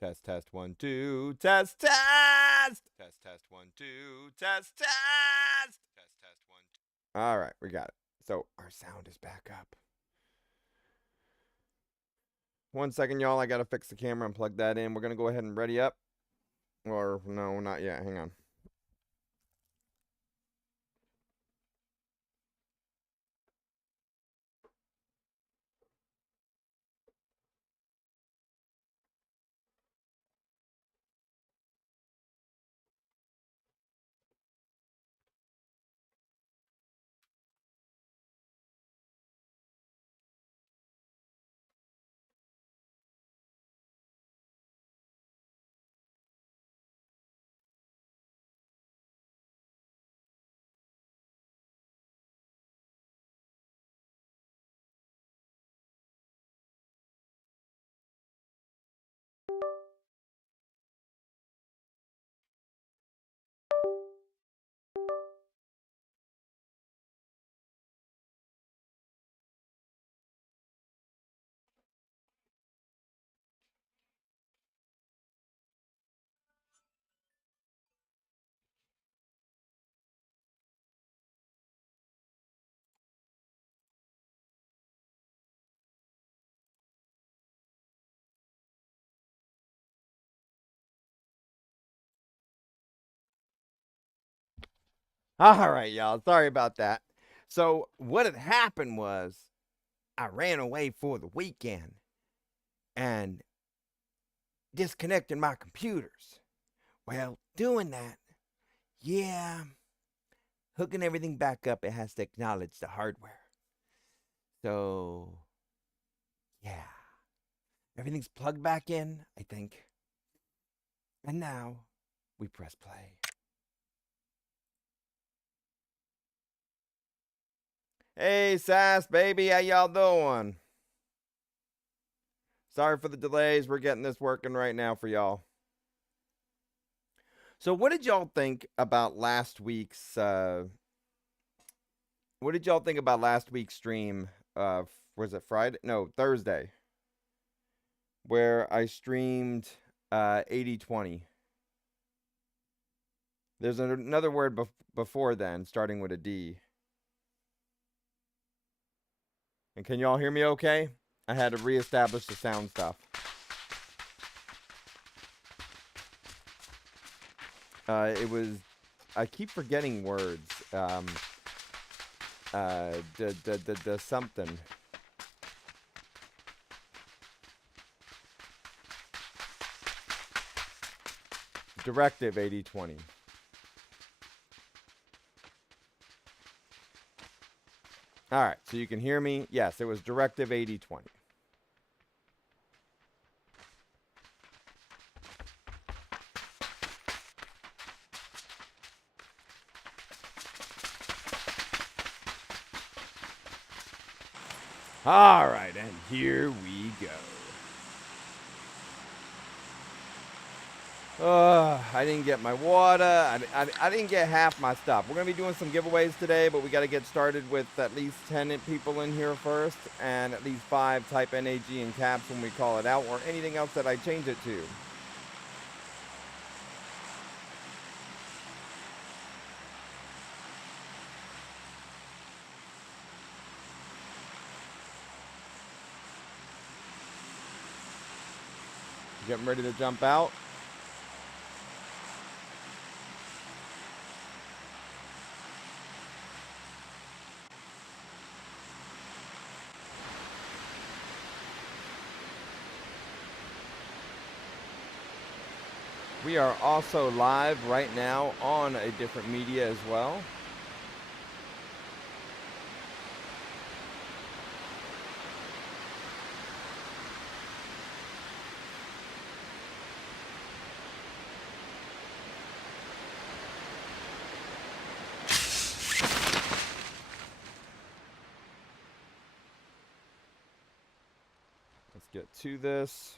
Test, test, 1, 2, test, test! Test, test, 1, 2, test, test! Test, test, 1, 2. All right, we got it. So our sound is back up. 1 second, y'all. I got to fix the camera and plug that in. We're going to go ahead and ready up. Or, no, not yet. Hang on. All right, y'all. Sorry about that. So, what had happened was I ran away for the weekend and disconnected my computers. Well, doing that, yeah, hooking everything back up, it has to acknowledge the hardware. So, yeah, everything's plugged back in, I think. And now we press play. Hey, Sass, baby, how y'all doing? Sorry for the delays. We're getting this working right now for y'all. So, what did y'all think about last week's? What did y'all think about last week's stream? Was it Friday? No, Thursday, where I streamed 80/20. There's another word before then, starting with a D. And can y'all hear me okay? I had to reestablish the sound stuff. It was, I keep forgetting words. The something. Directive 80/20. All right, so you can hear me. Yes, it was Directive 80/20. All right, and here we go. I didn't get my water. I didn't get half my stuff. We're going to be doing some giveaways today, but we got to get started with at least 10 people in here first, and at least 5 type NAG in caps when we call it out, or anything else that I change it to. Getting ready to jump out. We are also live right now on a different media as well. Let's get to this.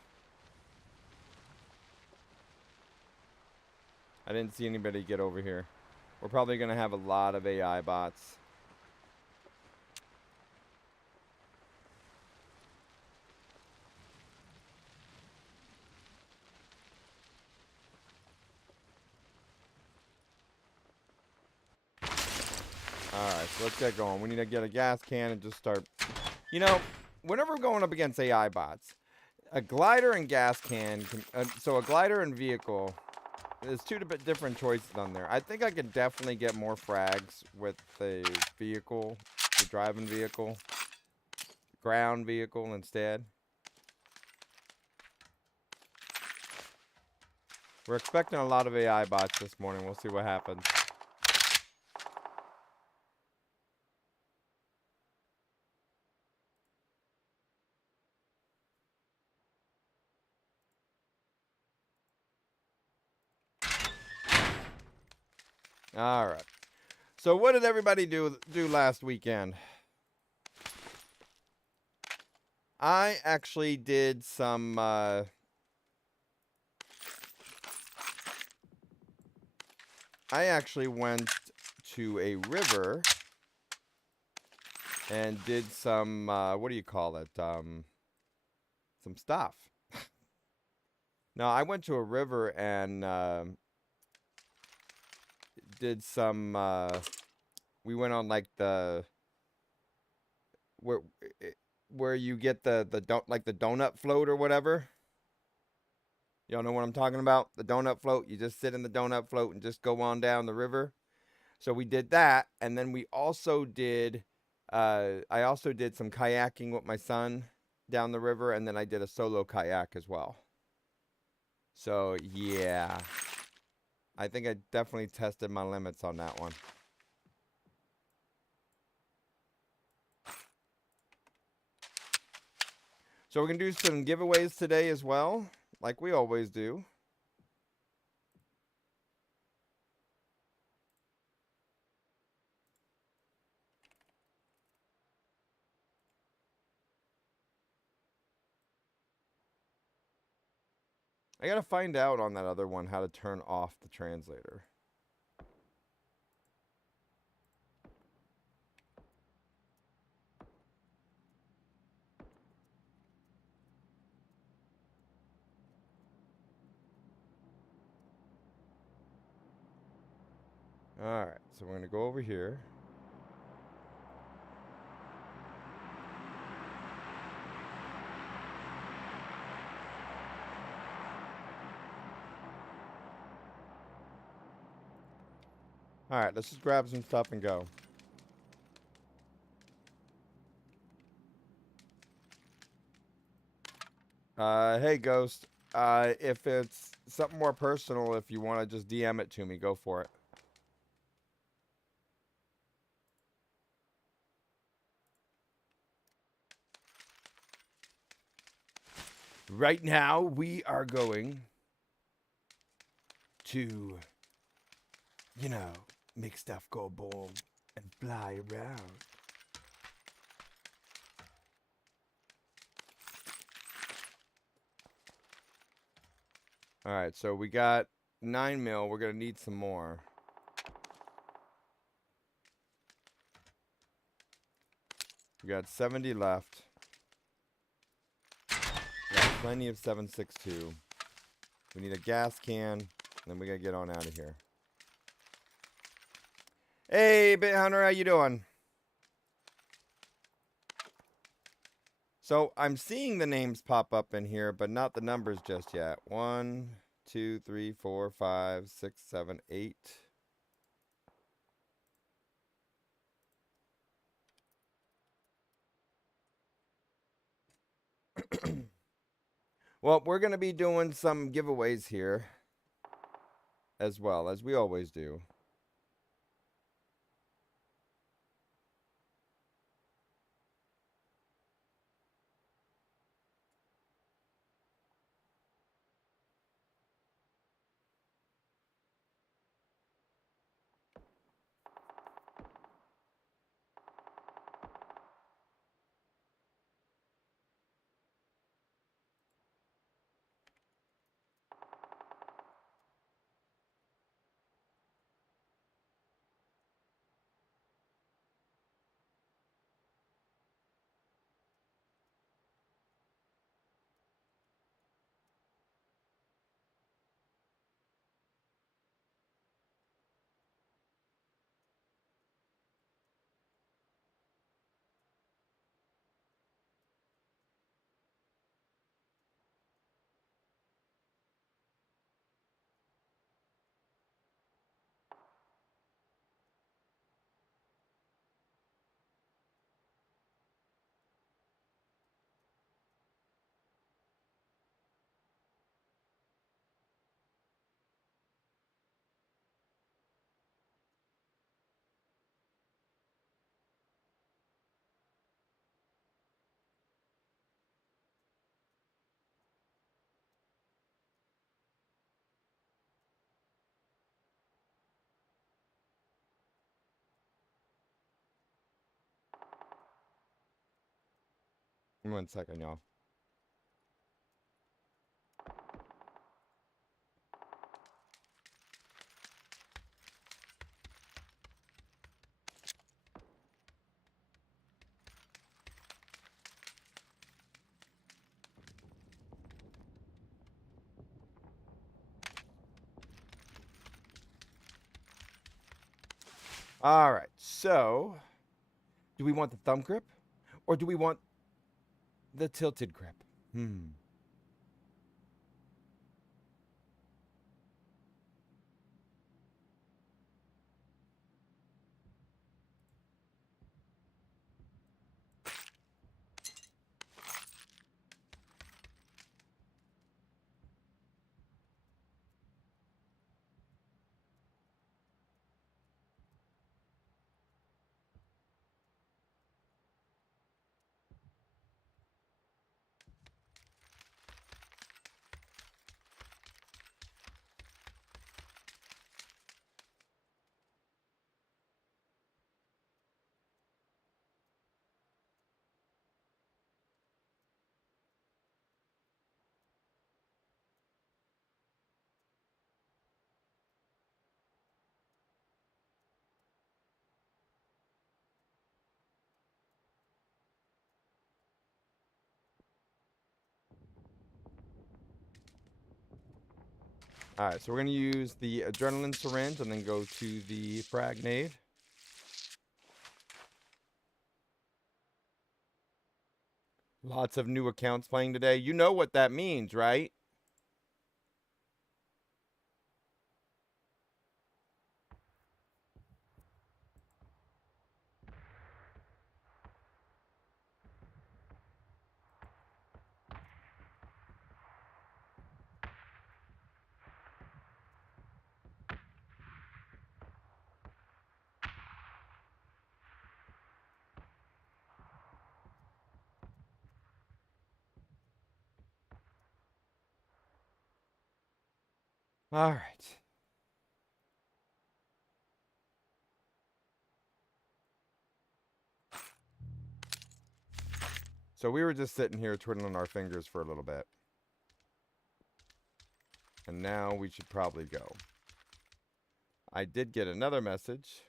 I didn't see anybody get over here. We're probably going to have a lot of AI bots. Alright, so let's get going. We need to get a gas can and just start. You know, whenever we're going up against AI bots, a glider and gas can, so a glider and vehicle, there's two different choices on there. I think I could definitely get more frags with the vehicle, the driving vehicle, ground vehicle instead. We're expecting a lot of AI bots this morning. We'll see what happens. All right. So what did everybody do last weekend? I actually did some I actually went to a river and did some what do you call it? Some stuff. No, I went to a river and did some we went on like the where you get the donut float or whatever. Y'all know what I'm talking about? The donut float. You just sit in the donut float and just go on down the river. So we did that, and then we also did I also did some kayaking with my son down the river, and then I did a solo kayak as well. So yeah, I think I definitely tested my limits on that one. So we're going to do some giveaways today as well, like we always do. I got to find out on that other one how to turn off the translator. All right, so we're going to go over here. All right, let's just grab some stuff and go. Hey, Ghost. If it's something more personal, if you want to just DM it to me, go for it. Right now, we are going to, you know, make stuff go boom and fly around. All right, so we got 9 mil. We're going to need some more. We got 70 left. We got plenty of 7.62. We need a gas can, and then we got to get on out of here. Hey, Bit Hunter, how you doing? So I'm seeing the names pop up in here, but not the numbers just yet. 1, 2, 3, 4, 5, 6, 7, 8. Well, we're going to be doing some giveaways here as well, as we always do. 1 second, y'all. All right, so do we want the thumb grip or do we want the tilted grip? All right, so we're going to use the adrenaline syringe and then go to the frag nade. Lots of new accounts playing today. You know what that means, right? All right. So we were just sitting here twiddling our fingers for a little bit. And now we should probably go. I did get another message.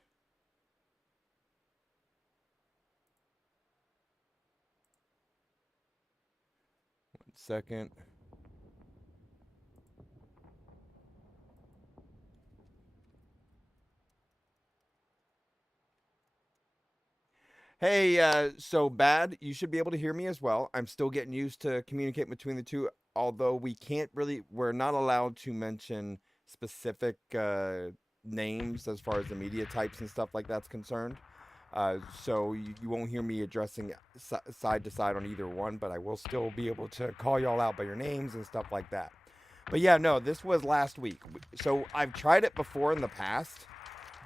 One second. Hey, so Bad, you should be able to hear me as well. I'm still getting used to communicating between the two, although we're not allowed to mention specific names as far as the media types and stuff like that's concerned. So you won't hear me addressing side to side on either one, but I will still be able to call y'all out by your names and stuff like that. But yeah, no, this was last week. So I've tried it before in the past,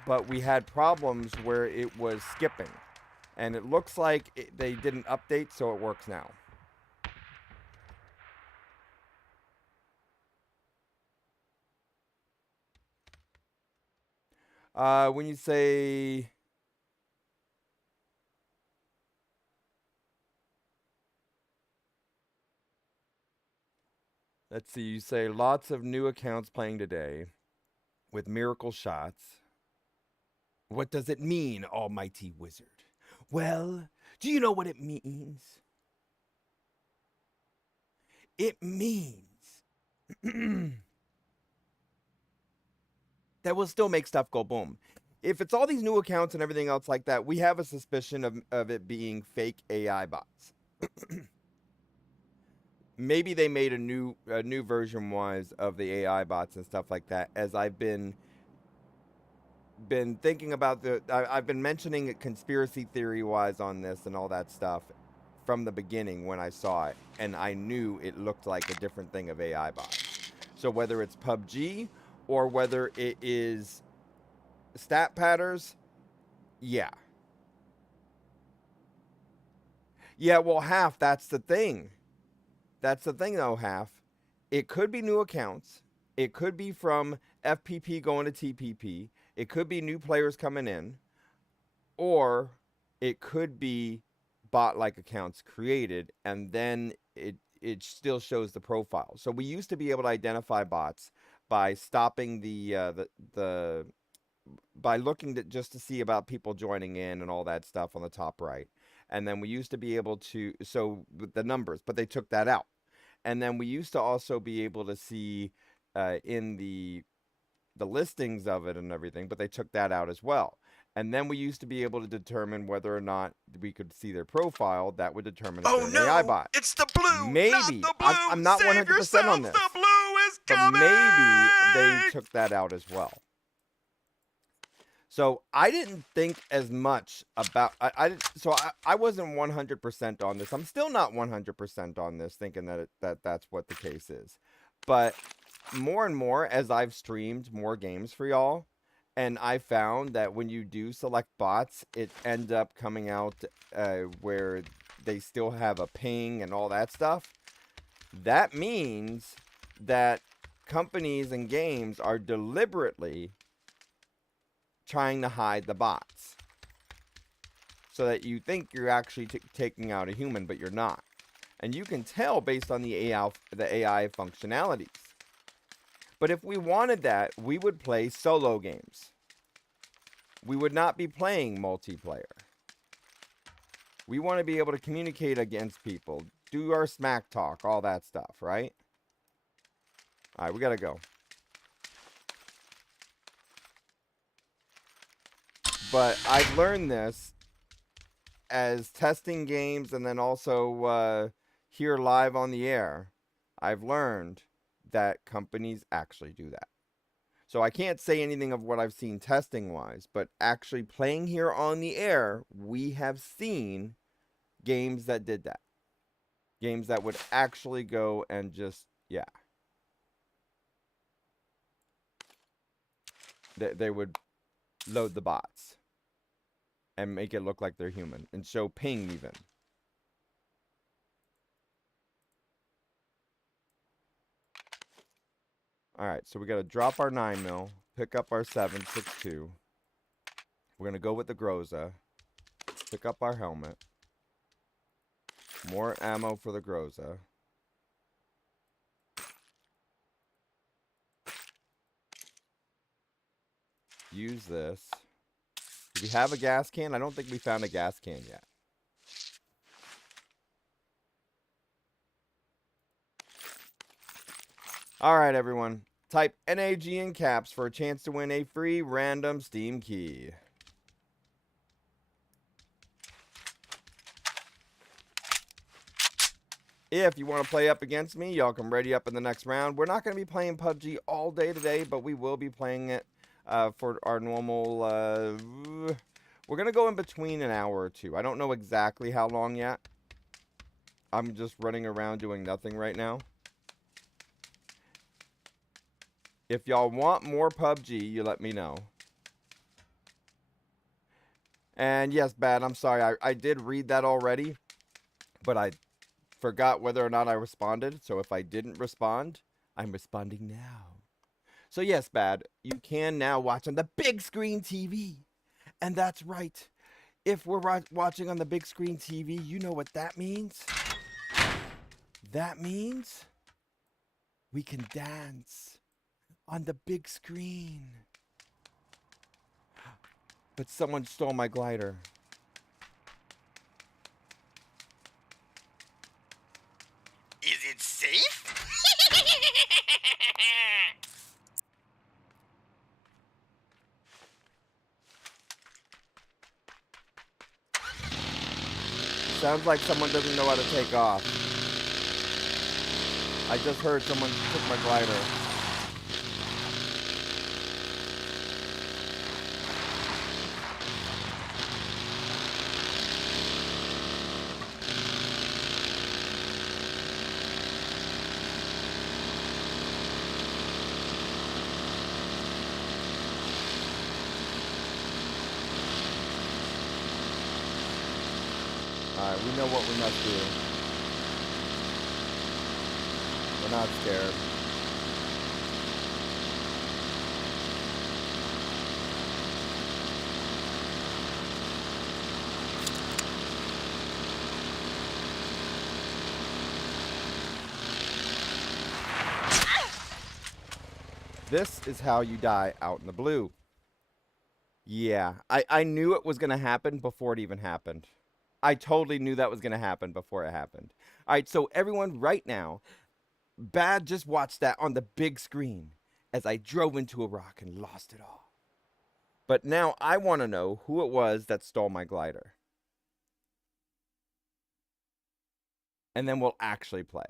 but we had problems where it was skipping. And it looks like they did an update, so it works now. When you say... Let's see, you say lots of new accounts playing today with miracle shots. What does it mean, almighty wizard? Well, do you know what it means? It means that will still make stuff go boom. If it's all these new accounts and everything else like that, we have a suspicion of it being fake AI bots. Maybe they made a new version wise of the AI bots and stuff like that. As I've been thinking about I've been mentioning it conspiracy theory wise on this and all that stuff from the beginning when I saw it, and I knew it looked like a different thing of AI bots. So whether it's PUBG or whether it is stat patterns, yeah. Yeah, well, half, that's the thing. That's the thing, though, half. It could be new accounts. It could be from FPP going to TPP. It could be new players coming in. Or it could be bot-like accounts created, and then it still shows the profile. So we used to be able to identify bots by stopping the by looking just to see about people joining in and all that stuff on the top right. And then we used to be able to, so with the numbers, but they took that out. And then we used to also be able to see in the listings of it and everything, but they took that out as well. And then we used to be able to determine whether or not we could see their profile. That would determine if they're an AI bot. It's the blue, maybe not the blue. I'm not 100% on this. The blue is coming. But maybe they took that out as well. So I didn't think as much about I wasn't 100% on this. I'm still not 100% on this, thinking that that's what the case is. But more and more as I've streamed more games for y'all, and I found that when you do select bots, it ends up coming out where they still have a ping and all that stuff. That means that companies and games are deliberately trying to hide the bots so that you think you're actually taking out a human, but you're not. And you can tell based on the AI functionalities. But if we wanted that, we would play solo games. We would not be playing multiplayer. We want to be able to communicate against people, do our smack talk, all that stuff, right? All right, we got to go. But I've learned this as testing games and then also here live on the air. I've learned that companies actually do that. So I can't say anything of what I've seen testing wise, but actually playing here on the air, we have seen games that did that. Games that would actually go and just, yeah. They would load the bots and make it look like they're human and show ping even. All right, so we got to drop our 9mm, pick up our 7.62. We're going to go with the Groza, pick up our helmet, more ammo for the Groza. Use this. Do we have a gas can? I don't think we found a gas can yet. All right, everyone. Type NAG in caps for a chance to win a free random Steam key. If you want to play up against me, y'all can ready up in the next round. We're not going to be playing PUBG all day today, but we will be playing it for our normal... we're going to go in between an hour or two. I don't know exactly how long yet. I'm just running around doing nothing right now. If y'all want more PUBG, you let me know. And yes, Bad, I'm sorry. I did read that already, but I forgot whether or not I responded. So if I didn't respond, I'm responding now. So yes, Bad, you can now watch on the big screen TV. And that's right. If we're watching on the big screen TV, you know what that means? That means we can dance on the big screen. But someone stole my glider. Is it safe? Sounds like someone doesn't know how to take off. I just heard someone took my glider. Alright, we know what we must do. We're not scared. This is how you die out in the blue. Yeah, I knew it was going to happen before it even happened. I totally knew that was going to happen before it happened. All right, so everyone right now, Bad just watched that on the big screen as I drove into a rock and lost it all. But now I want to know who it was that stole my glider. And then we'll actually play.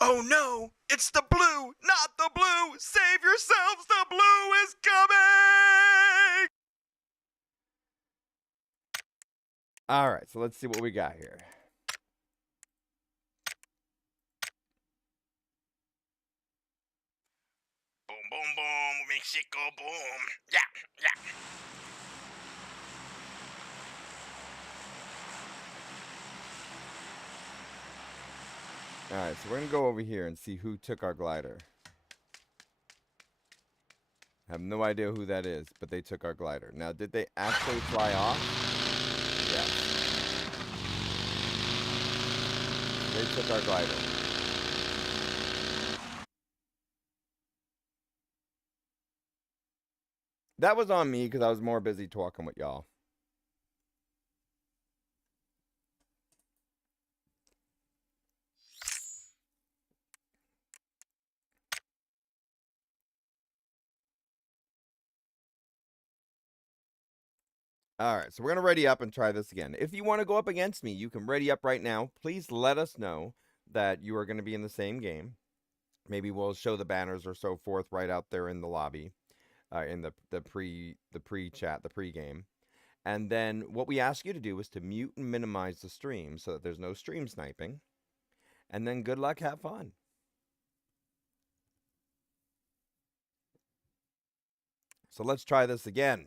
Oh no! It's the blue, not the blue! Save yourselves! The blue is coming! All right, so let's see what we got here. Boom, boom, boom, makes it go boom. Yeah, yeah. All right, so we're going to go over here and see who took our glider. I have no idea who that is, but they took our glider. Now, did they actually fly off? Yes. They took our glider. That was on me because I was more busy talking with y'all. All right, so we're going to ready up and try this again. If you want to go up against me, you can ready up right now. Please let us know that you are going to be in the same game. Maybe we'll show the banners or so forth right out there in the lobby, in the pre-chat, the pre-game. And then what we ask you to do is to mute and minimize the stream so that there's no stream sniping. And then good luck, have fun. So let's try this again.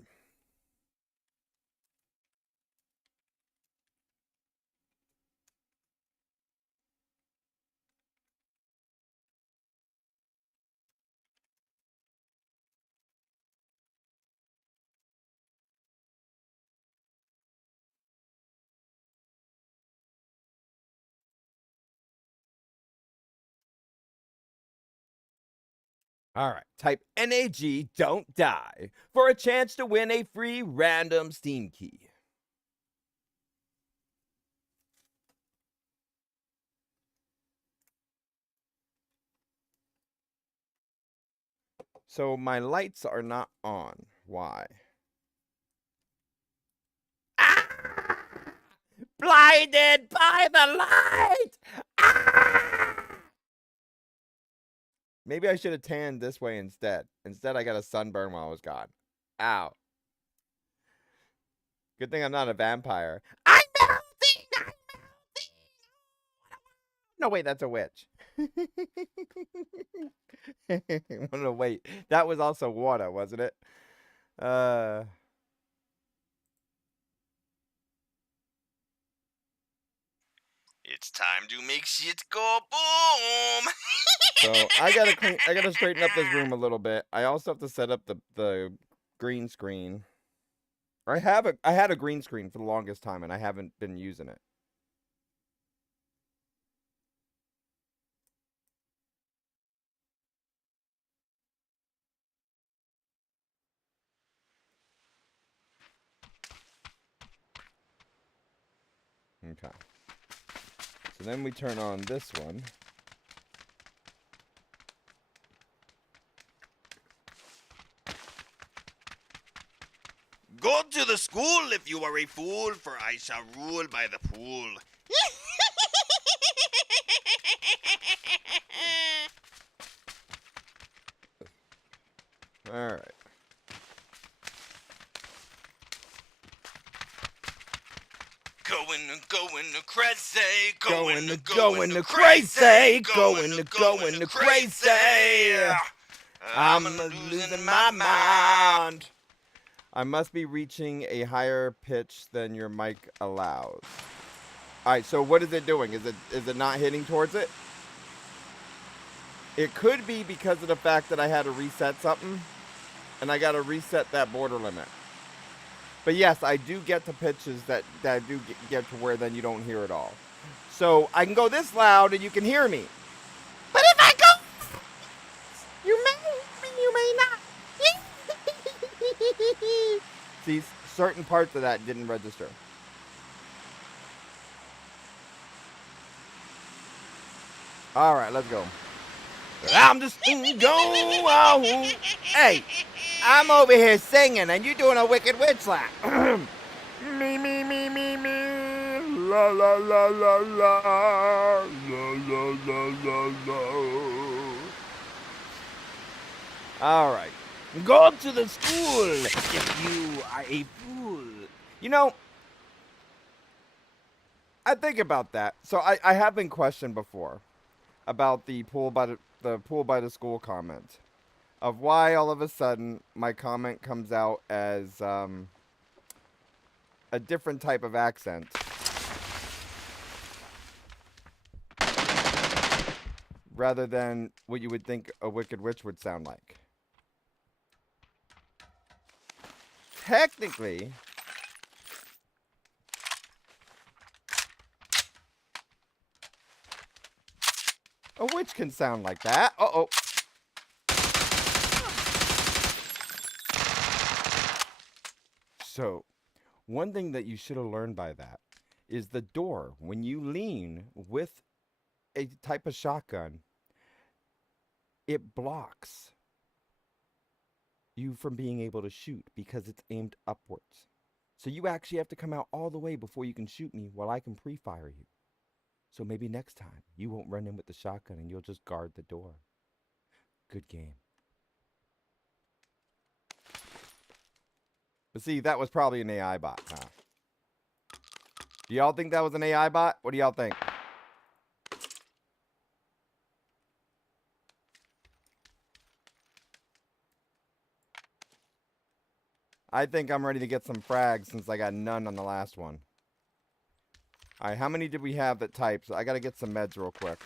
All right, type NAG don't die for a chance to win a free random Steam key. So my lights are not on. Why? Ah! Blinded by the light! Ah! Maybe I should have tanned this way instead. Instead, I got a sunburn while I was gone. Ow. Good thing I'm not a vampire. I'm melting! I'm melting! No, wait, that's a witch. No, wait. That was also water, wasn't it? It's time to make shit go boom! So I gotta straighten up this room a little bit. I also have to set up the green screen. I had a green screen for the longest time and I haven't been using it. Okay. So then we turn on this one. Go to the school if you are a fool, for I shall rule by the pool. All right. Going crazy, Going crazy, going crazy. I'm losing my mind. I must be reaching a higher pitch than your mic allows. All right, so what is it doing? Is it not hitting towards it? It could be because of the fact that I had to reset something, and I got to reset that border limit. But yes, I do get to pitches that I do get to where then you don't hear it all. So I can go this loud and you can hear me. But if I go, you may not. See, certain parts of that didn't register. All right, let's go. I'm just go. Hey, I'm over here singing and you doing a Wicked Witch slap. Me, me, me, me, me. La, la, la, la, la. La, la, la, la, la. All right. Go to the school if you are a fool. You know, I think about that. So I have been questioned before about the pool by the school comment of why all of a sudden my comment comes out as a different type of accent rather than what you would think a Wicked Witch would sound like. Technically, a witch can sound like that. Uh-oh. So, one thing that you should have learned by that is the door, when you lean with a type of shotgun, it blocks you from being able to shoot because it's aimed upwards. So you actually have to come out all the way before you can shoot me while I can pre-fire you. So maybe next time you won't run in with the shotgun and you'll just guard the door. Good game. But see, that was probably an AI bot, huh? Do y'all think that was an AI bot? What do y'all think? I think I'm ready to get some frags since I got none on the last one. Alright, how many did we have that typed? So I gotta get some meds real quick.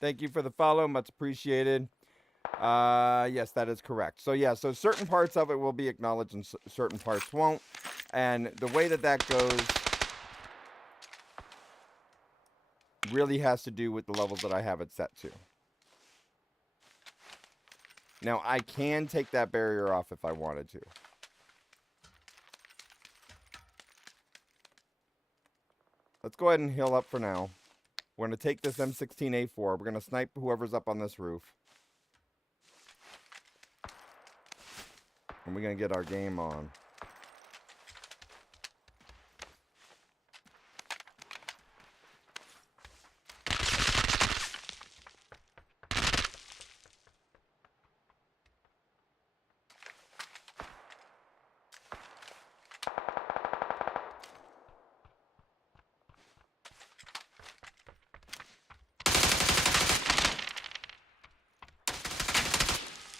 Thank you for the follow, much appreciated. Yes, that is correct. So yeah, so certain parts of it will be acknowledged and certain parts won't. And the way that that goes really has to do with the levels that I have it set to. Now, I can take that barrier off if I wanted to. Let's go ahead and heal up for now. We're going to take this M16A4. We're going to snipe whoever's up on this roof. And we're going to get our game on.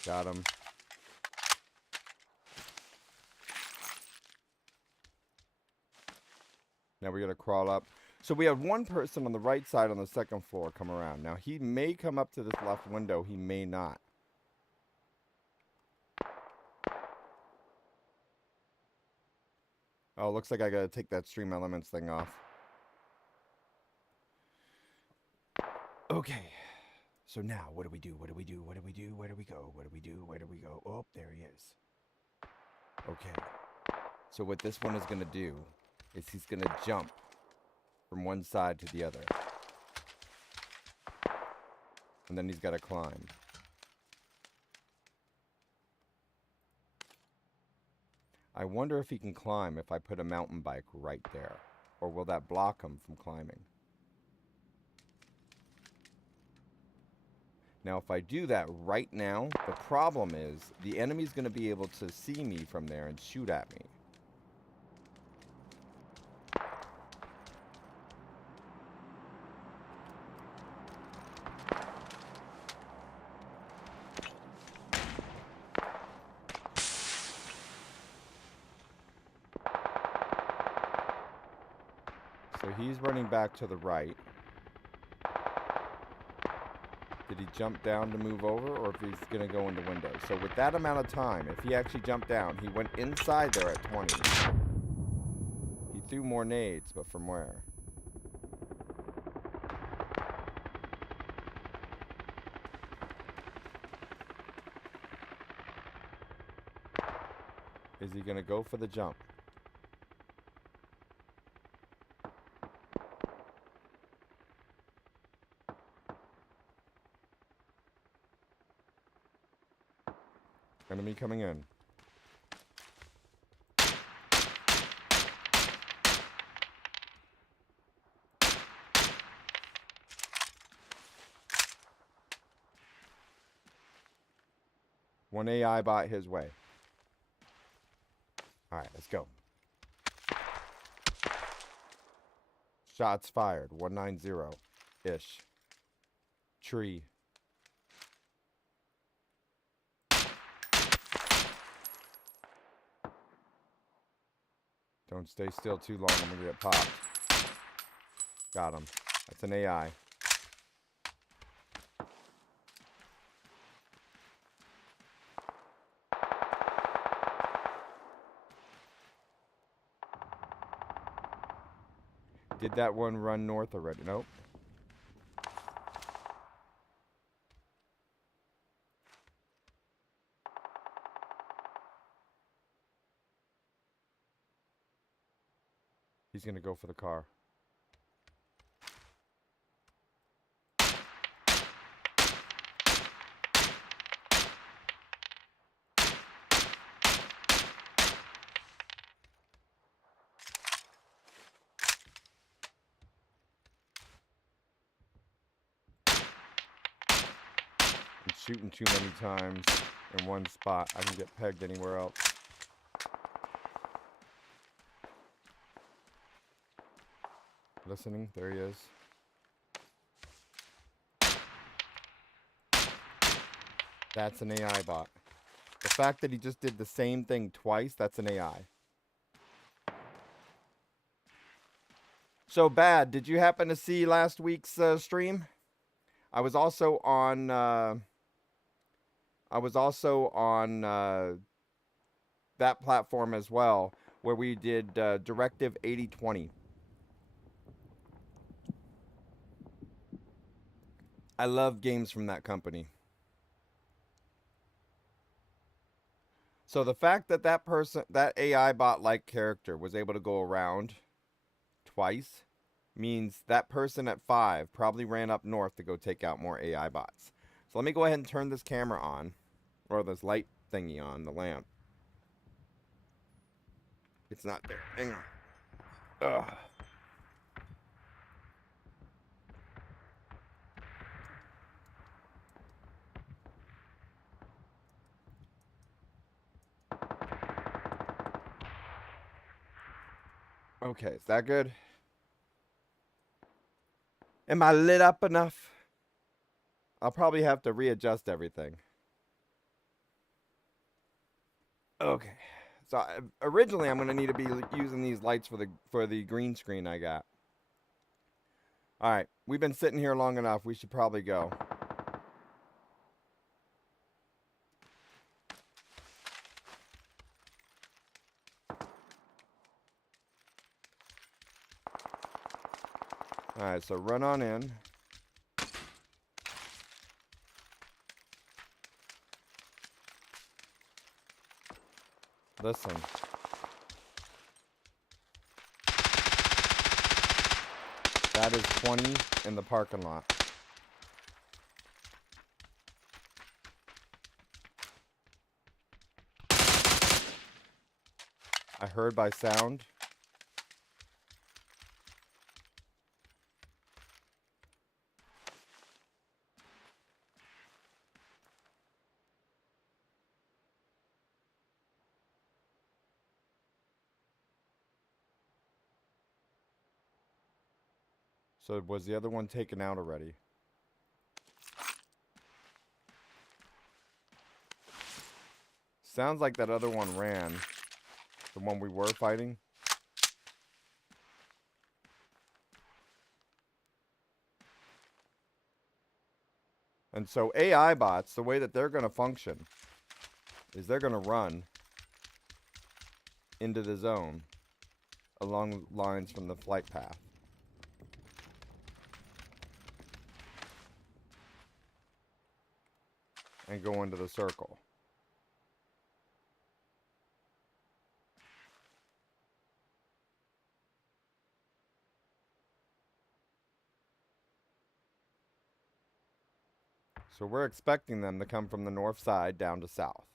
Got him. Now we're going to crawl up. So we have one person on the right side on the second floor come around. Now he may come up to this left window. He may not. Oh, looks like I got to take that Stream Elements thing off. Okay. So now, what do we do? What do we do? What do we do? Where do we go? What do we do? Where do we go? Oh, there he is. Okay. So what this one is going to do is he's going to jump from one side to the other. And then he's got to climb. I wonder if he can climb if I put a mountain bike right there. Or will that block him from climbing? Now, if I do that right now, the problem is the enemy's going to be able to see me from there and shoot at me. So he's running back to the right. Did he jump down to move over, or if he's going to go in the window? So with that amount of time, if he actually jumped down, he went inside there at 20. threw more nades, but from where? Is he gonna go for the jump? Enemy coming in. One AI bot his way. Alright, let's go. Shots fired. 190-ish. Tree. Don't stay still too long. I'm gonna get popped. Got him. That's an AI. Did that one run north already? Nope. He's gonna go for the car. I'm shooting too many times in one spot. I can get pegged anywhere else. Listening. There he is. That's an AI bot. The fact that he just did the same thing twice, that's an AI. So bad. Did you happen to see last week's stream? I was also on that platform as well, where we did Directive 8020. I love games from that company. So the fact that that AI bot-like character was able to go around twice means that person at 5 probably ran up north to go take out more AI bots. So let me go ahead and turn this camera on, or this light thingy on, the lamp. It's not there. Hang on. Ugh. Okay, is that good? Am I lit up enough? I'll probably have to readjust everything. Okay. So originally I'm going to need to be using these lights for the green screen I got. All right, we've been sitting here long enough. We should probably go. All right, so run on in. Listen. That is 20 in the parking lot. I heard by sound. So was the other one taken out already? Sounds like that other one ran. The one we were fighting. And so AI bots, the way that they're going to function is they're going to run into the zone along lines from the flight path. And go into the circle. So we're expecting them to come from the north side down to south.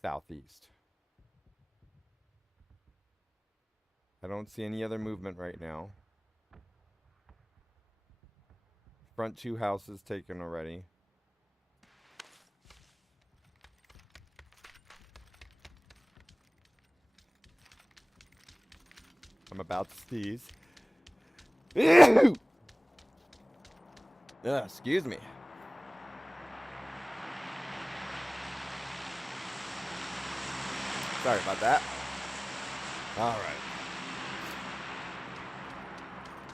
Southeast. I don't see any other movement right now. Front 2 houses taken already. I'm about to sneeze. Excuse me. Sorry about that. All right.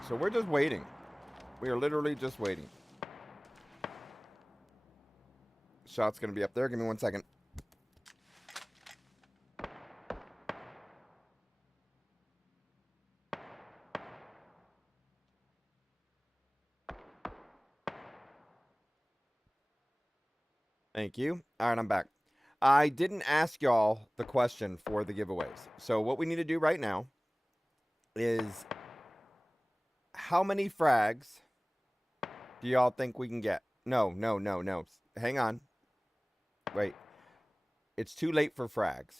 So we're just waiting. We are literally just waiting. Shot's going to be up there. Give me 1 second. Thank you. All right, I'm back. I didn't ask y'all the question for the giveaways. So what we need to do right now is how many frags do y'all think we can get? No. Hang on. Wait. It's too late for frags.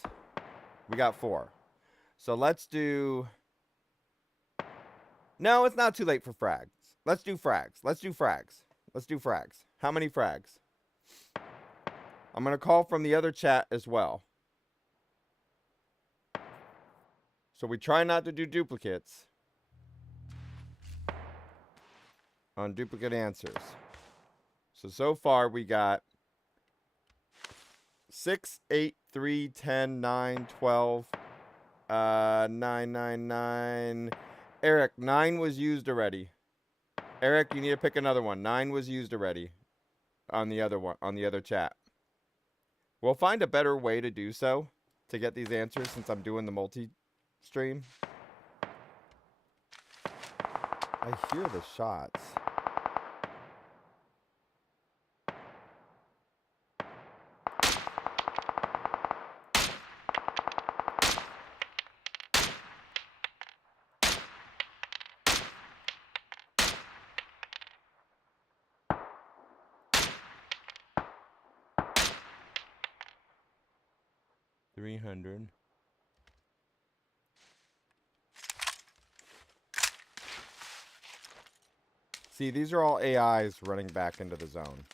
We got 4. So let's do... No, it's not too late for frags. Let's do frags. Let's do frags. How many frags? I'm going to call from the other chat as well. So we try not to do duplicates on duplicate answers. So far we got 6, 8, 3, 10, 9, 12, 9, 9, 9. Eric, 9 was used already. Eric, you need to pick another one. 9 was used already on the other one, on the other chat. We'll find a better way to do so to get these answers since I'm doing the multi-stream. I hear the shots. $300. See, these are all AIs running back into the zone.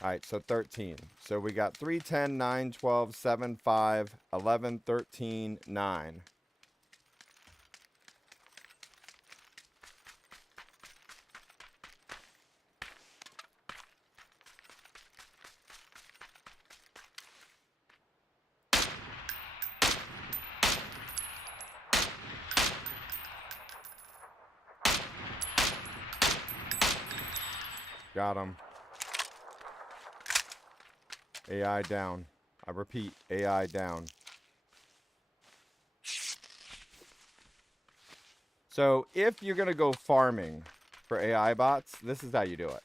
Alright, so 13. So we got 3, 10, 9, 12, 7, 5, 11, 13, 9. Got him. AI down. I repeat, AI down. So if you're going to go farming for AI bots, this is how you do it.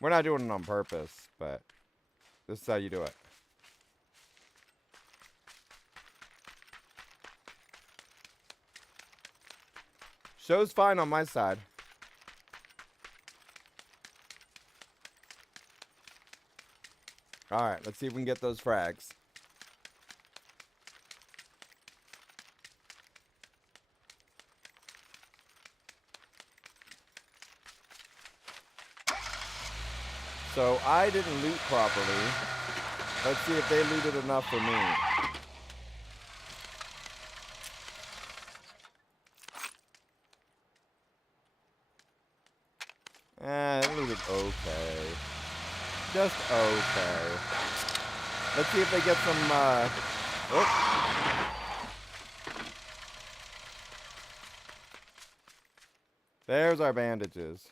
We're not doing it on purpose, but this is how you do it. Show's fine on my side. Alright, let's see if we can get those frags. So I didn't loot properly. Let's see if they looted enough for me. It looted okay. Just okay. Let's see if they get some, There's our bandages.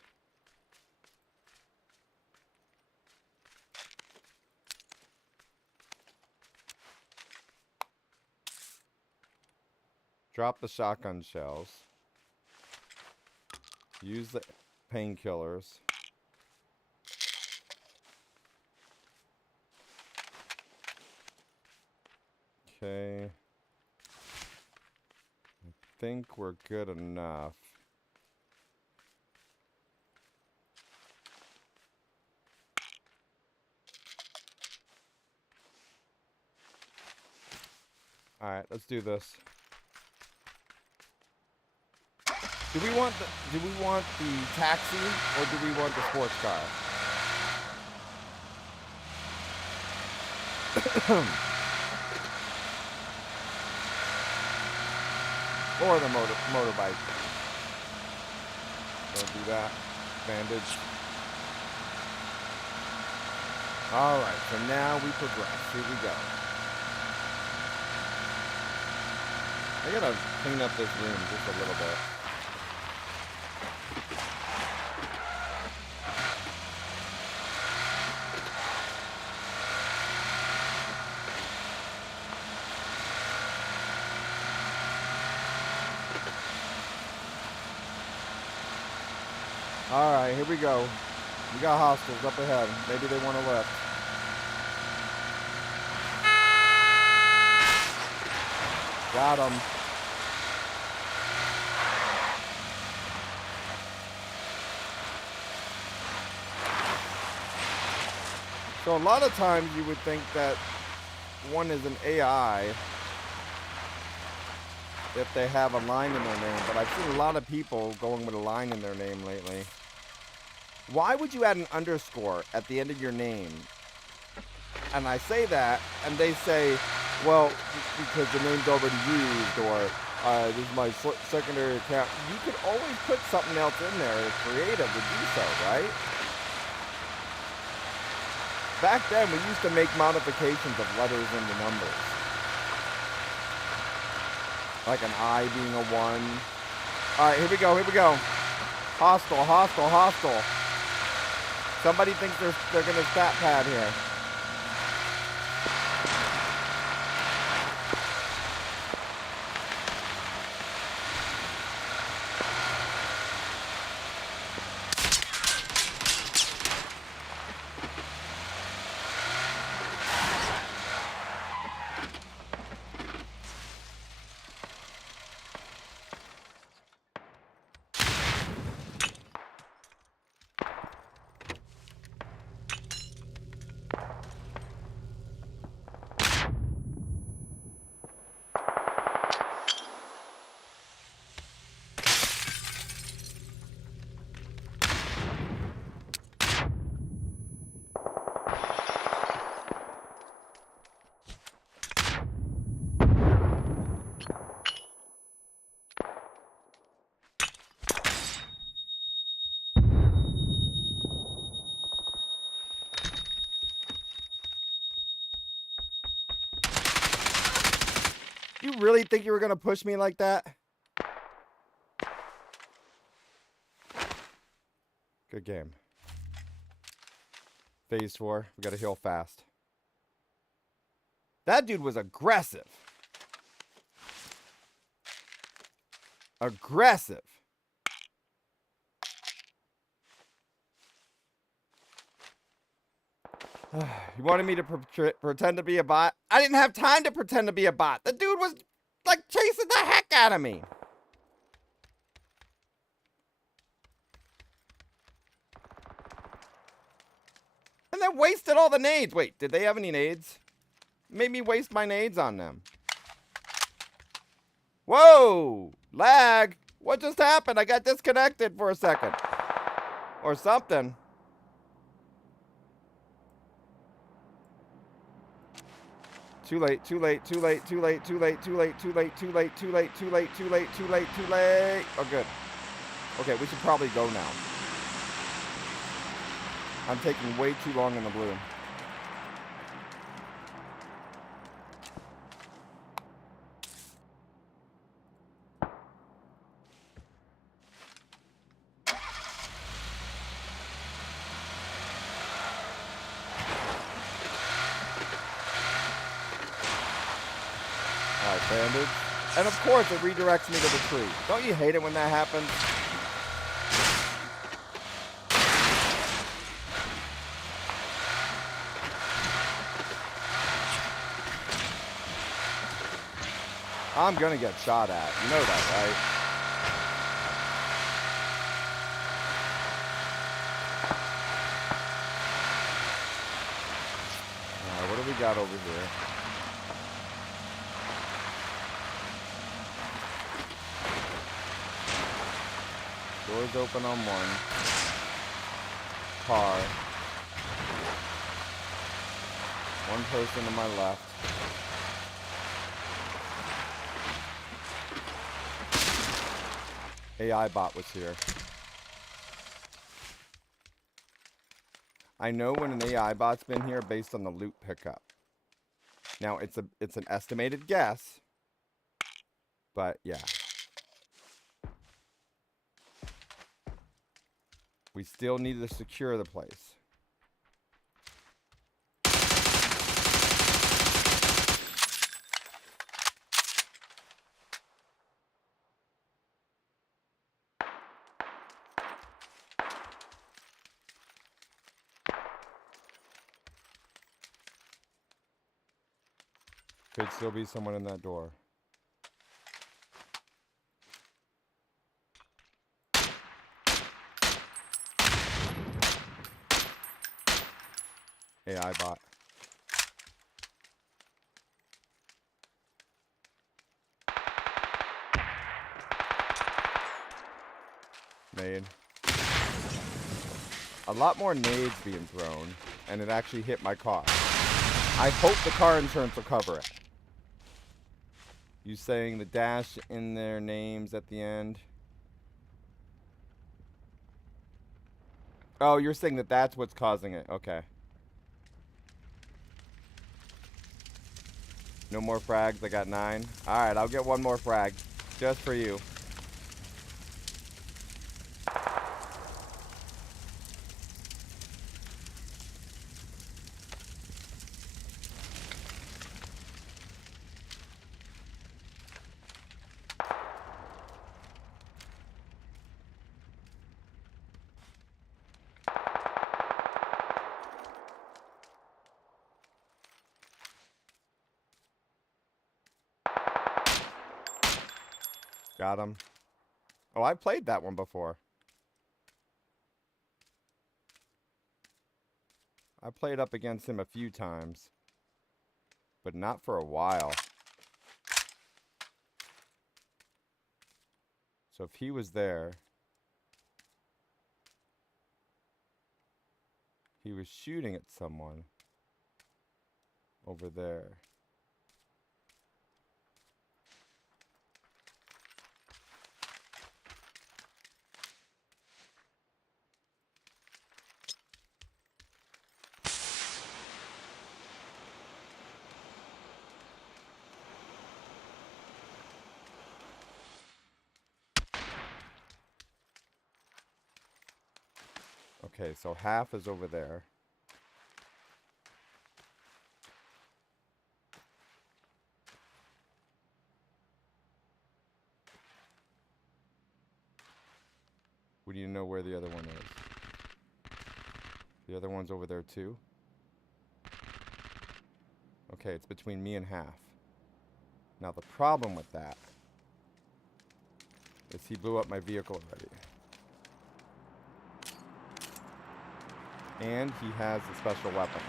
Drop the shotgun shells. Use the painkillers. Okay. I think we're good enough. Alright, let's do this. Do we want the taxi or do we want the sports car? Or the motorbike. Don't do that. Bandage. Alright, so now we progress. Here we go. I gotta clean up this room just a little bit. Alright, here we go. We got hostiles up ahead. Maybe they want to lift. Got them. So a lot of times you would think that one is an AI if they have a line in their name, but I've seen a lot of people going with a line in their name lately. Why would you add an underscore at the end of your name? And I say that, and they say, well, because the name's already used, or this is my secondary account. You could always put something else in there. It's creative to do so, right? Back then, we used to make modifications of letters into numbers. Like an I being a 1. All right, here we go, here we go. Hostile, hostile, hostile. Somebody thinks they're going to stat pad here. You really think you were going to push me like that? Good game. Phase 4. We got to heal fast. That dude was aggressive. Aggressive. You wanted me to pretend to be a bot? I didn't have time to pretend to be a bot. The dude was, like, chasing the heck out of me. And then wasted all the nades. Wait, did they have any nades? Made me waste my nades on them. Whoa! Lag! What just happened? I got disconnected for a second. Or something. Too late, too late, too late, too late, too late, too late, too late, too late, too late, too late, too late, too late, too late. Oh, good. Okay, we should probably go now. I'm taking way too long in the blue. Alright, bandage. And of course, it redirects me to the tree. Don't you hate it when that happens? I'm gonna get shot at. You know that, right? Alright, what do we got over here? Doors open on one. Car. One person to my left. AI bot was here. I know when an AI bot's been here based on the loot pickup. Now it's an estimated guess, but yeah. We still need to secure the place. Could still be someone in that door. AI bot. Nade. A lot more nades being thrown, and it actually hit my car. I hope the car insurance will cover it. You saying the dash in their names at the end? Oh, you're saying that that's what's causing it. Okay. No more frags. I got 9. Alright, I'll get one more frag. Just for you. Got him. Oh, I played that one before. I played up against him a few times. But not for a while. So if he was there, he was shooting at someone over there. Okay, so half is over there. We need to know where the other one is. The other one's over there too. Okay, it's between me and half. Now the problem with that is he blew up my vehicle already. And he has a special weapon.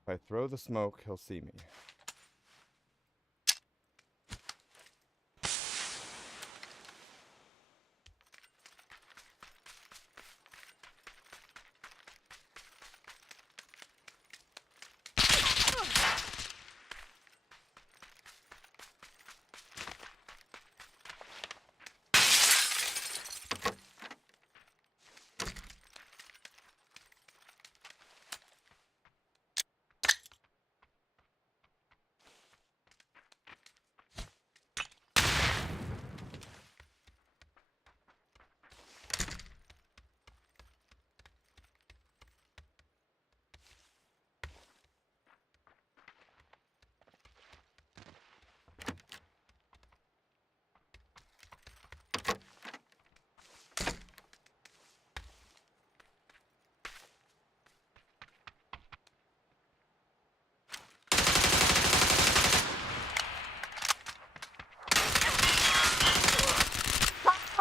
If I throw the smoke, he'll see me.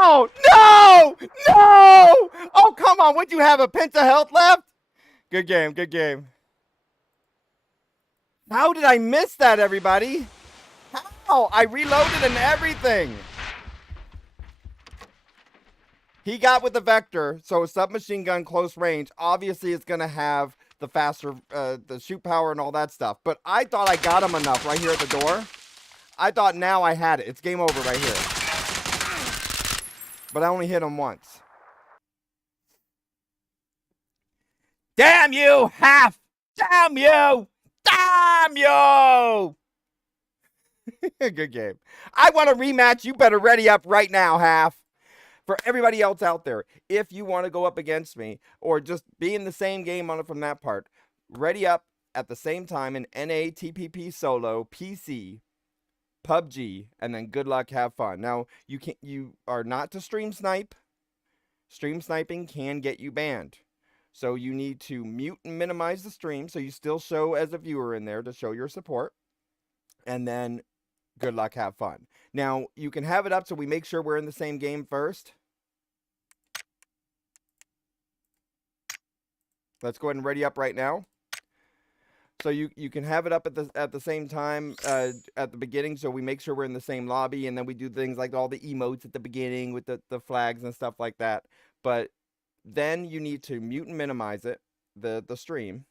No! No! No! Oh, come on. Would you have a pinch of health left? Good game. Good game. How did I miss that, everybody? How? I reloaded and everything. He got with the Vector, so a submachine gun close range. Obviously, it's going to have the faster, the shoot power and all that stuff. But I thought I got him enough right here at the door. I thought now I had it. It's game over right here. But I only hit him once. Damn you, Half! Damn you! Damn you! Good game. I want a rematch. You better ready up right now, Half. For everybody else out there, if you want to go up against me or just be in the same game on it from that part, ready up at the same time in NA, TPP solo, PC, PUBG, and then good luck, have fun. Now, you are not to stream snipe. Stream sniping can get you banned. So you need to mute and minimize the stream so you still show as a viewer in there to show your support. And then good luck, have fun. Now, you can have it up so we make sure we're in the same game first. Let's go ahead and ready up right now. So you can have it up at the same time at the beginning, so we make sure we're in the same lobby, and then we do things like all the emotes at the beginning with the flags and stuff like that. But then you need to mute and minimize it, the stream.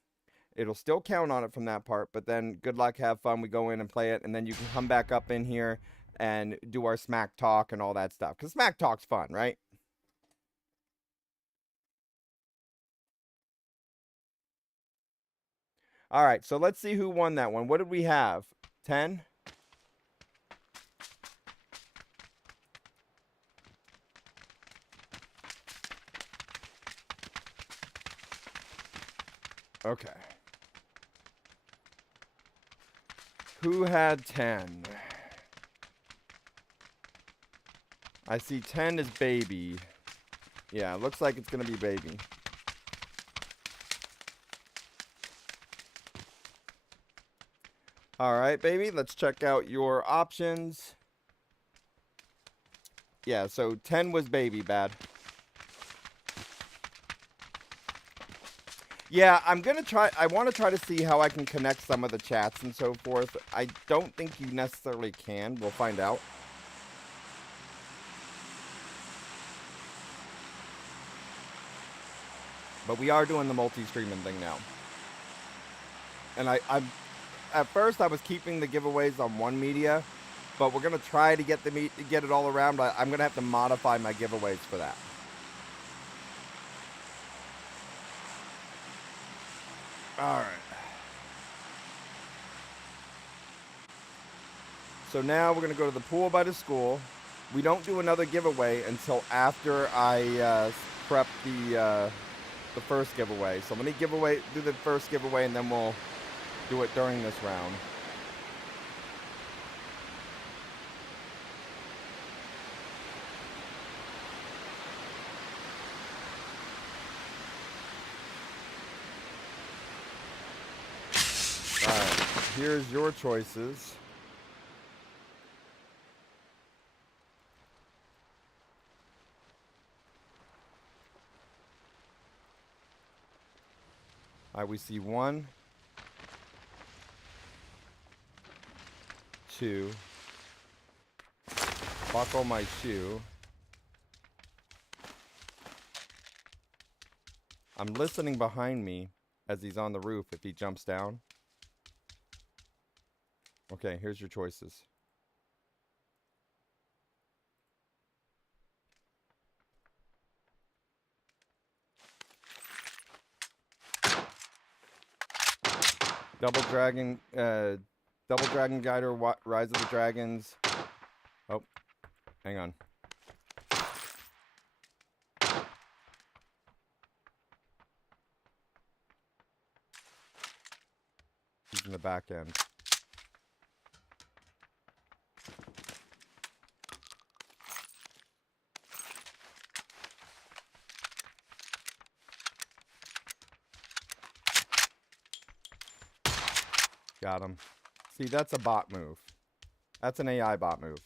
It'll still count on it from that part, but then good luck, have fun. We go in and play it, and then you can come back up in here and do our smack talk and all that stuff. Because smack talk's fun, right? All right, so let's see who won that one. What did we have? 10? Okay. Who had 10? I see 10 is Baby. Yeah, looks like it's going to be Baby. All right, Baby, let's check out your options. Yeah, so 10 was Baby, bad. Yeah, I'm going to try. I want to try to see how I can connect some of the chats and so forth. I don't think you necessarily can. We'll find out. But we are doing the multi-streaming thing now. And I'm at first I was keeping the giveaways on one media, but we're going to try to get it all around. But I'm going to have to modify my giveaways for that. All right. So now we're going to go to the pool by the school. We don't do another giveaway until after I prep the first giveaway. So let me do the first giveaway, and then we'll do it during this round. Alright, here's your choices. Alright, we see 1, 2. Buckle my shoe. I'm listening behind me as he's on the roof if he jumps down. Okay, here's your choices. Double Dragon Guider, Rise of the Dragons. Oh, hang on. He's in the back end. Got him. See, that's a bot move. That's an AI bot move.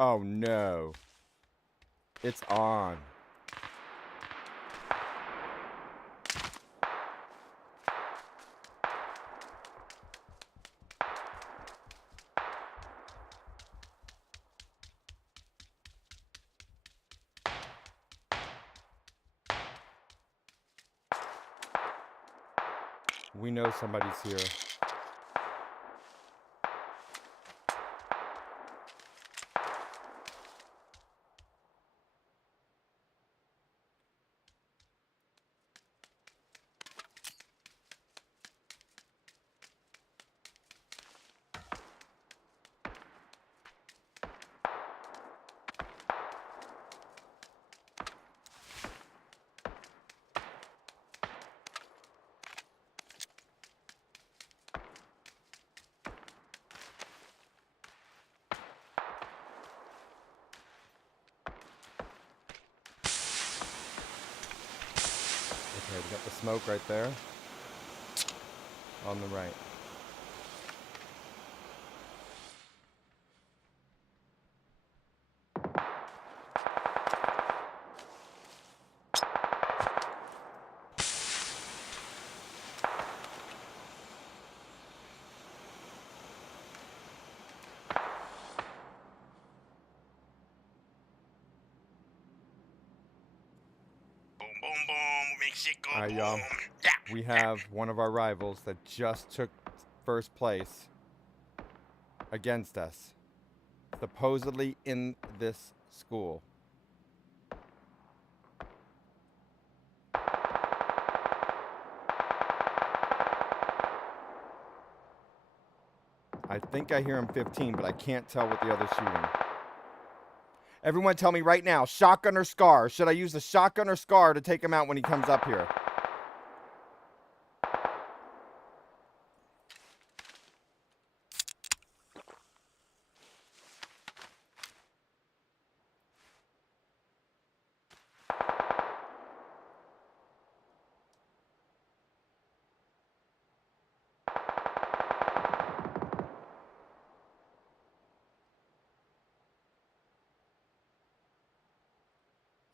Oh no. It's on. We know somebody's here. Okay, we got the smoke right there. On the right. Boom, boom, boom. Makes it go Alright, boom. y'all. Yeah. We have one of our rivals that just took first place against us. Supposedly in this school. I think I hear him 15, but I can't tell what the other's shooting. Everyone tell me right now, shotgun or SCAR? Should I use the shotgun or SCAR to take him out when he comes up here?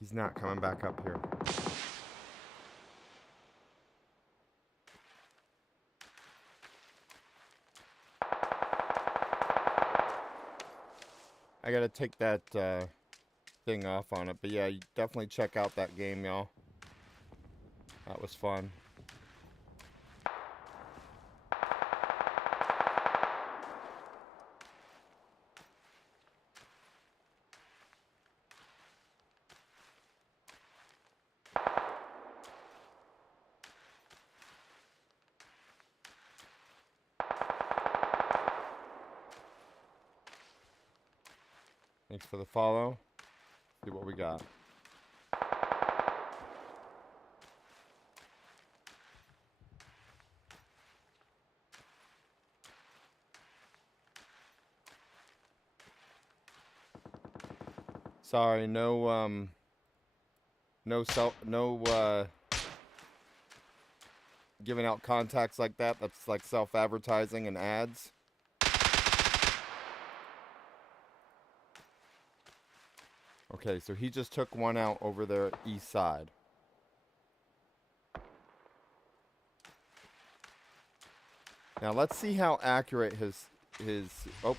He's not coming back up here. I gotta take that thing off on it. But yeah, you definitely check out that game, y'all. That was fun. Thanks for the follow. See what we got. Sorry, no giving out contacts like that. That's like self-advertising and ads. Okay, so he just took one out over there east side. Now let's see how accurate his oh.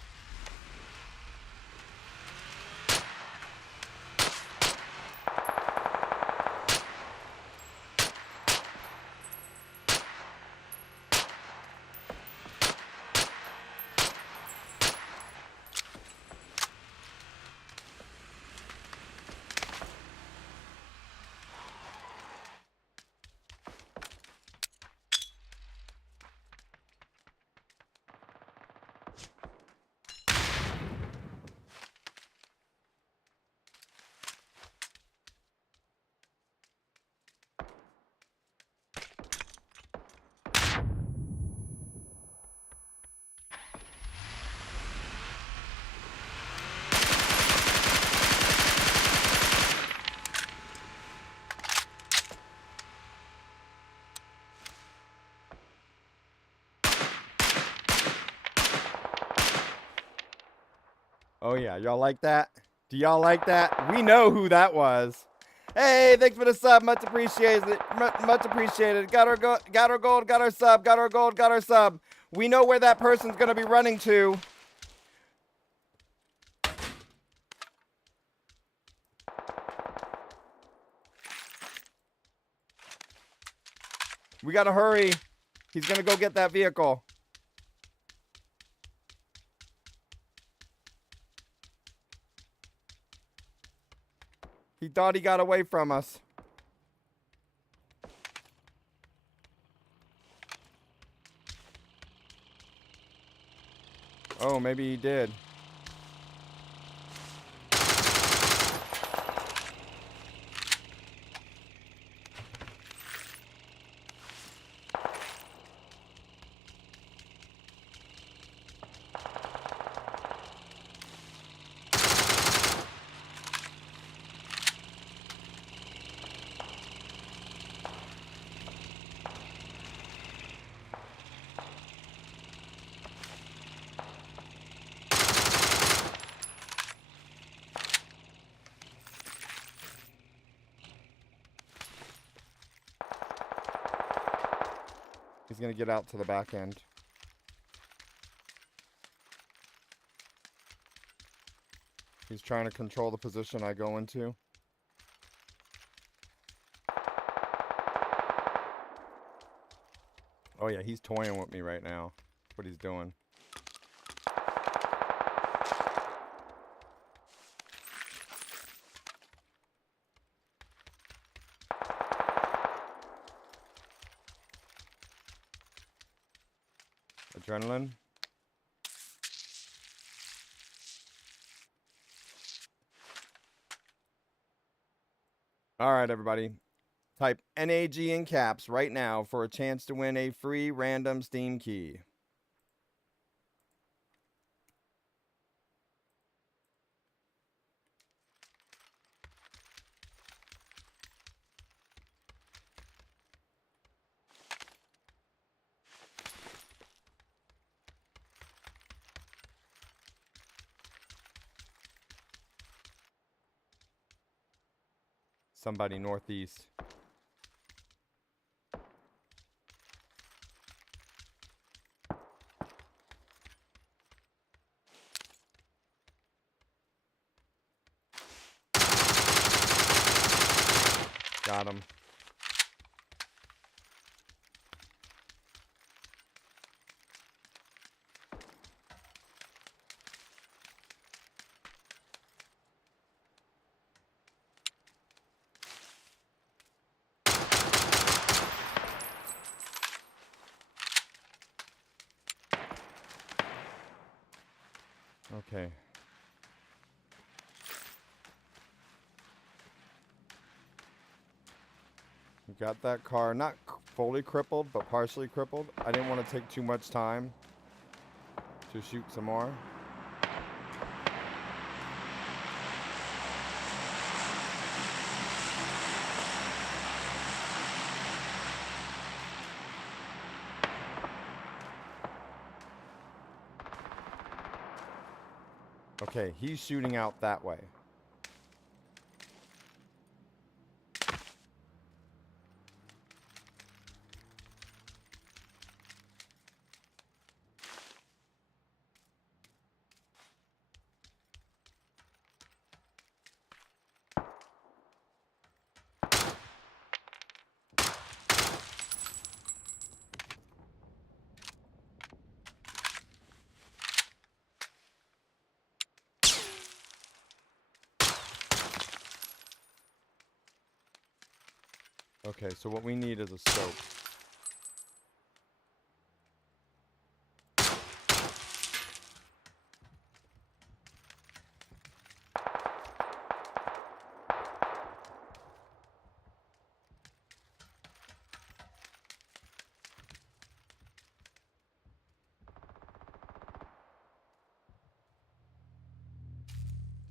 Oh, yeah. Y'all like that? Do y'all like that? We know who that was. Hey, thanks for the sub. Much appreciated. Much appreciated. Got our gold, got our gold, got our sub, got our gold, got our sub. We know where that person's going to be running to. We got to hurry. He's going to go get that vehicle. He thought he got away from us. Oh, maybe he did. He's going to get out to the back end. He's trying to control the position I go into. Oh yeah, he's toying with me right now. That's what he's doing. Adrenaline. All right, everybody. Type NAG in caps right now for a chance to win a free random Steam key. Somebody northeast. Got him. Okay. We got that car, not fully crippled, but partially crippled. I didn't want to take too much time to shoot some more. Okay, he's shooting out that way. Okay, so what we need is a scope.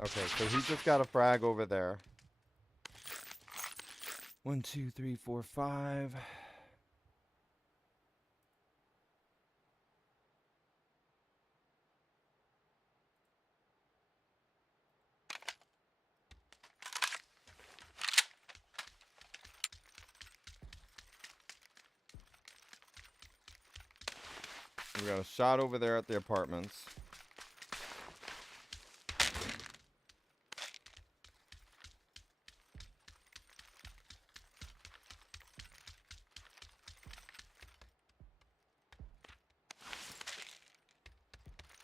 Okay, so he just got a frag over there. 1, 2, 3, 4, 5. We got a shot over there at the apartments.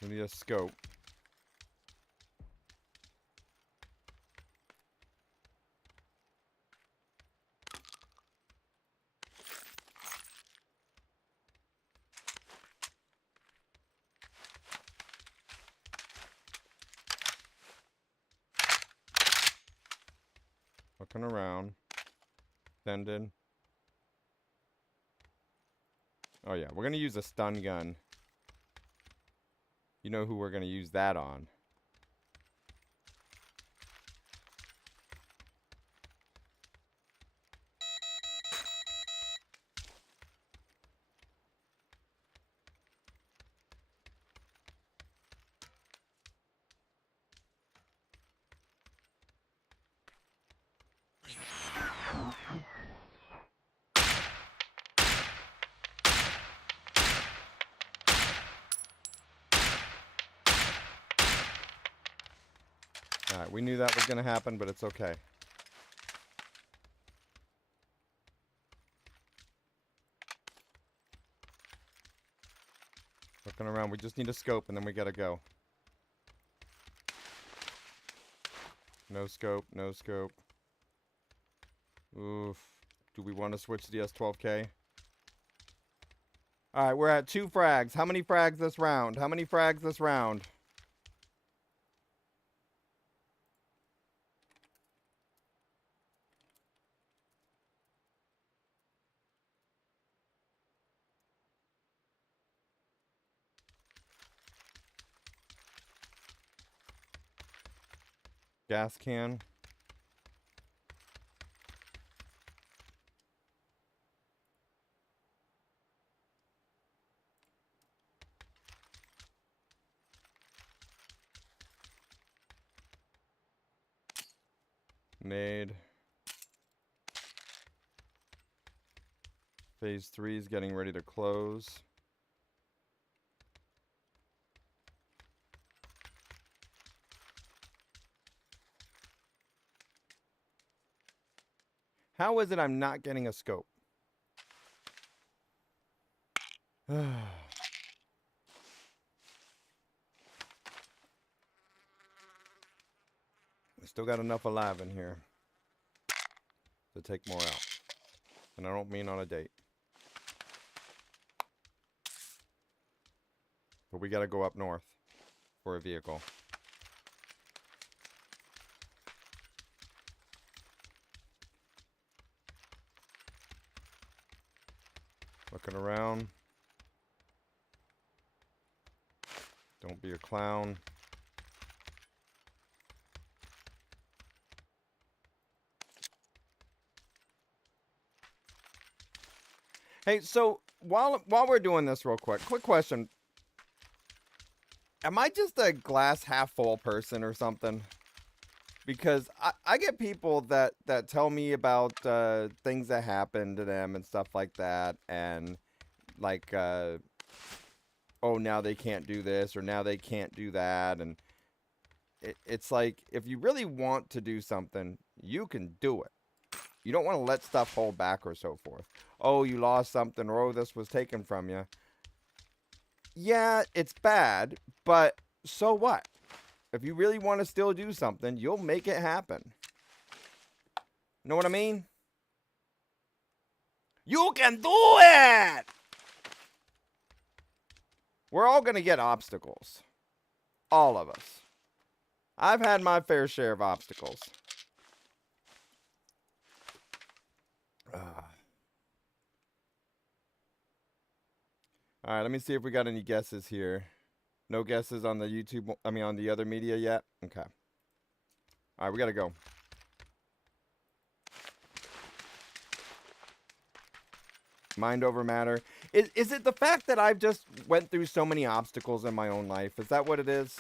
We need a scope. Looking around. Extended. Oh yeah, we're gonna use a stun gun. You know who we're gonna use that on. Alright, we knew that was gonna happen, but it's okay. Looking around, we just need a scope and then we gotta go. No scope, no scope. Oof. Do we want to switch to the S12K? Alright, we're at 2 frags. How many frags this round? How many frags this round? Gas can. Nade. Phase 3 is getting ready to close. How is it I'm not getting a scope? We still got enough alive in here to take more out. And I don't mean on a date. But we gotta go up north for a vehicle. Looking around. Don't be a clown. Hey, so while we're doing this real quick question. Am I just a glass half full person or something? Because I get people that tell me about things that happen to them and stuff like that, and like oh, now they can't do this or now they can't do that, and it's like, if you really want to do something, you can do it. You don't want to let stuff hold back or so forth. Oh, you lost something, or oh, this was taken from you. Yeah, it's bad, but so what? If you really want to still do something, you'll make it happen. Know what I mean? You can do it! We're all going to get obstacles. All of us. I've had my fair share of obstacles. Alright, let me see if we got any guesses here. No guesses on the YouTube, on the other media yet? Okay. Alright, we gotta go. Mind over matter. Is it the fact that I've just went through so many obstacles in my own life? Is that what it is?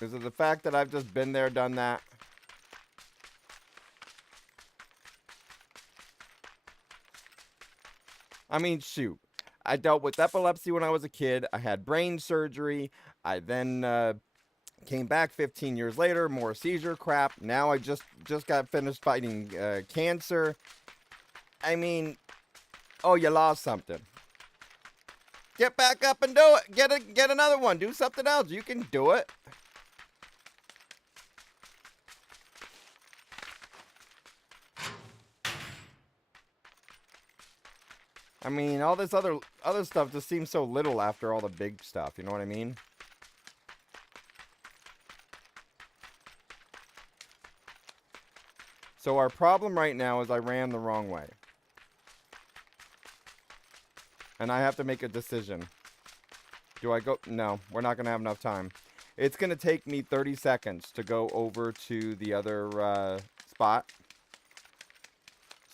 Is it the fact that I've just been there, done that? I mean, shoot. I dealt with epilepsy when I was a kid. I had brain surgery. I then came back 15 years later, more seizure crap. Now I just got finished fighting cancer. I mean, oh, you lost something. Get back up and do it. Get another one. Do something else. You can do it. I mean, all this other stuff just seems so little after all the big stuff. You know what I mean? So our problem right now is I ran the wrong way. And I have to make a decision. Do I go? No, we're not going to have enough time. It's going to take me 30 seconds to go over to the other spot.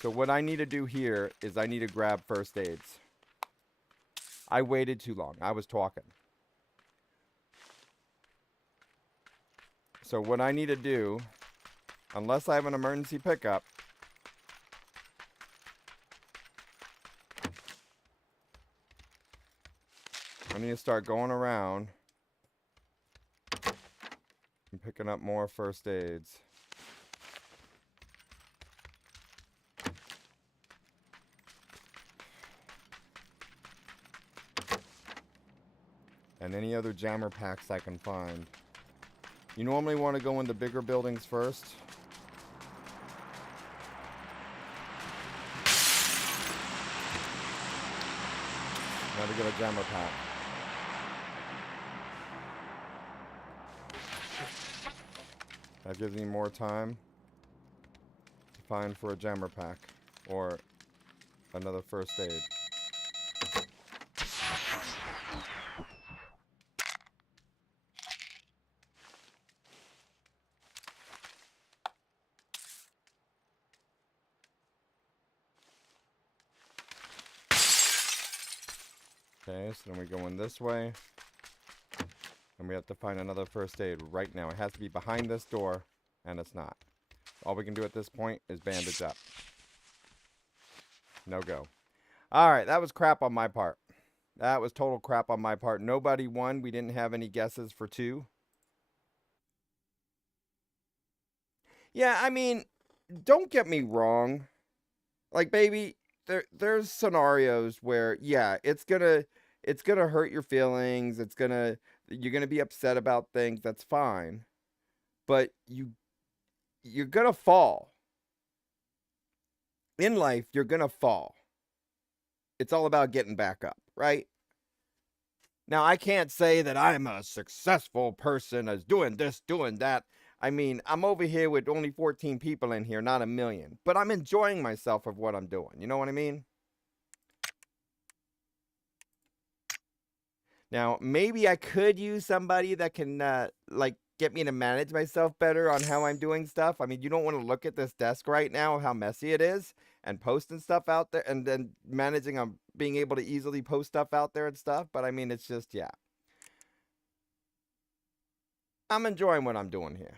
So what I need to do here is I need to grab first aids. I waited too long. I was talking. So what I need to do, unless I have an emergency pickup, I need to start going around and picking up more first aids. And any other jammer packs I can find. You normally want to go in the bigger buildings first. Now to get a jammer pack. That gives me more time to find for a jammer pack or another first aid. Okay, so then we go in this way. And we have to find another first aid right now. It has to be behind this door, and it's not. All we can do at this point is bandage up. No go. Alright, that was crap on my part. That was total crap on my part. Nobody won. We didn't have any guesses for 2. Yeah, I mean, don't get me wrong. Like, baby, there's scenarios where, yeah, it's gonna hurt your feelings. You're gonna be upset about things. That's fine. But you're gonna fall. In life, you're gonna fall. It's all about getting back up, right? Now, I can't say that I'm a successful person as doing this, doing that. I mean, I'm over here with only 14 people in here, not a million. But I'm enjoying myself of what I'm doing. You know what I mean? Now, maybe I could use somebody that can, like, get me to manage myself better on how I'm doing stuff. I mean, you don't want to look at this desk right now, how messy it is, and posting stuff out there, and then managing on being able to easily post stuff out there and stuff. But, I mean, it's just, yeah. I'm enjoying what I'm doing here.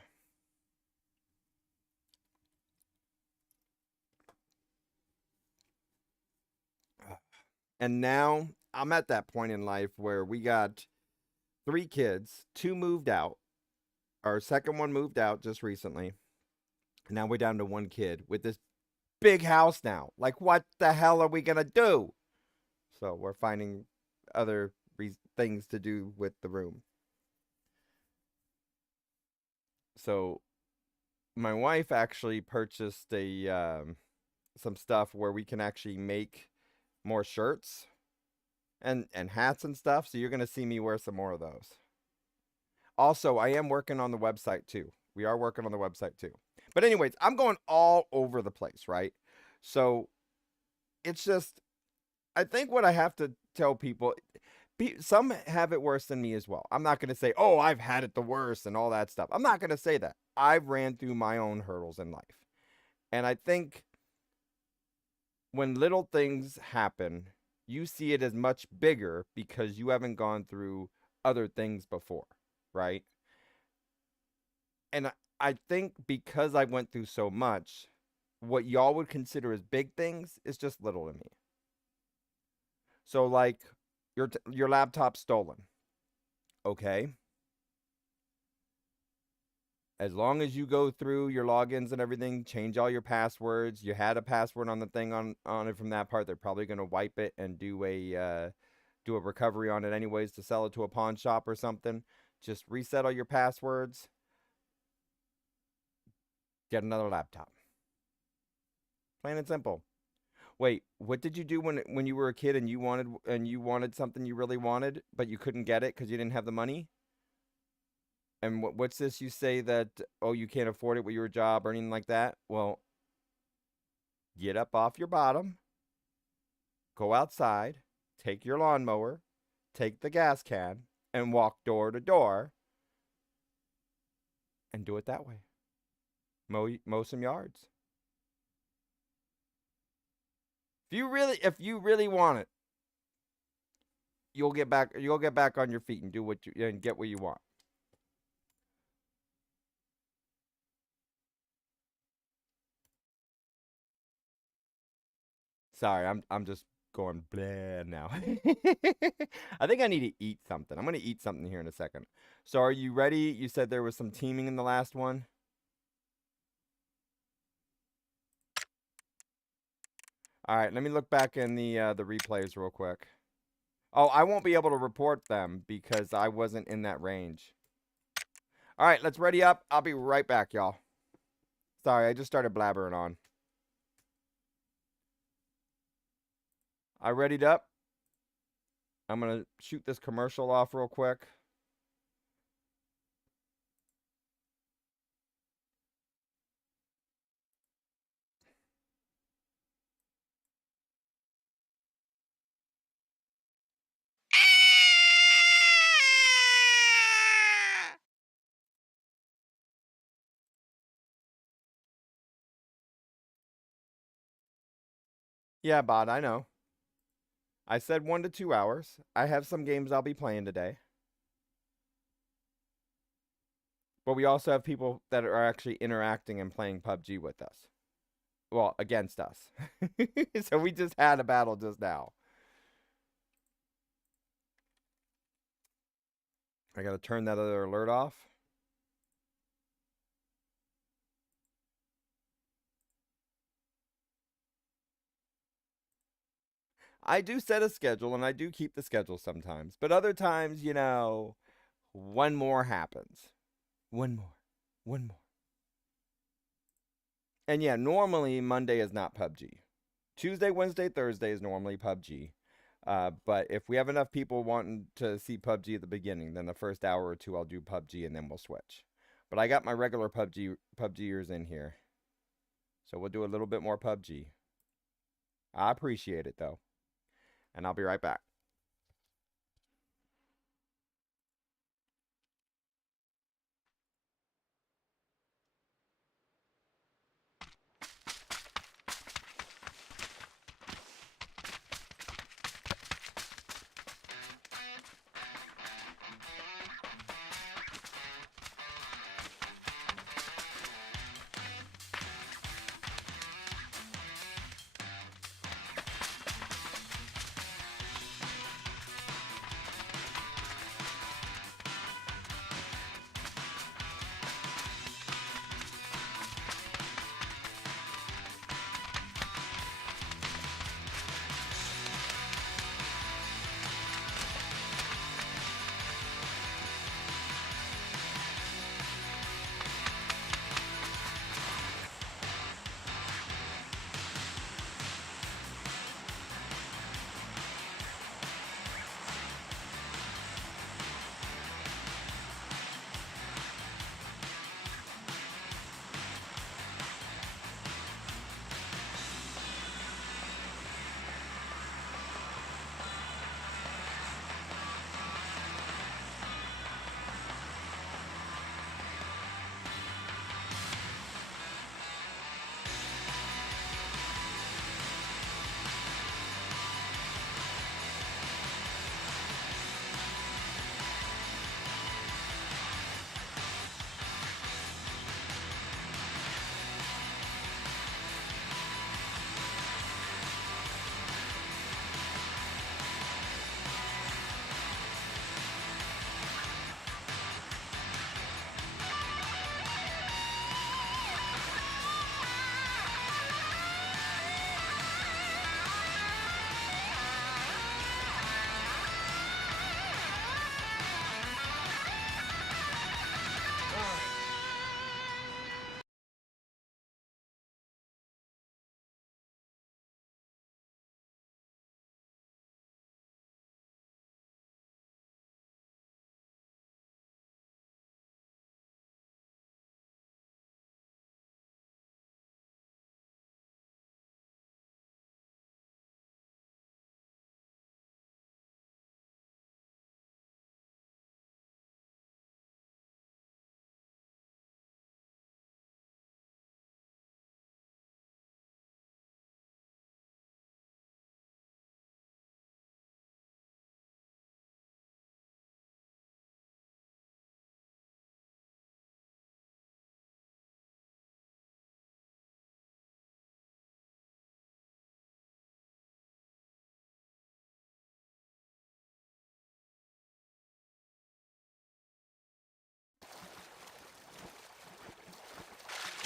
And now I'm at that point in life where we got 3 kids, 2 moved out. Our second one moved out just recently. And now we're down to 1 kid with this big house now. Like, what the hell are we going to do? So we're finding other things to do with the room. So my wife actually purchased some stuff where we can actually make more shirts and hats and stuff. So you're going to see me wear some more of those. Also, I am working on the website too. We are working on the website too. But anyways, I'm going all over the place, right? So it's just, I think what I have to tell people, some have it worse than me as well. I'm not going to say, oh, I've had it the worst and all that stuff. I'm not going to say that. I've ran through my own hurdles in life. And I think when little things happen, you see it as much bigger because you haven't gone through other things before, right? And I think because I went through so much, what y'all would consider as big things is just little to me. So like your laptop's stolen. Okay. As long as you go through your logins and everything, change all your passwords. You had a password on the thing on it from that part. They're probably going to wipe it and do a recovery on it anyways to sell it to a pawn shop or something. Just reset all your passwords. Get another laptop. Plain and simple. Wait, what did you do when you were a kid and you wanted something you really wanted, but you couldn't get it because you didn't have the money? And what's this? You say that, oh, you can't afford it with your job or anything like that? Well, get up off your bottom, go outside, take your lawnmower, take the gas can, and walk door to door and do it that way. Mow some yards. If you really want it, you'll get back on your feet and do and get what you want. Sorry, I'm just going blah now. I think I need to eat something. I'm going to eat something here in a second. So are you ready? You said there was some teaming in the last one. All right, let me look back in the replays real quick. Oh, I won't be able to report them because I wasn't in that range. All right, let's ready up. I'll be right back, y'all. Sorry, I just started blabbering on. I readied up. I'm going to shoot this commercial off real quick. Yeah, bot, I know. I said 1 to 2 hours. I have some games I'll be playing today. But we also have people that are actually interacting and playing PUBG with us. Well, against us. So we just had a battle just now. I gotta turn that other alert off. I do set a schedule and I do keep the schedule sometimes. But other times, you know, one more happens. One more. One more. And yeah, normally Monday is not PUBG. Tuesday, Wednesday, Thursday is normally PUBG. But if we have enough people wanting to see PUBG at the beginning, then the first hour or two I'll do PUBG and then we'll switch. But I got my regular PUBGers in here. So we'll do a little bit more PUBG. I appreciate it though. And I'll be right back.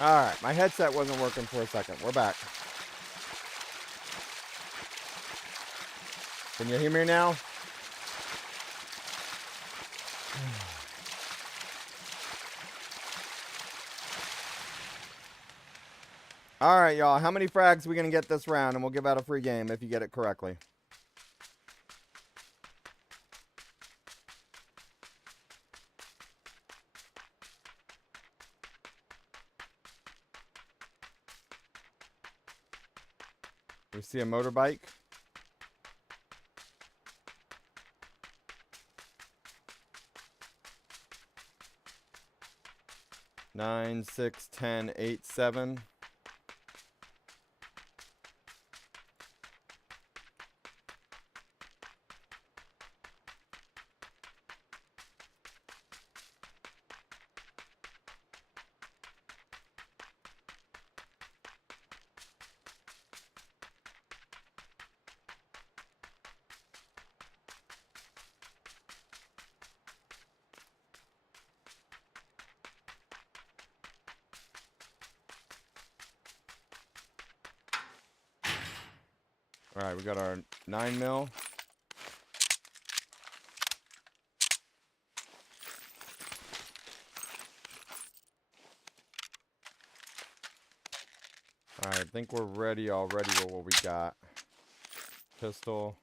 Alright, my headset wasn't working for a second. We're back. Can you hear me now? Alright, y'all. How many frags are we going to get this round? And we'll give out a free game if you get it correctly. We see a motorbike. Nine, 6, 10, 8, 7. Alright, we got our 9 mil. Alright, I think we're ready already with what we got. Pistol.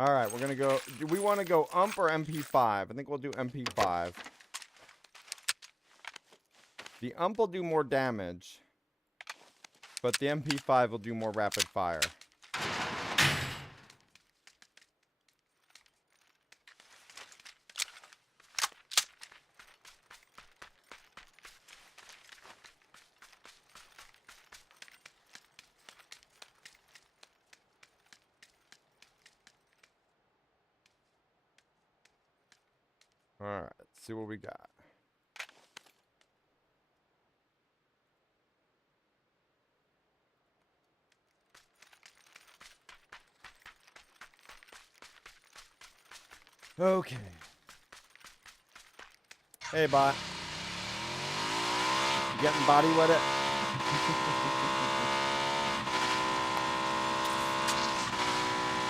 Alright, we're gonna go. Do we want to go UMP or MP5? I think we'll do MP5. The UMP will do more damage, but the MP5 will do more rapid fire. Alright, let's see what we got. Okay. Hey, bot. You getting body with it?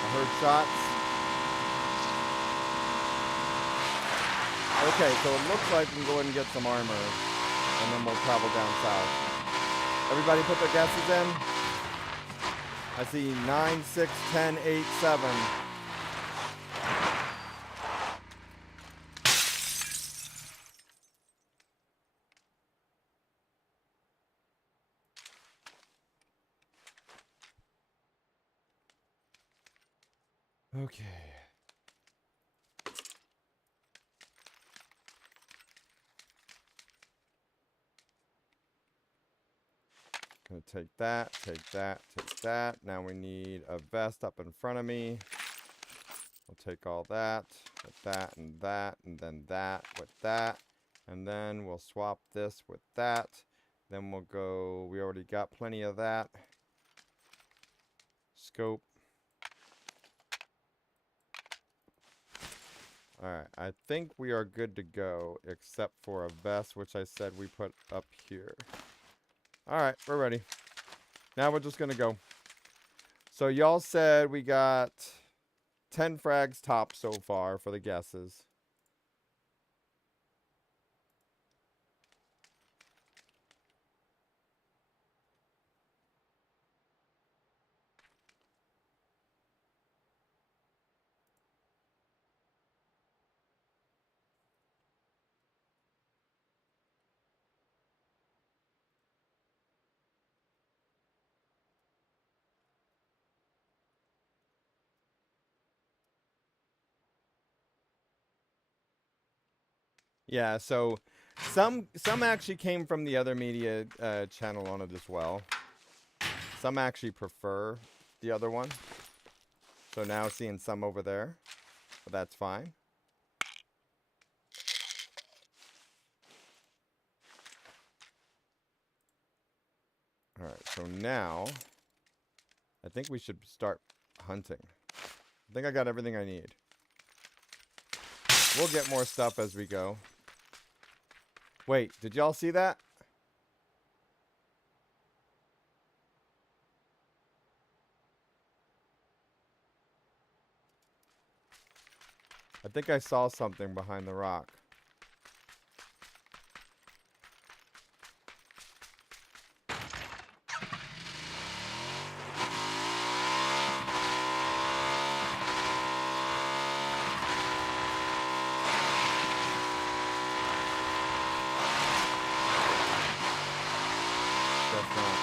I heard shots. Okay, so it looks like we can go ahead and get some armor, and then we'll travel down south. Everybody put their guesses in. I see 9, 6, 10, 8, 7. Okay. Gonna take that, take that, take that. Now we need a vest up in front of me. We'll take all that, with that, and then that with that. And then we'll swap this with that. Then we'll go, we already got plenty of that. Scope. Alright, I think we are good to go, except for a vest, which I said we put up here. Alright, we're ready. Now we're just gonna go. So y'all said we got 10 frags top so far for the guesses. Yeah, so some actually came from the other media channel on it as well. Some actually prefer the other one. So now seeing some over there, but that's fine. Alright, so now I think we should start hunting. I think I got everything I need. We'll get more stuff as we go. Wait, did y'all see that? I think I saw something behind the rock. Guess not.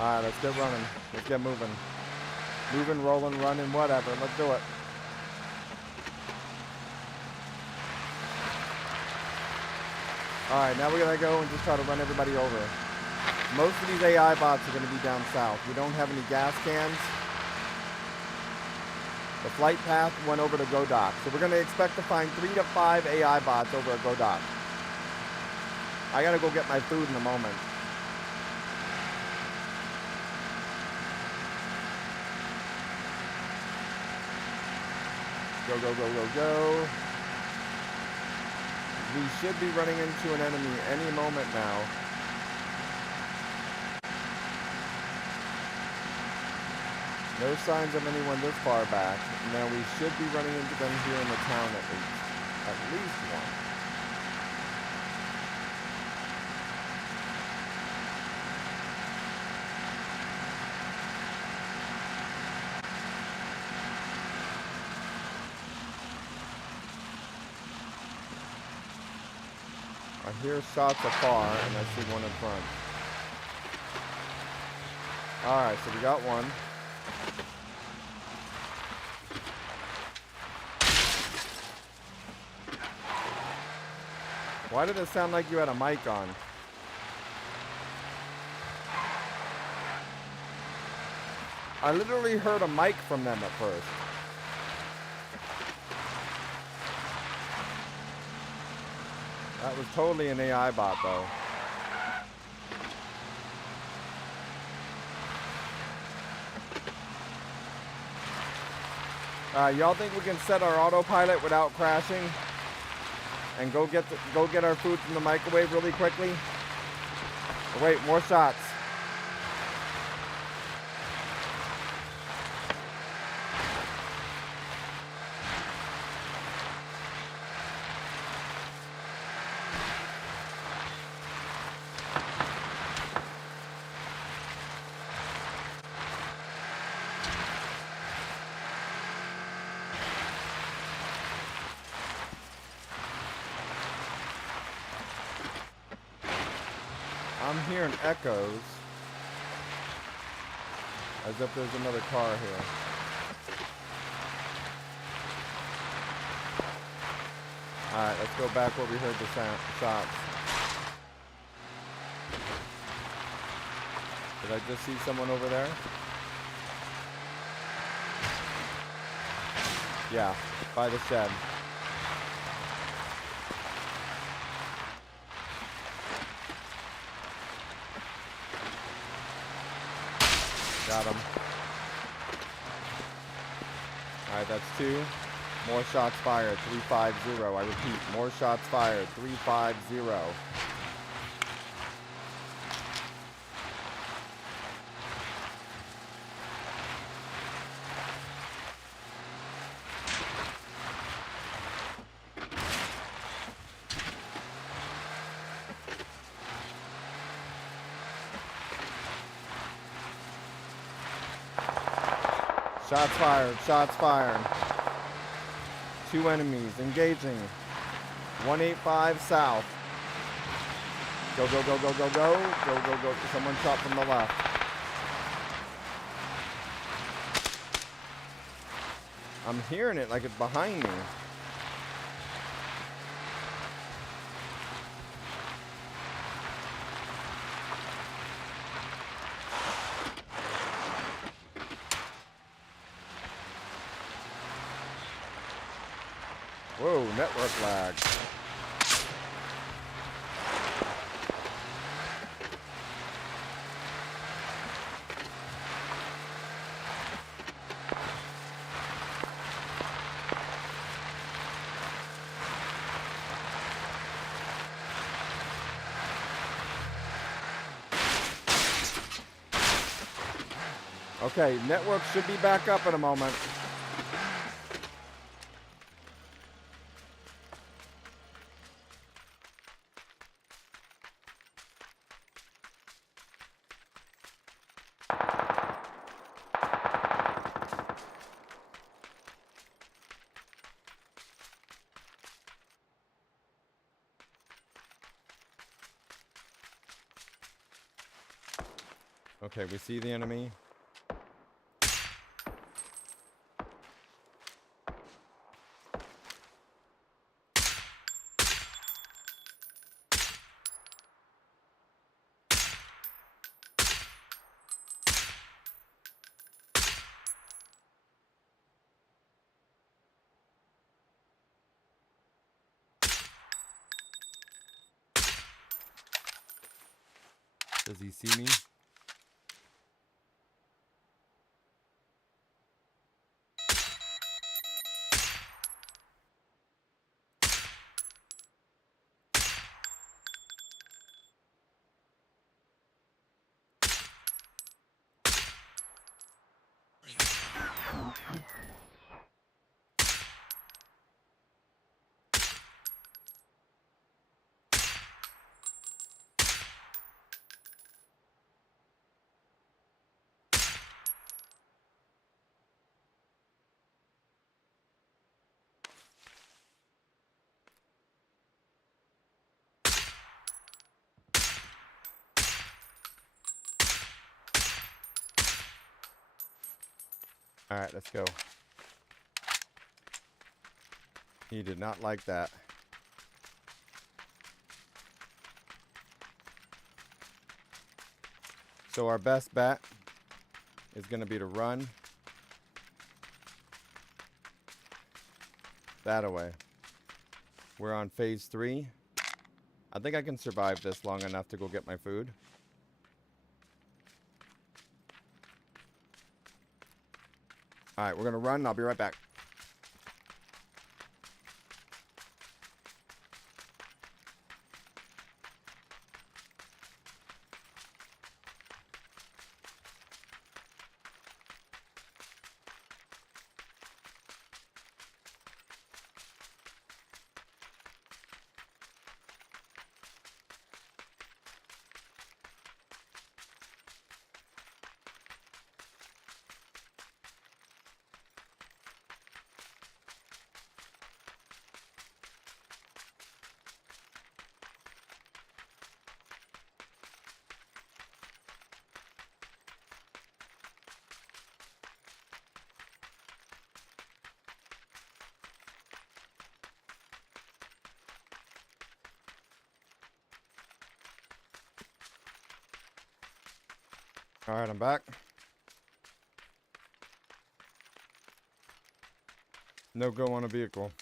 Alright, let's get running. Let's get moving. Moving, rolling, running, whatever. Let's do it. Alright, now we're going to go and just try to run everybody over. Most of these AI bots are going to be down south. We don't have any gas cans. The flight path went over to Godock. So we're going to expect to find 3 to 5 AI bots over at Godock. I got to go get my food in a moment. Go, go, go, go, go. We should be running into an enemy any moment now. No signs of anyone this far back. Now we should be running into them here in the town at least. At least one. I hear shots afar, and I see one in front. Alright, so we got one. Why did it sound like you had a mic on? I literally heard a mic from them at first. That was totally an AI bot, though. Y'all think we can set our autopilot without crashing? And go get our food from the microwave really quickly? Oh, wait, more shots. I'm hearing echoes. As if there's another car here. Alright, let's go back where we heard the shots. Did I just see someone over there? Yeah, by the shed. Got him. Alright, that's 2. More shots fired. 350. I repeat, more shots fired. 350. Shots fired, shots fired. 2 enemies engaging. 185 south. Go, go, go, go, go, go. Go, go, go. Someone shot from the left. I'm hearing it like it's behind me. Whoa, network lag. Okay, network should be back up in a moment. Okay, we see the enemy. Does he see me? All right, let's go. He did not like that. So our best bet is going to be to run that away. We're on phase 3. I think I can survive this long enough to go get my food. All right, we're going to run. I'll be right back. All right, I'm back. No go on a vehicle.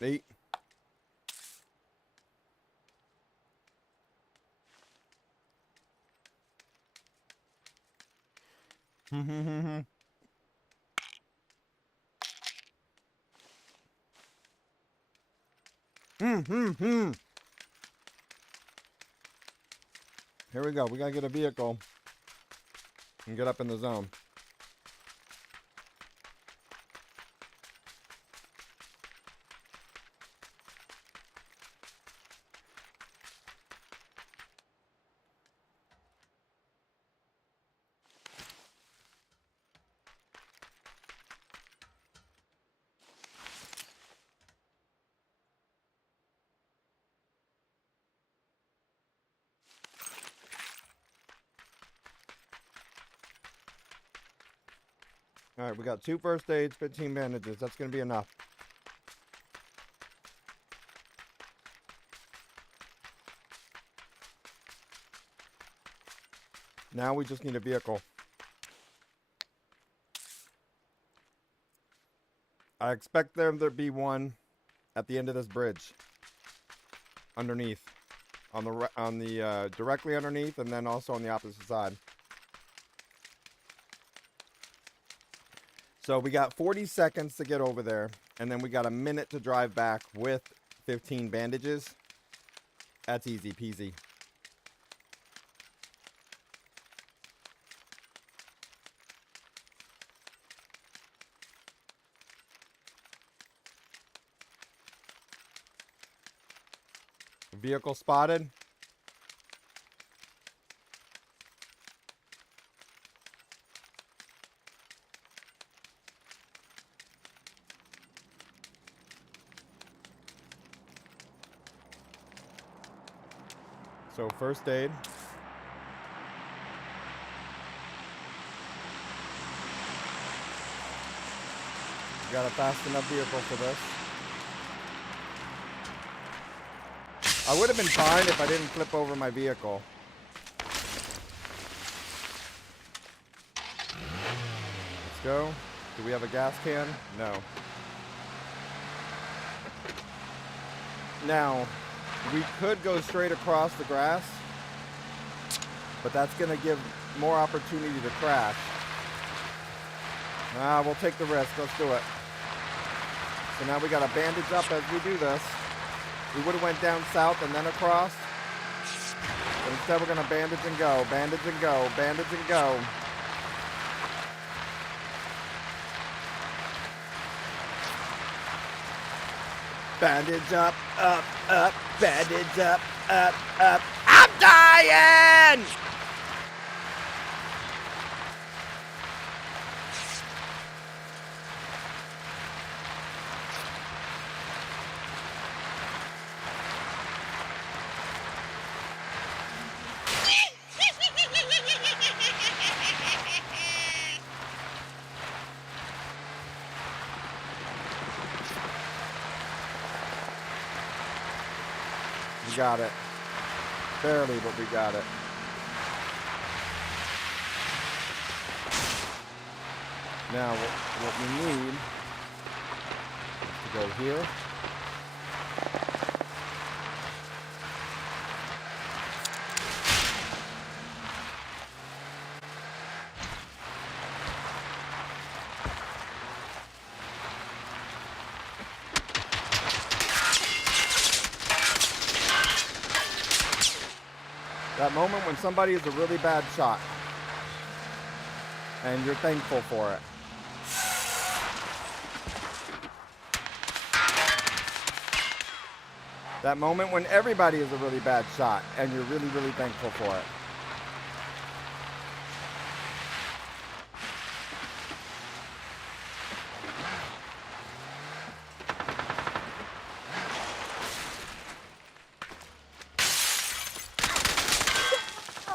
8. Hmm. Here we go. We gotta get a vehicle and get up in the zone. All right, we got 2 first aids, 15 bandages. That's gonna be enough. Now we just need a vehicle. I expect there to be one at the end of this bridge, underneath, on the directly underneath, and then also on the opposite side. So we got 40 seconds to get over there, and then we got a minute to drive back with 15 bandages. That's easy peasy. Vehicle spotted. So first aid. You got a fast enough vehicle for this. I would have been fine if I didn't flip over my vehicle. Let's go. Do we have a gas can? No. Now, we could go straight across the grass, but that's going to give more opportunity to crash. We'll take the risk. Let's do it. So now we got to bandage up as we do this. We would have went down south and then across. But instead we're going to bandage and go, bandage and go, bandage and go. Bandage up, up, bandage up, up. I'm dying! We got it. Barely, but we got it. Now, what we need is to go here. That moment when somebody is a really bad shot and you're thankful for it. That moment when everybody is a really bad shot and you're really, really thankful for it.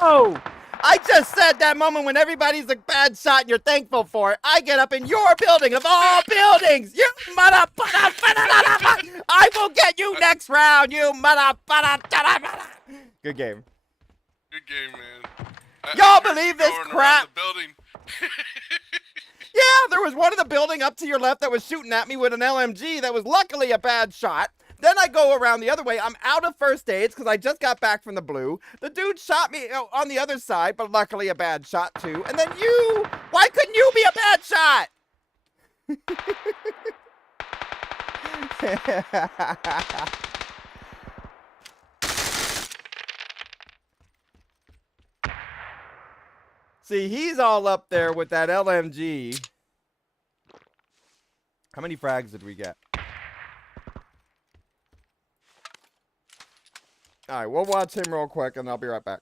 Oh, I just said that moment when everybody's a bad shot and you're thankful for it. I get up in your building of all buildings. You mother. I will get you next round. You mother. Good game. Good game, man. Y'all believe this Going crap? around the building. Yeah, there was one in the building up to your left that was shooting at me with an LMG that was luckily a bad shot. Then I go around the other way. I'm out of first aids because I just got back from the blue. The dude shot me on the other side, but luckily a bad shot too. And then you, why couldn't you be a bad shot? See, he's all up there with that LMG. How many frags did we get? All right, we'll watch him real quick, and I'll be right back.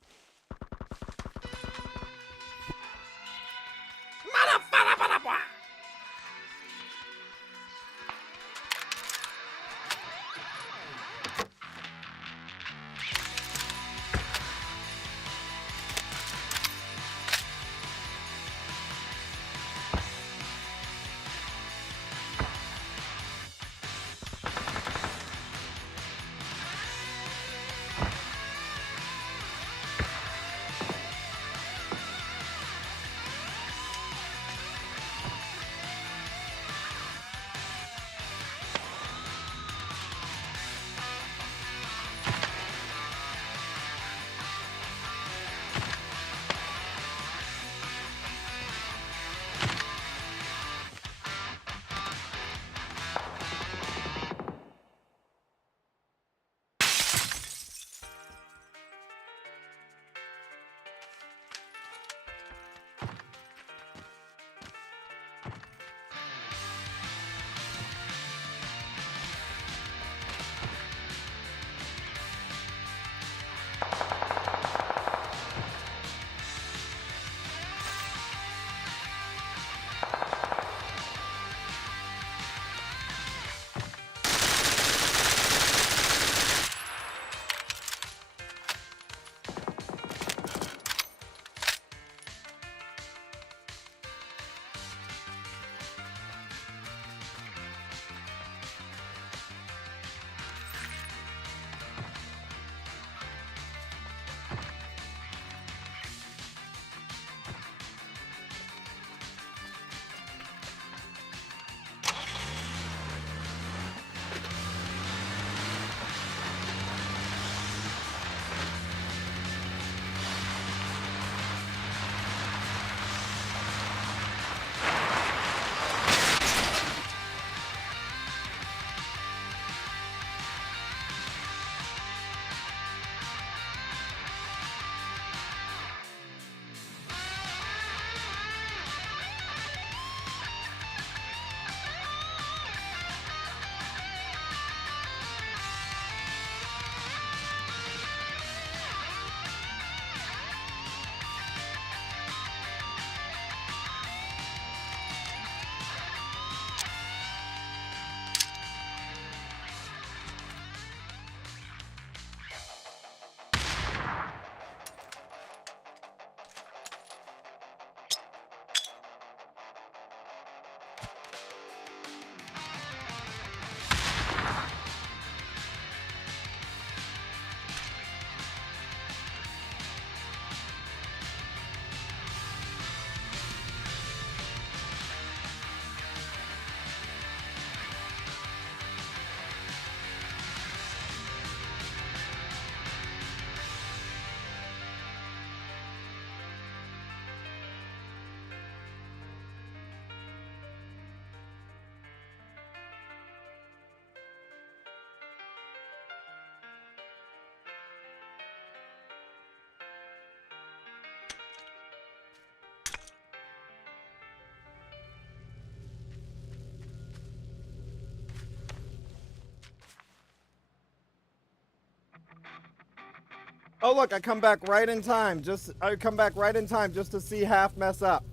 Oh look, I come back right in time. I come back right in time just to see half mess up.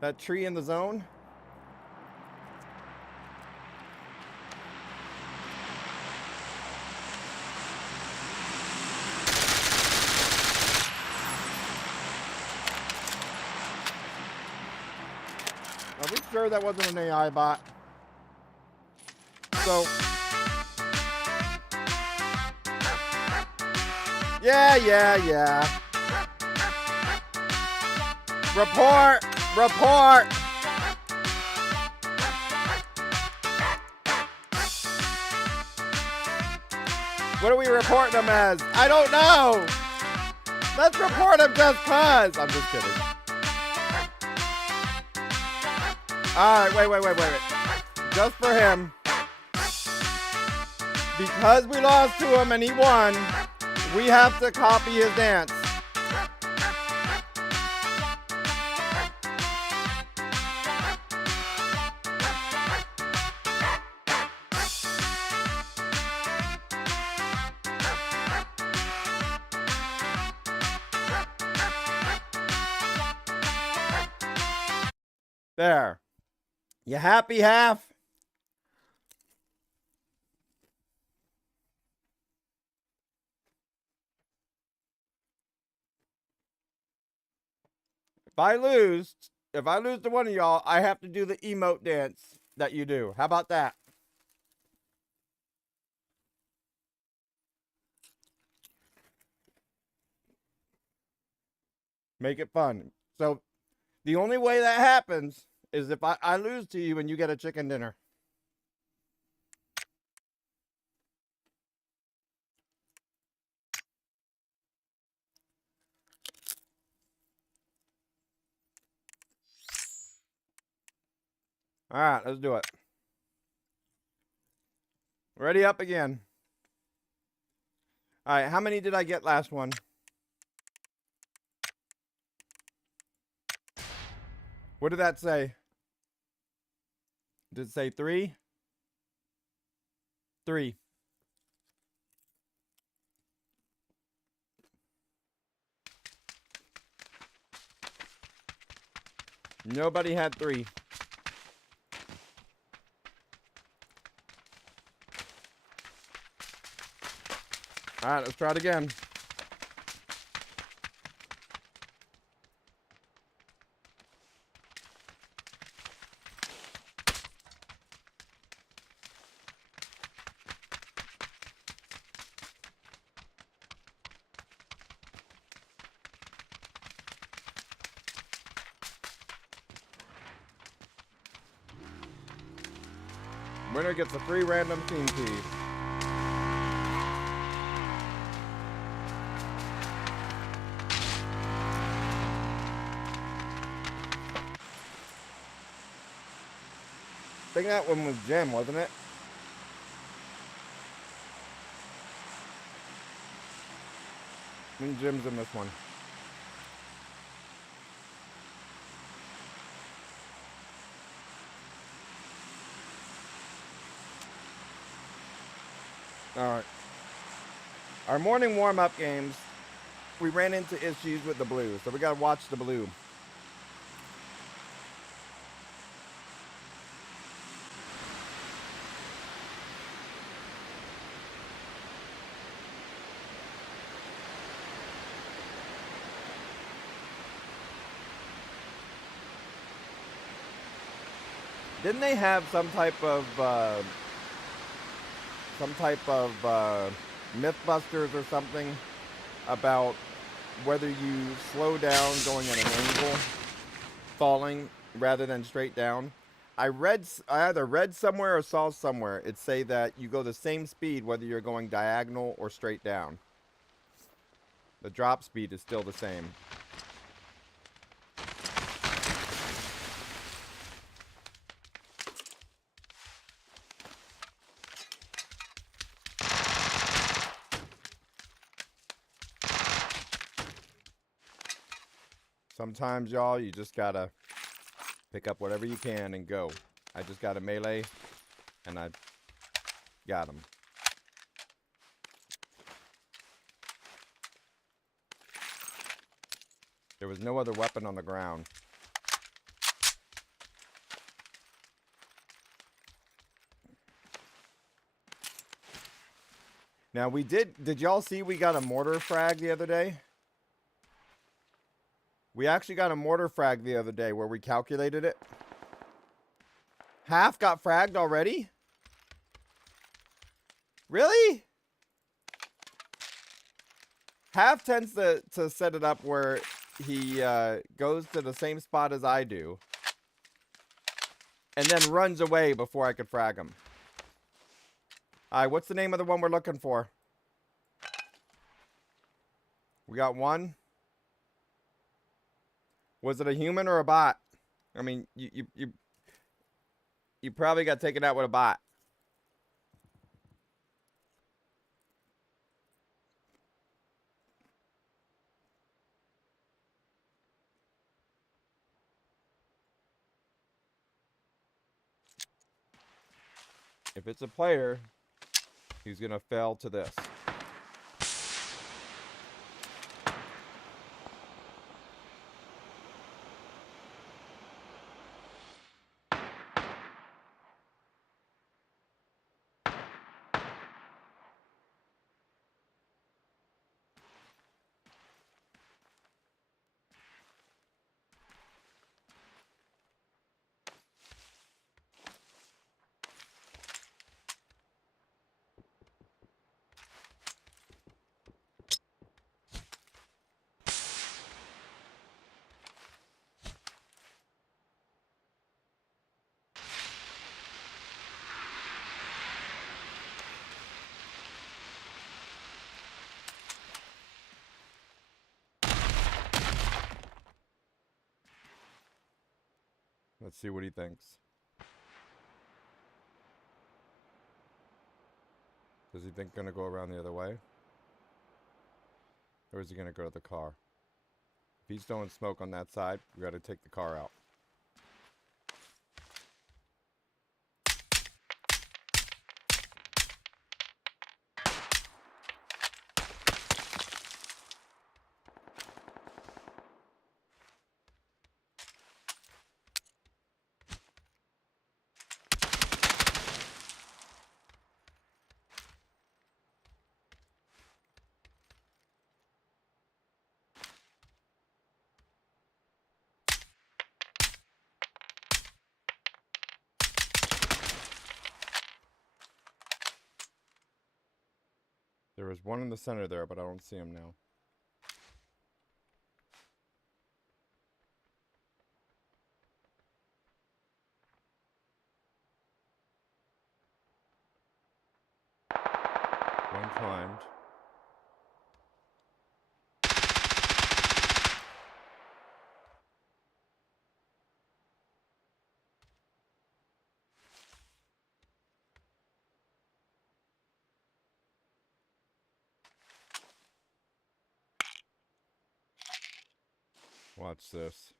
That tree in the zone? Are we sure that wasn't an AI bot? So... Yeah. Report! What are we reporting them as? I don't know! Let's report him just cuz! I'm just kidding. Alright, wait. Just for him. Because we lost to him and he won, we have to copy his dance. There. You happy, half? If I lose to one of y'all, I have to do the emote dance that you do. How about that? Make it fun. So, the only way that happens is if I lose to you and you get a chicken dinner. Alright, let's do it. Ready up again. Alright, how many did I get last one? What did that say? Did it say 3? 3. Nobody had 3. Alright, let's try it again. Winner gets a free random team piece. I think that one was Gem, wasn't it? I think Jim's in this one. Alright. Our morning warm-up games, we ran into issues with the blue, so we gotta watch the blue. Didn't they have some type of Mythbusters or something about whether you slow down going at an angle, falling rather than straight down? I either read somewhere or saw somewhere it say that you go the same speed whether you're going diagonal or straight down. The drop speed is still the same. Sometimes, y'all, you just gotta pick up whatever you can and go. I just got a melee, and I got him. There was no other weapon on the ground. Now we did y'all see we got a mortar frag the other day? We actually got a mortar frag the other day where we calculated it. Half got fragged already? Really? Half tends to set it up where he goes to the same spot as I do. And then runs away before I could frag him. Alright, what's the name of the one we're looking for? We got one. Was it a human or a bot? I mean, you probably got taken out with a bot. If it's a player, he's gonna fail to this. Let's see what he thinks. Does he think gonna go around the other way? Or is he gonna go to the car? If he's throwing smoke on that side, we gotta take the car out. There was one in the center there, but I don't see him now. One climbed. Watch this.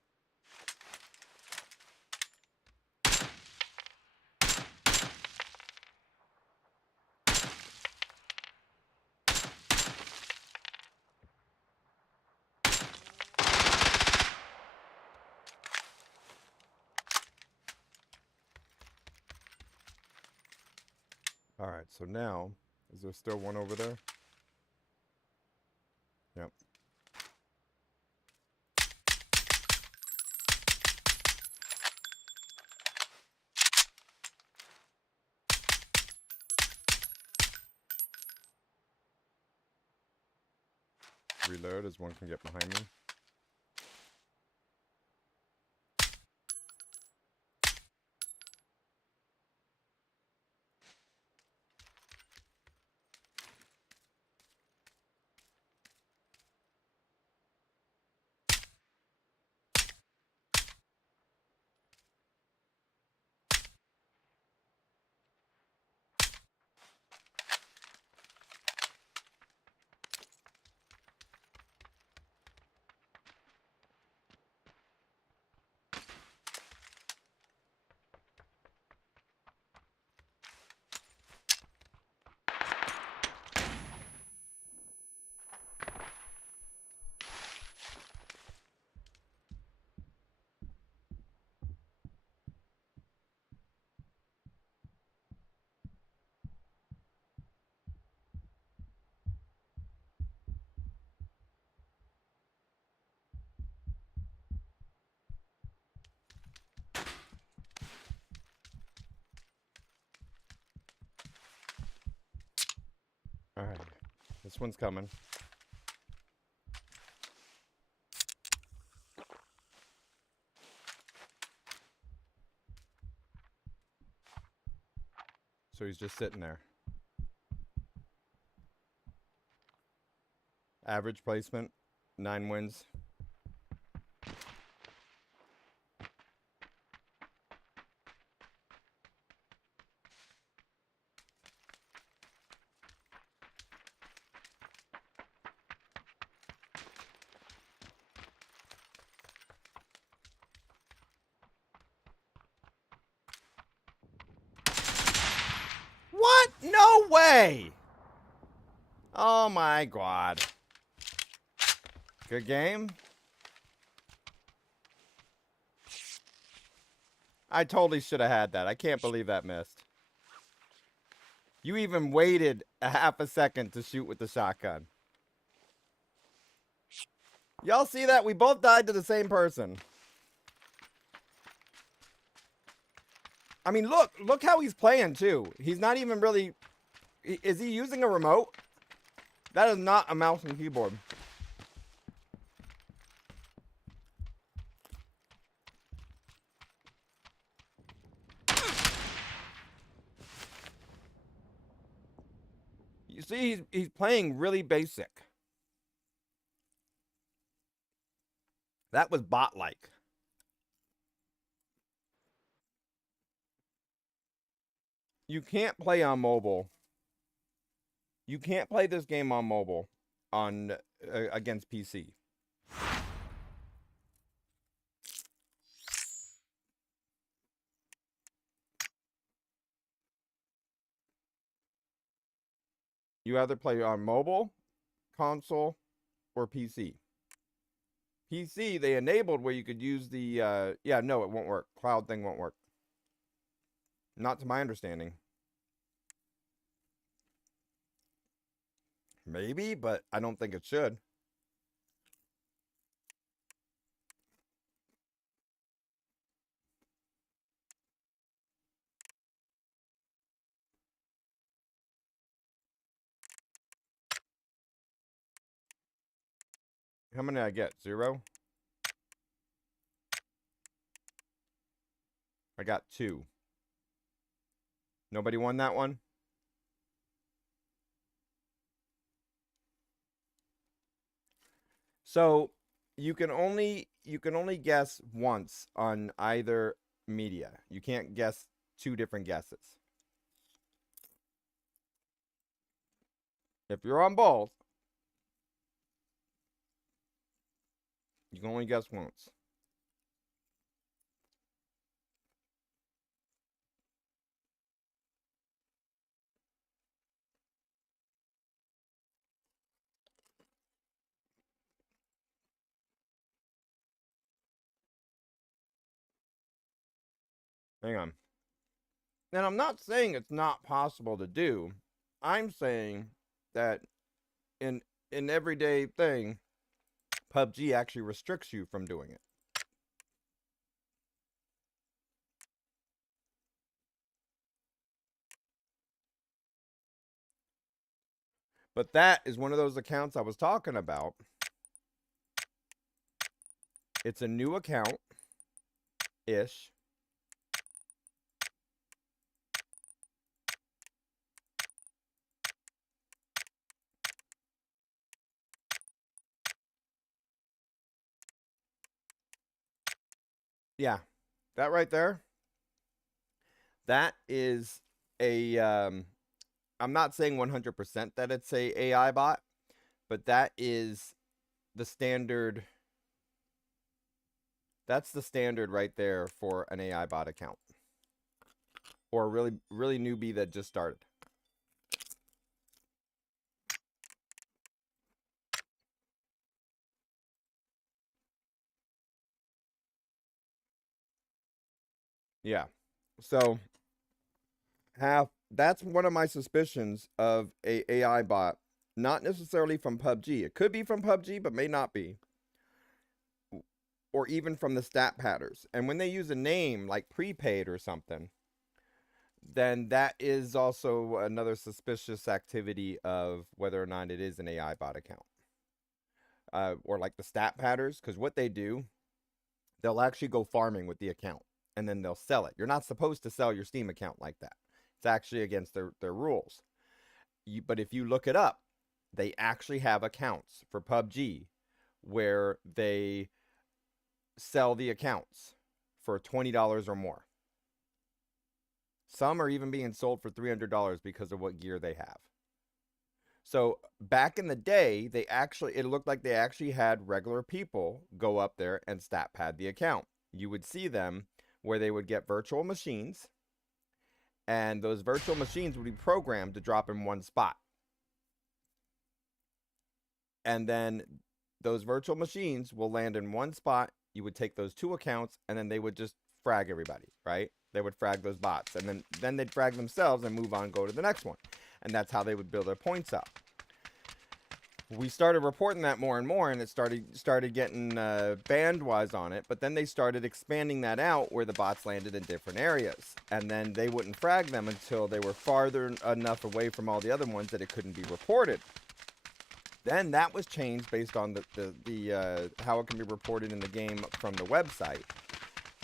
Alright, so now, is there still one over there? Yep. Reload as one can get behind me. This one's coming. So he's just sitting there. Average placement, 9 wins. What? No way! Oh my god. Good game. I totally should have had that. I can't believe that missed. You even waited a half a second to shoot with the shotgun. Y'all see that? We both died to the same person. I mean, look how he's playing too. He's not even really... Is he using a remote? That is not a mouse and keyboard. You see, he's playing really basic. That was bot-like. You can't play on mobile. You can't play this game on mobile on against PC. You either play on mobile, console, or PC. PC, they enabled where you could use the, yeah, no, it won't work. Cloud thing won't work. Not to my understanding. Maybe, but I don't think it should. How many did I get? 0? I got 2. Nobody won that one? So you can only guess once on either media. You can't guess 2 different guesses. If you're on both, you can only guess once. Hang on. And I'm not saying it's not possible to do. I'm saying that in everyday thing, PUBG actually restricts you from doing it. But that is one of those accounts I was talking about. It's a new account-ish. Yeah, that right there. That is a, I'm not saying 100% that it's a AI bot, but that is the standard. That's the standard right there for an AI bot account. Or a really newbie that just started. Yeah. So that's one of my suspicions of a AI bot. Not necessarily from PUBG. It could be from PUBG, but may not be. Or even from the stat patterns. And when they use a name like prepaid or something, then that is also another suspicious activity of whether or not it is an AI bot account. Or like the stat patters, because what they do, they'll actually go farming with the account and then they'll sell it. You're not supposed to sell your Steam account like that. It's actually against their rules. But if you look it up, they actually have accounts for PUBG where they sell the accounts for $20 or more. Some are even being sold for $300 because of what gear they have. So back in the day, it looked like they actually had regular people go up there and stat pad the account. You would see them where they would get virtual machines, and those virtual machines would be programmed to drop in one spot. And then those virtual machines will land in one spot. You would take those two accounts, and then they would just frag everybody, right? They would frag those bots, and then they'd frag themselves and move on and go to the next one. And that's how they would build their points up. We started reporting that more and more, and it started getting band-wise on it. But then they started expanding that out where the bots landed in different areas. And then they wouldn't frag them until they were farther enough away from all the other ones that it couldn't be reported. Then that was changed based on the how it can be reported in the game from the website.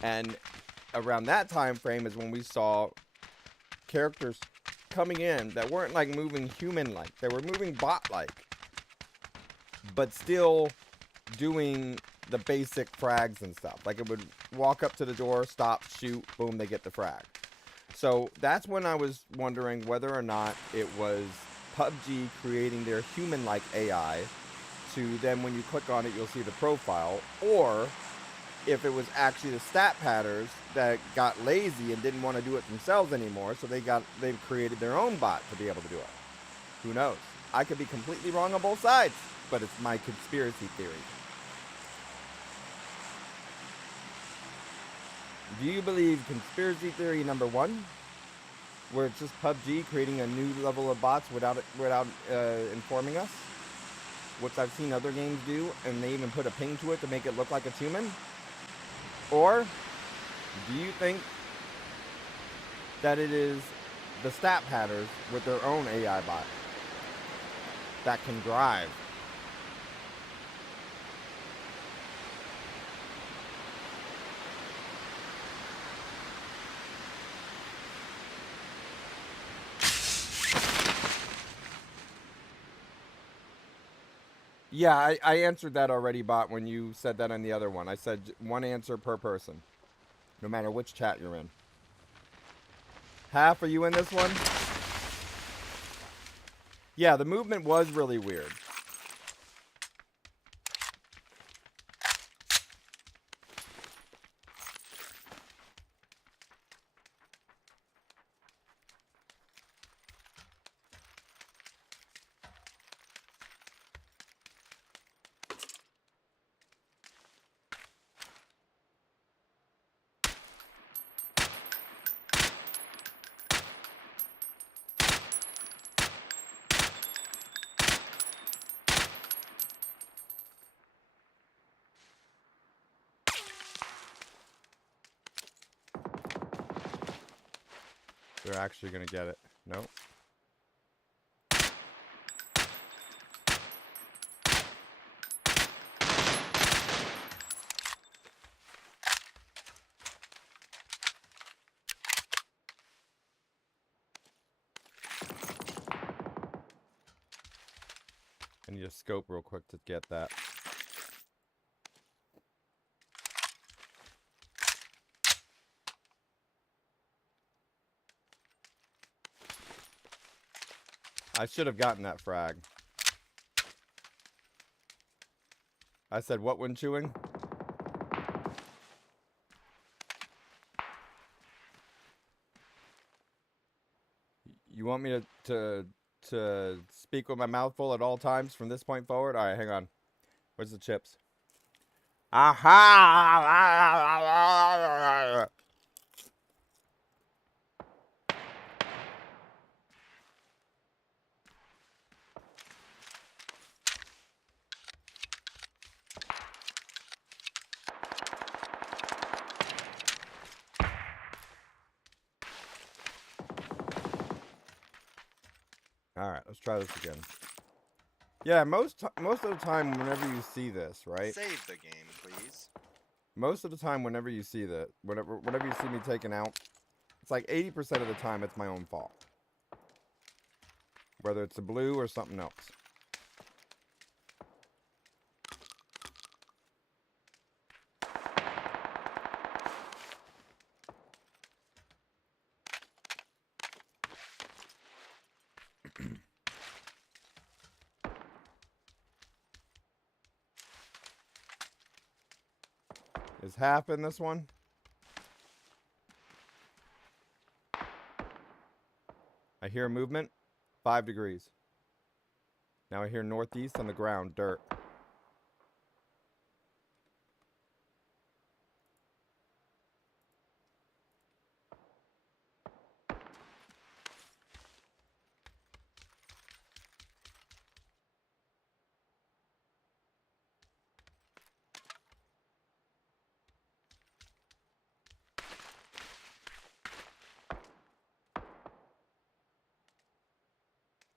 And around that time frame is when we saw characters coming in that weren't like moving human-like. They were moving bot-like, but still doing the basic frags and stuff. Like it would walk up to the door, stop, shoot, boom, they get the frag. So that's when I was wondering whether or not it was PUBG creating their human-like AI to then when you click on it, you'll see the profile, or if it was actually the stat patters that got lazy and didn't want to do it themselves anymore, so they've created their own bot to be able to do it. Who knows? I could be completely wrong on both sides, but it's my conspiracy theory. Do you believe conspiracy theory number 1, where it's just PUBG creating a new level of bots without informing us, which I've seen other games do, and they even put a ping to it to make it look like it's human? Or do you think that it is the stat patters with their own AI bot that can drive? Yeah, I answered that already, bot, when you said that on the other one. I said one answer per person, no matter which chat you're in. Half, are you in this one? Yeah, the movement was really weird. They're actually gonna get it. Nope. I need a scope real quick to get that. I should have gotten that frag. I said what when chewing? You want me to speak with my mouth full at all times from this point forward? All right, hang on. Where's the chips? Aha! All right, let's try this again. Yeah, most of the time, whenever you see this, right? Save the game, please. Most of the time, whenever you see that, whenever you see me taken out, it's like 80% of the time it's my own fault. Whether it's the blue or something else. Is half in this one? I hear movement. 5 degrees. Now I hear northeast on the ground, dirt.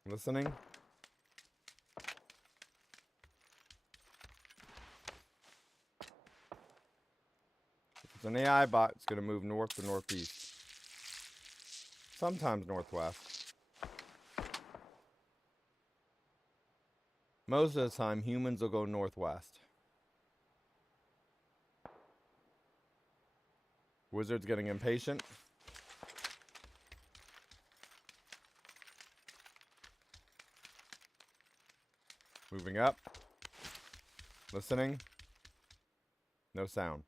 Listening. If it's an AI bot, it's going to move north to northeast. Sometimes northwest. Most of the time, humans will go northwest. Wizard's getting impatient. Moving up. Listening. No sound.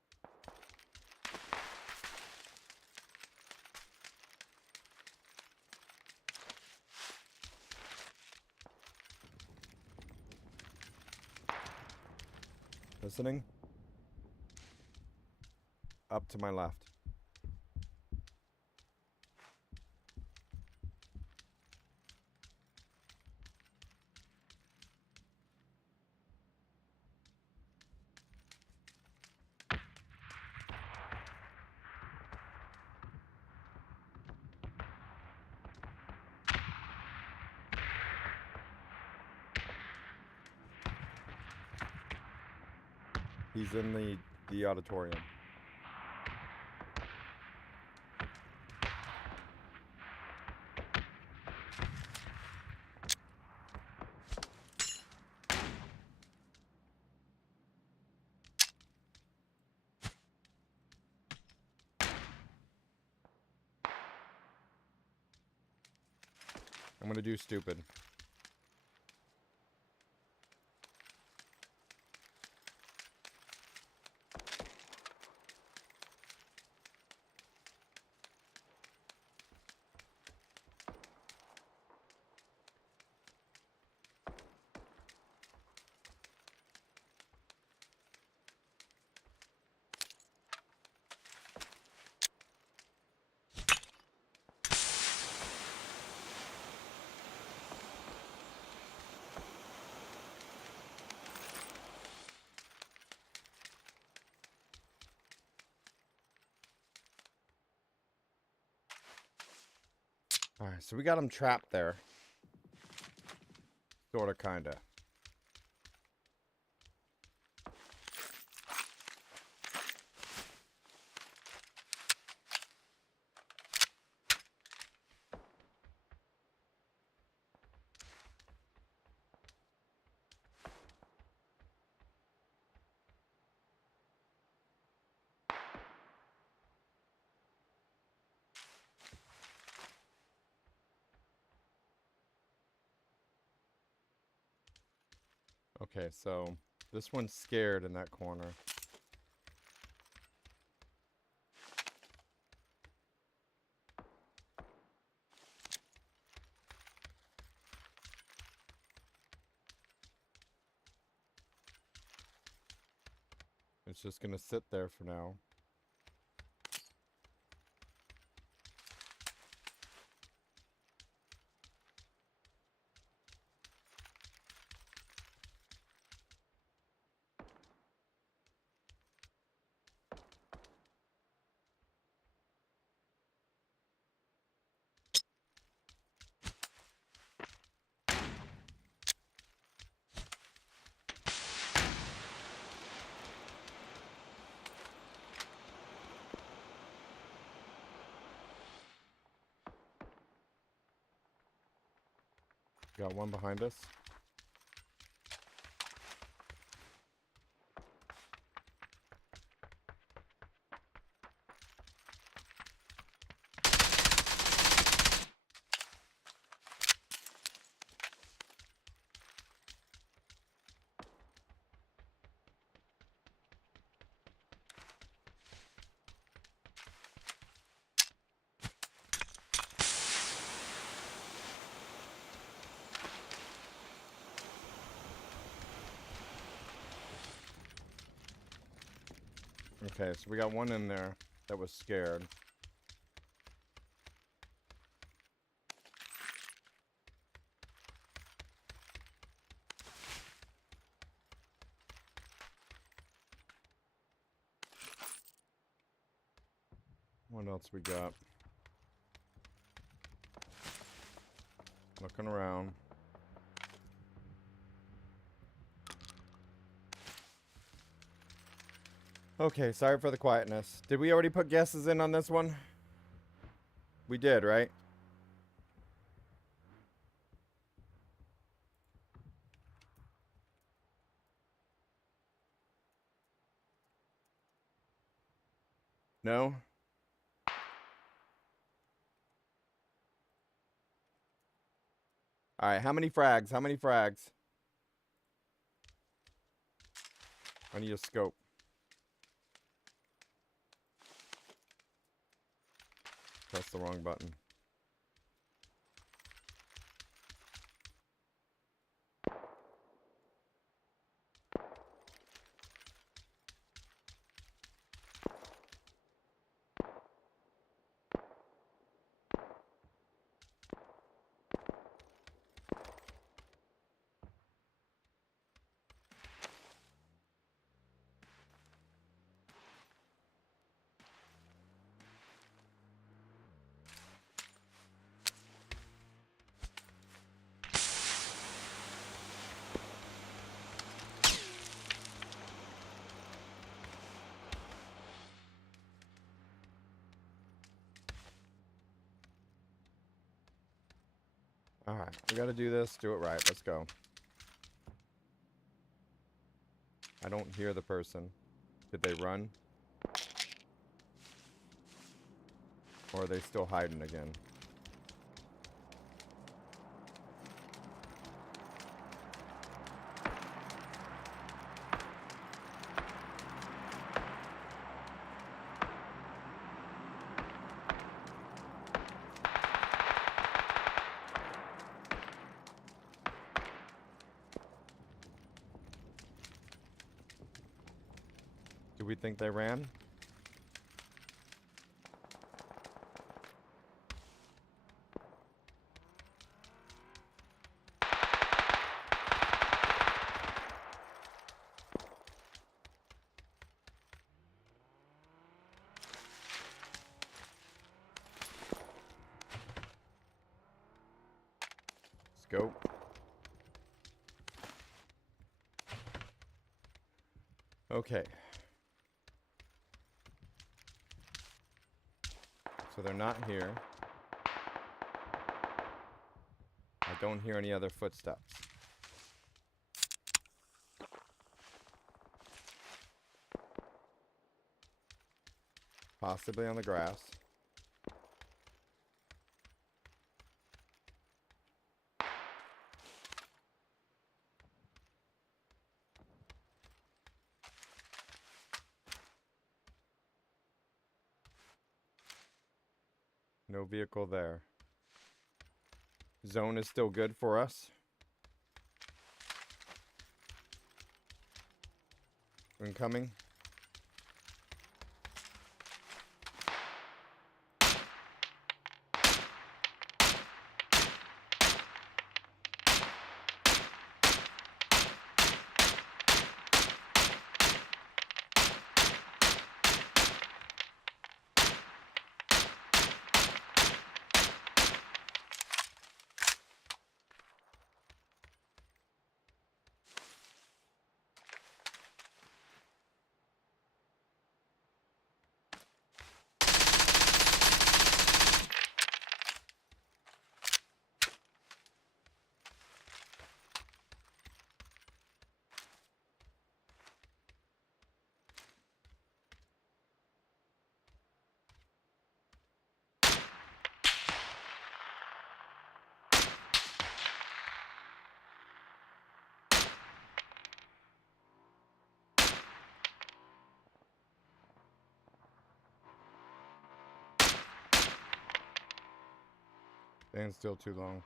Listening. Up to my left. He's in the auditorium. I'm gonna do stupid. Alright, so we got him trapped there. Sorta, kinda. Okay, so this one's scared in that corner. It's just gonna sit there for now. Got one behind us. Okay, so we got one in there that was scared. What else we got? Looking around. Okay, sorry for the quietness. Did we already put guesses in on this one? We did, right? No? Alright, how many frags? How many frags? I need a scope. Press the wrong button. Alright, we gotta do this. Do it right. Let's go. I don't hear the person. Did they run? Or are they still hiding again? Do we think they ran? Go. Okay. So they're not here. I don't hear any other footsteps. Possibly on the grass. No vehicle there. Zone is still good for us. Incoming. Staying still too long.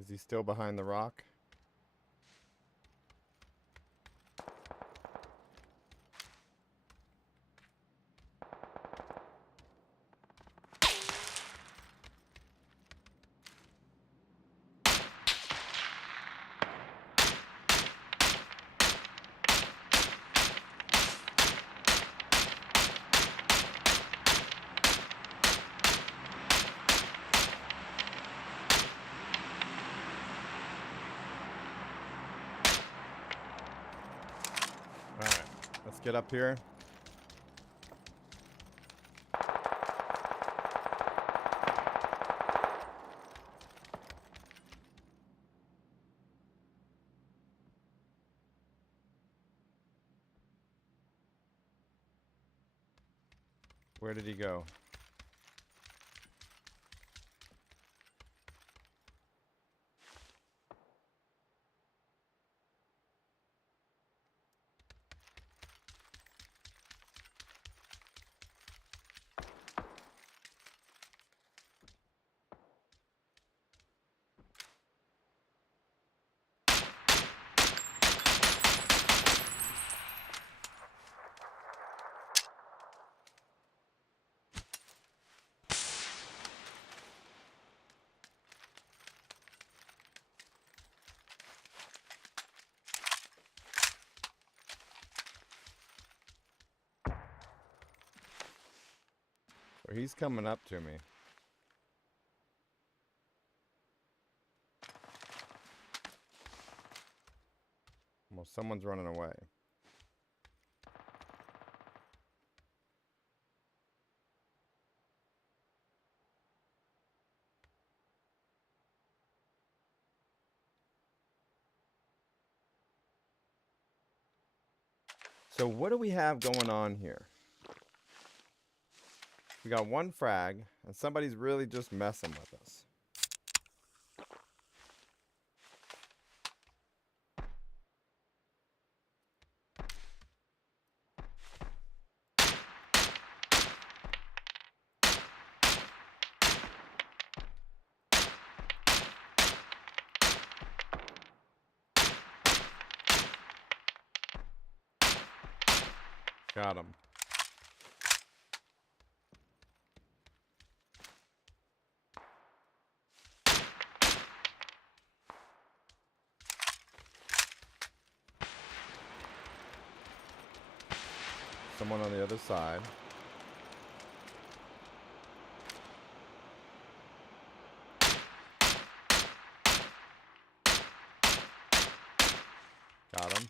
Is he still behind the rock? Alright, let's get up here. Where did he go? Or he's coming up to me. Well, someone's running away. So what do we have going on here? We got one frag, and somebody's really just messing with us. Got him. Someone on the other side. Got him.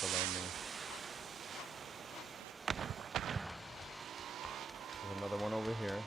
Below me. There's another one over here.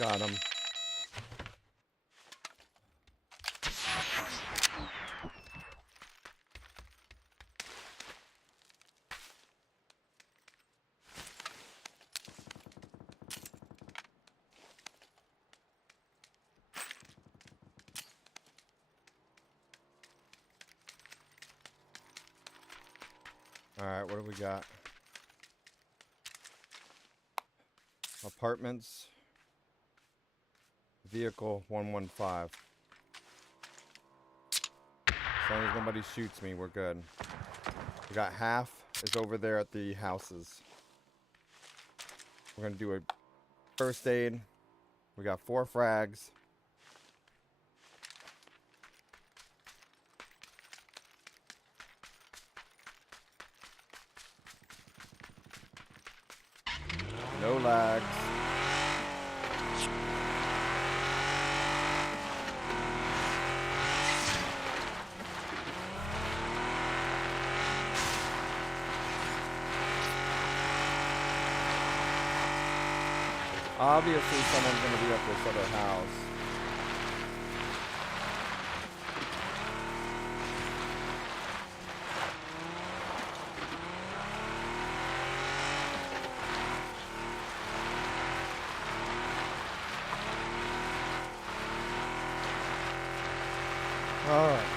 Got him. Alright, what do we got? Apartments. Vehicle 115. As long as nobody shoots me, we're good. We got half is over there at the houses. We're gonna do a first aid. We got 4 frags. No lags. Obviously, someone's going to be at this other house. Alright.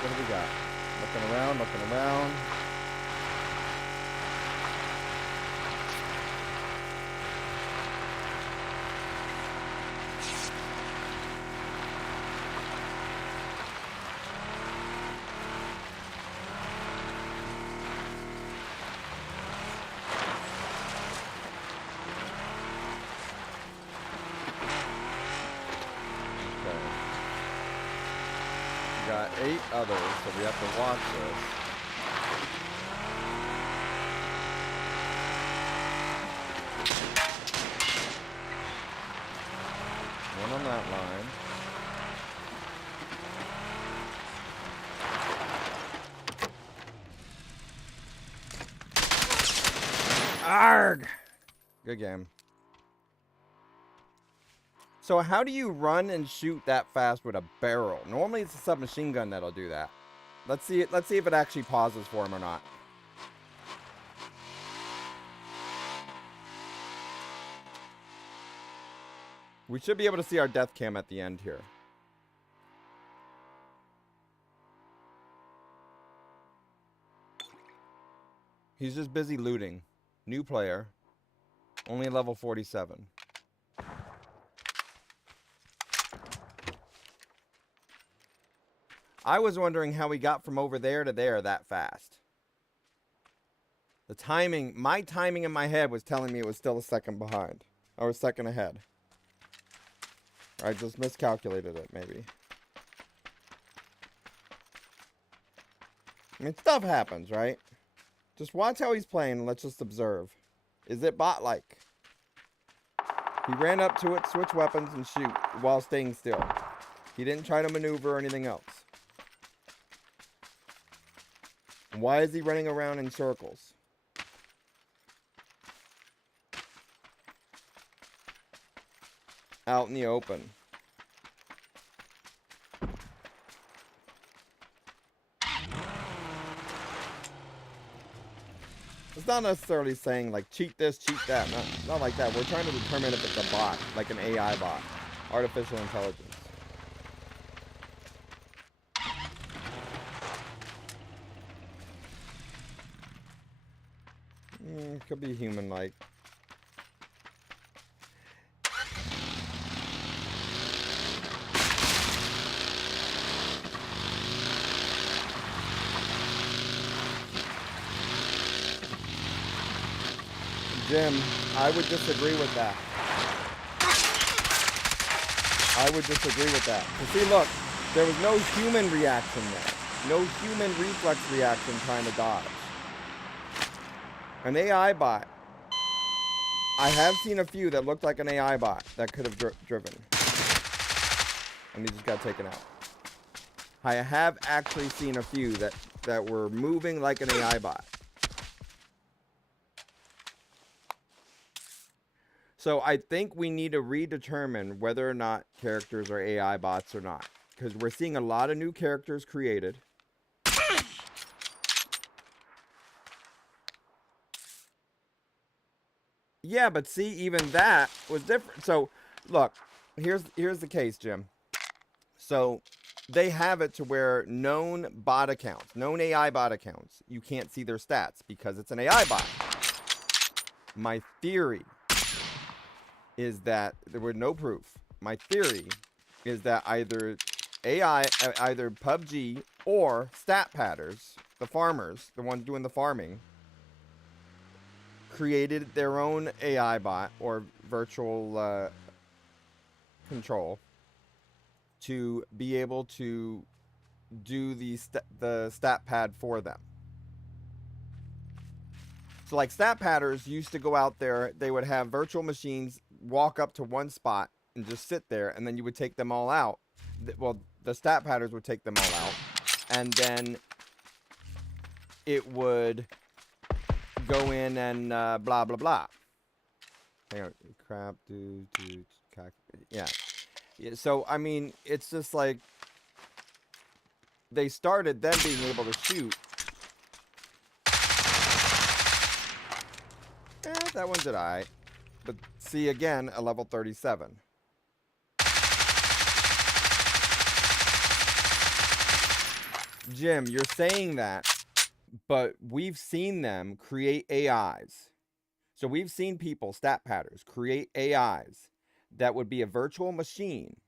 What do we got? Looking around, looking around. Got 8 others, so we have to watch this. One on that line. Arg! Good game. So how do you run and shoot that fast with a barrel? Normally it's a submachine gun that'll do that. Let's see it. Let's see if it actually pauses for him or not. We should be able to see our death cam at the end here. He's just busy looting. New player. Only level 47. I was wondering how we got from over there to there that fast. The timing, my timing in my head was telling me it was still a second behind. Or a second ahead. I just miscalculated it, maybe. I mean, stuff happens, right? Just watch how he's playing and let's just observe. Is it bot-like? He ran up to it, switch weapons, and shoot while staying still. He didn't try to maneuver or anything else. Why is he running around in circles? Out in the open. It's not necessarily saying like cheat this, cheat that. Not like that. We're trying to determine if it's a bot, like an AI bot. Artificial intelligence. Could be human-like. Jim, I would disagree with that. I would disagree with that. You see, look, there was no human reaction there. No human reflex reaction trying to dodge. An AI bot. I have seen a few that looked like an AI bot that could have driven. And he just got taken out. I have actually seen a few that were moving like an AI bot. So I think we need to redetermine whether or not characters are AI bots or not. Because we're seeing a lot of new characters created. Yeah, but see, even that was different. So, look, here's the case, Jim. So, they have it to where known bot accounts, known AI bot accounts, you can't see their stats because it's an AI bot. My theory is that there were no proof. My theory is that either either PUBG or stat padders, the farmers, the ones doing the farming, created their own AI bot or virtual control to be able to do the stat pad for them. So like stat padders used to go out there, they would have virtual machines walk up to one spot and just sit there, and then you would take them all out. Well, the stat padders would take them all out, and then it would go in and blah blah blah. Hang on, crap, dude, yeah. So I mean, it's just like they started them being able to shoot. That one did I. But see again, a level 37. Jim, you're saying that, but we've seen them create AIs. So we've seen people, stat padders, create AIs that would be a virtual machine,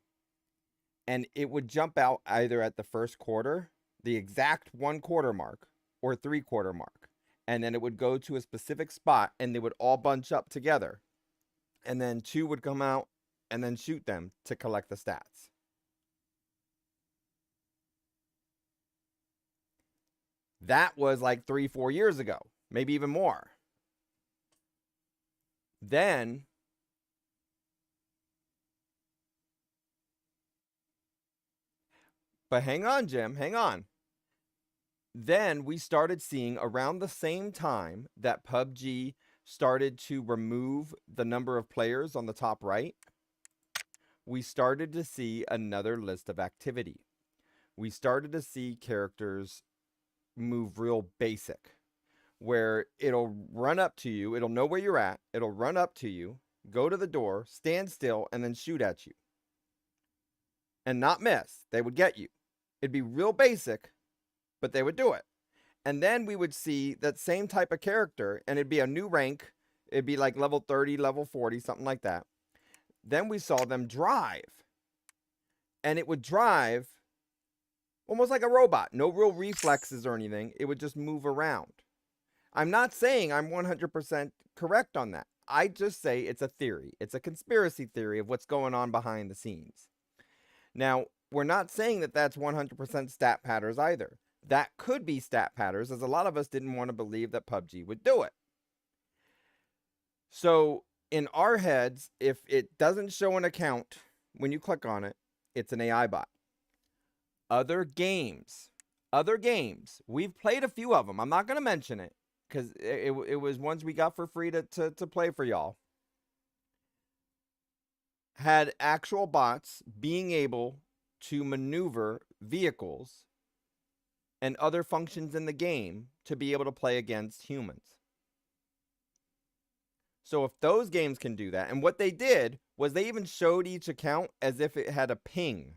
and it would jump out either at the first quarter, the exact 1 quarter mark, or 3 quarter mark. And then it would go to a specific spot, and they would all bunch up together. And then 2 would come out and then shoot them to collect the stats. That was like 3-4 years ago, maybe even more. Then but hang on, Jim, hang on. Then we started seeing around the same time that PUBG started to remove the number of players on the top right, we started to see another list of activity. We started to see characters move real basic, where it'll run up to you, it'll know where you're at, it'll run up to you, go to the door, stand still, and then shoot at you. And not miss. They would get you. It'd be real basic, but they would do it. And then we would see that same type of character, and it'd be a new rank. It'd be like level 30, level 40, something like that. Then we saw them drive. And it would drive almost like a robot. No real reflexes or anything. It would just move around. I'm not saying I'm 100% correct on that. I just say it's a theory. It's a conspiracy theory of what's going on behind the scenes. Now, we're not saying that that's 100% stat padders either. That could be stat padders, as a lot of us didn't want to believe that PUBG would do it. So, in our heads, if it doesn't show an account when you click on it, it's an AI bot. Other games, we've played a few of them. I'm not going to mention it, because it was ones we got for free to play for y'all. Had actual bots being able to maneuver vehicles and other functions in the game to be able to play against humans. So if those games can do that, and what they did was they even showed each account as if it had a ping.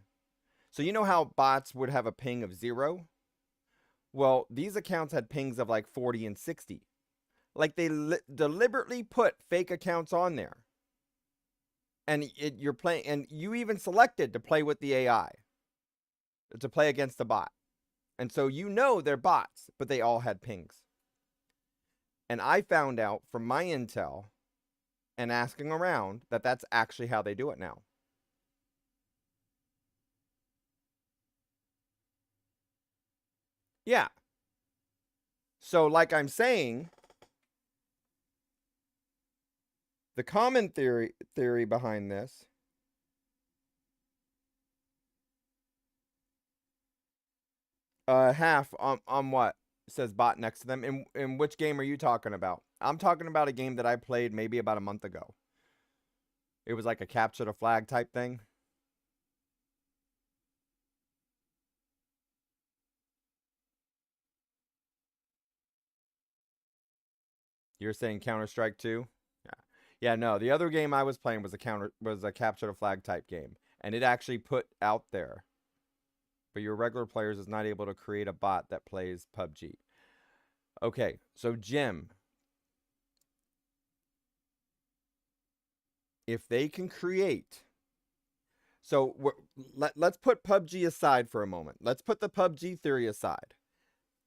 So you know how bots would have a ping of 0? Well, these accounts had pings of like 40 and 60. Like they deliberately put fake accounts on there. And you're playing, and you even selected to play with the AI, to play against the bot. And so you know they're bots, but they all had pings. And I found out from my intel and asking around that that's actually how they do it now. Yeah. So like I'm saying, the common theory behind this half on what? It says bot next to them. In which game are you talking about? I'm talking about a game that I played maybe about a month ago. It was like a capture the flag type thing. You're saying Counter-Strike 2? Yeah. Yeah, no. The other game I was playing was a capture the flag type game, and it actually put out there, but your regular players is not able to create a bot that plays PUBG. Okay, so Jim, if they can create, so let's put PUBG aside for a moment. Let's put the PUBG theory aside.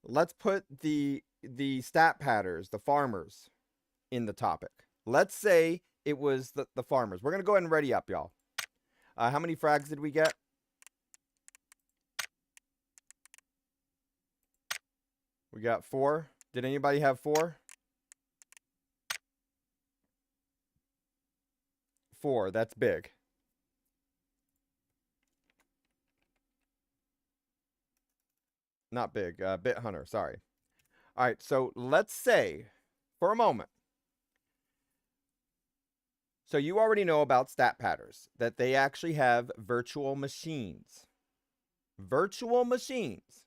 Let's put the stat patters, the farmers, in the topic. Let's say it was the farmers. We're gonna go ahead and ready up, y'all. How many frags did we get? We got 4. Did anybody have 4? 4. That's big. Not big. Bit hunter. Sorry. All right. So let's say, for a moment. So you already know about stat patterns, that they actually have virtual machines. Virtual machines.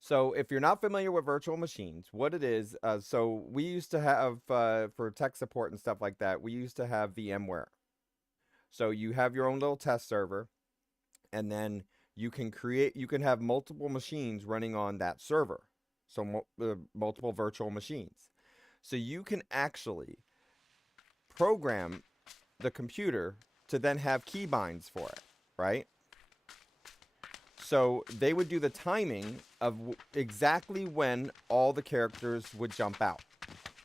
So if you're not familiar with virtual machines, what it is, so we used to have, for tech support and stuff like that, we used to have VMware. So you have your own little test server, and then you can have multiple machines running on that server. So multiple virtual machines. So you can actually program the computer to then have keybinds for it, right? So they would do the timing of exactly when all the characters would jump out.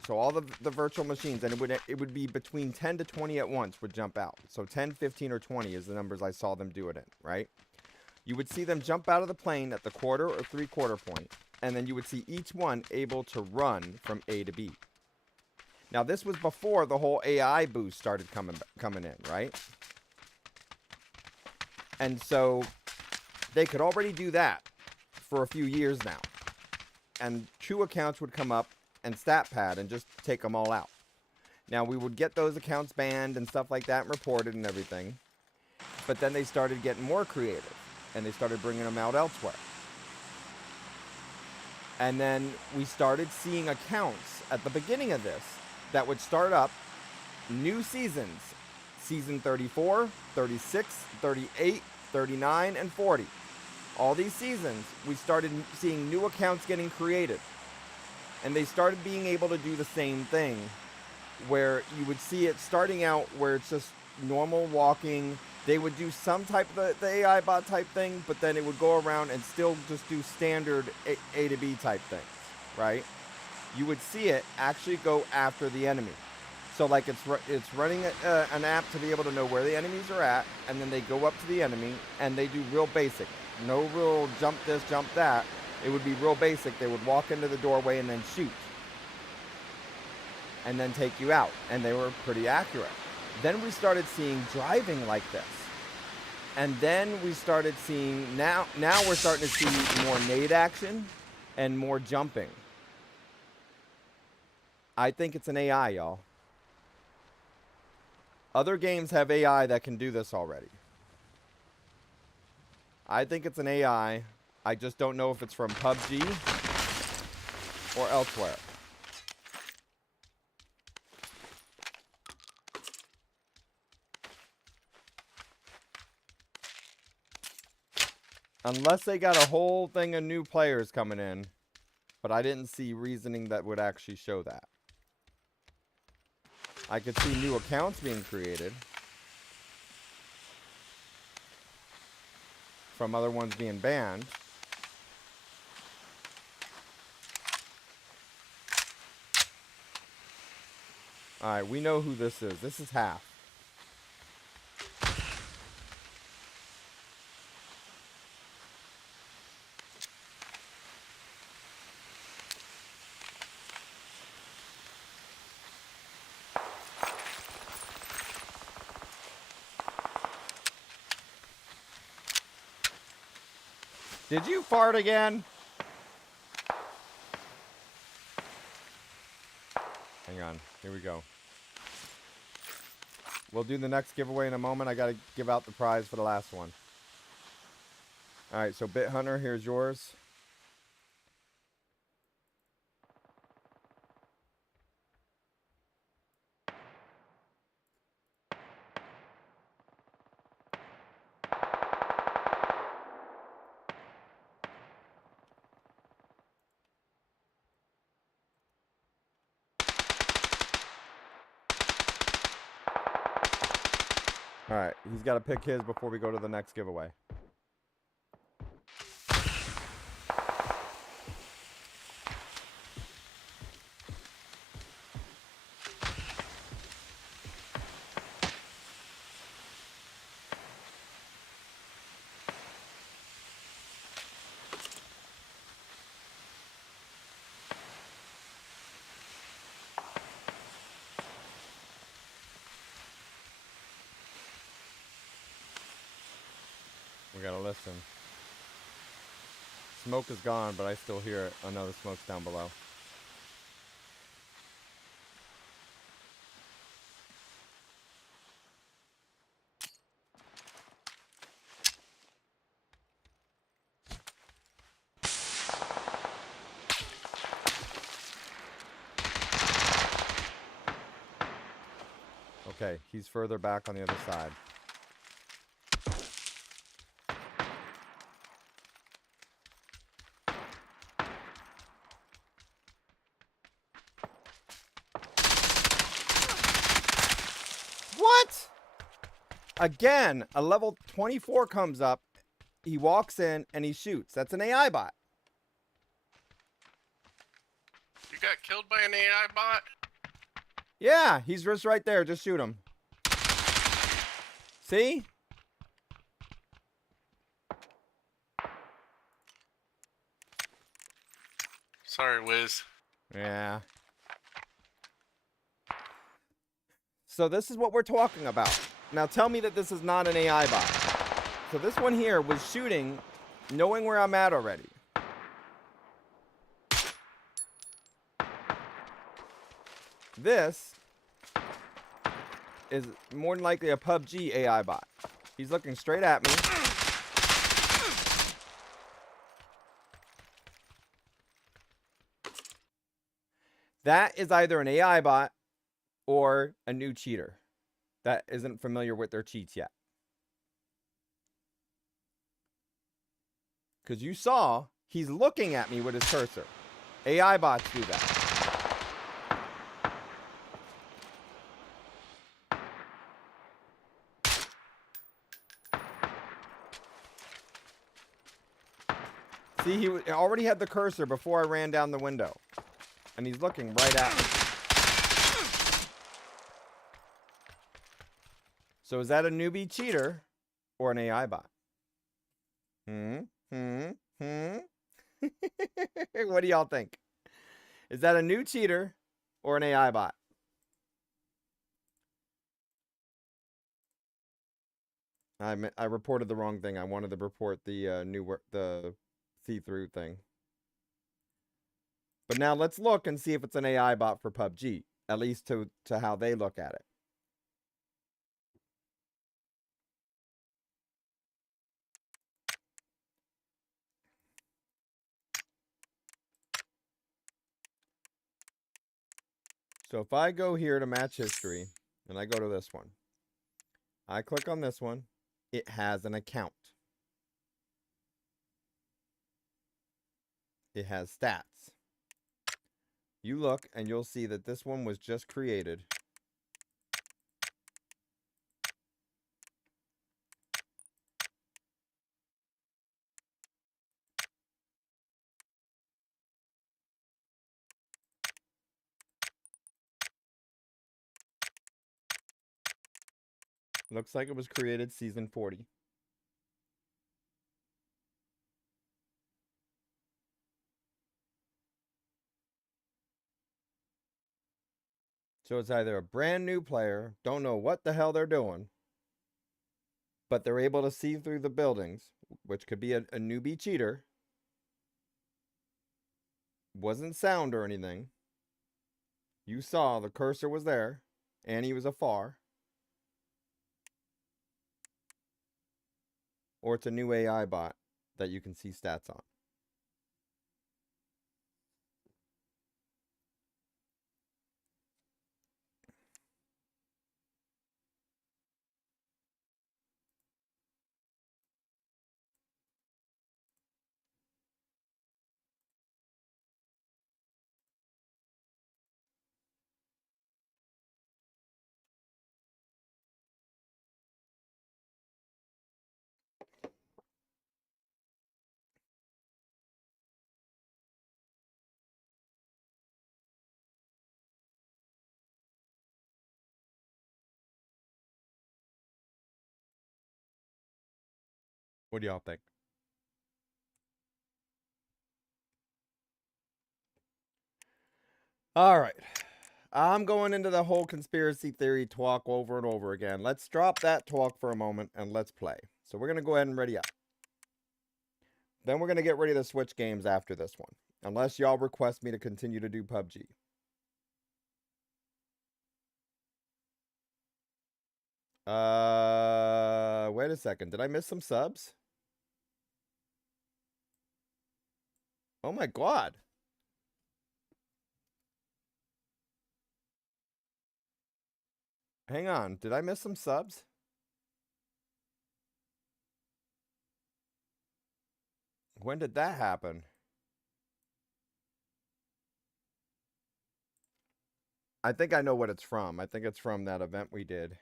So all the virtual machines, and it would be between 10 to 20 at once would jump out. So 10, 15, or 20 is the numbers I saw them do it in, right? You would see them jump out of the plane at the quarter or three-quarter point, and then you would see each one able to run from A to B. Now, this was before the whole AI boost started coming in, right? And so they could already do that for a few years now. And 2 accounts would come up and StatPad and just take them all out. Now, we would get those accounts banned and stuff like that and reported and everything. But then they started getting more creative, and they started bringing them out elsewhere. And then we started seeing accounts at the beginning of this that would start up new seasons. Season 34, 36, 38, 39, and 40. All these seasons, we started seeing new accounts getting created. And they started being able to do the same thing, where you would see it starting out where it's just normal walking. They would do some type of the AI bot type thing, but then it would go around and still just do standard A to B type things, right? You would see it actually go after the enemy. So like it's running an app to be able to know where the enemies are at, and then they go up to the enemy and they do real basic. No real jump this, jump that. It would be real basic. They would walk into the doorway and then shoot. And then take you out. And they were pretty accurate. Then we started seeing driving like this. And then we started seeing, now we're starting to see more nade action and more jumping. I think it's an AI, y'all. Other games have AI that can do this already. I think it's an AI. I just don't know if it's from PUBG or elsewhere. Unless they got a whole thing of new players coming in. But I didn't see reasoning that would actually show that. I could see new accounts being created from other ones being banned. Alright, we know who this is. This is Half. Did you fart again? Hang on. Here we go. We'll do the next giveaway in a moment. I got to give out the prize for the last one. All right, so Bit Hunter, here's yours. All right, he's got to pick his before we go to the next giveaway. We gotta listen. Smoke is gone, but I still hear it. I know the smoke's down below. Okay, he's further back on the other side. What? Again, a level 24 comes up. He walks in and he shoots. That's an AI bot. You got killed by an AI bot? Yeah, he's just right there. Just shoot him. See? Sorry, Wiz. Yeah. So this is what we're talking about. Now tell me that this is not an AI bot. So this one here was shooting, knowing where I'm at already. This is more than likely a PUBG AI bot. He's looking straight at me. That is either an AI bot or a new cheater that isn't familiar with their cheats yet. Because you saw he's looking at me with his cursor. AI bots do that. See, he already had the cursor before I ran down the window. And he's looking right at me. So is that a newbie cheater or an AI bot? What do y'all think? Is that a new cheater or an AI bot? I reported the wrong thing. I wanted to report the the see-through thing. But now let's look and see if it's an AI bot for PUBG, at least to how they look at it. So if I go here to match history, and I go to this one, I click on this one, it has an account. It has stats. You look and you'll see that this one was just created. Looks like it was created season 40. So it's either a brand new player, don't know what the hell they're doing, but they're able to see through the buildings, which could be a newbie cheater. Wasn't sound or anything. You saw the cursor was there, and he was afar. or it's a new AI bot that you can see stats on. What do y'all think? All right. I'm going into the whole conspiracy theory talk over and over again. Let's drop that talk for a moment and let's play. So we're going to go ahead and ready up. Then we're going to get ready to switch games after this one. Unless y'all request me to continue to do PUBG. Wait a second. Did I miss some subs? Oh my god. Hang on. Did I miss some subs? When did that happen? I think I know what it's from. I think it's from that event we did.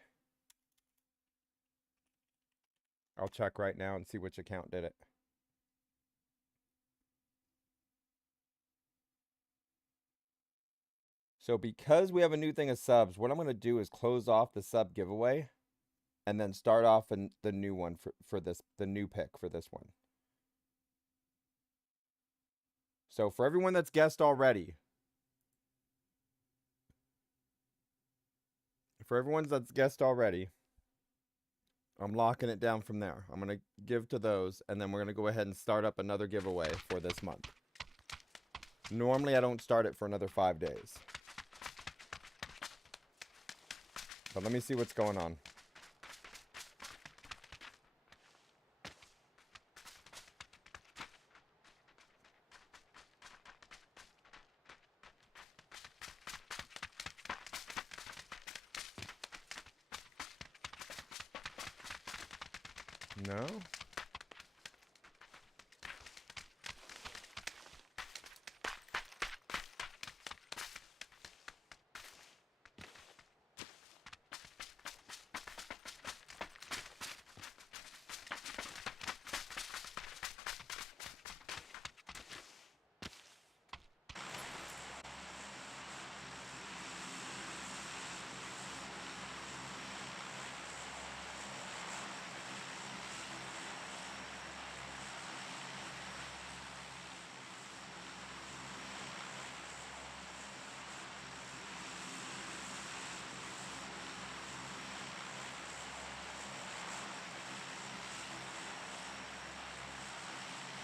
I'll check right now and see which account did it. So because we have a new thing of subs, what I'm going to do is close off the sub giveaway and then start off the new one for this, the new pick for this one. So for everyone that's guessed already, I'm locking it down from there. I'm going to give to those, and then we're going to go ahead and start up another giveaway for this month. Normally, I don't start it for another 5 days. But let me see what's going on. No?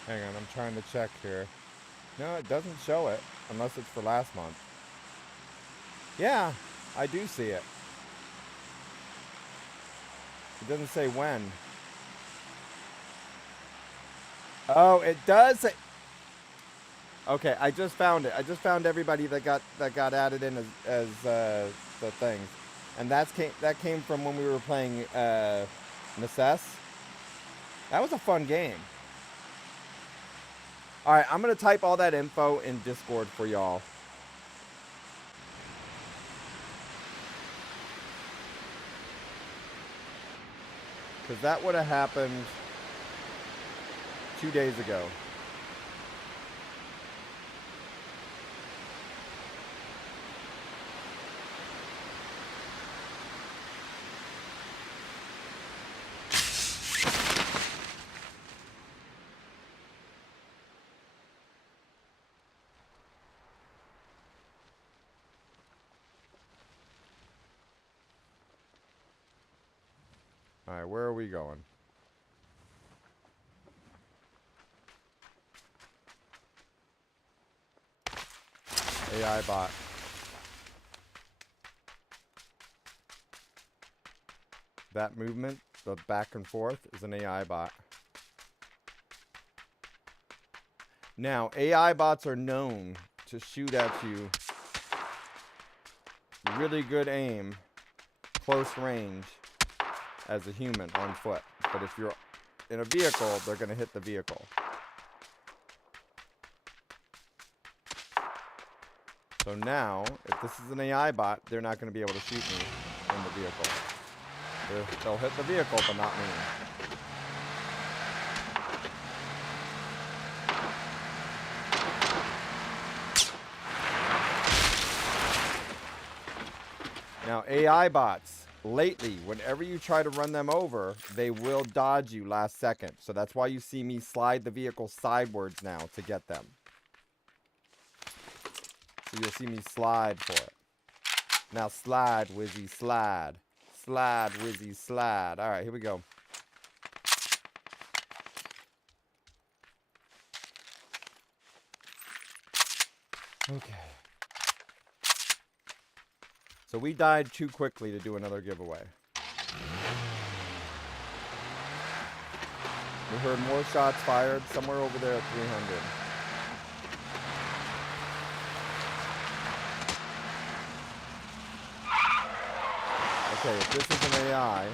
Hang on, I'm trying to check here. No, it doesn't show it, unless it's for last month. Yeah, I do see it. It doesn't say when. Oh, it does say... Okay, I just found it. I just found everybody that got added in as the things. And that came from when we were playing Necess. That was a fun game. Alright, I'm going to type all that info in Discord for y'all. Because that would have happened 2 days ago. Alright, where are we going? AI bot. That movement, the back and forth, is an AI bot. Now, AI bots are known to shoot at you really good aim, close range, as a human on foot. But if you're in a vehicle, they're going to hit the vehicle. So now, if this is an AI bot, they're not going to be able to shoot me in the vehicle. They'll hit the vehicle, but not me. Now, AI bots, lately, whenever you try to run them over, they will dodge you last second. So that's why you see me slide the vehicle sidewards now to get them. So you'll see me slide for it. Now slide, Wizzy, slide. Slide, Wizzy, slide. All right, here we go. Okay. So we died too quickly to do another giveaway. We heard more shots fired somewhere over there at 300. Okay, if this is an AI,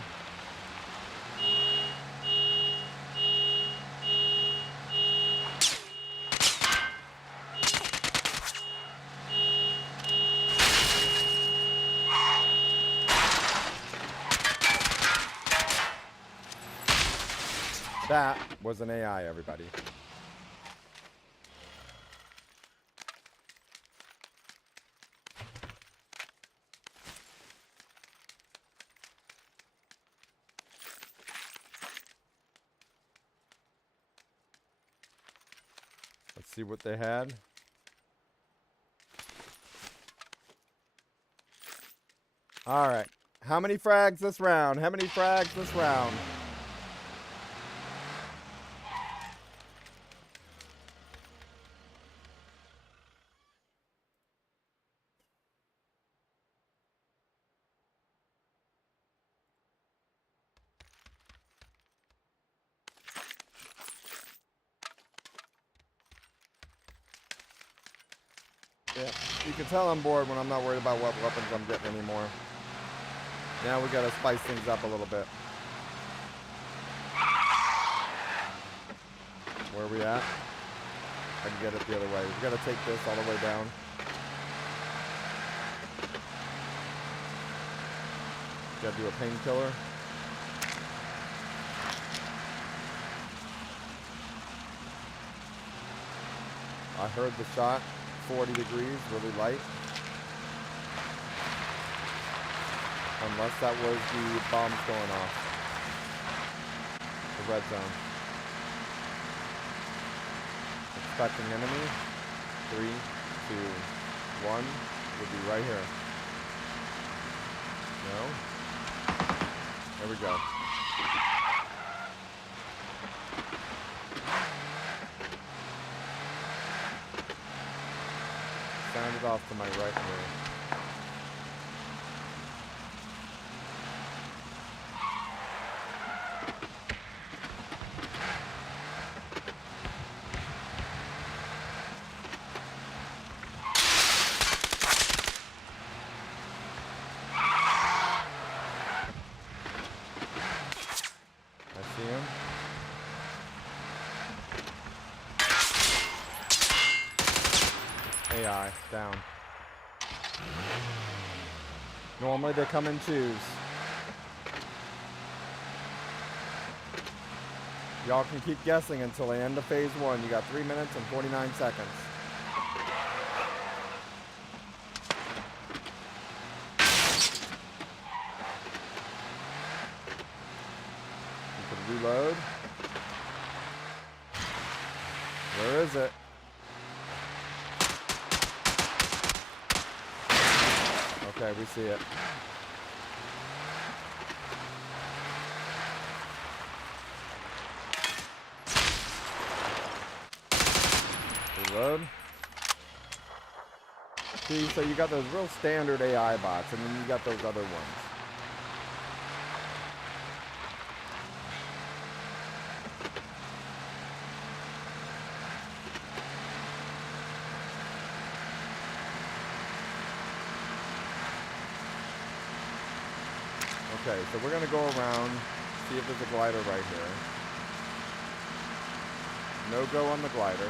that was an AI, everybody. Let's see what they had. All right. How many frags this round? How many frags this round? Yeah, you can tell I'm bored when I'm not worried about what weapons I'm getting anymore. Now we gotta spice things up a little bit. Where are we at? I can get it the other way. We gotta take this all the way down. Gotta do a painkiller. I heard the shot. 40 degrees, really light. Unless that was the bombs going off. The red zone. Expecting enemy. 3, 2, 1. Would be right here. No? There we go. Sounded off to my right here. I see him. AI, down. Normally they come in twos. Y'all can keep guessing until the end of phase 1. You got 3 minutes and 49 seconds. You can reload. Where is it? Okay, we see it. Reload. See, so you got those real standard AI bots, and then you got those other ones. Okay, so we're gonna go around, see if there's a glider right here. No go on the glider.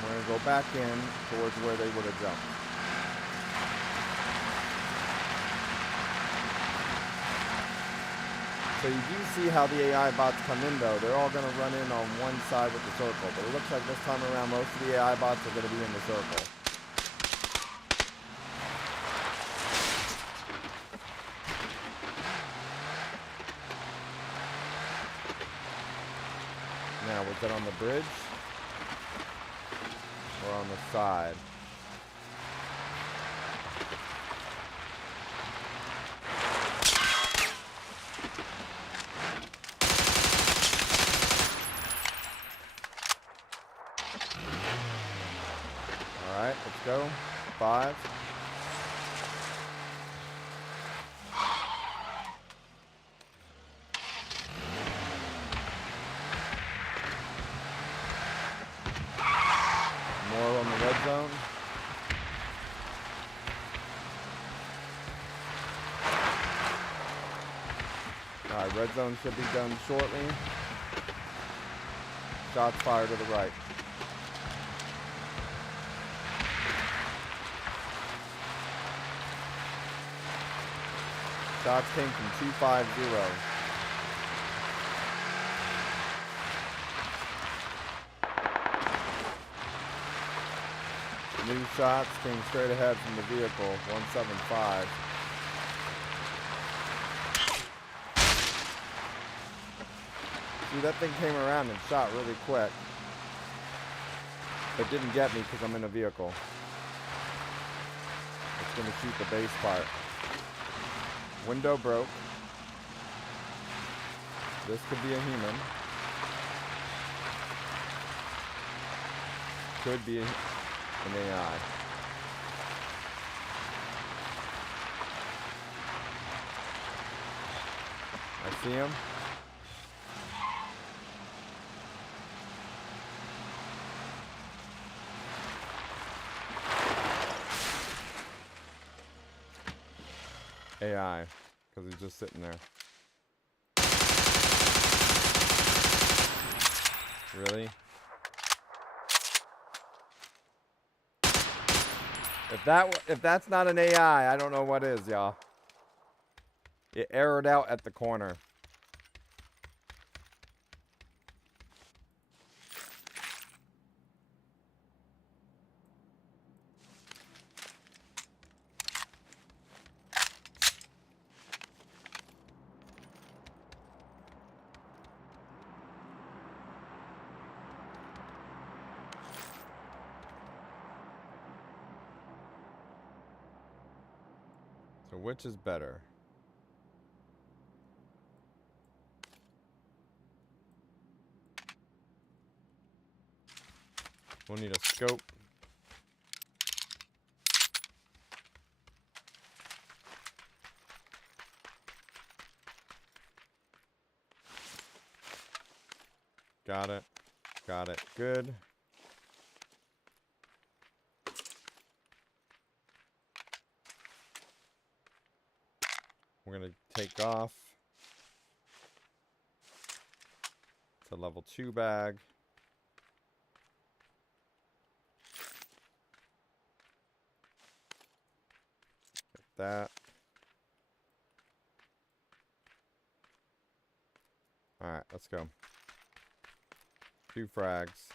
We're gonna go back in towards where they would have jumped. So you do see how the AI bots come in though. They're all gonna run in on one side with the circle. But it looks like this time around most of the AI bots are gonna be in the circle. Now, was that on the bridge? Or on the side? Alright, let's go. 5. More on the red zone. Alright, red zone should be done shortly. Shots fired to the right. Shots came from 250. New shots came straight ahead from the vehicle, 175. See, that thing came around and shot really quick. But didn't get me because I'm in a vehicle. It's going to shoot the base part. Window broke. This could be a human. Could be an AI. I see him. AI, because he's just sitting there. Really? If that's not an AI, I don't know what is, y'all. It errored out at the corner. So which is better? We'll need a scope. Got it. Got it. Good. We're going to take off. It's a level 2 bag. Get that. Alright, let's go. 2 frags.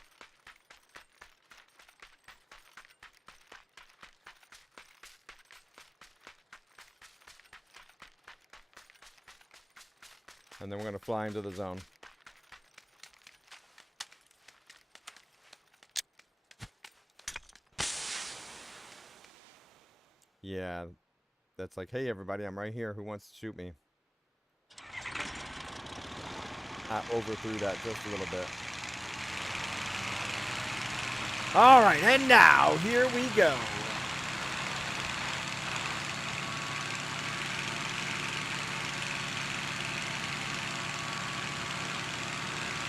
And then we're going to fly into the zone. Yeah, that's like, hey everybody, I'm right here. Who wants to shoot me? I overthrew that just a little bit. All right, and now here we go.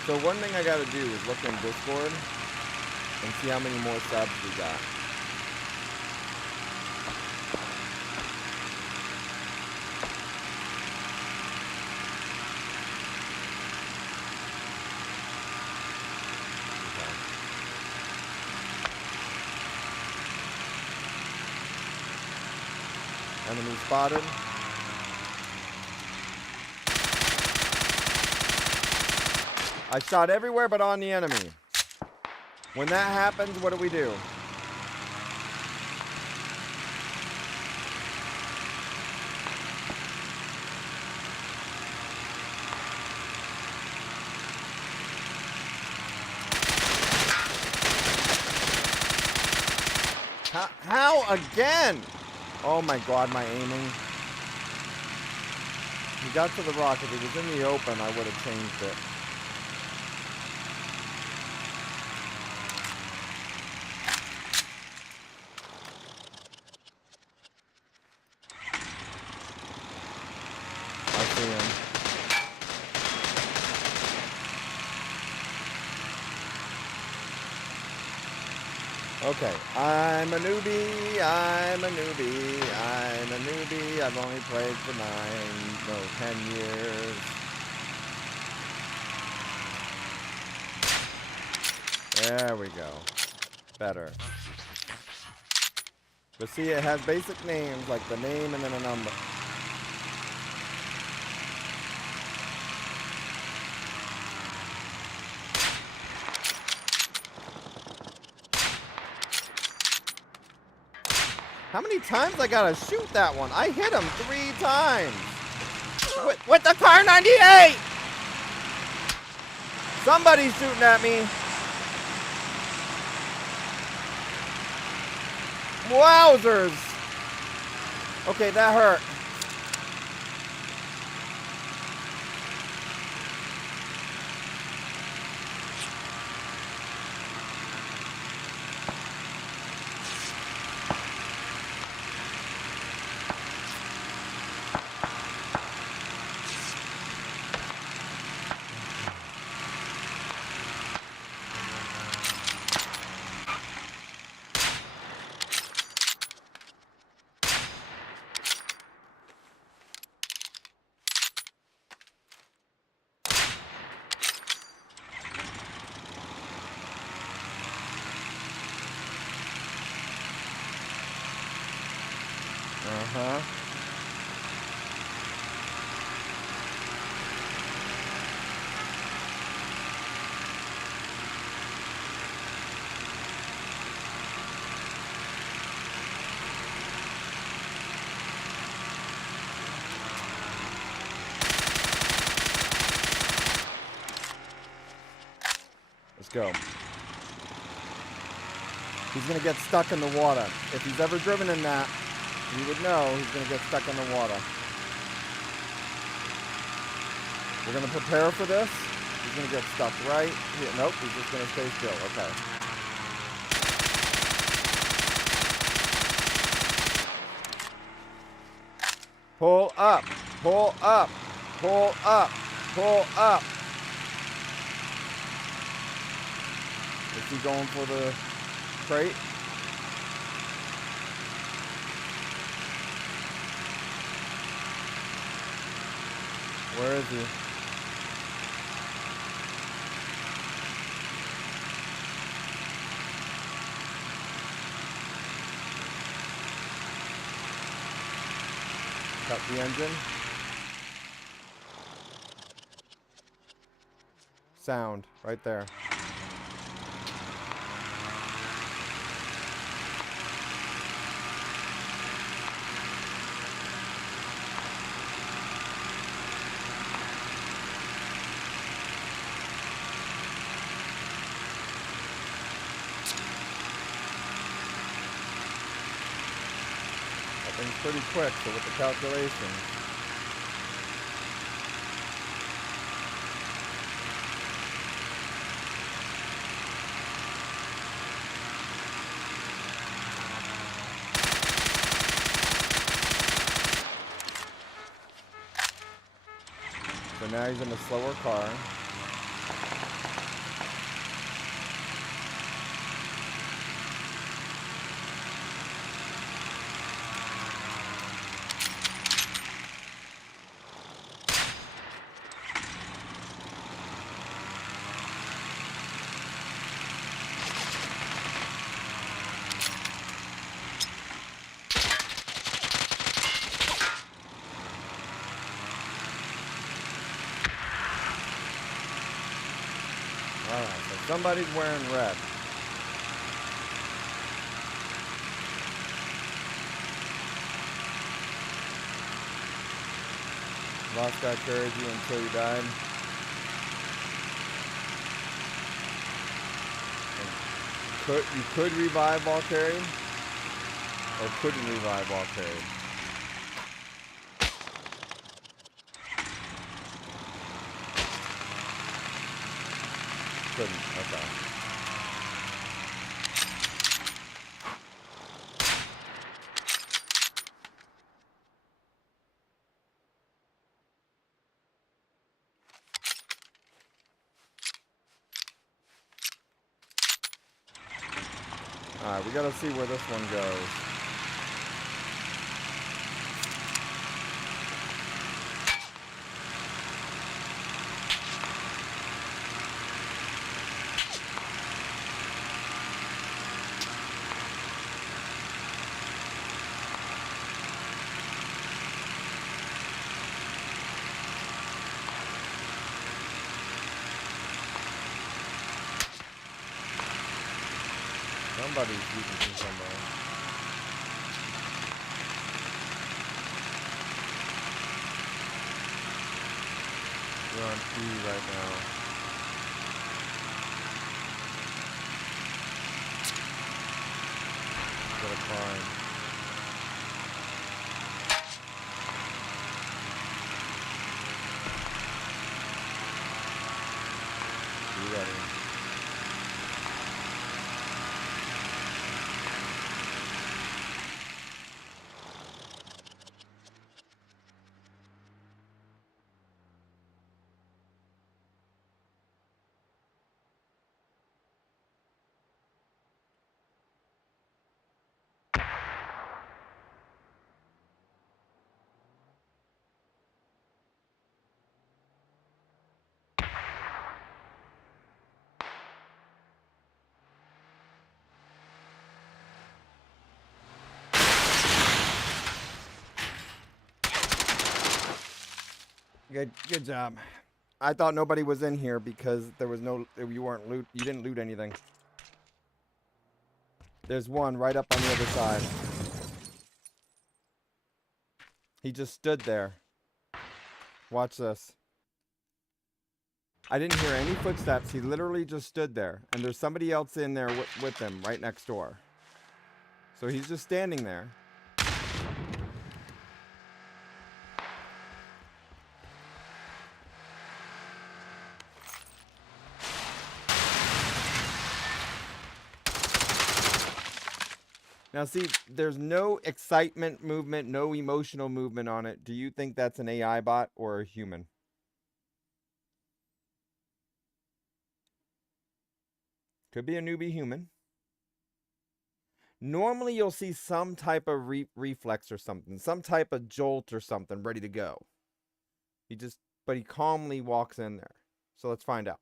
So one thing I gotta do is look in Discord and see how many more subs we got. Enemy spotted. I shot everywhere but on the enemy. When that happens, what do we do? How again? Oh my god, my aiming. He got to the rock. If he was in the open, I would have changed it. I see him. Okay, I'm a newbie, I'm a newbie, I'm a newbie. I've only played for 10 years. There we go. Better. But see, it has basic names, like the name and then a number. How many times I gotta shoot that one? I hit him 3 times. With the car 98! Somebody's shooting at me. Wowzers. Okay, that hurt. Uh-huh. Let's go. He's gonna get stuck in the water. If he's ever driven in that, you would know he's going to get stuck in the water. We're going to prepare for this. He's going to get stuck right here. Nope, he's just going to stay still. Okay. Pull up. Pull up. Pull up. Pull up. Is he going for the crate? Where is he? Cut the engine. Sound right there. Things pretty quick, so with the calculation. So now he's in a slower car. So somebody's wearing red. Lost guy carried you until you died. You could revive while carried, or couldn't revive while carried. Couldn't. Okay. Alright, we gotta see where this one goes. Somebody's shooting from somewhere. We're on E right now. Gotta climb. Be ready. Good job. I thought nobody was in here because there was no, you didn't loot anything. There's one right up on the other side. He just stood there. Watch this. I didn't hear any footsteps. He literally just stood there. And there's somebody else in there with him right next door. So he's just standing there. Now see, there's no excitement movement, no emotional movement on it. Do you think that's an AI bot or a human? Could be a newbie human. Normally you'll see some type of reflex or something, some type of jolt or something ready to go. But he calmly walks in there. So let's find out.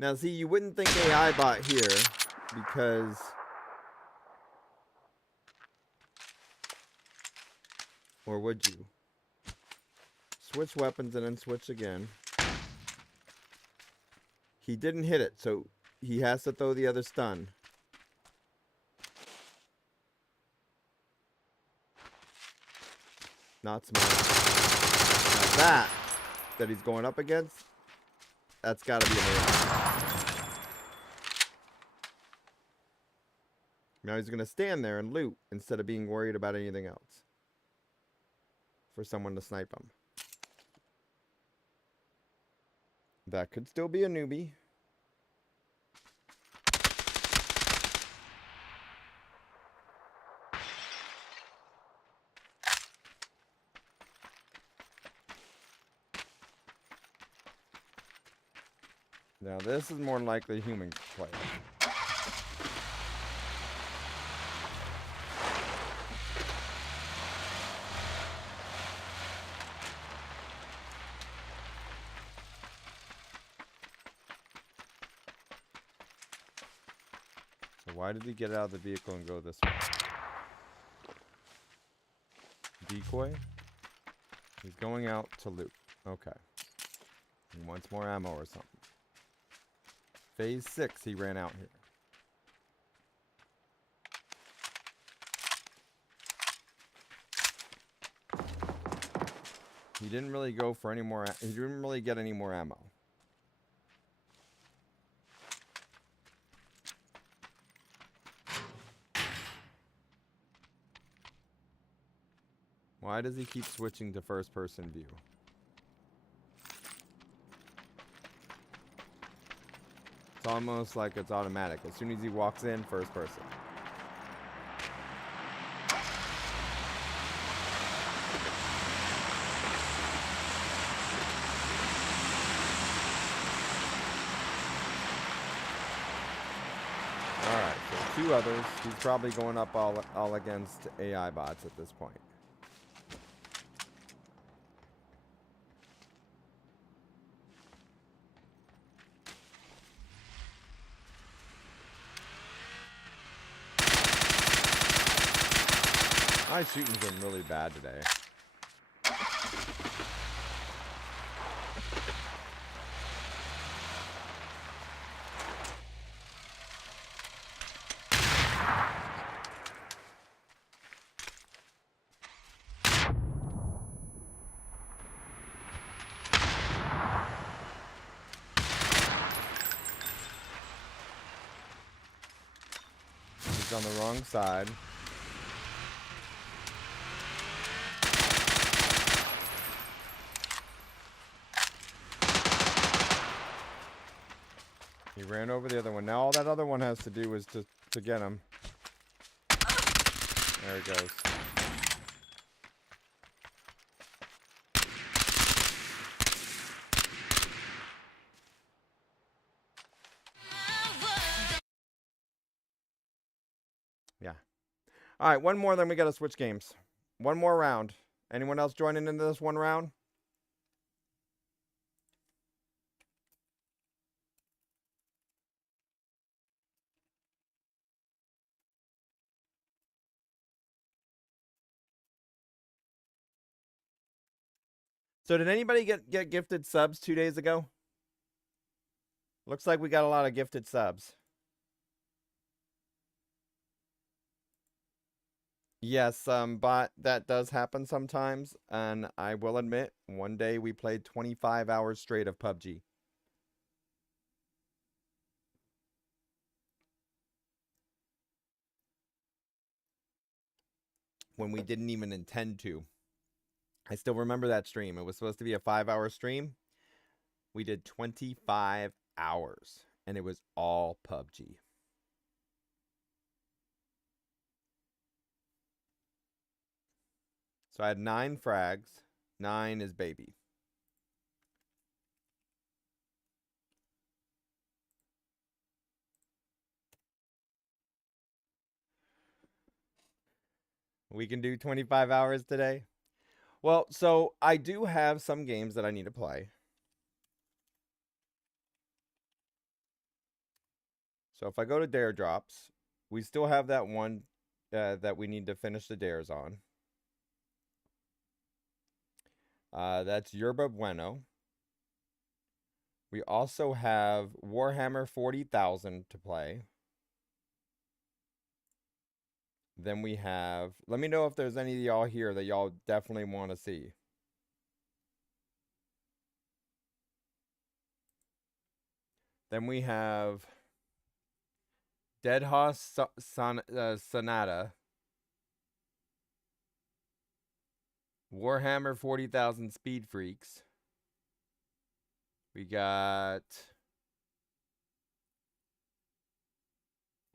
Now, see, you wouldn't think AI bot here because or would you? Switch weapons and then switch again. He didn't hit it, so he has to throw the other stun. Not smart. Now that he's going up against, that's got to be an AI. Now he's going to stand there and loot instead of being worried about anything else. For someone to snipe him. That could still be a newbie. Now this is more likely a human player. Why did he get out of the vehicle and go this way? Decoy? He's going out to loot. Okay. He wants more ammo or something. Phase 6, he ran out here. He didn't really go for any more. He didn't really get any more ammo. Why does he keep switching to first person view? It's almost like it's automatic. As soon as he walks in, first person. Alright, so 2 others. He's probably going up all against AI bots at this point. My shooting's been really bad today. He's on the wrong side. He ran over the other one. Now all that other one has to do is to get him. There it goes. Yeah. All right, one more, then we got to switch games. One more round. Anyone else joining into this one round? So did anybody get gifted subs 2 days ago? Looks like we got a lot of gifted subs. Yes, but that does happen sometimes, and I will admit, one day we played 25 hours straight of PUBG. When we didn't even intend to. I still remember that stream. It was supposed to be a 5-hour stream. We did 25 hours, and it was all PUBG. So I had 9 frags. 9 is baby. We can do 25 hours today. Well, so I do have some games that I need to play. So if I go to dare drops, we still have that one that we need to finish the dares on. That's Yerba Buena. We also have Warhammer 40,000 to play. Then we have, let me know if there's any of y'all here that y'all definitely want to see. Then we have Dead Hoss Sonata. Warhammer 40,000 Speed Freaks. We got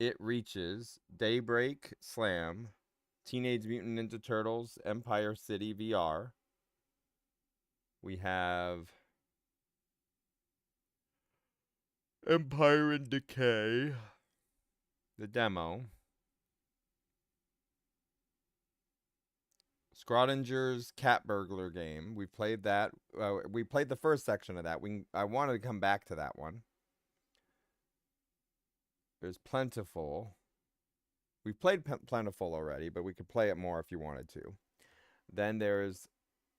It Reaches, Daybreak Slam, Teenage Mutant Ninja Turtles, Empire City VR. We have Empire and Decay, the demo. Schrodinger's Cat Burglar game. We played that. We played the first section of that. I wanted to come back to that one. There's Plentiful. We've played Plentiful already, but we could play it more if you wanted to. Then there's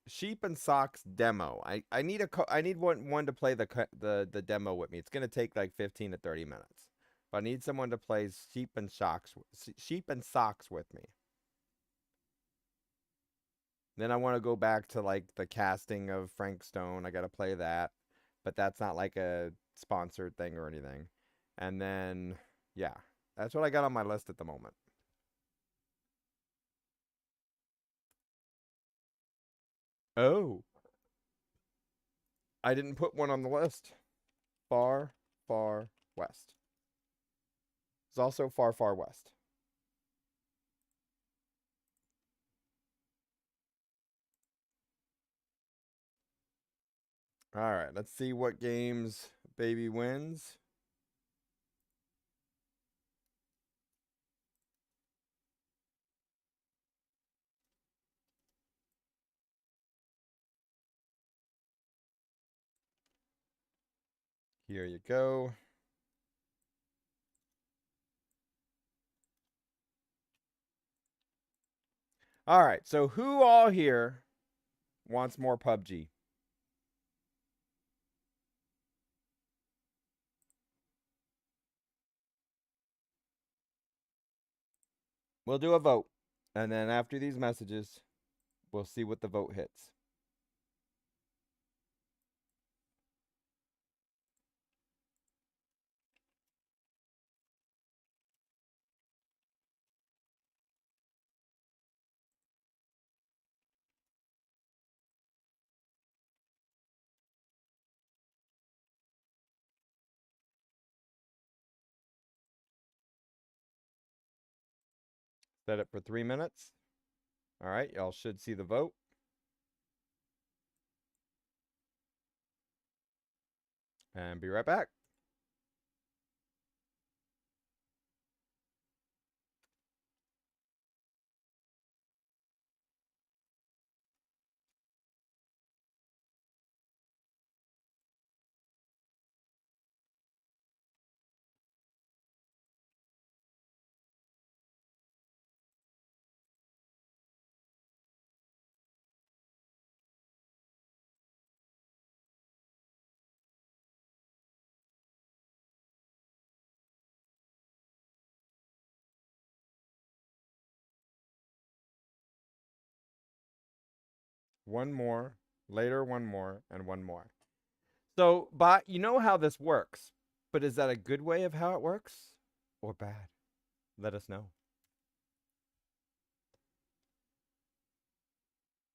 Sheep and Socks Demo. I need one to play the demo with me. It's gonna take like 15 to 30 minutes. But I need someone to play Sheep and Socks with me. Then I want to go back to like the casting of Frank Stone. I gotta play that, but that's not like a sponsored thing or anything. And then yeah, that's what I got on my list at the moment. Oh. I didn't put one on the list. Far, Far West. It's also Far, Far West. Alright, let's see what games Baby wins. Here you go. Alright, so who all here wants more PUBG? We'll do a vote. And then after these messages, we'll see what the vote hits. Set it for 3 minutes. All right, y'all should see the vote. And be right back. One more, later one more, and one more. So, bot, you know how this works, but is that a good way of how it works or bad? Let us know.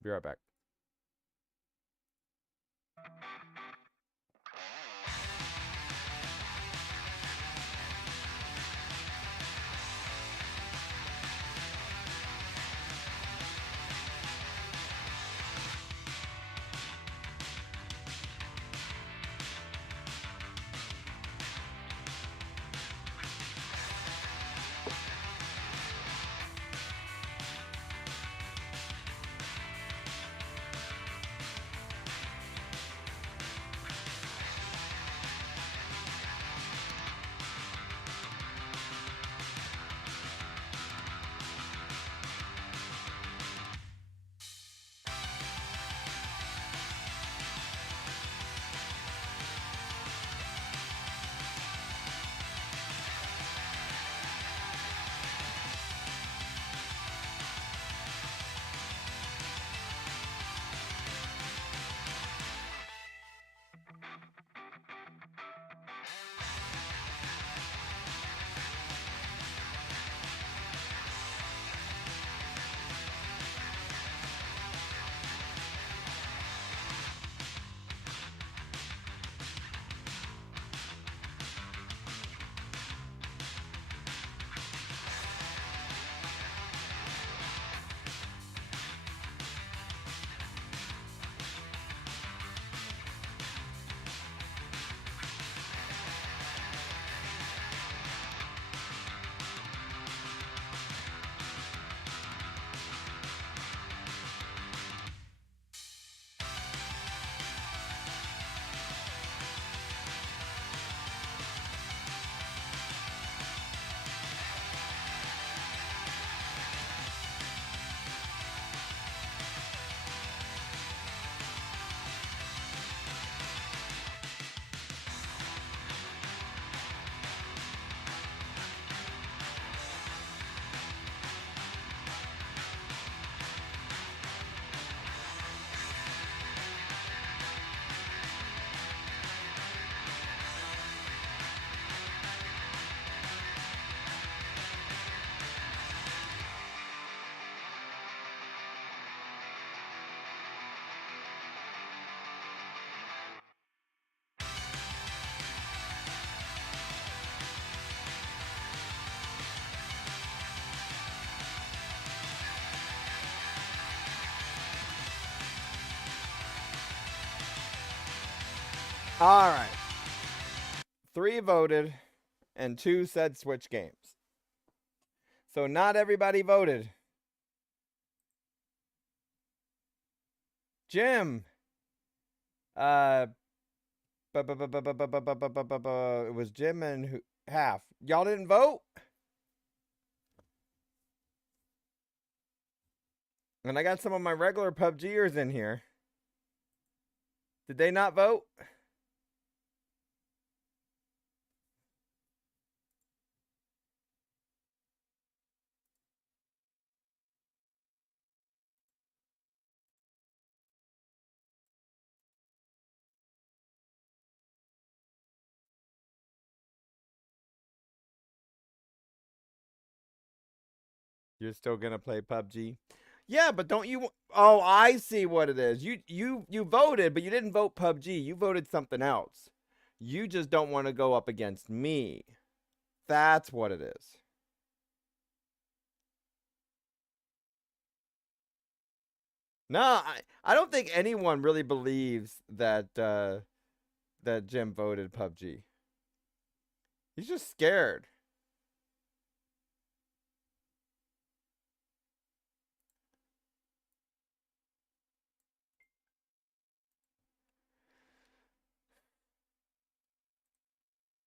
Be right back. All right. 3 voted, and 2 said switch games. So not everybody voted. Jim. It was Jim and half. Y'all didn't vote? And I got some of my regular PUBGers in here. Did they not vote? You're still gonna play PUBG? Yeah, but don't you? Oh, I see what it is. You voted, but you didn't vote PUBG. You voted something else. You just don't want to go up against me. That's what it is. No, I don't think anyone really believes that that Jim voted PUBG. He's just scared.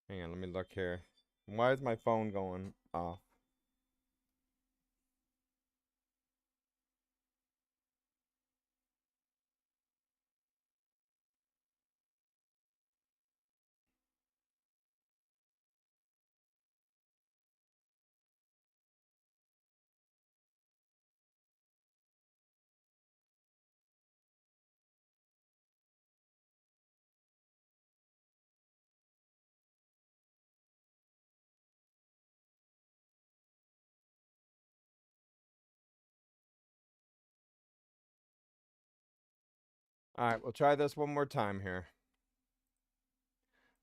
Hang on, let me look here. Why is my phone going off? All right, we'll try this one more time here.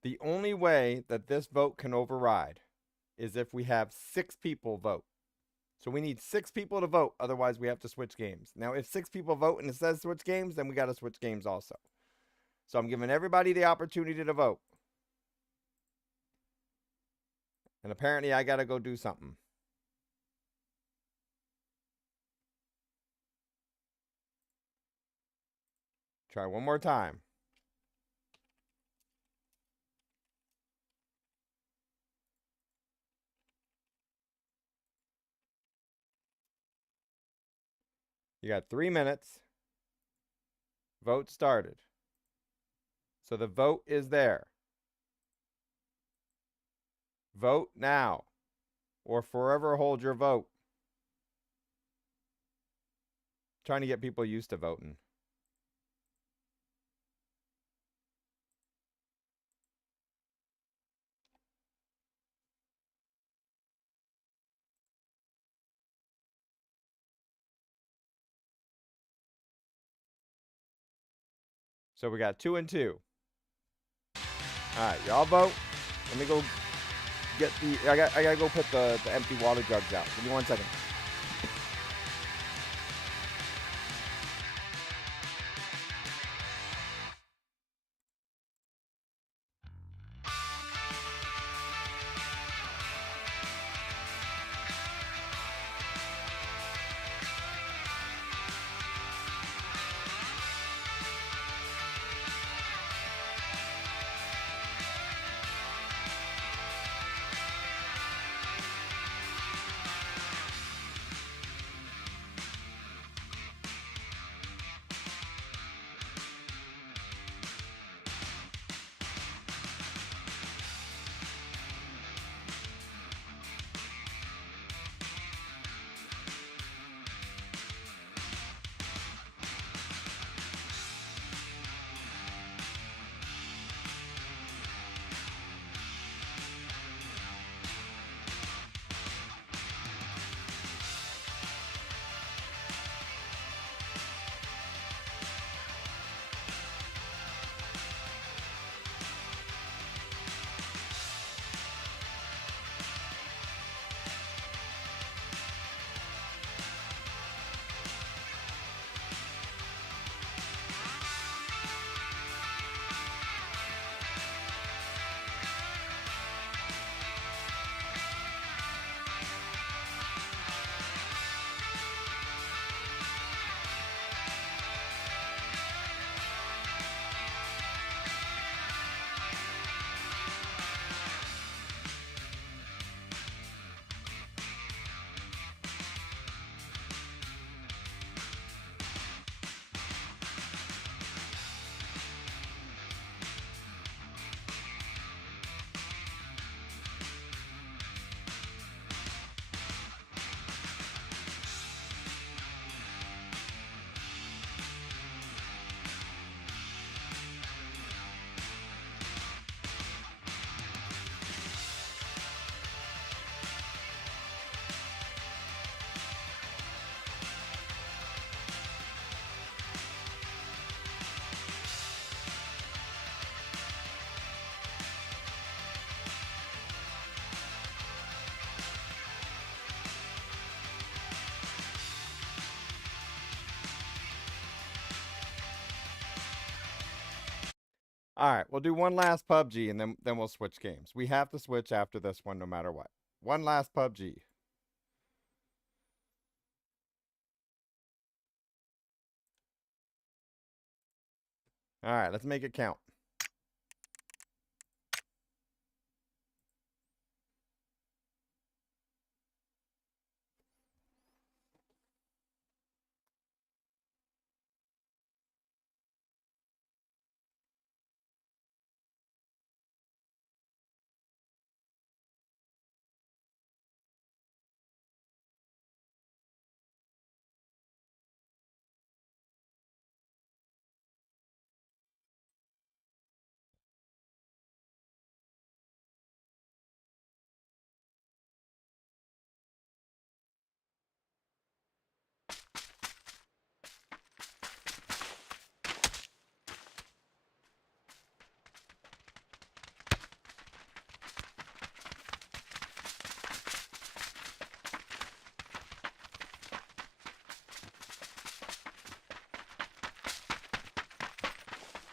The only way that this vote can override is if we have 6 people vote. So we need 6 people to vote. Otherwise, we have to switch games. Now, if 6 people vote and it says switch games, then we got to switch games also. So I'm giving everybody the opportunity to vote. And apparently, I got to go do something. Try one more time. You got 3 minutes. Vote started. So the vote is there. Vote now, or forever hold your vote. Trying to get people used to voting. So we got 2 and 2. All right, y'all vote. Let me go get the. I gotta go put the empty water jugs out. Give me 1 second. All right, we'll do one last PUBG, and then we'll switch games. We have to switch after this one no matter what. One last PUBG. All right, let's make it count.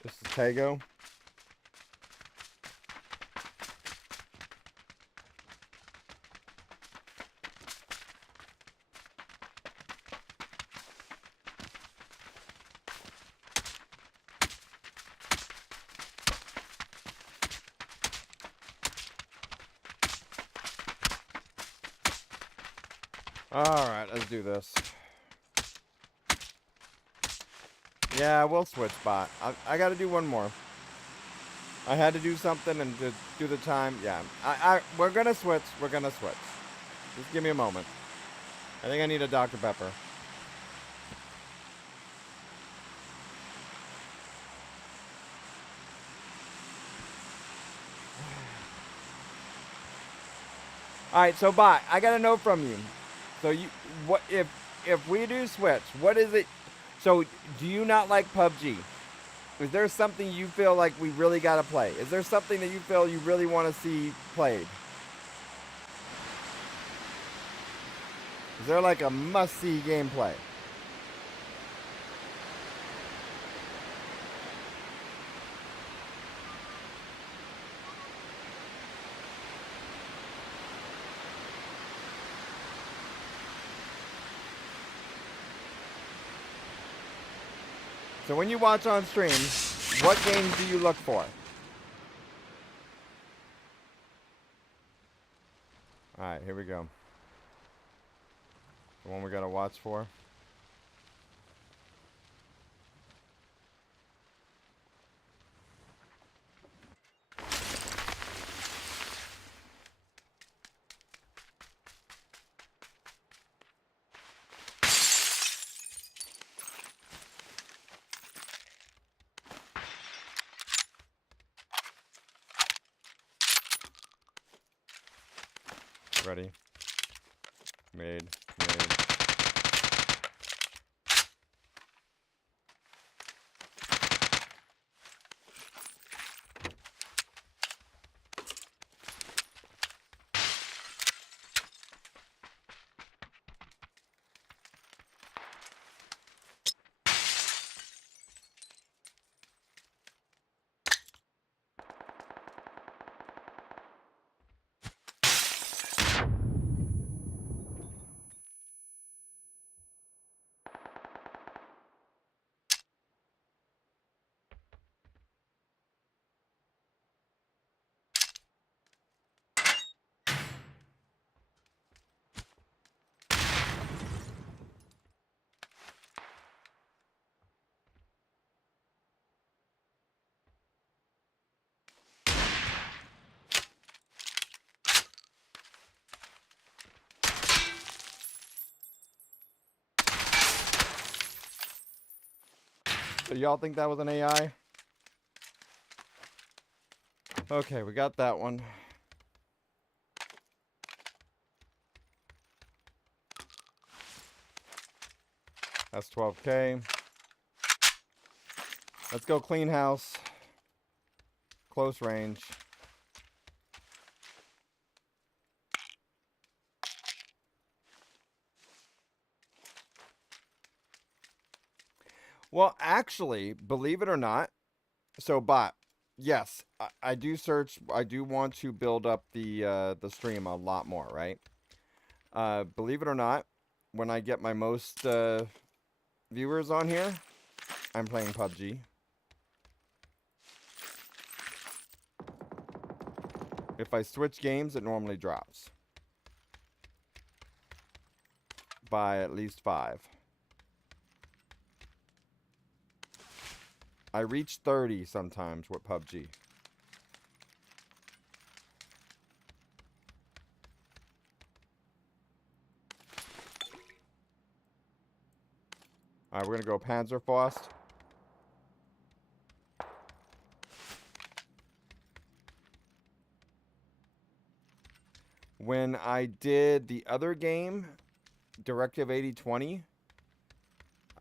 This is Tago. All right, let's do this. Yeah, we'll switch bot. I got to do one more. I had to do something and to do the time. Yeah, we're gonna switch. We're gonna switch. Just give me a moment. I think I need a Dr. Pepper. All right, so bot, I gotta know from you. So what if we do switch? What is it? So do you not like PUBG? Is there something you feel like we really gotta play? Is there something that you feel you really want to see played? Is there like a must-see gameplay? So when you watch on stream, what games do you look for? Alright, here we go. The one we gotta watch for. Ready. Made. So y'all think that was an AI? Okay, we got that one. That's 12K. Let's go clean house. Close range. Well, actually, believe it or not, so bot, yes, I do search. I do want to build up the stream a lot more, right? Believe it or not, when I get my most viewers on here, I'm playing PUBG. If I switch games, it normally drops by at least 5. I reach 30 sometimes with PUBG. Alright, we're gonna go Panzerfaust. When I did the other game, Directive 8020,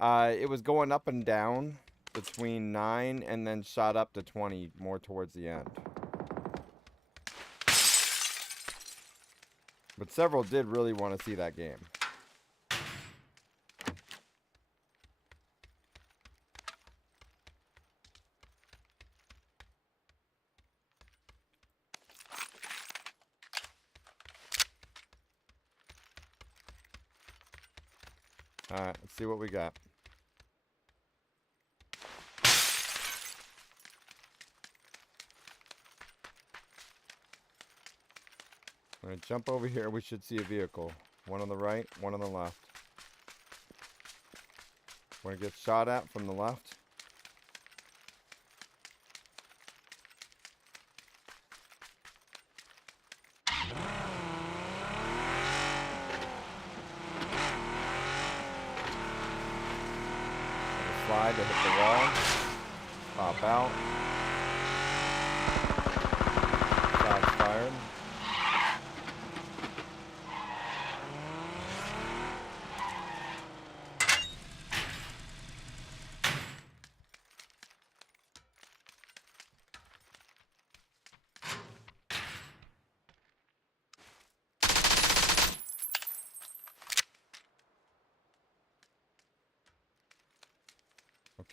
it was going up and down between 9 and then shot up to 20 more towards the end. But several did really want to see that game. Alright, let's see what we got. I'm gonna jump over here. We should see a vehicle. One on the right, one on the left. We're gonna get shot at from the left. Slide to hit the wall. Pop out. Shots fired.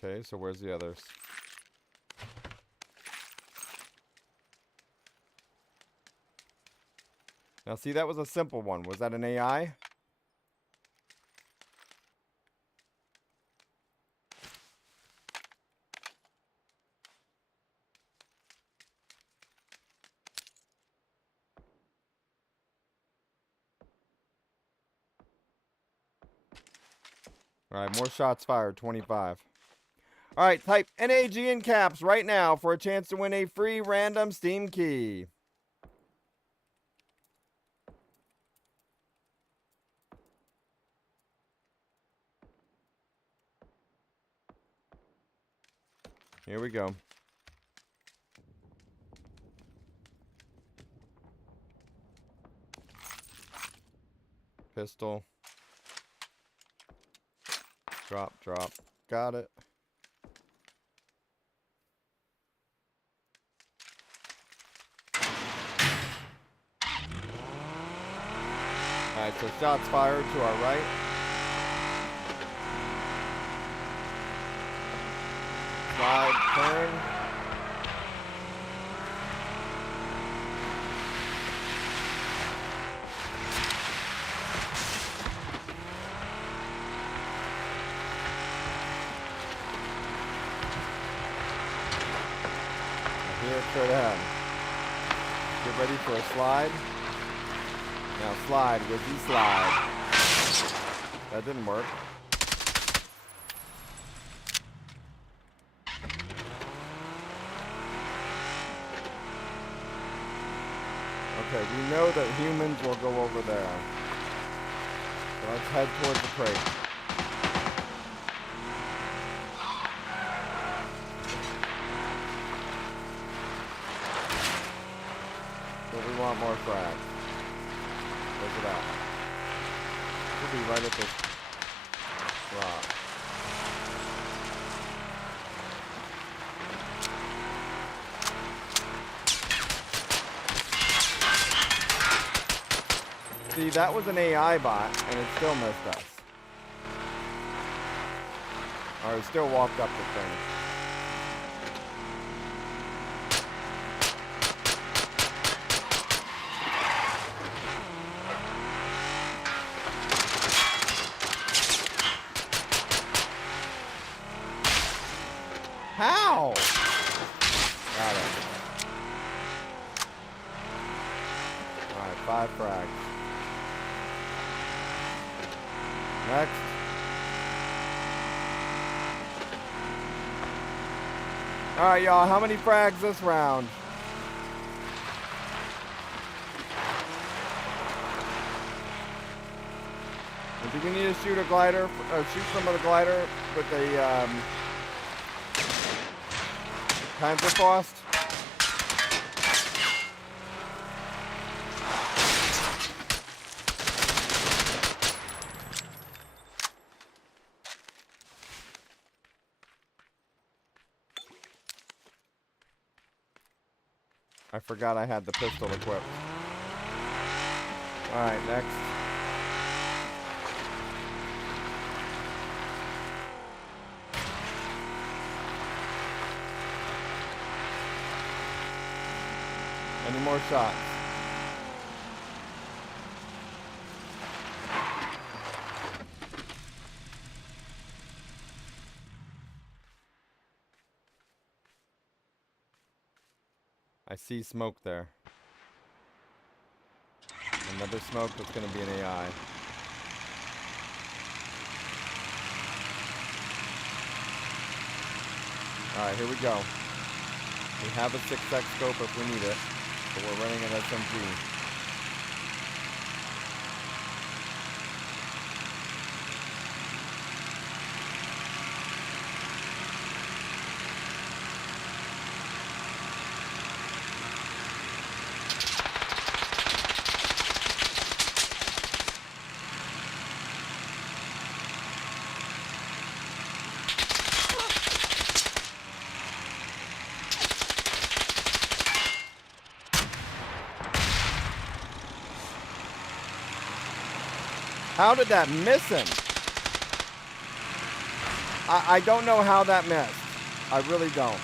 Okay, so where's the others? Now see, that was a simple one. Was that an AI? Alright, more shots fired, 25. Alright, type NAG in caps right now for a chance to win a free random Steam key. Here we go. Pistol. Drop, drop. Got it. Alright, so shots fired to our right. Slide, turn. Here it straight ahead. Get ready for a slide. Now slide, Wizzy, slide. That didn't work. Okay, we know that humans will go over there. So let's head towards the crate. So we want more frags. Check it out. We'll be right at this rock. See, that was an AI bot, and it still missed us. Or it still walked up the thing. 5 frags. Next. Alright, y'all, how many frags this round? I think we need to shoot a glider, or shoot some of the glider with a Panzerfaust. I forgot I had the pistol equipped. Alright, next. Any more shots? I see smoke there. Another smoke that's going to be an AI. Alright, here we go. We have a 6x scope if we need it, but we're running an SMG. How did that miss him? I don't know how that missed. I really don't.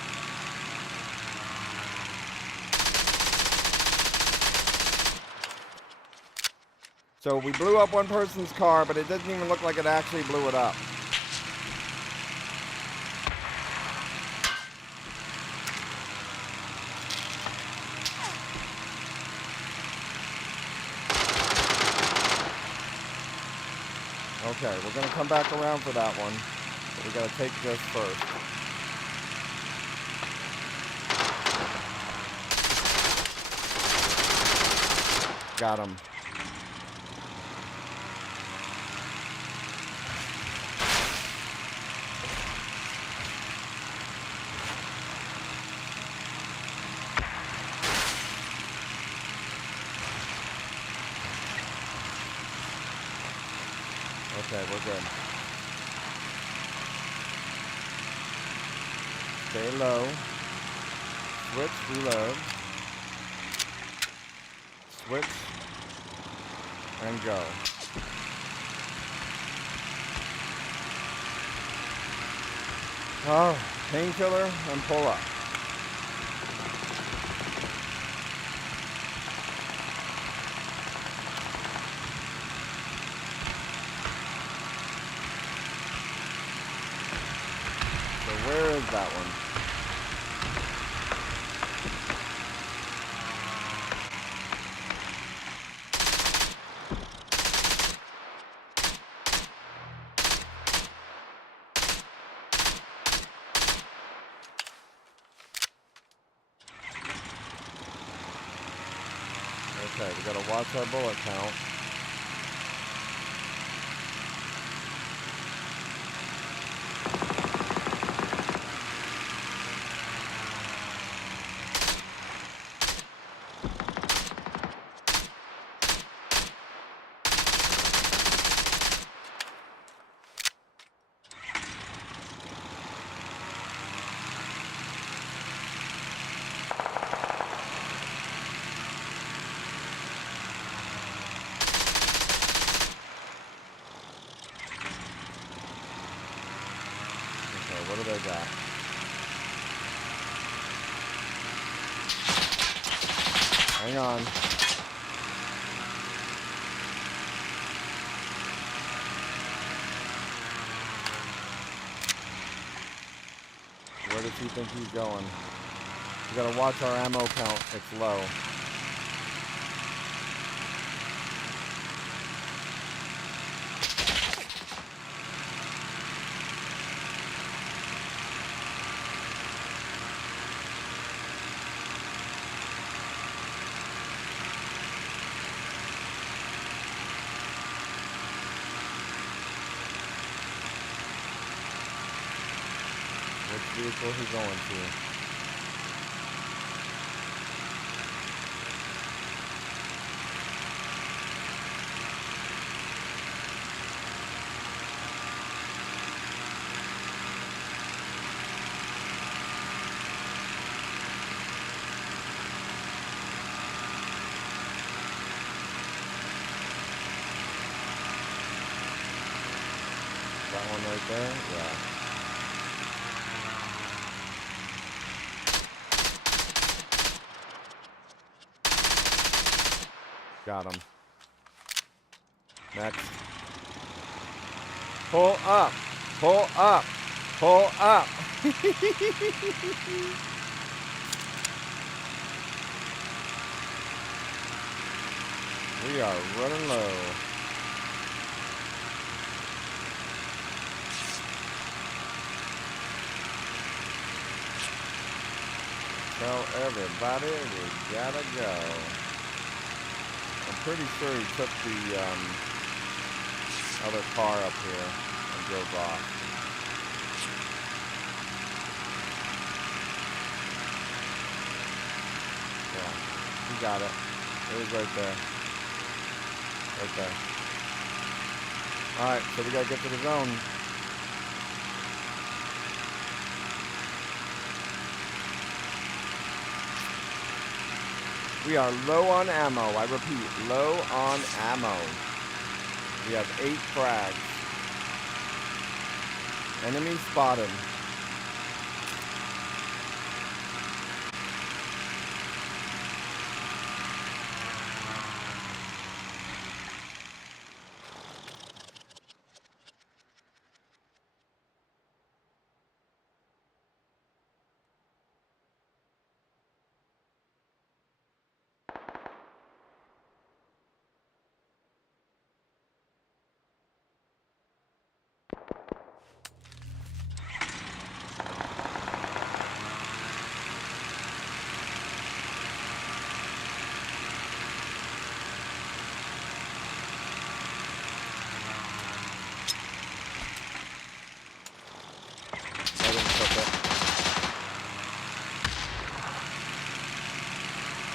So we blew up one person's car, but it doesn't even look like it actually blew it up. Okay, we're going to come back around for that one, but we got to take this first. Got him. Okay, we're good. Stay low. Switch, reload. Switch. And go. Oh, painkiller and pull up. Where is that one? Okay, we gotta watch our bullet count. What do they got? Hang on. Where does he think he's going? We gotta watch our ammo count. It's low. vehicle he's going to. That one right there? Yeah. Got him. Next. Pull up. Pull up. Pull up. We are running low. Tell everybody we gotta go. I'm pretty sure he took the other car up here and drove off. Yeah, he got it. It was right there. Right there. Alright, so we gotta get to the zone. We are low on ammo. I repeat, low on ammo. We have 8 frags. Enemy spotted.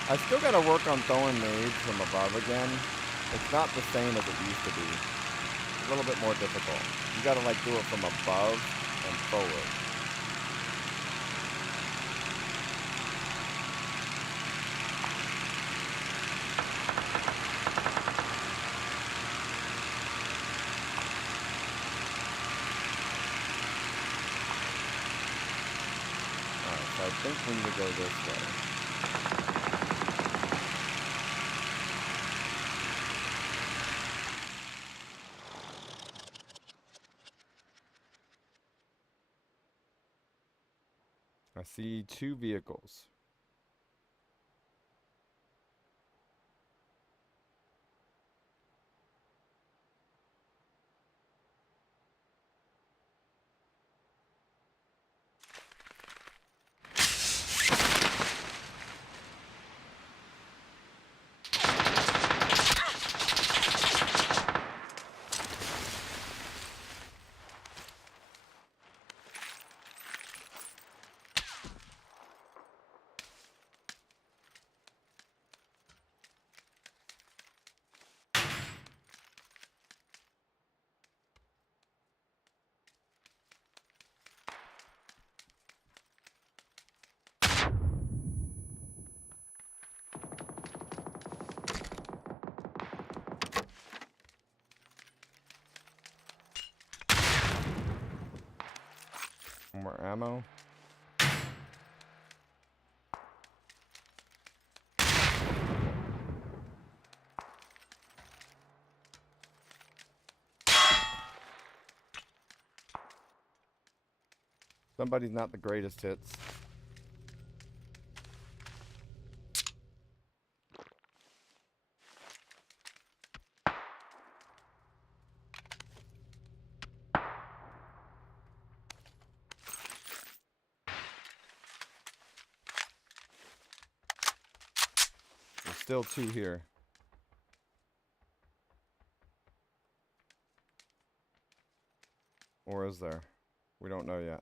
I still gotta work on throwing nades from above again. It's not the same as it used to be. It's a little bit more difficult. You gotta like do it from above and forward. Alright, so I think we need to go this way. I see 2 vehicles. More ammo. Somebody's not the greatest hits. There's still 2 here. Or is there? We don't know yet.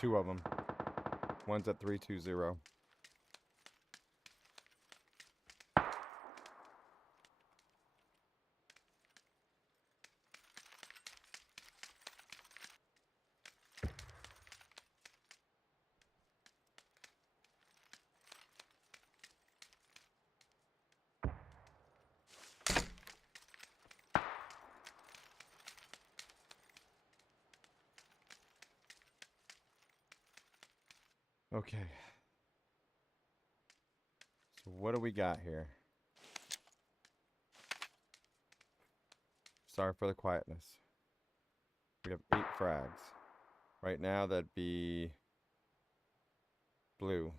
2 of them. One's at 320. Okay. So what do we got here? Sorry for the quietness. We have 8 frags. Right now that'd be blue.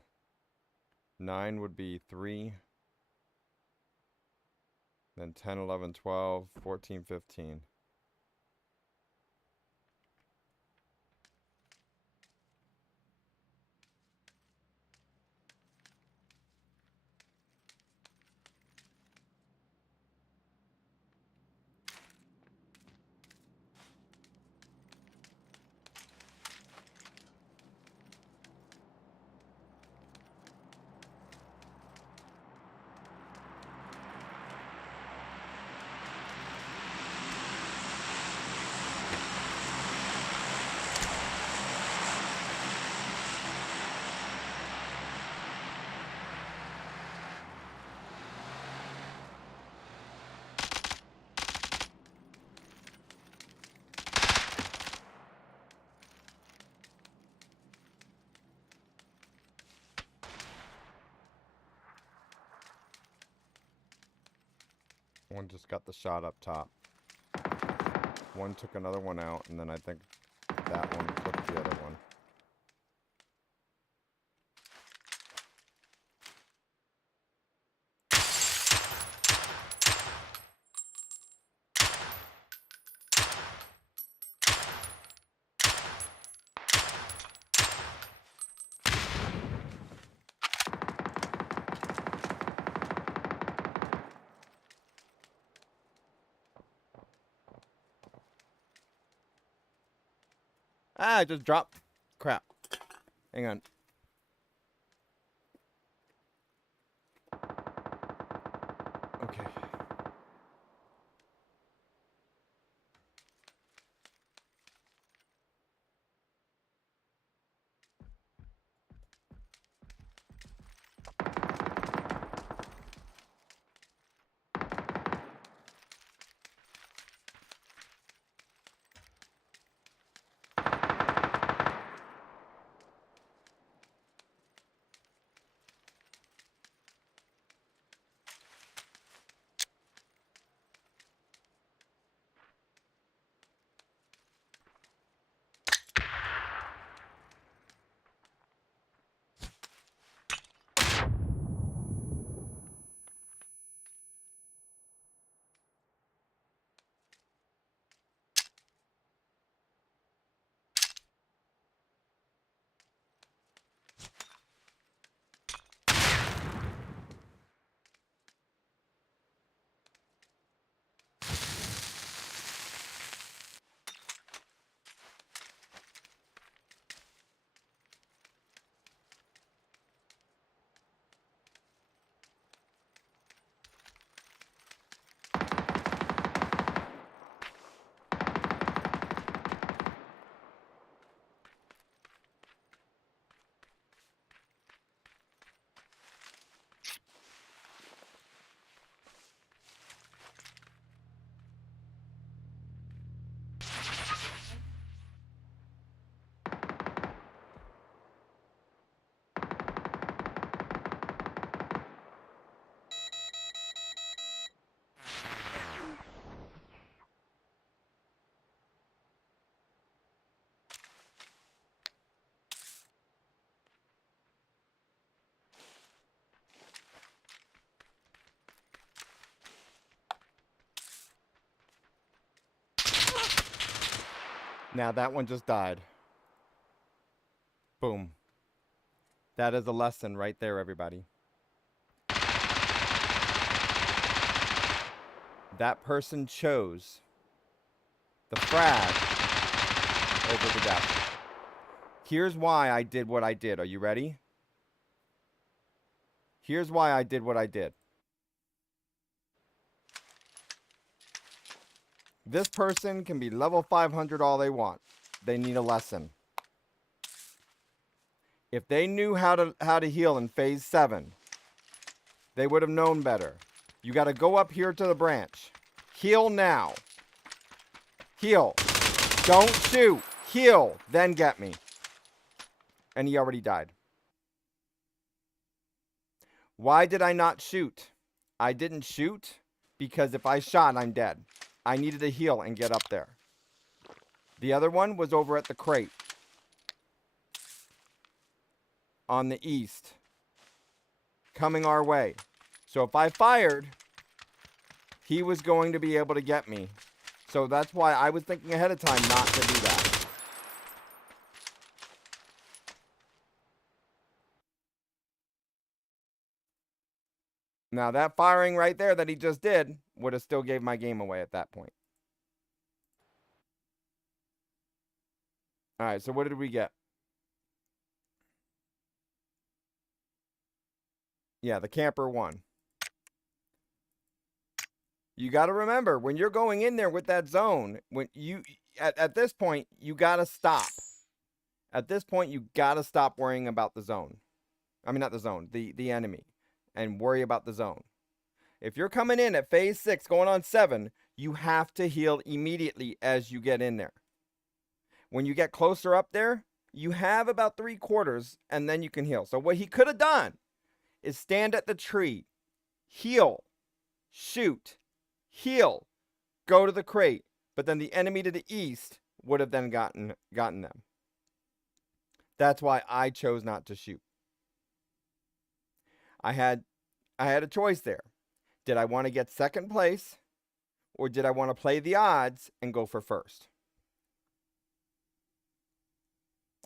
9 would be 3. Then 10, 11, 12, 14, 15. One just got the shot up top. One took another one out, and then I think that one took the other one. Ah, I just dropped. Crap. Hang on. Okay. Now that one just died. Boom. That is a lesson right there, everybody. That person chose the frag over the death. Here's why I did what I did. Are you ready? Here's why I did what I did. This person can be level 500 all they want. They need a lesson. If they knew how to heal in phase 7, they would have known better. You got to go up here to the branch. Heal now. Heal. Don't shoot. Heal. Then get me. And he already died. Why did I not shoot? I didn't shoot because if I shot, I'm dead. I needed to heal and get up there. The other one was over at the crate. On the east. Coming our way. So if I fired, he was going to be able to get me. So that's why I was thinking ahead of time not to do that. Now that firing right there that he just did would have still gave my game away at that point. Alright, so what did we get? Yeah, the camper won. You got to remember, when you're going in there with that zone, when you at this point, you got to stop. At this point, you got to stop worrying about the zone. I mean, not the zone, the enemy. And worry about the zone. If you're coming in at phase 6, going on 7, you have to heal immediately as you get in there. When you get closer up there, you have about 3/4, and then you can heal. So what he could have done is stand at the tree, heal, shoot, heal, go to the crate. But then the enemy to the east would have then gotten them. That's why I chose not to shoot. I had a choice there. Did I want to get second place, or did I want to play the odds and go for first?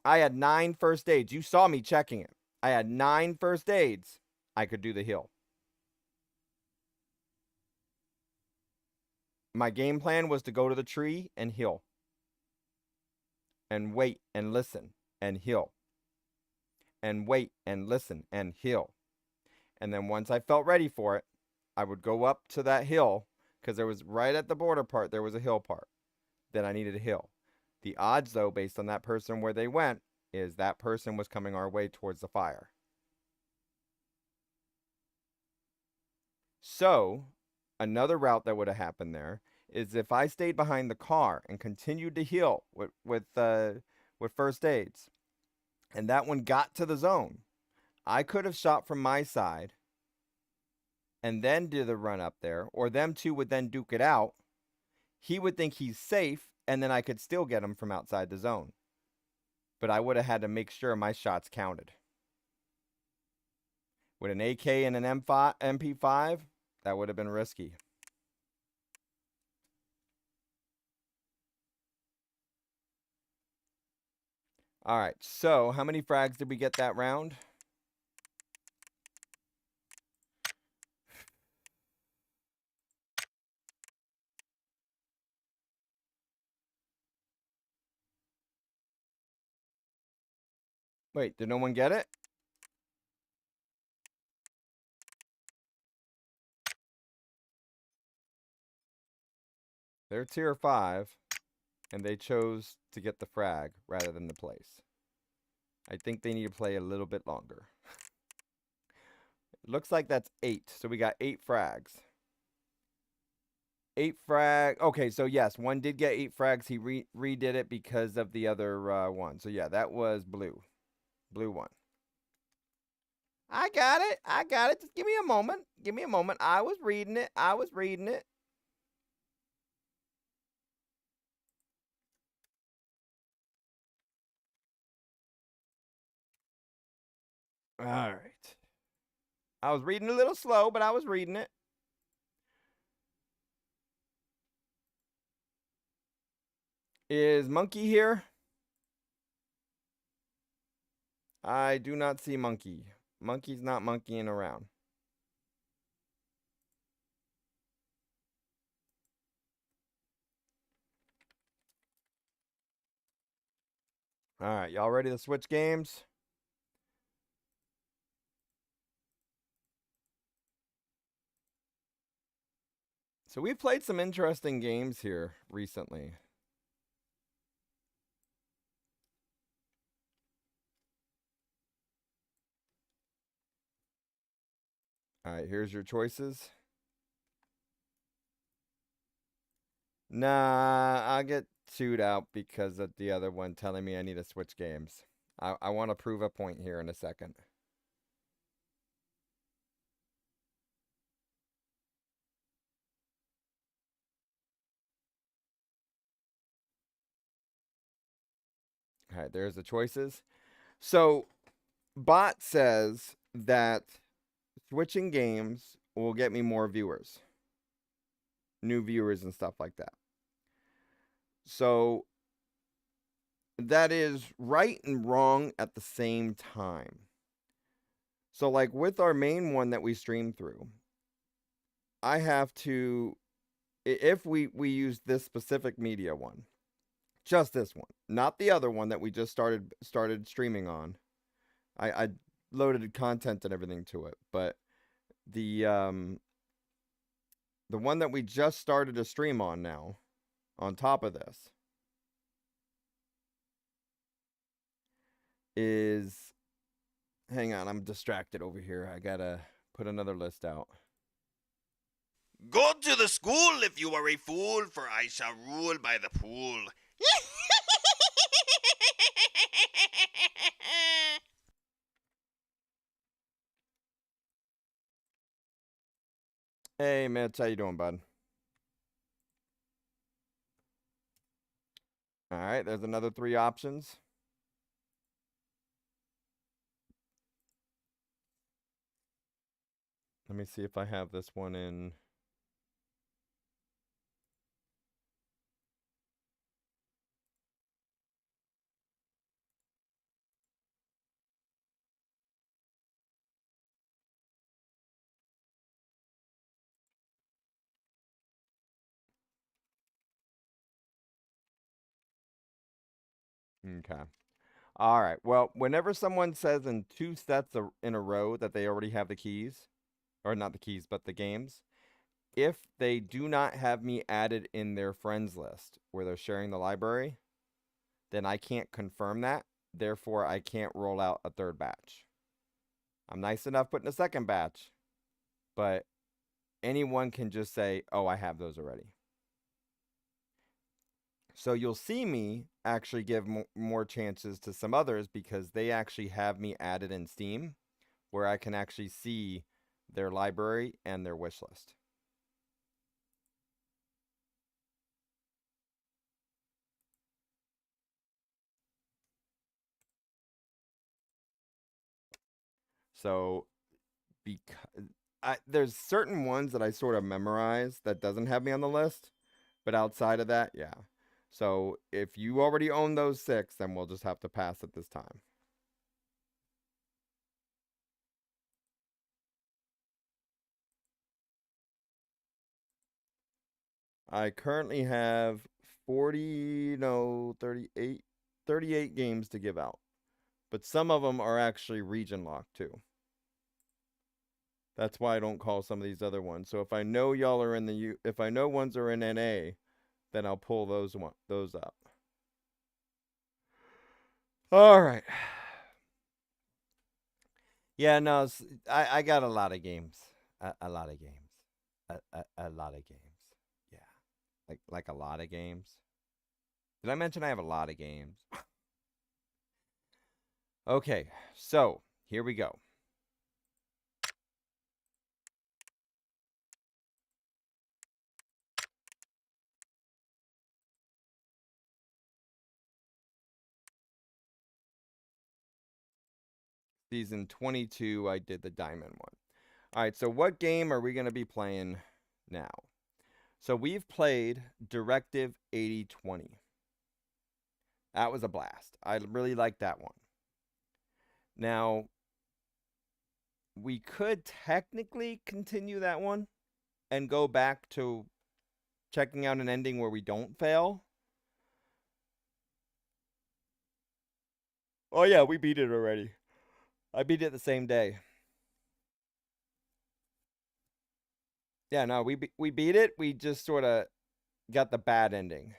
I had 9 first aids. You saw me checking it. I had 9 first aids. I could do the heal. My game plan was to go to the tree and heal. And wait and listen and heal. And wait and listen and heal. And then once I felt ready for it, I would go up to that hill, because there was right at the border part, there was a hill part. Then I needed a hill. The odds, though, based on that person where they went, is that person was coming our way towards the fire. So, another route that would have happened there is if I stayed behind the car and continued to heal with first aids, and that one got to the zone, I could have shot from my side and then did the run up there, or them two would then duke it out. He would think he's safe, and then I could still get him from outside the zone. But I would have had to make sure my shots counted. With an AK and an MP5, that would have been risky. All right, so how many frags did we get that round? Wait, did no one get it? They're tier 5, and they chose to get the frag rather than the place. I think they need to play a little bit longer. It looks like that's 8, so we got 8 frags. 8 frag. Okay, so yes, one did get 8 frags. He redid it because of the other one. So yeah, that was blue. Blue one. I got it. I got it. Just give me a moment. Give me a moment. I was reading it. I was reading it. All right. I was reading a little slow, but I was reading it. Is Monkey here? I do not see Monkey. Monkey's not monkeying around. All right, y'all ready to switch games? So we've played some interesting games here recently. All right, here's your choices. Nah, I'll get chewed out because of the other one telling me I need to switch games. I want to prove a point here in a second. All right, there's the choices. So, bot says that switching games will get me more viewers, new viewers, and stuff like that. So, that is right and wrong at the same time. So, like with our main one that we stream through, I have to, if we use this specific media one, just this one, not the other one that we just started streaming on. I loaded content and everything to it, but the one that we just started to stream on now, on top of this, is, hang on, I'm distracted over here. I gotta put another list out. Go to the school if you are a fool, for I shall rule by the pool. Hey Mitch, how you doing, bud? All right, there's another 3 options. Let me see if I have this one in. Okay. All right. Well, whenever someone says in 2 sets in a row that they already have the keys, or not the keys, but the games, if they do not have me added in their friends list where they're sharing the library, then I can't confirm that. Therefore, I can't roll out a 3rd batch. I'm nice enough putting a 2nd batch, but anyone can just say, oh, I have those already. So you'll see me actually give more chances to some others because they actually have me added in Steam where I can actually see their library and their wish list. So because there's certain ones that I sort of memorize that doesn't have me on the list, but outside of that, yeah. So if you already own those 6, then we'll just have to pass it this time. I currently have 38 games to give out. But some of them are actually region locked too. That's why I don't call some of these other ones. So if I know y'all are in the if I know ones are in NA, then I'll pull those up. All right. Yeah, no, I got a lot of games. A lot of games. A lot of games. Yeah. Like a lot of games. Did I mention I have a lot of games? Okay, so here we go. Season 22, I did the diamond one. All right, so what game are we going to be playing now? So we've played Directive 8020. That was a blast. I really liked that one. Now, we could technically continue that one and go back to checking out an ending where we don't fail. Oh yeah, we beat it already. I beat it the same day. Yeah, no, we beat it. We just sort of got the bad ending.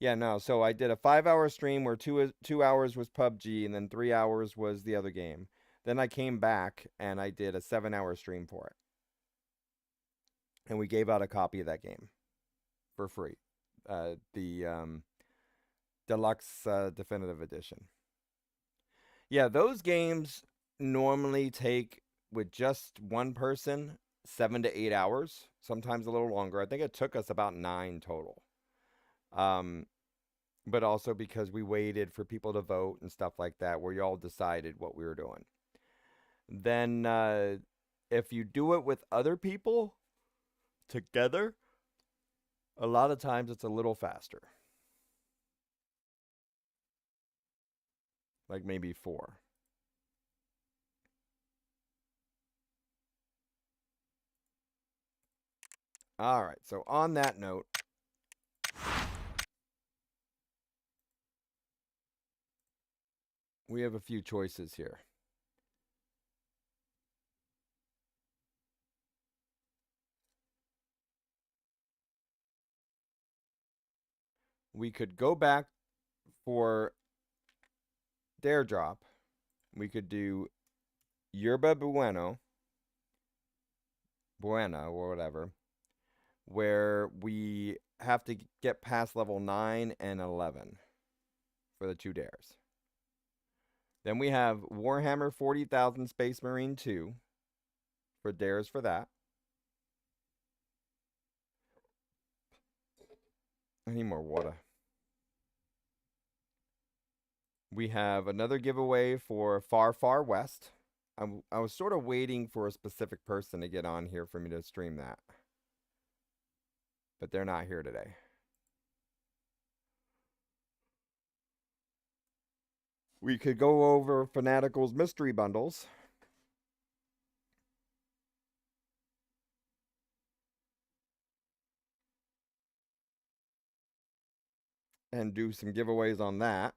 Yeah, no. So I did a 5-hour stream where 2 hours was PUBG and then 3 hours was the other game. Then I came back and I did a 7-hour stream for it. And we gave out a copy of that game for free. The deluxe definitive edition. Yeah, those games normally take, with just one person, 7 to 8 hours, sometimes a little longer. I think it took us about 9 total. But also because we waited for people to vote and stuff like that, where you all decided what we were doing. Then if you do it with other people together, a lot of times it's a little faster. Like maybe 4. All right, so on that note, we have a few choices here. We could go back for Dare Drop. We could do Yerba Buena or whatever, where we have to get past level 9 and 11 for the 2 dares. Then we have Warhammer 40,000 Space Marine 2 for dares for that. I need more water. We have another giveaway for Far Far West. I was sort of waiting for a specific person to get on here for me to stream that. But they're not here today. We could go over Fanatical's mystery bundles. And do some giveaways on that.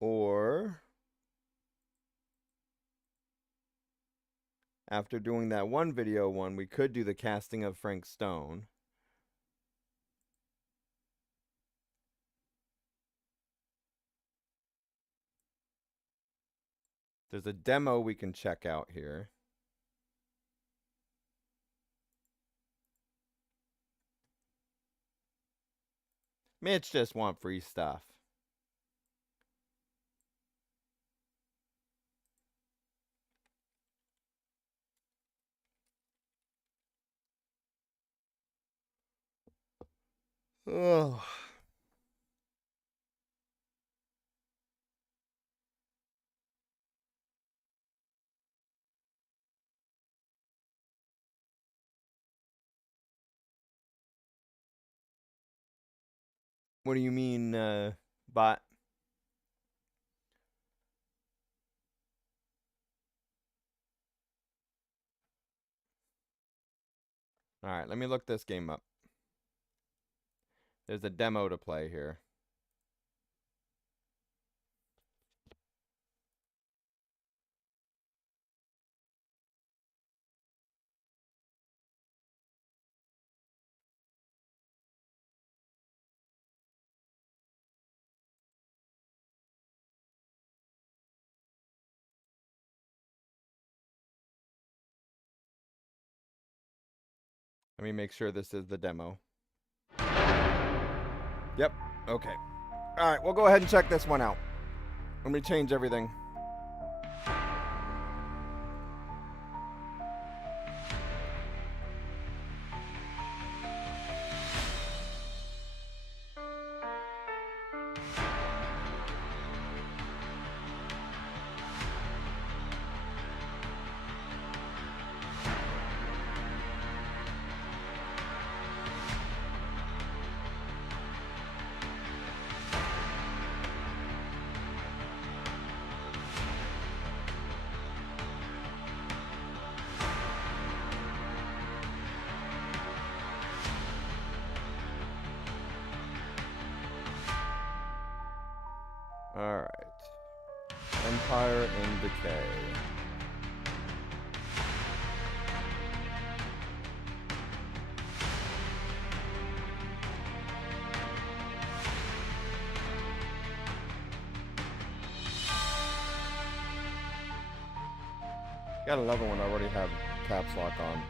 Or after doing that one video one, we could do the casting of Frank Stone. There's a demo we can check out here. Mitch just want free stuff. Oh. What do you mean, bot? All right, let me look this game up. There's a demo to play here. Let me make sure this is the demo. Yep, okay. All right, we'll go ahead and check this one out. Let me change everything. Alright. Empire in Decay. Gotta love it when I already have caps lock on.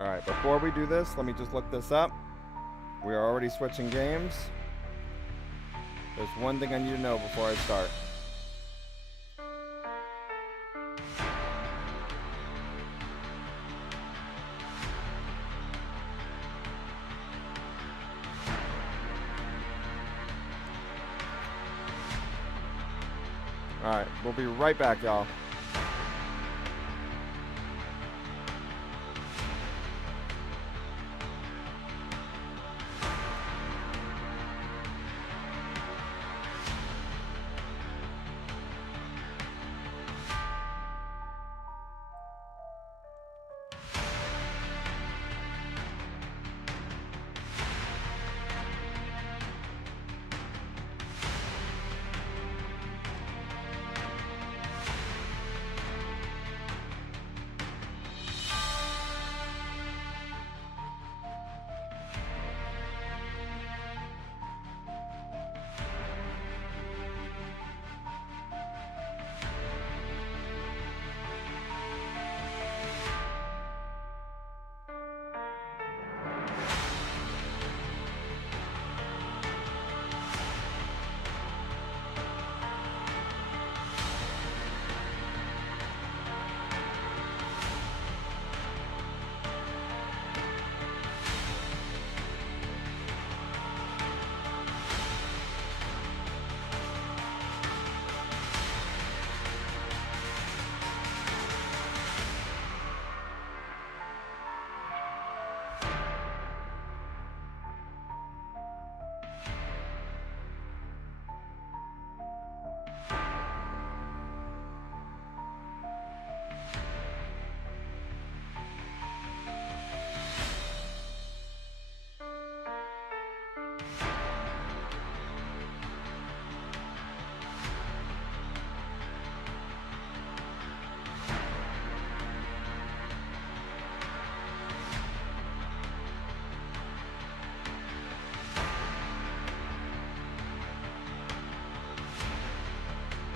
Alright, before we do this, let me just look this up. We are already switching games. There's one thing I need to know before I start. Alright, we'll be right back, y'all.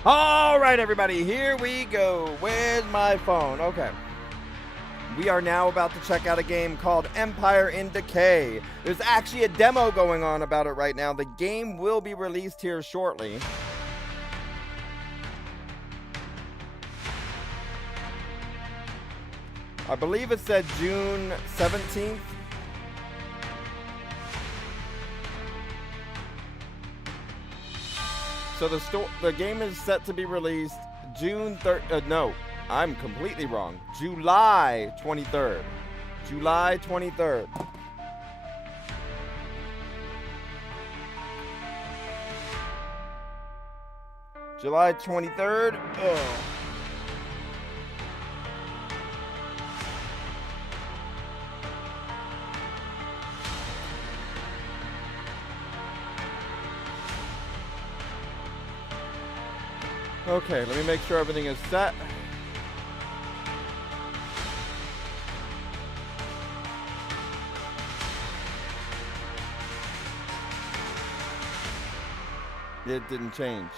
All right, everybody, here we go. Where's my phone? Okay. We are now about to check out a game called Empire in Decay. There's actually a demo going on about it right now. The game will be released here shortly. I believe it said June 17th. So the game is set to be released June 3rd. No, I'm completely wrong. July 23rd. July 23rd. July 23rd. Oh. Okay, let me make sure everything is set. It didn't change.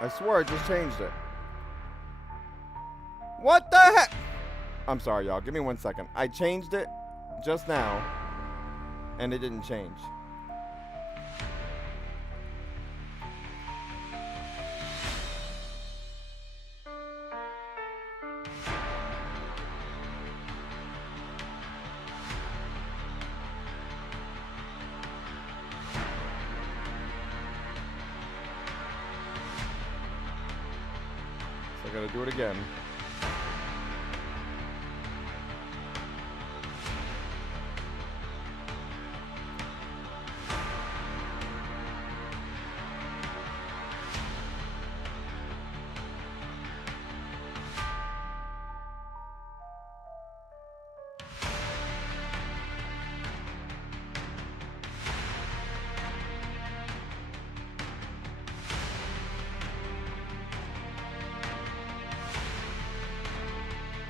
I swore I just changed it. What the heck? I'm sorry, y'all. Give me 1 second. I changed it just now, and it didn't change. We're gonna do it again.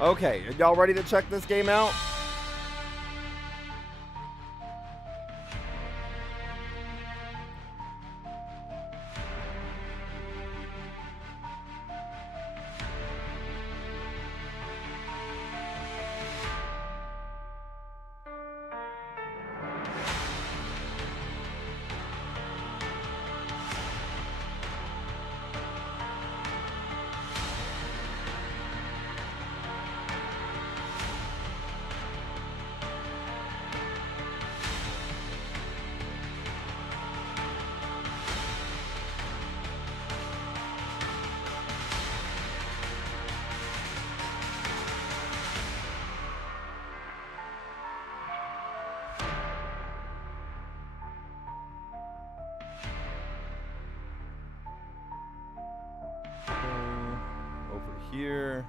Okay, are y'all ready to check this game out? Over here.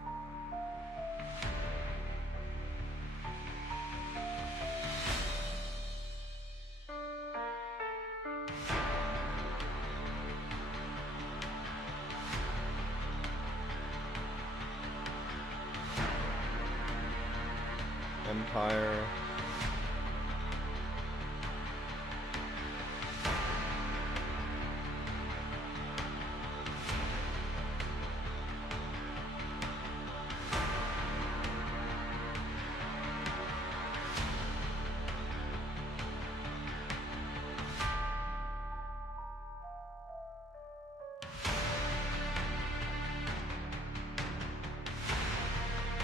Empire.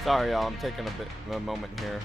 Sorry, y'all. I'm taking a moment here.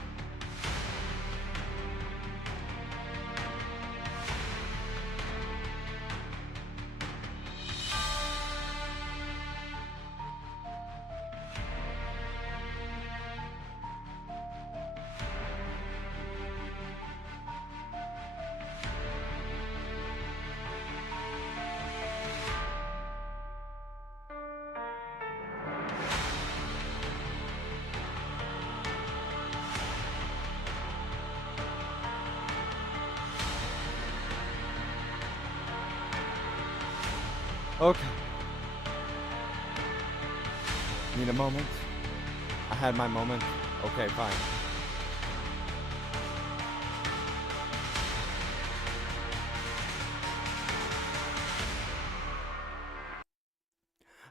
Okay. Need a moment? I had my moment. Okay, fine.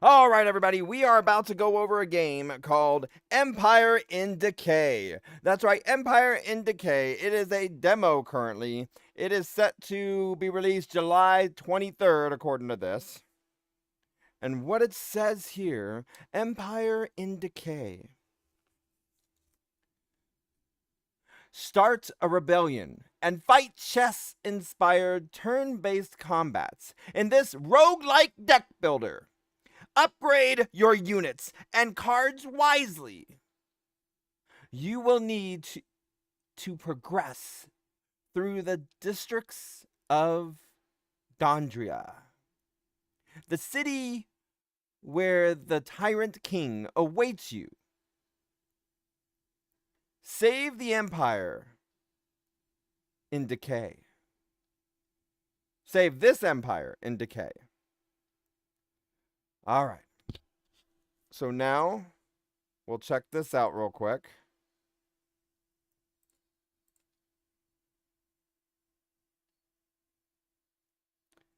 All right, everybody, we are about to go over a game called Empire in Decay. That's right, Empire in Decay. It is a demo currently. It is set to be released July 23rd, according to this. And what it says here, Empire in Decay. Start a rebellion and fight chess-inspired turn-based combats in this roguelike deck builder. Upgrade your units and cards wisely. You will need to progress through the districts of Dondria, the city where the tyrant king awaits you. Save the empire in decay. Save this empire in decay. All right. So now we'll check this out real quick.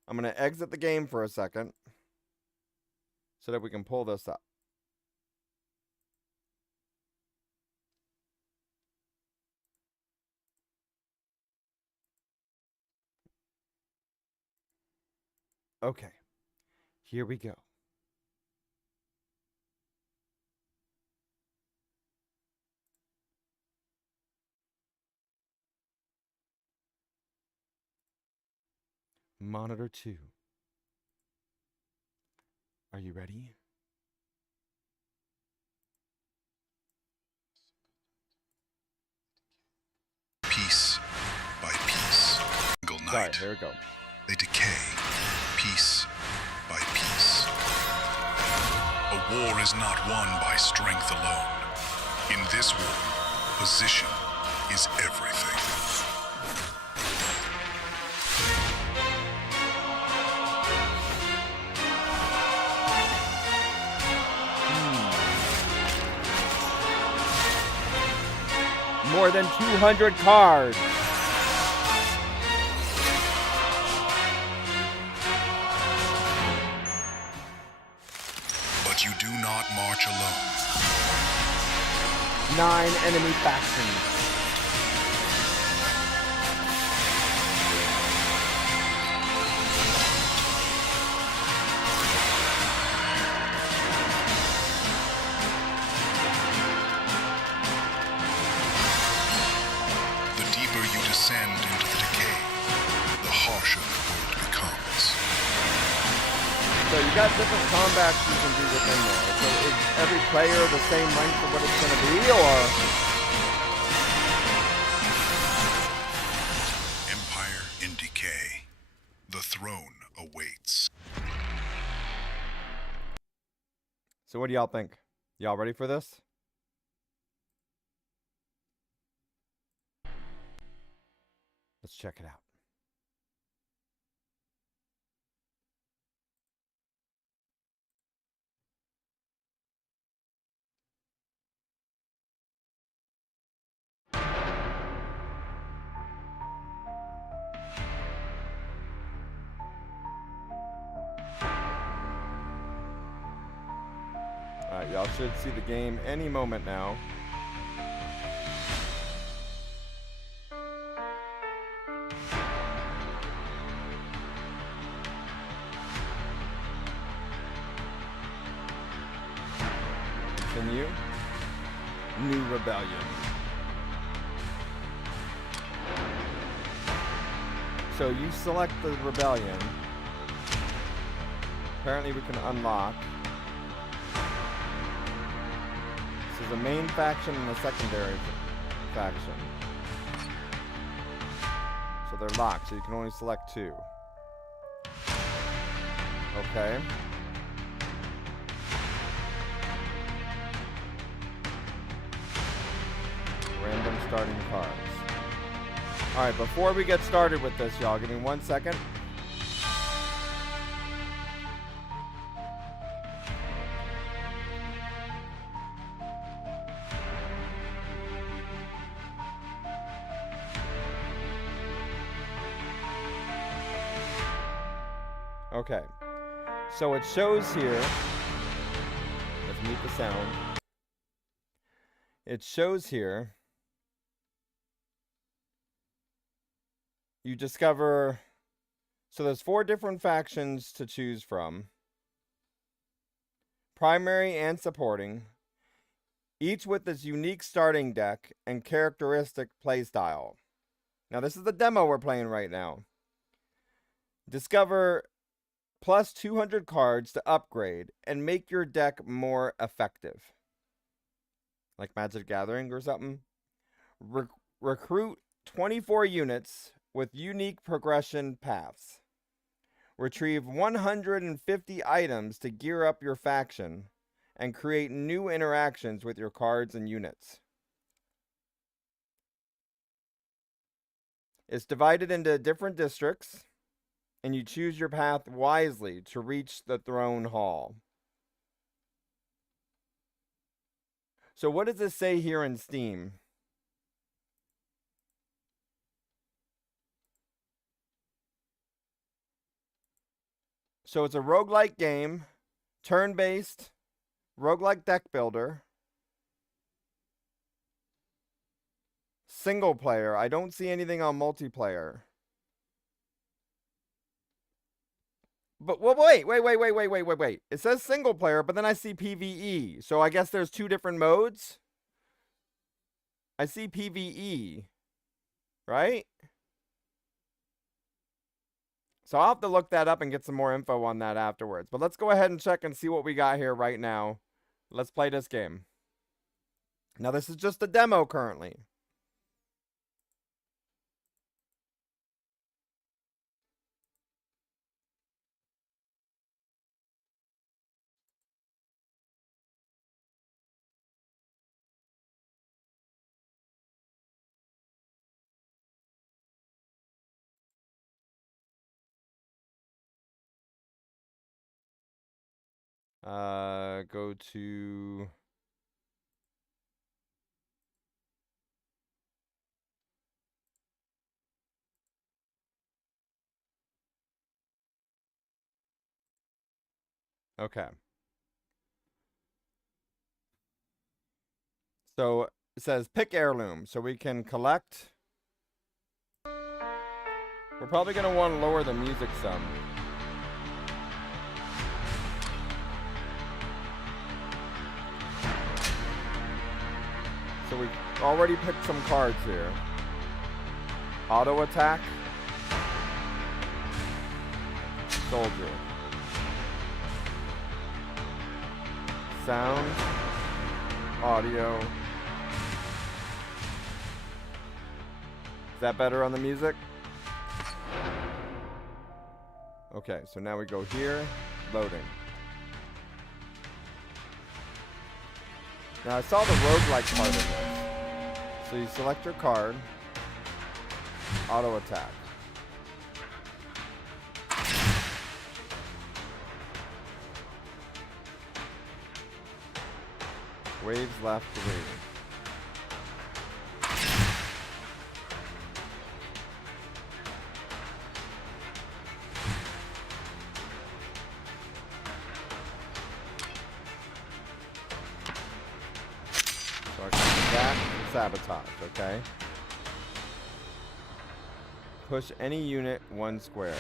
I'm going to exit the game for a second so that we can pull this up. Okay, here we go. Monitor 2. Are you ready? Sorry, here we go. They decay, piece by piece. A war is not won by strength alone. In this war, position is everything. More than 200 cards. But you do not march alone. 9 enemy factions. The deeper you descend into the decay, the harsher the world becomes. So you got different combats you can do within there. So is every player the same length of what it's going to be, or? Empire in decay. The throne awaits. So what do y'all think? Y'all ready for this? Let's check it out. Alright, y'all should see the game any moment now. Continue. New rebellion. So you select the rebellion. Apparently we can unlock. This is a main faction and a secondary faction. So they're locked, so you can only select 2. Okay. Random starting cards. Alright, before we get started with this, y'all, give me 1 second. Okay, so it shows here, let's mute the sound. It shows here, you discover, so there's 4 different factions to choose from. Primary and supporting, each with its unique starting deck and characteristic playstyle. Now this is the demo we're playing right now. Discover plus 200 cards to upgrade and make your deck more effective. Like Magic Gathering or something. Recruit 24 units with unique progression paths. Retrieve 150 items to gear up your faction and create new interactions with your cards and units. It's divided into different districts, and you choose your path wisely to reach the throne hall. So what does this say here in Steam? So it's a roguelike game, turn-based, roguelike deck builder, single player. I don't see anything on multiplayer. But well, wait. It says single player, but then I see PvE. So I guess there's 2 different modes. I see PvE, right? So I'll have to look that up and get some more info on that afterwards. But let's go ahead and check and see what we got here right now. Let's play this game. Now this is just a demo currently. Go to... Okay. So it says pick heirloom, so we can collect. We're probably going to want to lower the music some. So we already picked some cards here. Auto attack. Soldier. Sound. Audio. Is that better on the music? Okay, so now we go here. Loading. Now I saw the roguelike part of this. So you select your card. Auto attack. Waves left 3. So I can do that and sabotage, okay? Push any unit 1 square.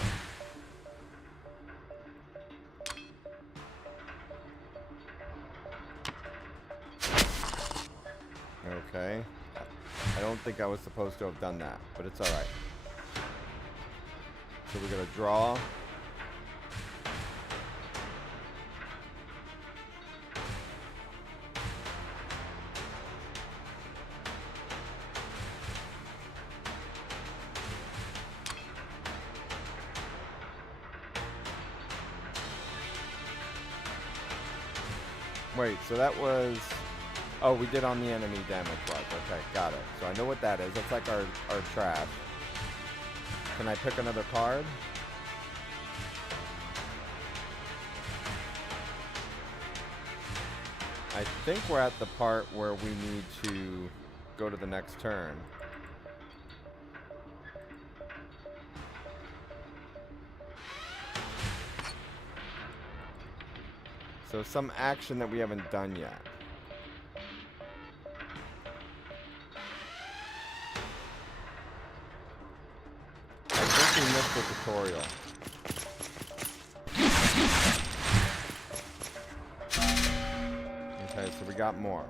Okay. I don't think I was supposed to have done that, but it's alright. So we're gonna draw. Wait, so that was... Oh, we did on the enemy damage was. Okay, got it. So I know what that is. That's like our trash. Can I pick another card? I think we're at the part where we need to go to the next turn. So some action that we haven't done yet. We missed the tutorial. Okay, so we got more.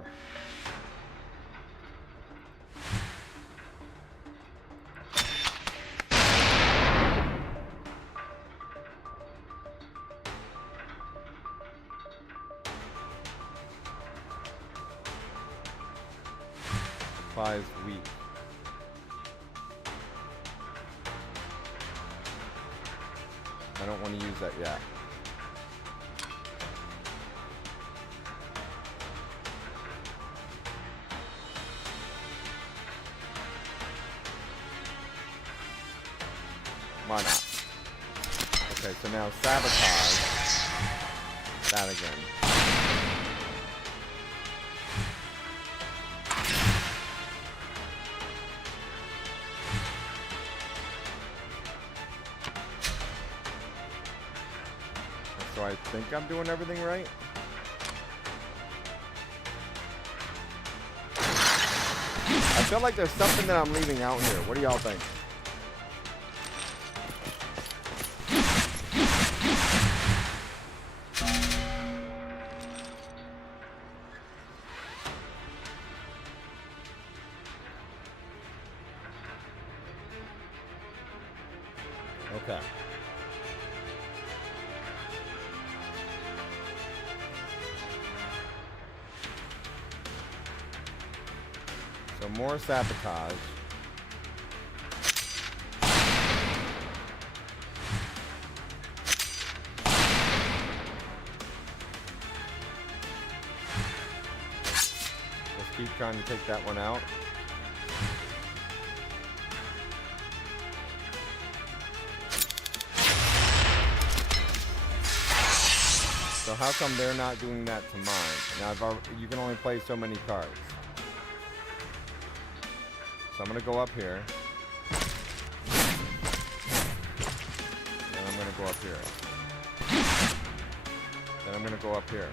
Supplies weak. I don't want to use that yet. Why not? Okay, so now sabotage that again. So I think I'm doing everything right. I feel like there's something that I'm leaving out here. What do y'all think? Okay. So more sabotage. Let's keep trying to take that one out. So how come they're not doing that to mine? Now you can only play so many cards. So I'm gonna go up here. And I'm gonna go up here. Then I'm gonna go up here.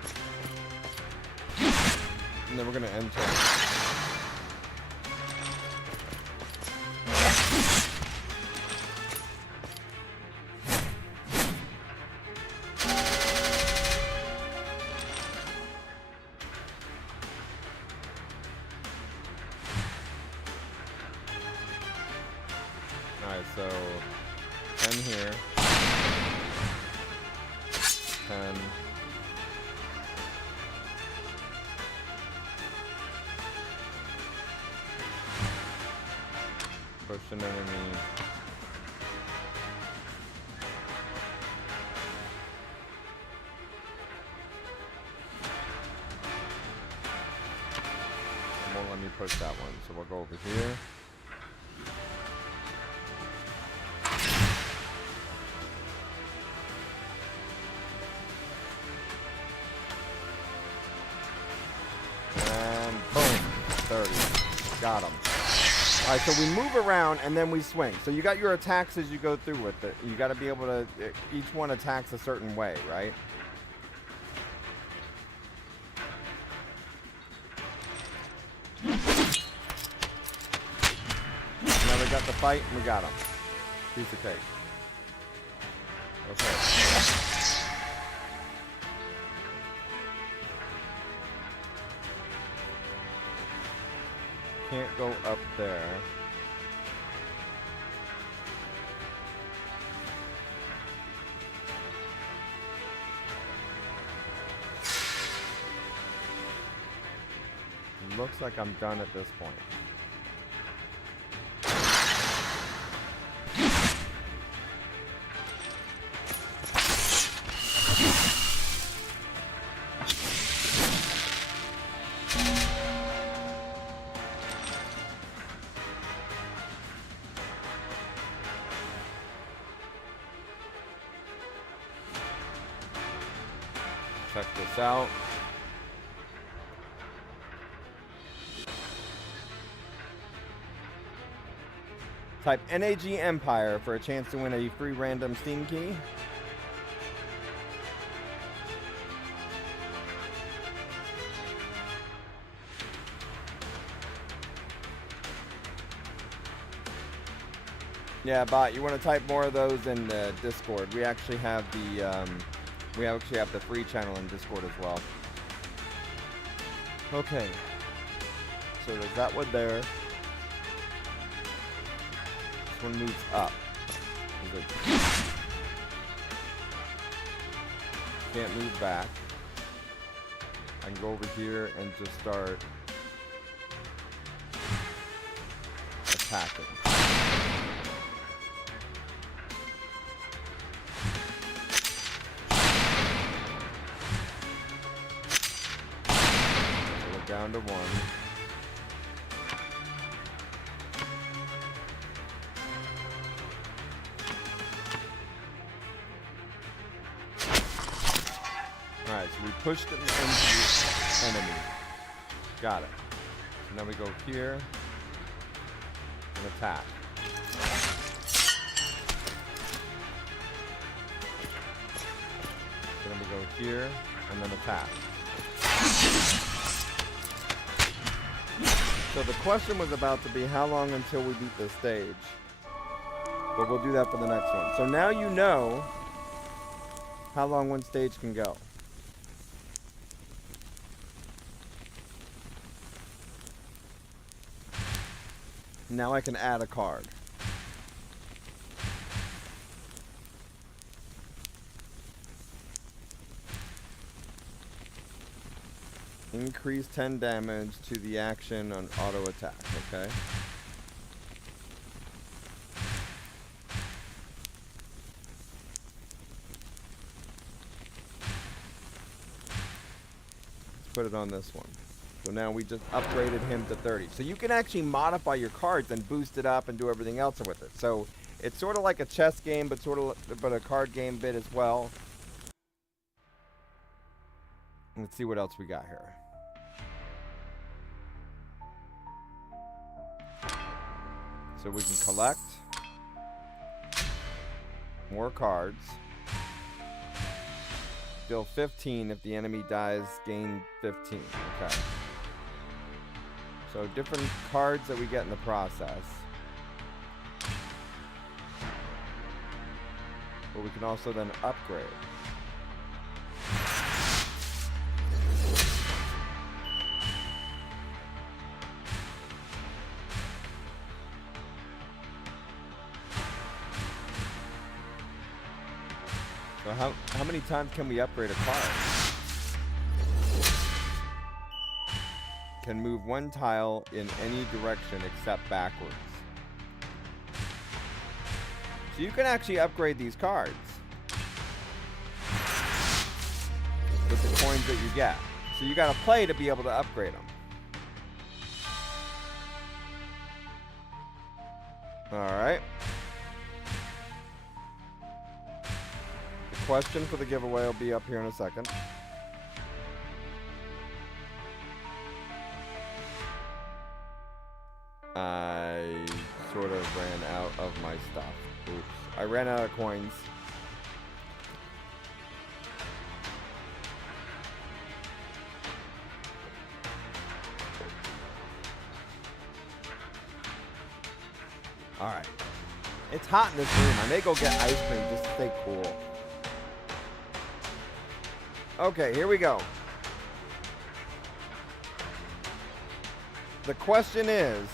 And then we're gonna enter. Alright, so 10 here. 10. Push an enemy. It won't let me push that one, so we'll go over here. And boom, 30. Got him. All right, so we move around and then we swing. So you got your attacks as you go through with it. You got to be able to, each one attacks a certain way, right? Now we got the fight and we got him. Piece of cake. Okay. Can't go up there. Looks like I'm done at this point. Check this out. Type NAG Empire for a chance to win a free random Steam key. Yeah, bot, you want to type more of those in Discord. We actually have the the free channel in Discord as well. Okay. So there's that one there. This one moves up. Can't move back. I can go over here and just start attacking. Down to 1. Alright, so we pushed it into the enemy. Got it. So now we go here and attack. So then we go here and then attack. So the question was about to be how long until we beat this stage. But we'll do that for the next one. So now you know how long one stage can go. Now I can add a card. Increase 10 damage to the action on auto attack, okay? Let's put it on this one. So now we just upgraded him to 30. So you can actually modify your cards and boost it up and do everything else with it. So it's sort of like a chess game, but a card game bit as well. Let's see what else we got here. So we can collect more cards. Deal 15 if the enemy dies, gain 15. Okay. So different cards that we get in the process. But we can also then upgrade. So how many times can we upgrade a card? Can move one tile in any direction except backwards. So you can actually upgrade these cards with the coins that you get. So you gotta play to be able to upgrade them. Alright. The question for the giveaway will be up here in a second. I sort of ran out of my stuff. Oops. I ran out of coins. Alright. It's hot in this room. I may go get ice cream just to stay cool. Okay, here we go. The question is,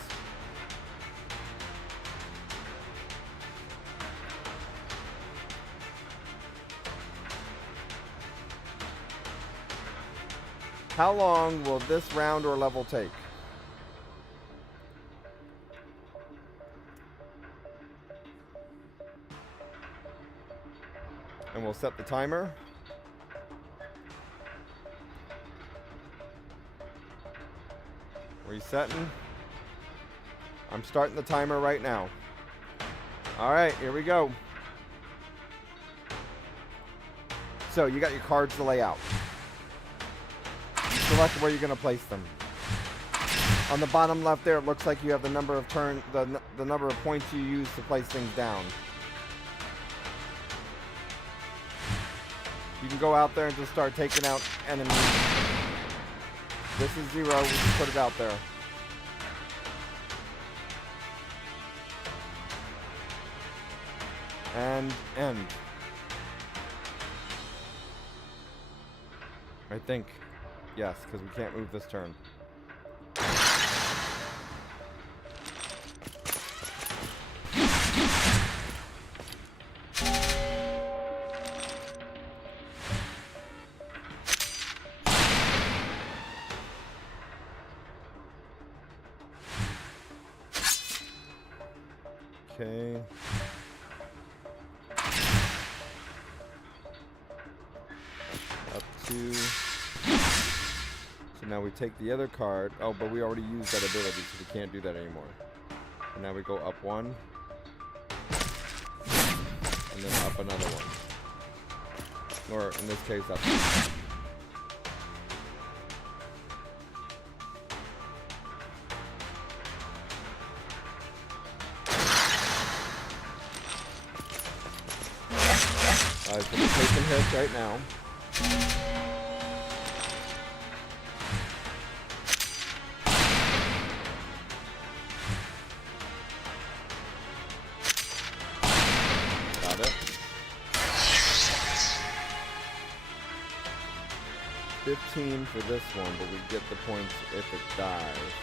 how long will this round or level take? And we'll set the timer. Resetting. I'm starting the timer right now. All right, here we go. So you got your cards to lay out. Select where you're going to place them. On the bottom left there, it looks like you have the number of the number of points you use to place things down. You can go out there and just start taking out enemies. This is 0. We just put it out there. And end. I think. Yes, because we can't move this turn. Okay. Up 2. So now we take the other card. Oh, but we already used that ability, so we can't do that anymore. And now we go up 1. And then up another one. Or in this case, up 2. Alright, so we're taking hits right now. Got it. 15 for this one, but we get the points if it dies.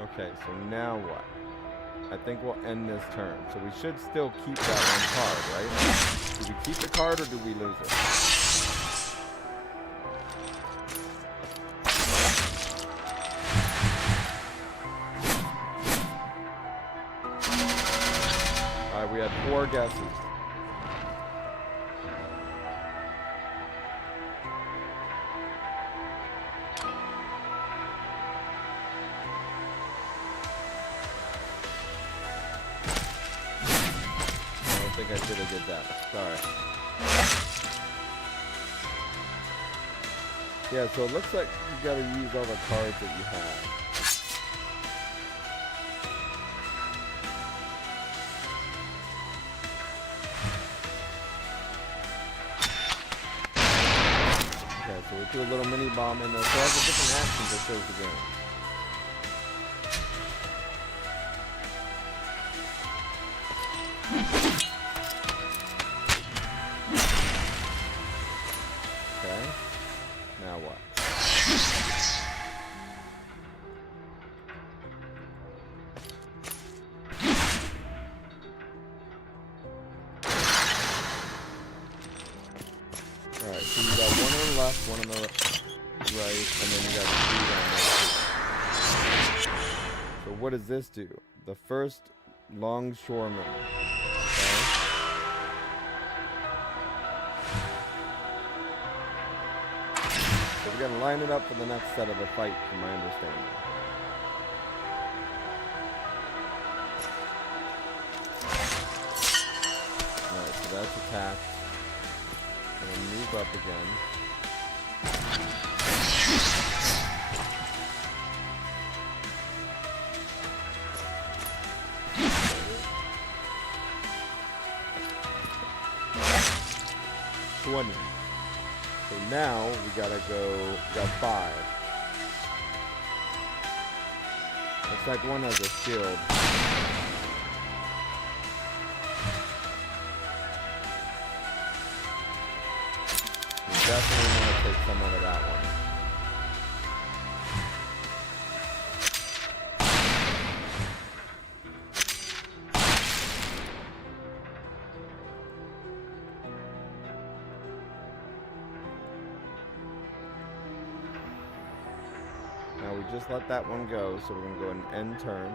Okay, so now what? I think we'll end this turn. So we should still keep that one card, right? Do we keep the card or do we lose it? we had 4 guesses. I don't think I should have did that. Sorry. Yeah, so it looks like you gotta use all the cards that you have. Okay, so we threw a little mini bomb in there. So all the different actions that shows the game. Okay. Now what? Alright, so you got one on the left, one on the right, and then you got 3 on there. So what does this do? The first longshoreman. Okay. So we gotta line it up for the next set of the fight, from my understanding. Alright, so that's attacked. And then move up again. So now we gotta go. We got 5. Looks like one has a shield. We definitely want to take some out of that one. Now we just let that one go, so we're gonna go and end turn.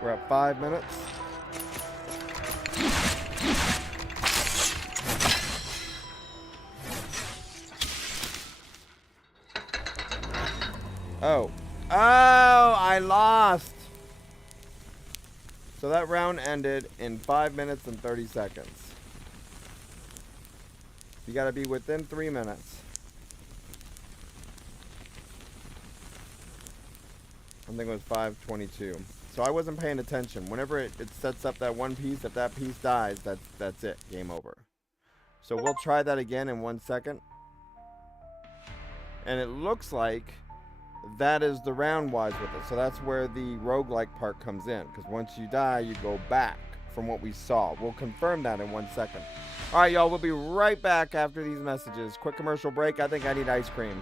We're at 5 minutes. Oh. Oh, I lost. So that round ended in 5 minutes and 30 seconds. You gotta be within 3 minutes. I think it was 5:22. So I wasn't paying attention. Whenever it sets up that one piece, if that piece dies, that's it. Game over. So we'll try that again in 1 second. And it looks like that is the round-wise with it. So that's where the roguelike part comes in. Because once you die, you go back from what we saw. We'll confirm that in 1 second. All right, y'all. We'll be right back after these messages. Quick commercial break. I think I need ice cream.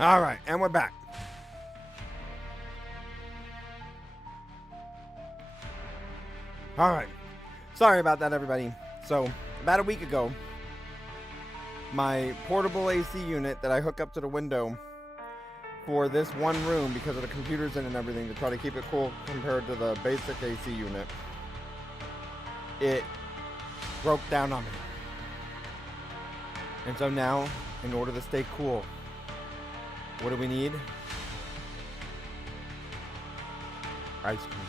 All right, and we're back. All right. Sorry about that, everybody. So, about a week ago, my portable AC unit that I hook up to the window for this one room because of the computers in and everything to try to keep it cool compared to the basic AC unit, it broke down on me. And so now, in order to stay cool, what do we need? Ice cream.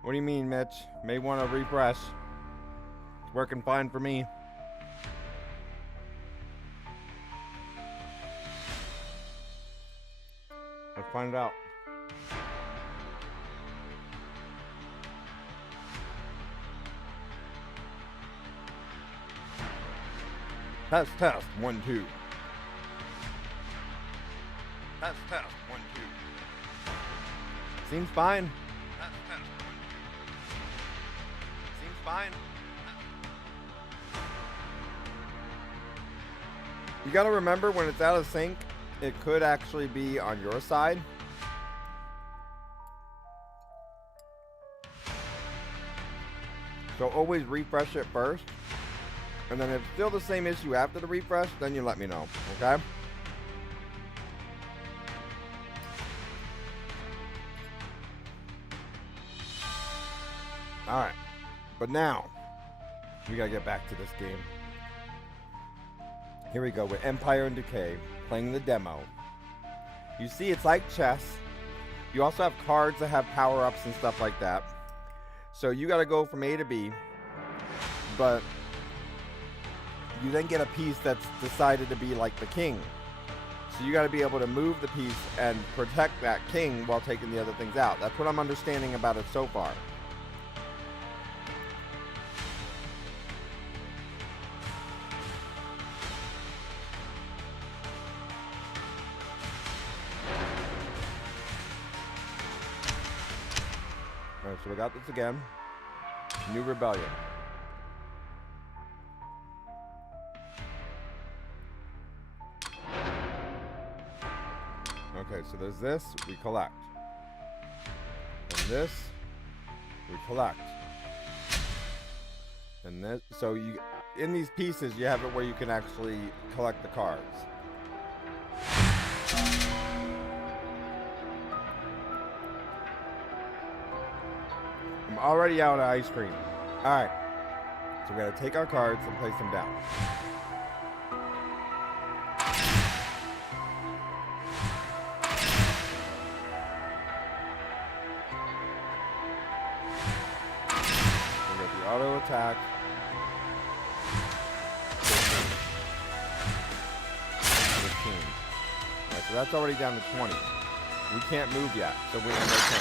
What do you mean, Mitch? May want to refresh. It's working fine for me. Let's find it out. Test, 1, 2. Test, 1, 2. Seems fine. Test, 1, 2. Seems fine. You gotta remember when it's out of sync, it could actually be on your side. So always refresh it first. And then if it's still the same issue after the refresh, then you let me know, okay? Alright. But now, we gotta get back to this game. Here we go with Empire and Decay, playing the demo. You see, it's like chess. You also have cards that have power-ups and stuff like that. So you gotta go from A to B, but you then get a piece that's decided to be like the king. So you gotta be able to move the piece and protect that king while taking the other things out. That's what I'm understanding about it so far. Alright, so we got this again. New rebellion. Okay, so there's this, we collect. And this, we collect. And this, so you, in these pieces, you have it where you can actually collect the cards. I'm already out of ice cream. Alright. So we gotta take our cards and place them down. We got the auto attack. Alright, so that's already down to 20. We can't move yet, so we're gonna go 10.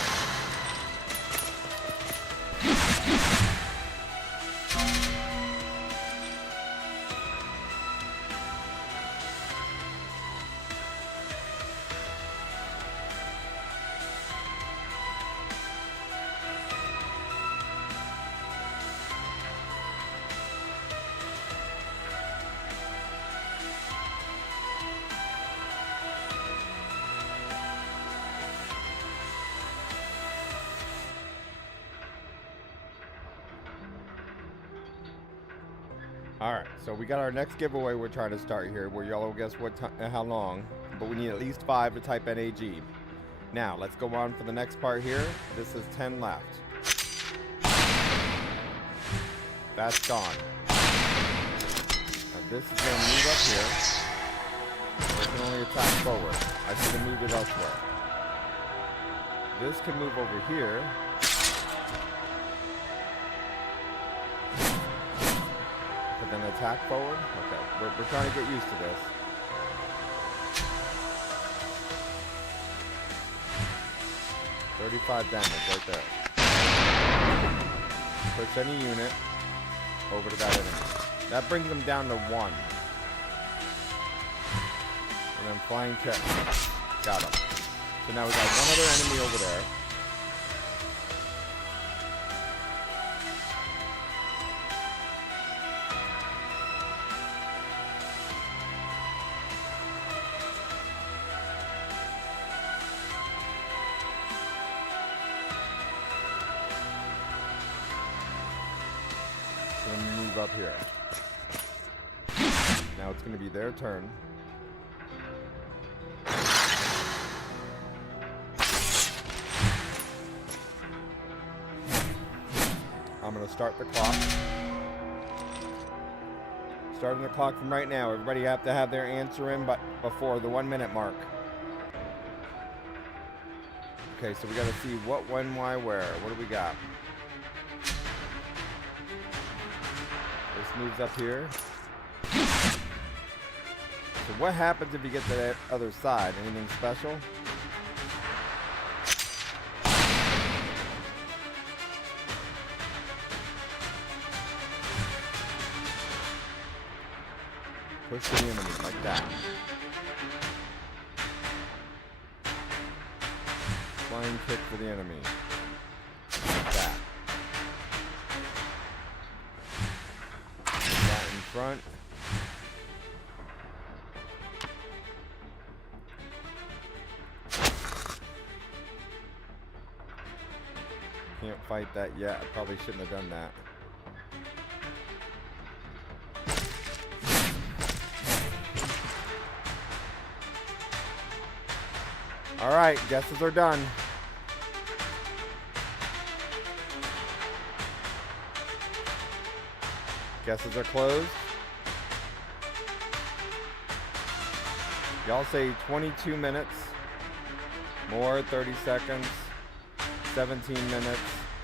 Alright, so we got our next giveaway we're trying to start here, where y'all will guess what how long, but we need at least 5 to type NAG. Now, let's go on for the next part here. This is 10 left. That's gone. Now this is going to move up here. It can only attack forward. I should have moved it elsewhere. This can move over here. But then attack forward? Okay, we're trying to get used to this. $35 damage right there. Push any unit over to that enemy. That brings them down to 1. And then flying kick. Got him. So now we got one other enemy over there. Move up here. Now it's going to be their turn. I'm going to start the clock. Starting the clock from right now. Everybody have to have their answer in but before the 1 minute mark. Okay, so we got to see what, when, why, where. What do we got? This moves up here. So what happens if you get to the other side? Anything special? Push the enemy like that. Flying kick for the enemy. Like that. That in front. Can't fight that yet. I probably shouldn't have done that. Alright, guesses are done. Guesses are closed. Y'all say 22 minutes. More, 30 seconds. 17 minutes.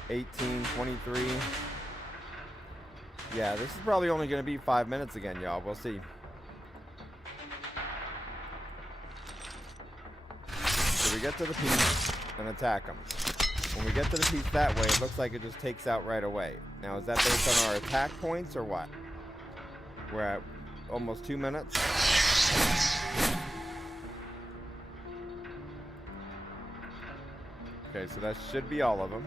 18, 23. Yeah, this is probably only going to be 5 minutes again, y'all. We'll see. So we get to the piece and attack them. When we get to the piece that way, it looks like it just takes out right away. Now, is that based on our attack points or what? We're at almost 2 minutes. Okay, so that should be all of them.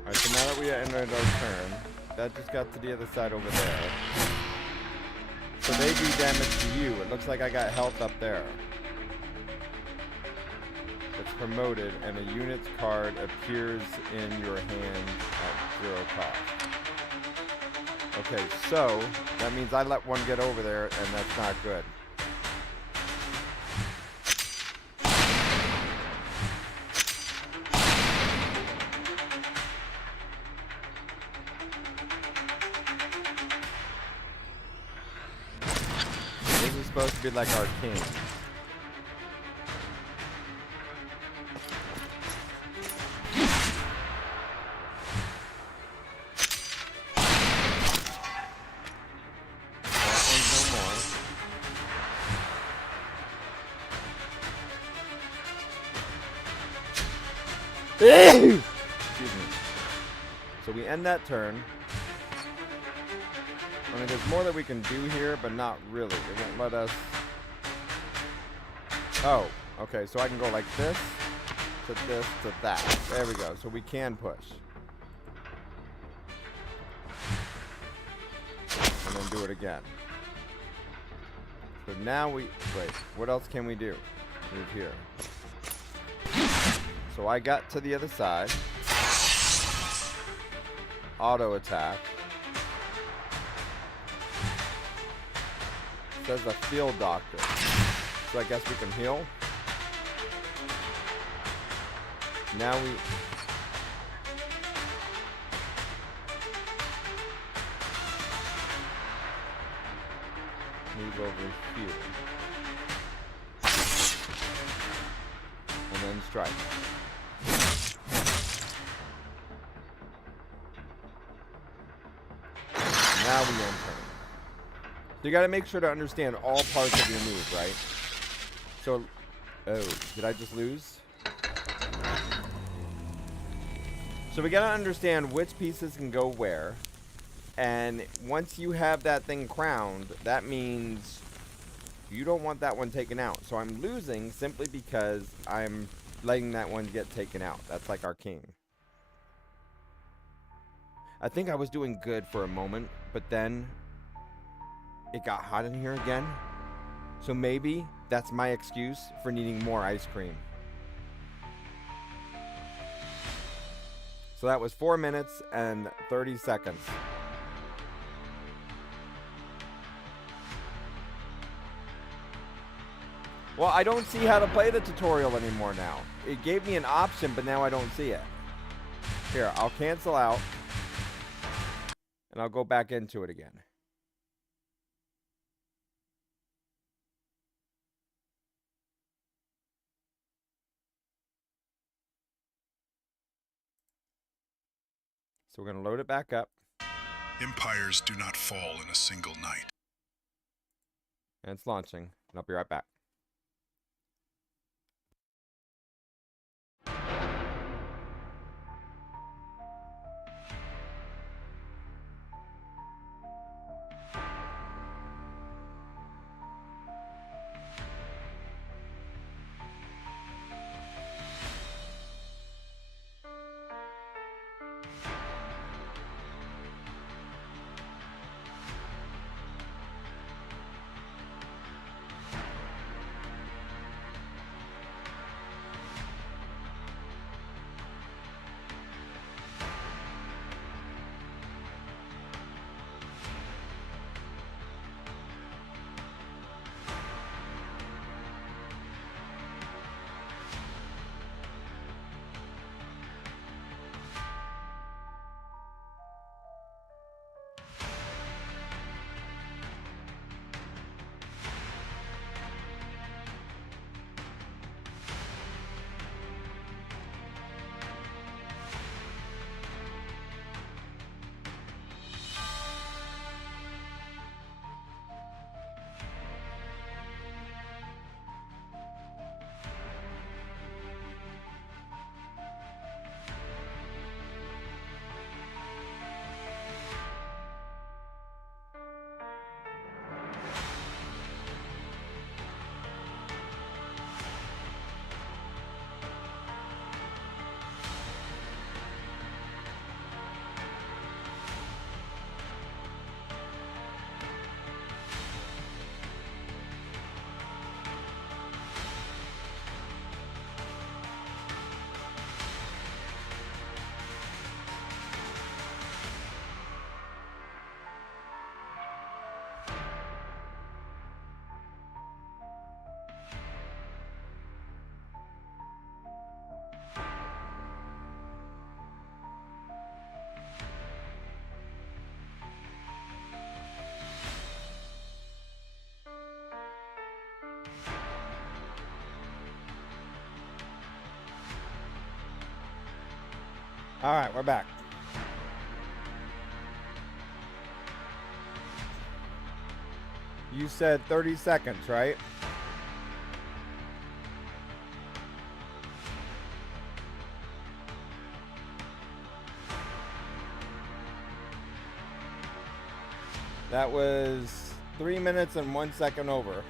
Alright, so now that we entered our turn, that just got to the other side over there. So they do damage to you. It looks like I got health up there. It's promoted, and a unit's card appears in your hand at 0 cost. Okay, so that means I let one get over there, and that's not good. This is supposed to be like our king. Excuse me. So we end that turn. I mean, there's more that we can do here, but not really. It won't let us... Oh, okay. So I can go like this, to this, to that. There we go. So we can push. And then do it again. So now we... Wait, what else can we do? Move here. So I got to the other side. Auto attack. It says a field doctor. So I guess we can heal. Now we... Move over here. And then strike. Now we end turn. So you got to make sure to understand all parts of your move, right? So, oh, did I just lose? So we gotta understand which pieces can go where. And once you have that thing crowned, that means you don't want that one taken out. So I'm losing simply because I'm letting that one get taken out. That's like our king. I think I was doing good for a moment, but then it got hot in here again. So maybe that's my excuse for needing more ice cream. So that was 4 minutes and 30 seconds. Well, I don't see how to play the tutorial anymore now. It gave me an option, but now I don't see it. Here, I'll cancel out. And I'll go back into it again. So we're going to load it back up. Empires do not fall in a single night. And it's launching. And I'll be right back. All right, we're back. You said 30 seconds, right? That was 3 minutes and 1 second over.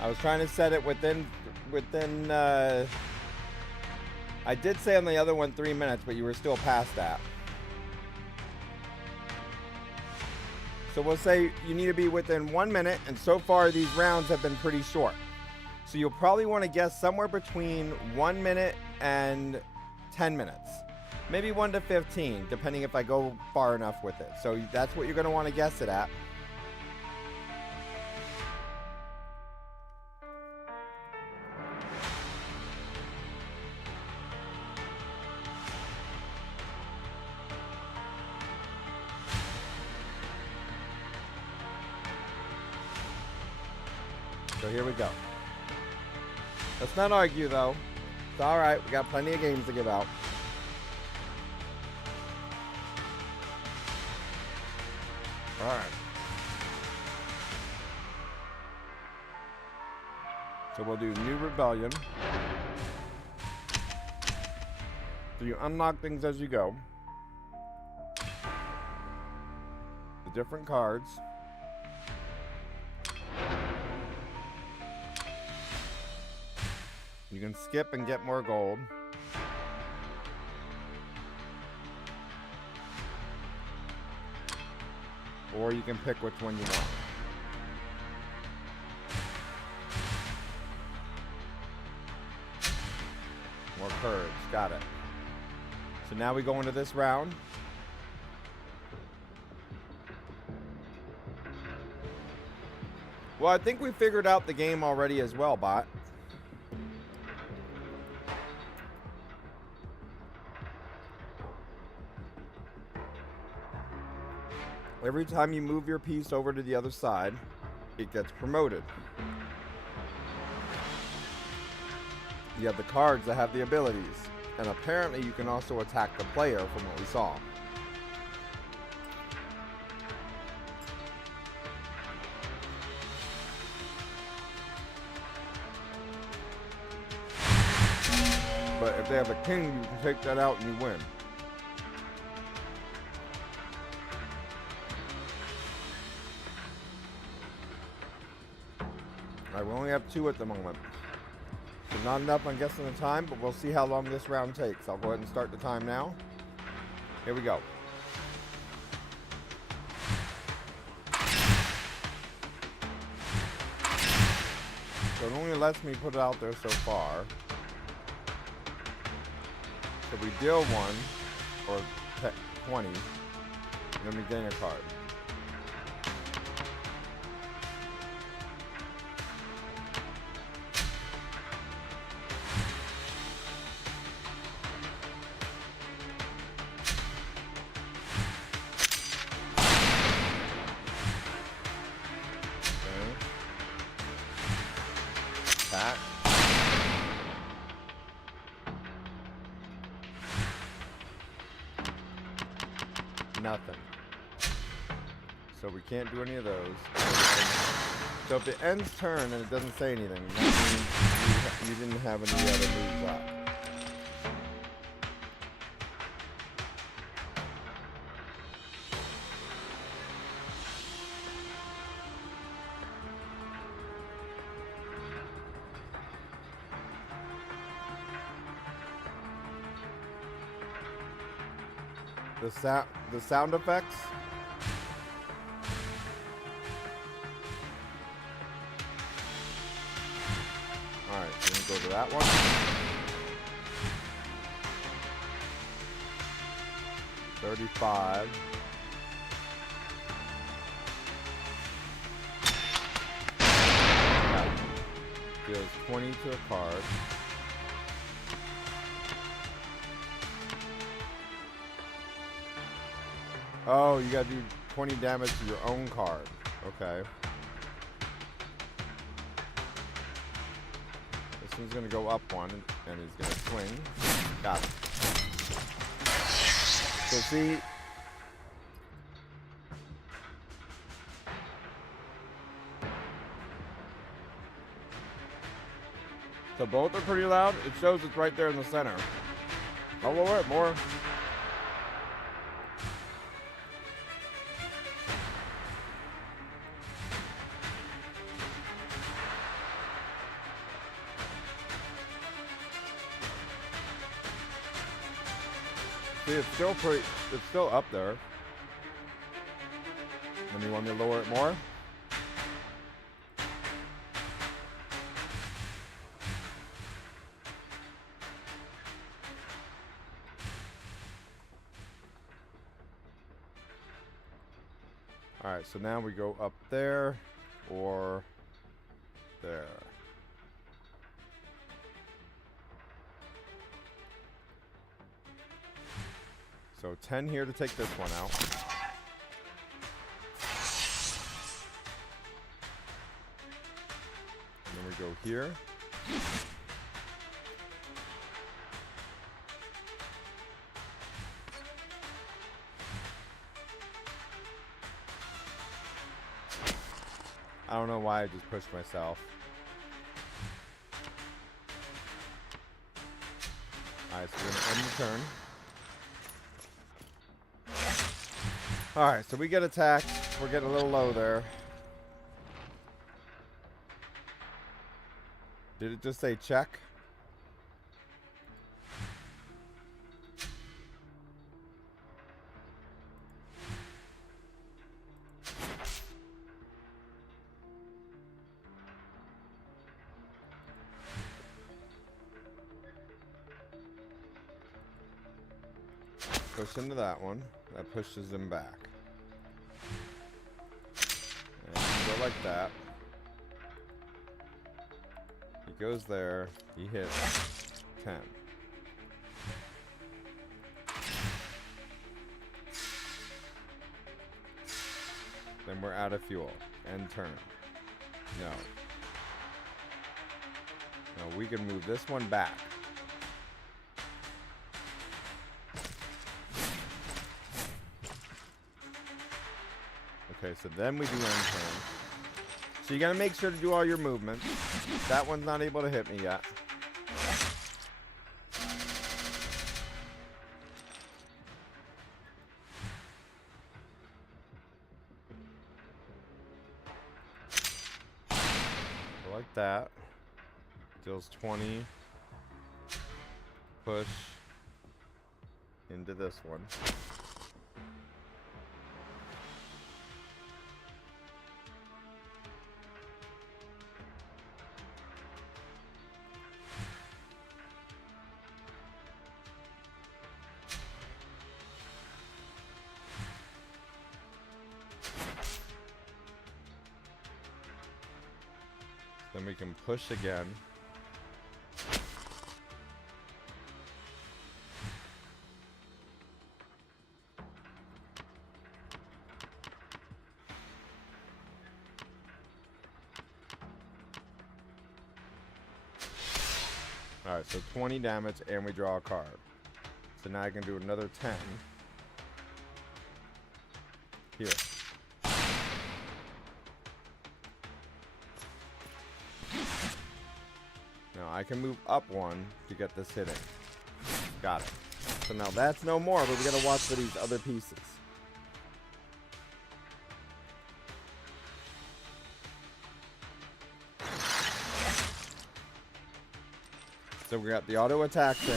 I was trying to set it within I did say on the other one 3 minutes, but you were still past that. So we'll say you need to be within 1 minute, and so far these rounds have been pretty short. So you'll probably want to guess somewhere between 1 minute and 10 minutes. Maybe 1 to 15, depending if I go far enough with it. So that's what you're going to want to guess it at. So here we go. Let's not argue though. It's alright, we got plenty of games to get out. Alright. So we'll do New Rebellion. So you unlock things as you go. The different cards. You can skip and get more gold. Or you can pick which one you want. More curves, got it. So now we go into this round. Well, I think we figured out the game already as well, bot. Every time you move your piece over to the other side, it gets promoted. You have the cards that have the abilities, and apparently you can also attack the player from what we saw. But if they have a king, you can take that out and you win. Alright, we only have 2 at the moment. So not enough, I'm guessing, the time, but we'll see how long this round takes. I'll go ahead and start the time now. Here we go. So it only lets me put it out there so far. So we deal 1, or 20, and then we gain a card. That. Nothing. So we can't do any of those. So if it ends turn and it doesn't say anything, that means you didn't have any other moves up. The sound effects. All right, so we go to that one. $35. Deals 20 to a card. Oh, you gotta do 20 damage to your own card. Okay. This one's gonna go up 1, and he's gonna swing. Got it. So see... So both are pretty loud. It shows it's right there in the center. I'll lower it more. See, it's still up there. Then you want me to lower it more? All right, so now we go up there or there. So 10 here to take this one out. And then we go here. I don't know why I just pushed myself. Alright, so we're gonna end the turn. Alright, so we get attacked. We're getting a little low there. Did it just say check? Push into that one. That pushes him back. And go like that. He goes there. He hits 10. Then we're out of fuel. End turn. No. No, we can move this one back. Okay, so then we do end turn. So you gotta make sure to do all your movements. That one's not able to hit me yet. So like that. Deals 20. Push into this one. Then we can push again. Alright, so 20 damage and we draw a card. So now I can do another 10. Here. Now I can move up one to get this hitting. Got it. So now that's no more, but we gotta watch for these other pieces. So we got the auto attacks in.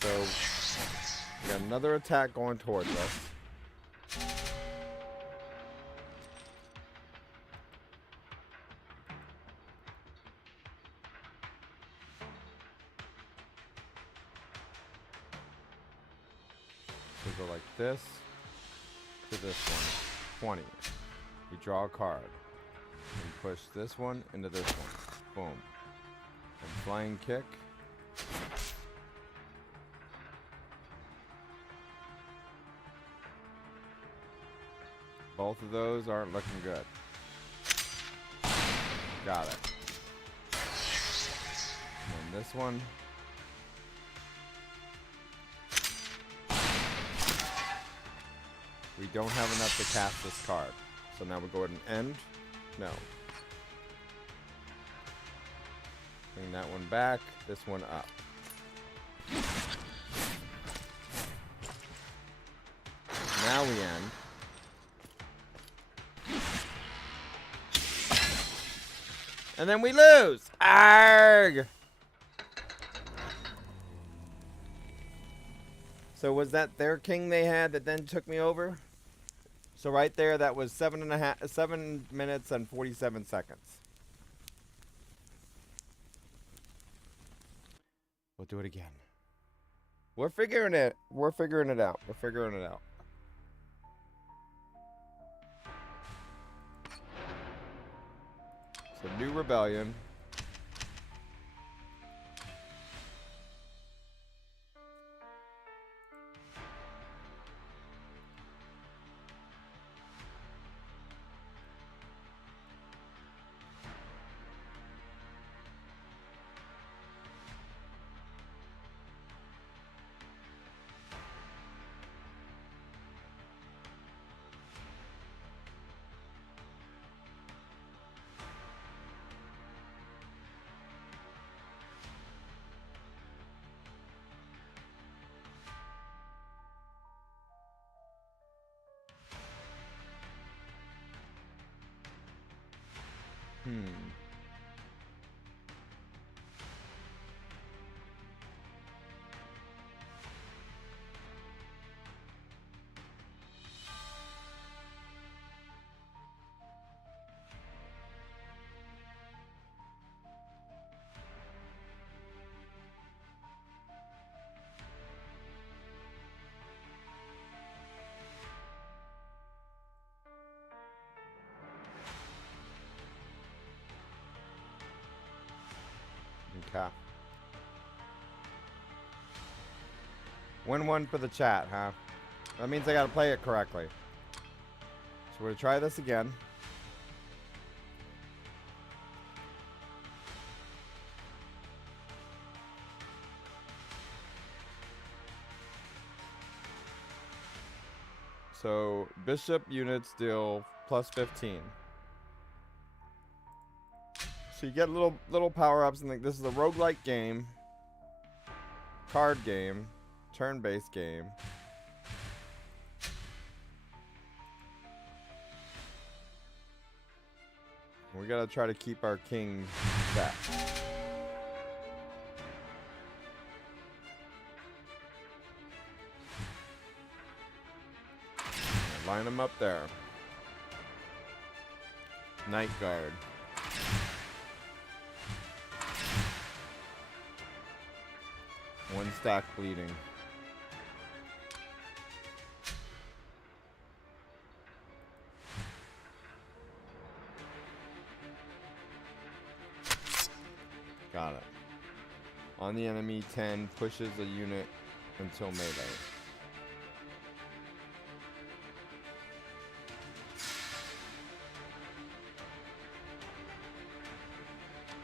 So we got another attack going towards us. So go like this to this one. 20. We draw a card. And push this one into this one. Boom. And flying kick. Both of those aren't looking good. Got it. And then this one. We don't have enough to cast this card. So now we go ahead and end. No. Bring that one back. This one up. Now we end. And then we lose. Arrgh! So was that their king they had that then took me over? So right there, that was 7 minutes and 47 seconds. We'll do it again. We're figuring it. We're figuring it out. We're figuring it out. So new rebellion. Okay. Win one for the chat, huh? That means I gotta play it correctly. So we're gonna try this again. So bishop units deal plus 15. So you get little power-ups, and this is a roguelike game, card game, turn-based game. We gotta try to keep our king set. Line them up there. Night guard. One stack bleeding. Got it. On the enemy, 10 pushes a unit until melee.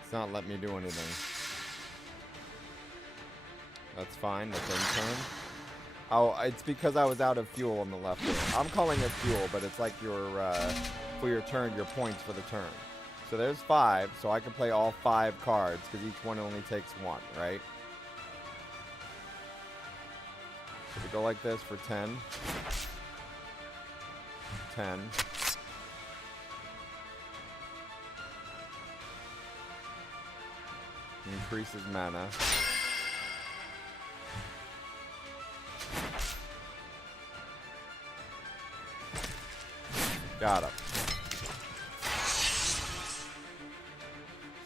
It's not letting me do anything. That's fine. That's in turn. Oh, it's because I was out of fuel on the left there. I'm calling it fuel, but it's like your for your turn, your points for the turn. So there's 5, so I can play all 5 cards because each one only takes 1, right? So we go like this for 10. 10. Increases mana. Got him.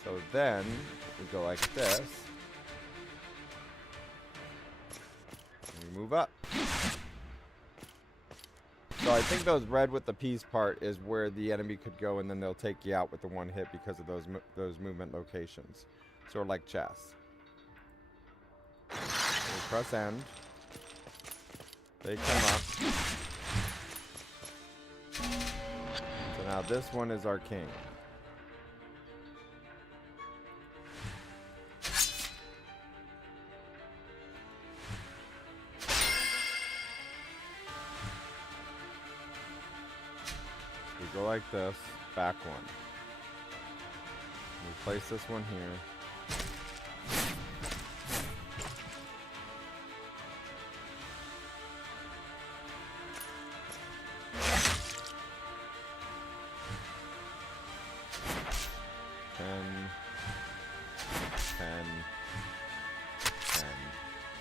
So then we go like this. And we move up. So I think those red with the peace part is where the enemy could go, and then they'll take you out with the one hit because of those movement locations. Sort of like chess. So we press end. They come up. So now this one is our king. We go like this, back one. We place this one here.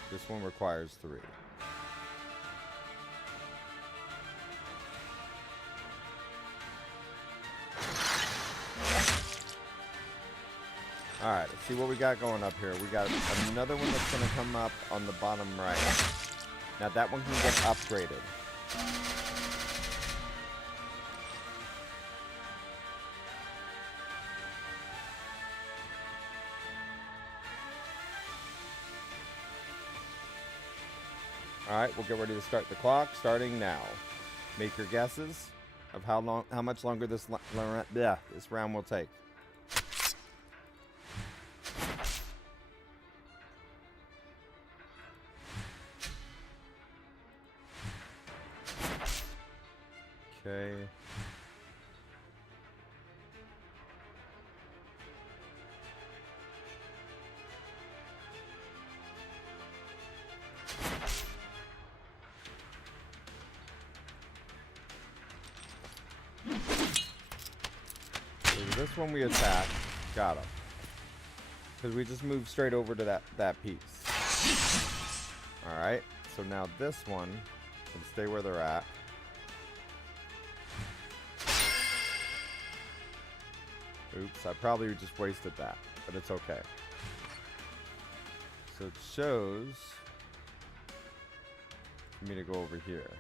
This one requires 3. Alright, let's see what we got going up here. We got another one that's going to come up on the bottom right. Now that one can get upgraded. Alright, we'll get ready to start the clock, starting now. Make your guesses of how much longer this round will take. Okay. This first one we attacked. Got him. Because we just moved straight over to that piece. Alright, so now this one can stay where they're at. Oops, I probably just wasted that, but it's okay. So it shows for me to go over here.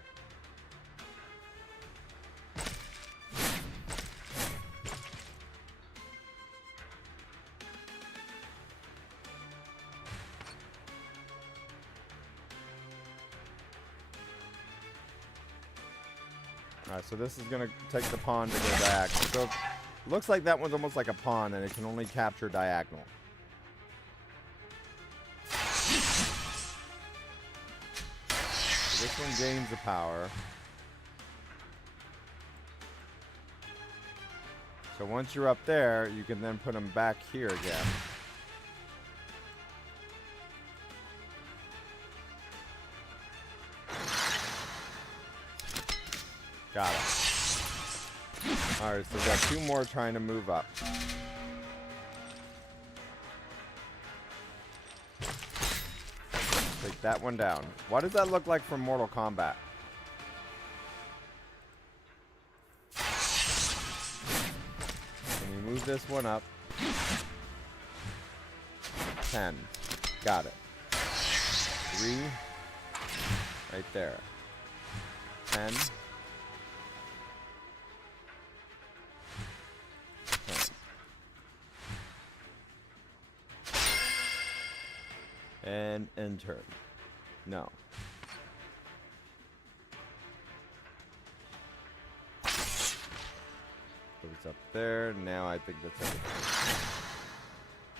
Alright, so this is going to take the pawn to go back. So it looks like that one's almost like a pawn, and it can only capture diagonal. So this one gains the power. So once you're up there, you can then put them back here again. Got it. Alright, so we got two more trying to move up. Take that one down. What does that look like from Mortal Kombat? Can we move this one up? 10. Got it. 3. Right there. 10. 10. And end turn. No. Goes up there. Now I think that's everything.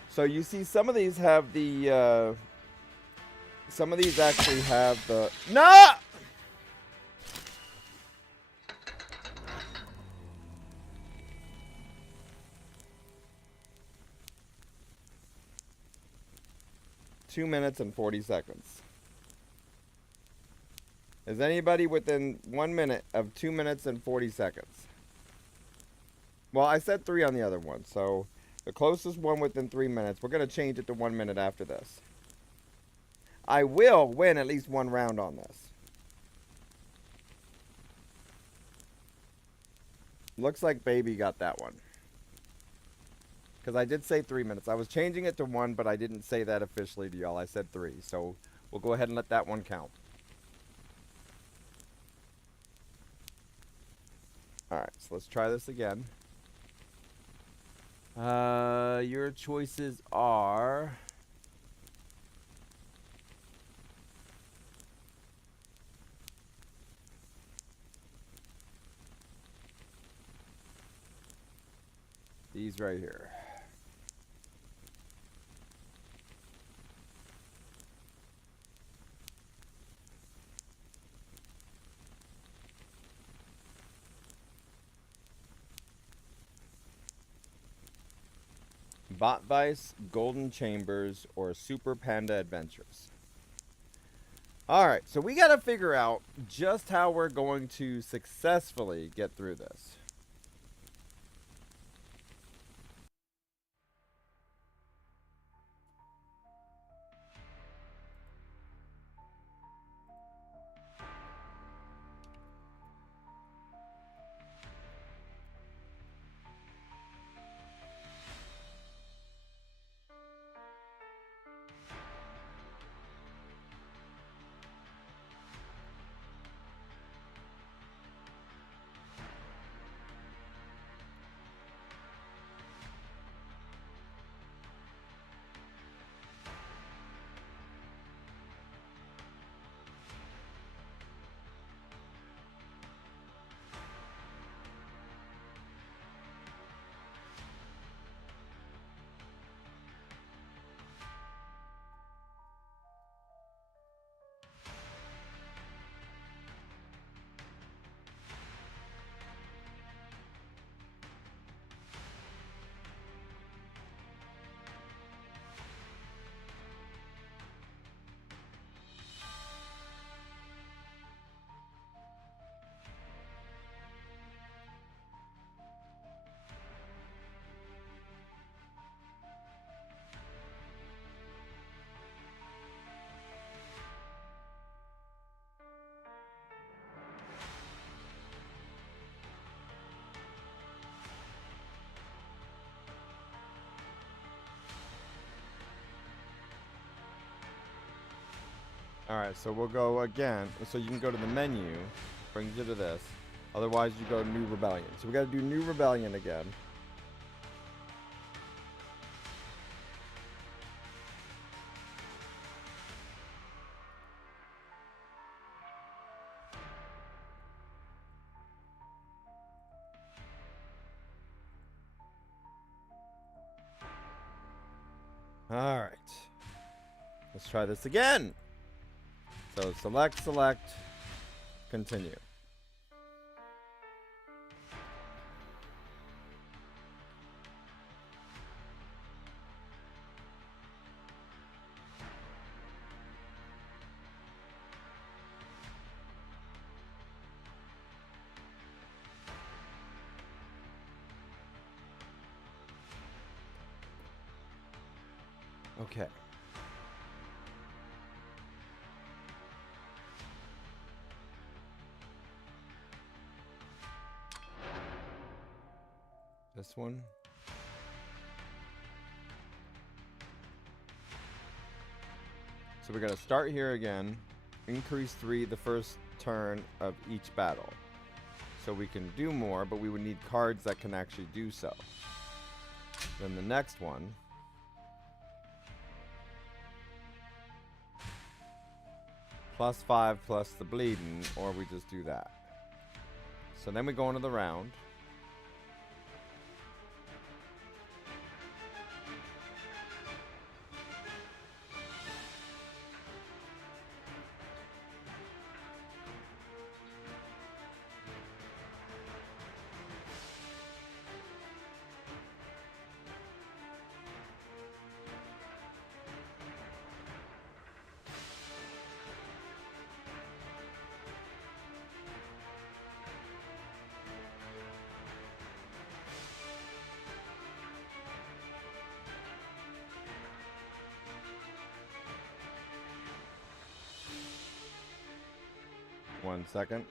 So you see some of these have the some of these actually have the no! Two minutes and 40 seconds. Is anybody within 1 minute of 2 minutes and 40 seconds? Well, I said 3 on the other one, so the closest one within 3 minutes. We're going to change it to 1 minute after this. I will win at least one round on this. Looks like Baby got that one. Because I did say 3 minutes. I was changing it to 1, but I didn't say that officially to y'all. I said 3. So we'll go ahead and let that one count. Alright, so let's try this again. Your choices are... these right here. Bot Vice, Golden Chambers, or Super Panda Adventures. Alright, so we got to figure out just how we're going to successfully get through this. Alright, so we'll go again. So you can go to the menu, brings you to this. Otherwise, you go to New Rebellion. So we got to do New Rebellion again. Alright. Let's try this again. So select, continue. Okay. This one. So we're going to start here again. Increase 3 the first turn of each battle. So we can do more, but we would need cards that can actually do so. Then the next one. +5 plus the bleeding, or we just do that. So then we go into the round. One second.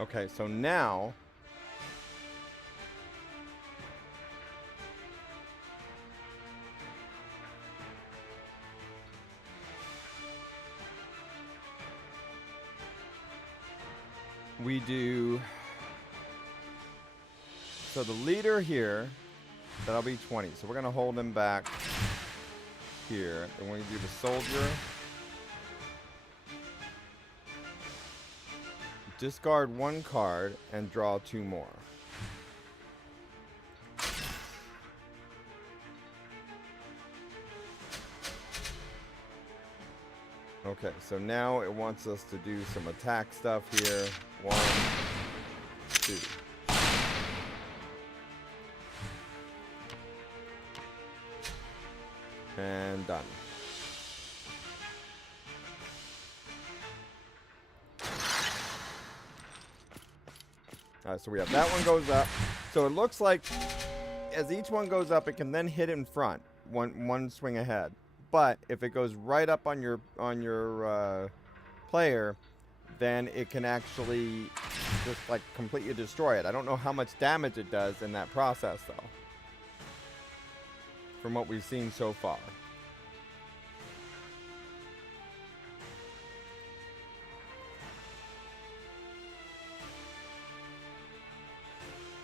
Okay, so now we do, so the leader here, that'll be 20. So we're going to hold him back here. And we're going to do the soldier. Discard 1 card and draw 2 more. Okay, so now it wants us to do some attack stuff here. 1, 2. And done. Alright, so we have that one goes up. So it looks like as each one goes up, it can then hit in front, one swing ahead. But if it goes right up on your player, then it can actually just like completely destroy it. I don't know how much damage it does in that process though, from what we've seen so far.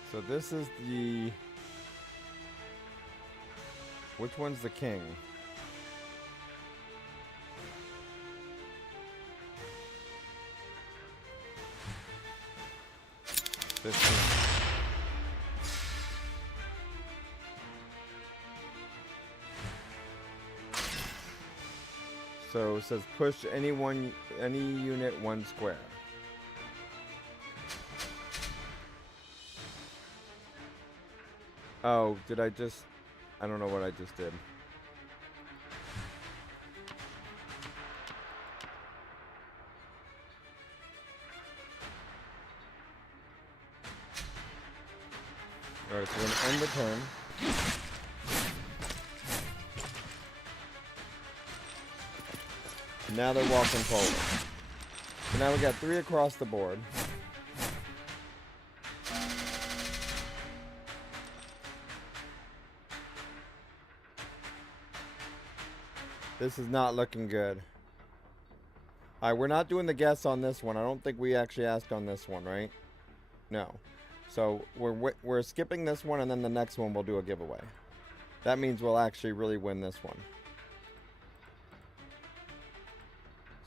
So this is the, which one's the king? 15. So it says push any unit 1 square. Oh, did I just... I don't know what I just did. Alright, so we're gonna end the turn. Now they're walking forward. So now we got 3 across the board. This is not looking good. Alright, we're not doing the guess on this one. I don't think we actually asked on this one, right? No. So we're skipping this one, and then the next one we'll do a giveaway. That means we'll actually really win this one.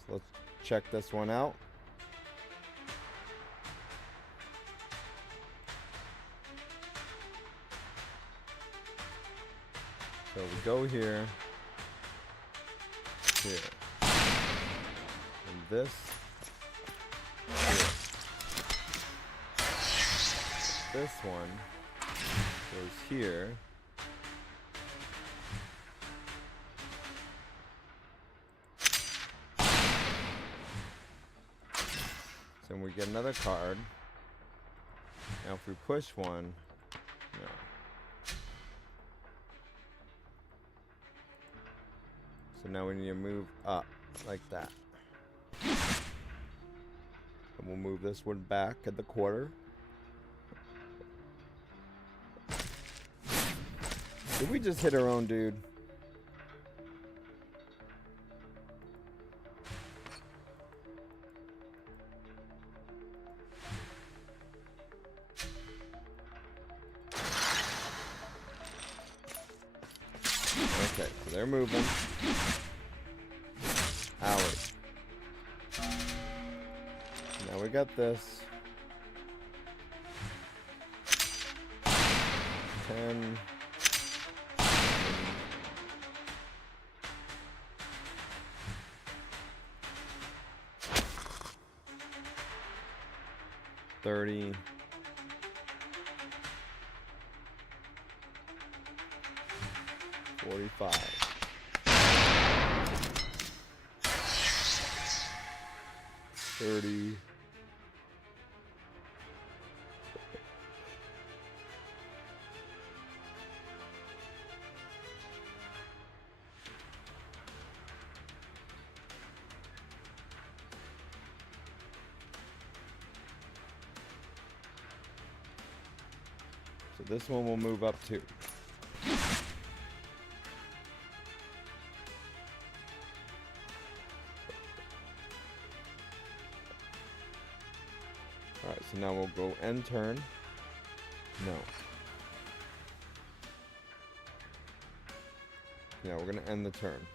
So let's check this one out. So we go here. Here. And this. Here. This one goes here. So we get another card. Now if we push one, no. So now we need to move up like that. And we'll move this one back at the quarter. Did we just hit our own dude? Okay, so they're moving. Ours. Now we got this. 10. 30. 45. 30. 'Cause this one will move up too. Alright, so now we'll go end turn. No. Yeah, we're gonna end the turn.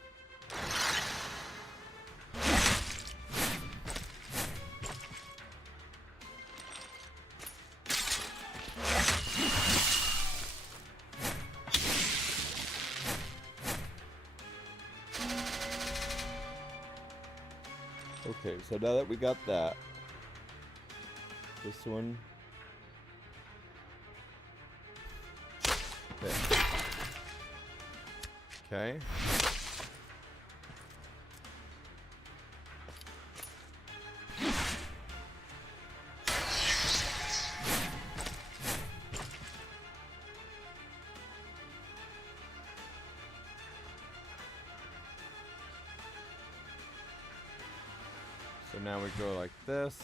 Okay, so now that we got that, this one. Okay. Okay. So now we go like this.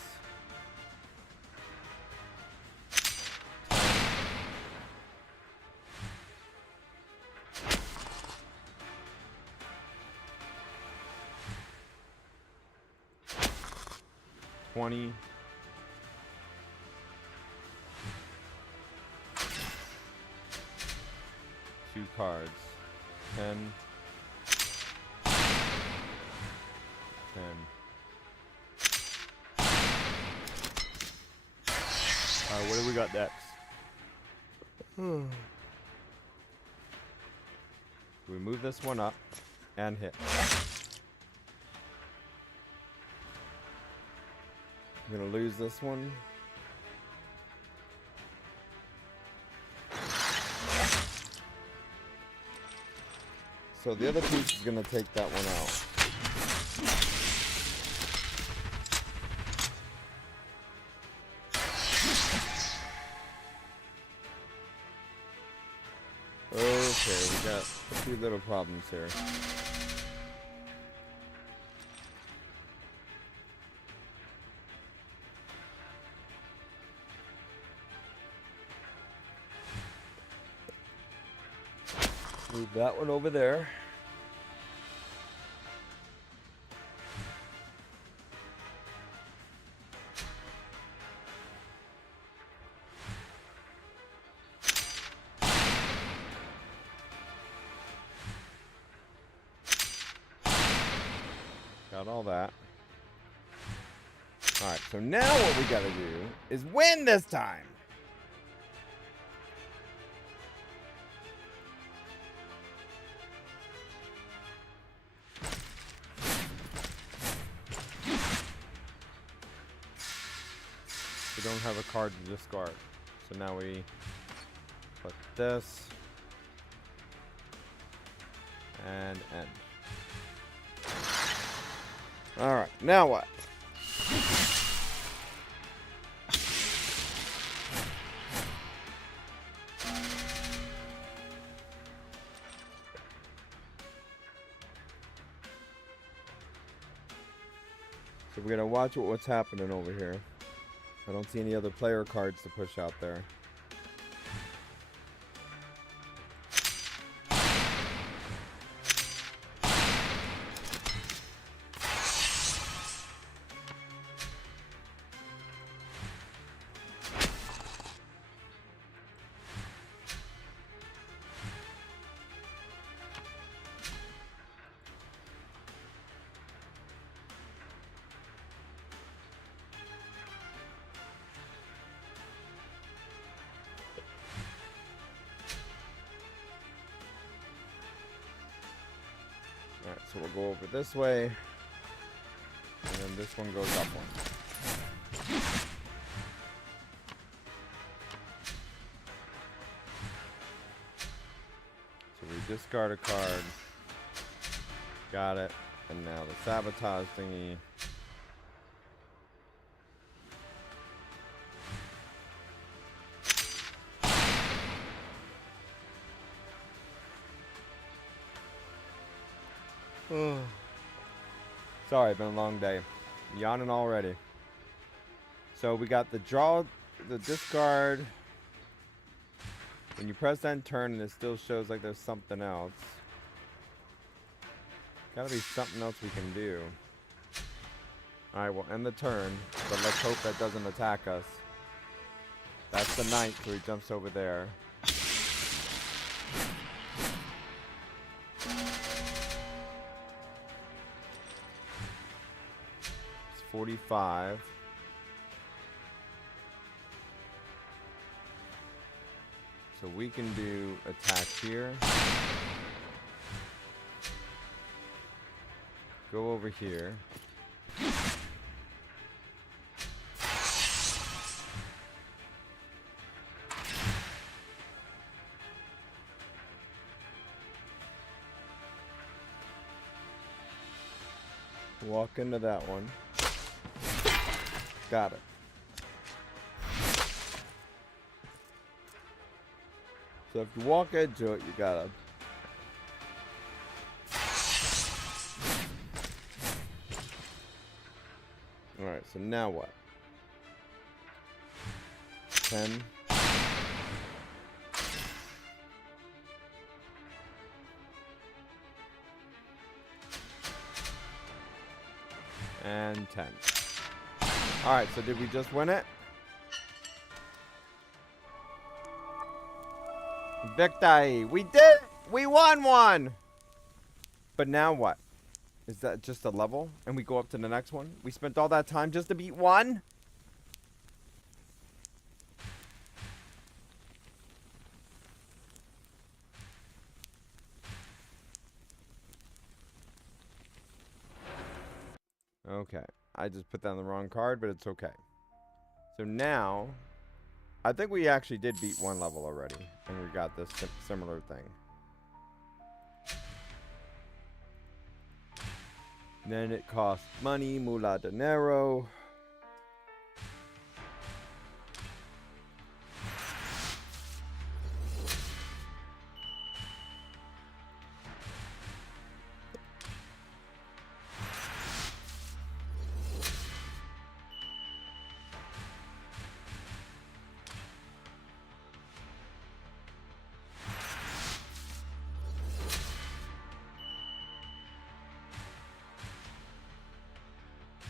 $20. Two cards. 10. 10. 10. Alright, what do we got next? We move this one up and hit. I'm gonna lose this one. So the other piece is gonna take that one out. Okay, we got a few little problems here. Move that one over there. Got all that. Alright, so now what we gotta do is win this time! We don't have a card to discard. So now we put this and end. Alright, now what? So we gotta watch what's happening over here. I don't see any other player cards to push out there. Alright, so we'll go over this way. And then this one goes up one. So we discard a card. Got it. And now the sabotage thingy. Sorry, been a long day. Yawning already. So we got the draw, the discard. When you press end turn and it still shows like there's something else. Gotta be something else we can do. Alright, we'll end the turn, but let's hope that doesn't attack us. That's the knight, so he jumps over there. 45. So we can do attack here. Go over here. Walk into that one. Got it. So if you walk into it, you gotta. Alright, so now what? 10. And 10. Alright, so did we just win it? Victory! We did it! We won one! But now what? Is that just a level? And we go up to the next one? We spent all that time just to beat one? Okay. I just put down the wrong card, but it's okay. So now, I think we actually did beat one level already. And we got this similar thing. Then it costs money, mula dinero.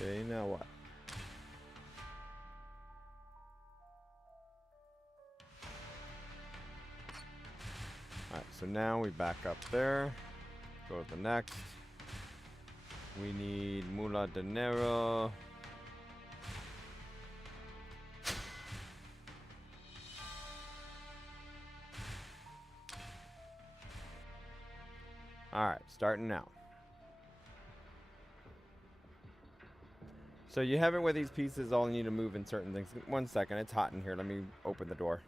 Okay, now what? Alright, so now we back up there. Go to the next. We need mula dinero. Alright, starting now. So you have it where these pieces all need to move in certain things. 1 second, it's hot in here. Let me open the door.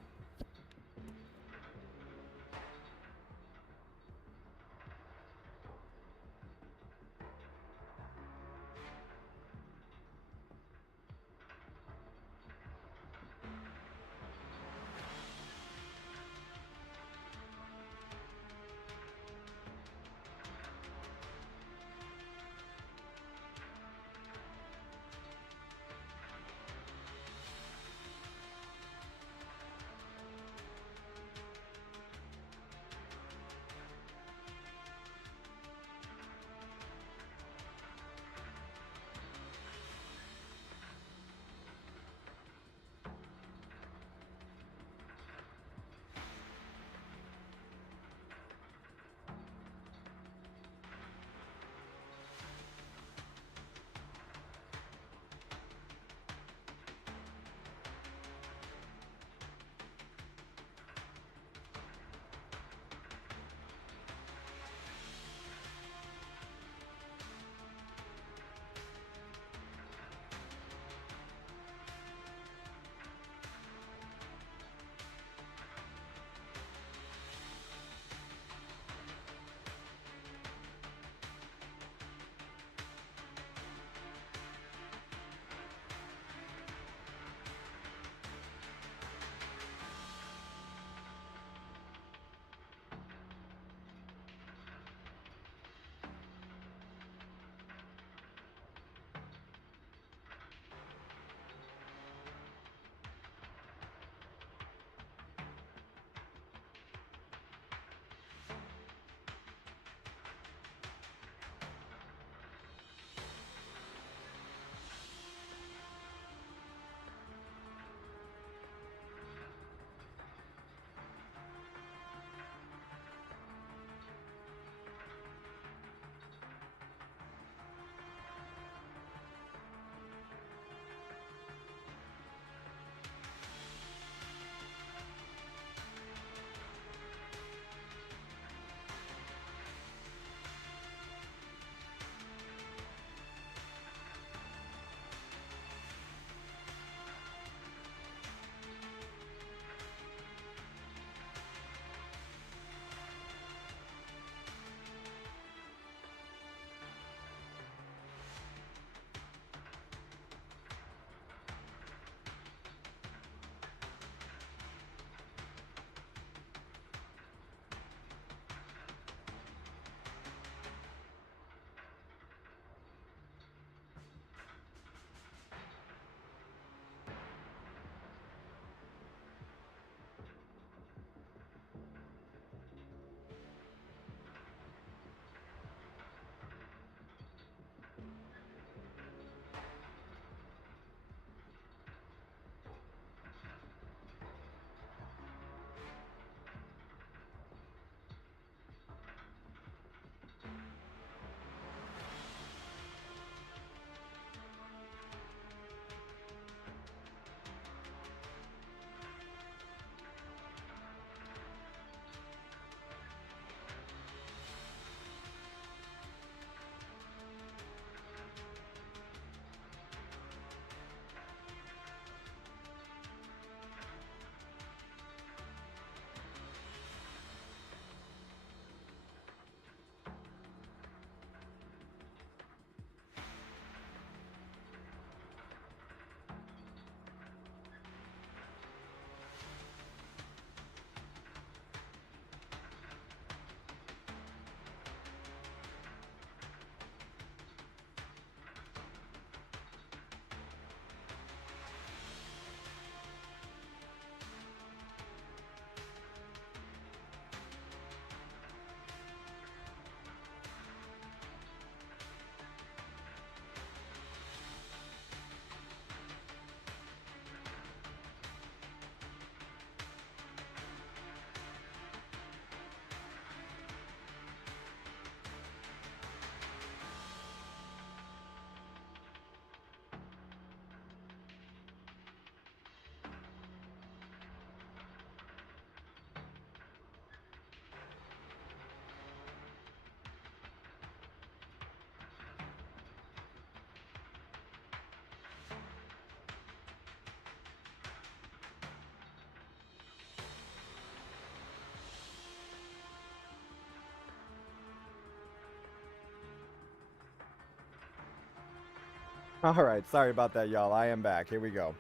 All right, sorry about that, y'all. I am back. Here we go.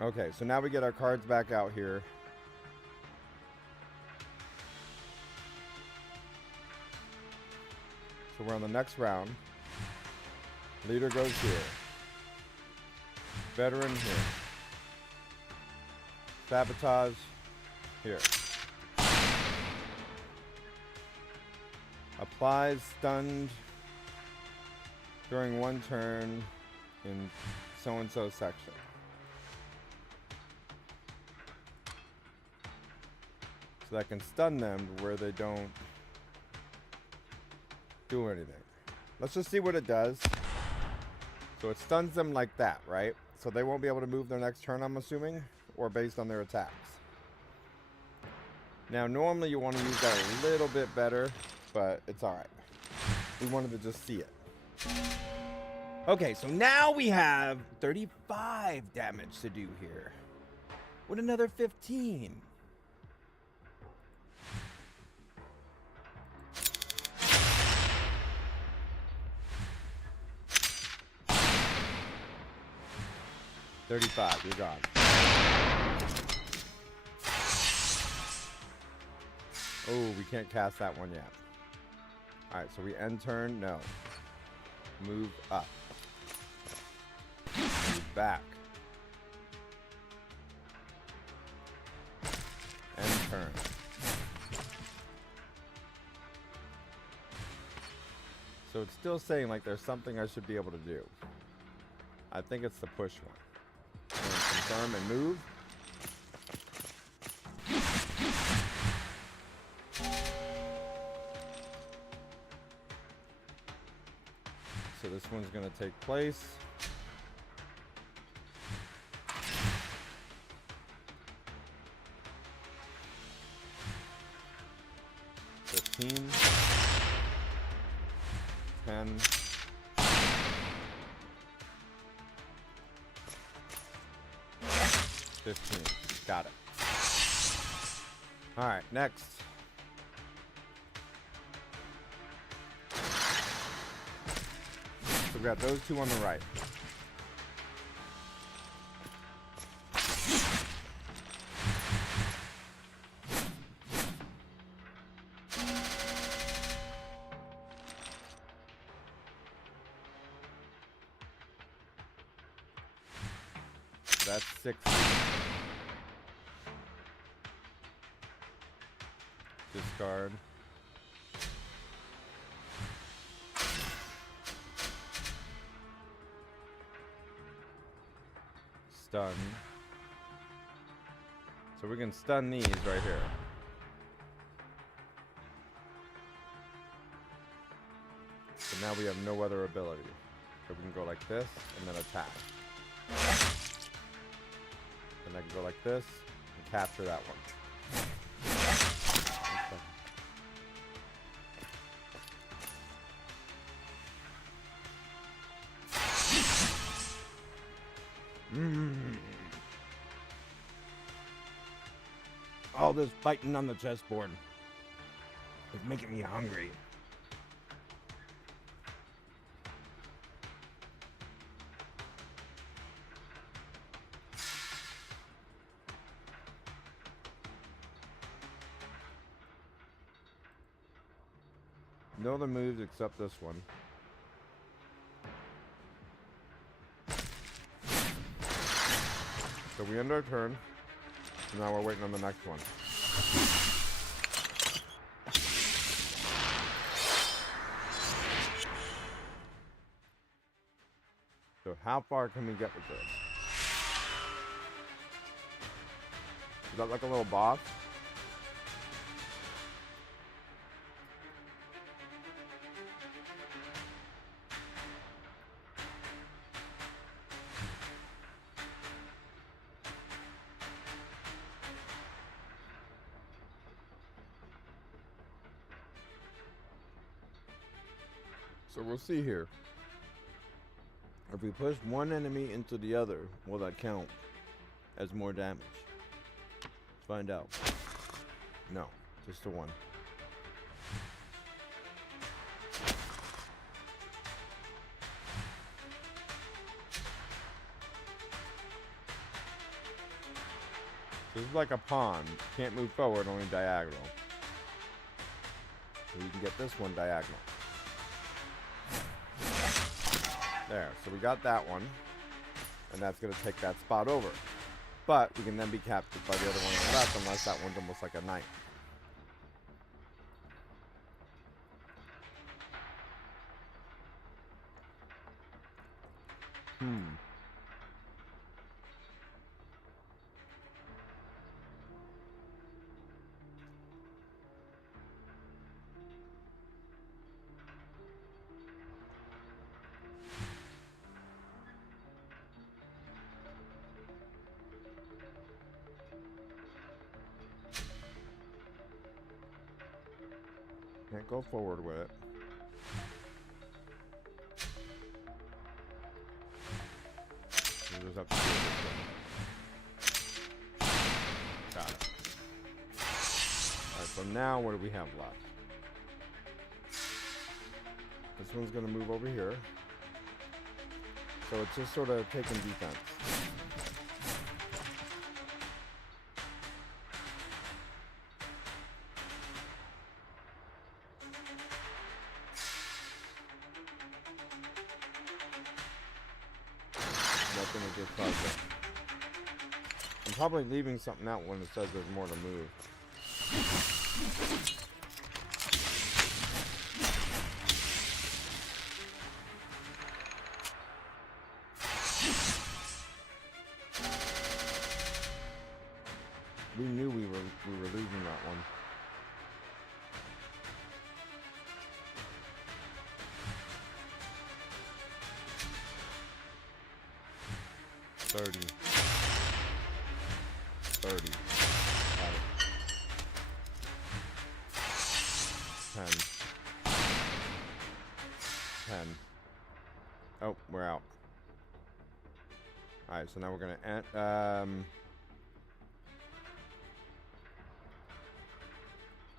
Okay, so now we get our cards back out here. So we're on the next round. Leader goes here. Veteran here. Sabotage here. Applies stunned during one turn in so-and-so section. So that can stun them to where they don't do anything. Let's just see what it does. So it stuns them like that, right? So they won't be able to move their next turn, I'm assuming, or based on their attacks. Now, normally you want to use that a little bit better, but it's all right. We wanted to just see it. Okay, so now we have 35 damage to do here. With another 15. You're gone. Oh, we can't cast that one yet. Alright, so we end turn. No. Move up. Move back. End turn. So it's still saying like there's something I should be able to do. I think it's the push one. Confirm and move. So this one's going to take place. $15. 10. 15. Got it. All right, next. So we got those two on the right. That's 60. Discard. Stun. So we can stun these right here. So now we have no other ability. So we can go like this and then attack. And I can go like this and capture that one. All this fighting on the chessboard is making me hungry. No other moves except this one. So we end our turn. Now we're waiting on the next one. So how far can we get with this? Is that like a little boss? So we'll see here. If we push one enemy into the other, will that count as more damage? Let's find out. No, just the one. This is like a pawn. Can't move forward, only diagonal. So you can get this one diagonal. There, so we got that one. And that's going to take that spot over. But we can then be captured by the other one on the left, unless that one's almost like a knight. Can't go forward with it. You just have to do it this way. Got it. Alright, so now what do we have left? This one's gonna move over here. So it's just sort of taking defense. Nothing to get project. I'm probably leaving something out when it says there's more to move. We knew we were losing that one. $30. Got it. 10. Oh, we're out. All right, so now we're gonna end.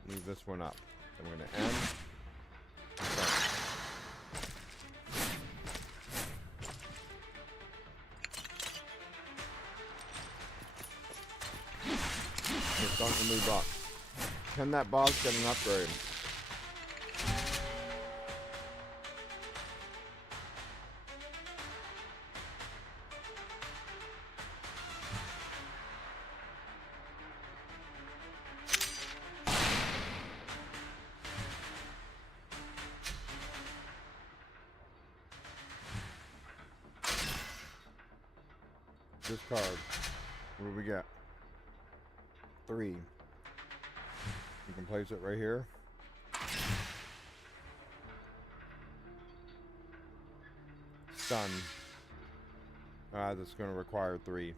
Leave this one up. Then we're gonna end. It's starting to move up. Can that boss get an upgrade? This card. What do we get? 3. You can place it right here. Stun. That's going to require 3.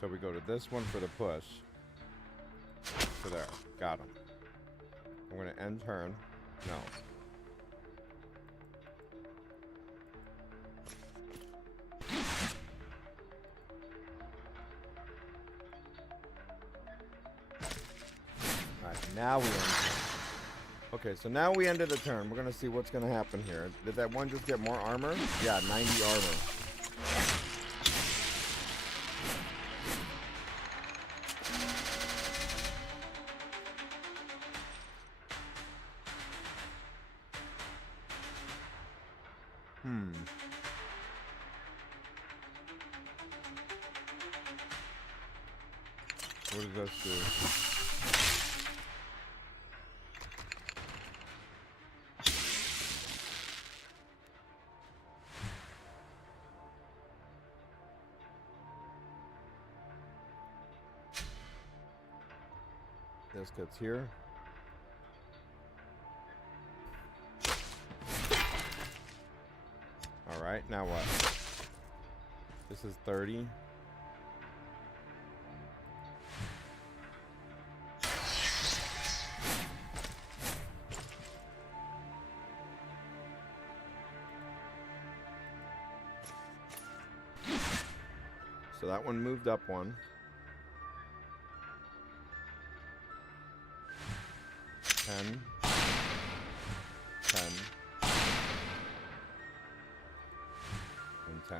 So we go to this one for the push. So there. Got him. I'm going to end turn. No. Now we end turn. Okay, so now we ended the turn. We're gonna see what's gonna happen here. Did that one just get more armor? Yeah, 90 armor. What does this do? This gets here. All right, now what? This is 30. So that one moved up one. 10, 10, and 10.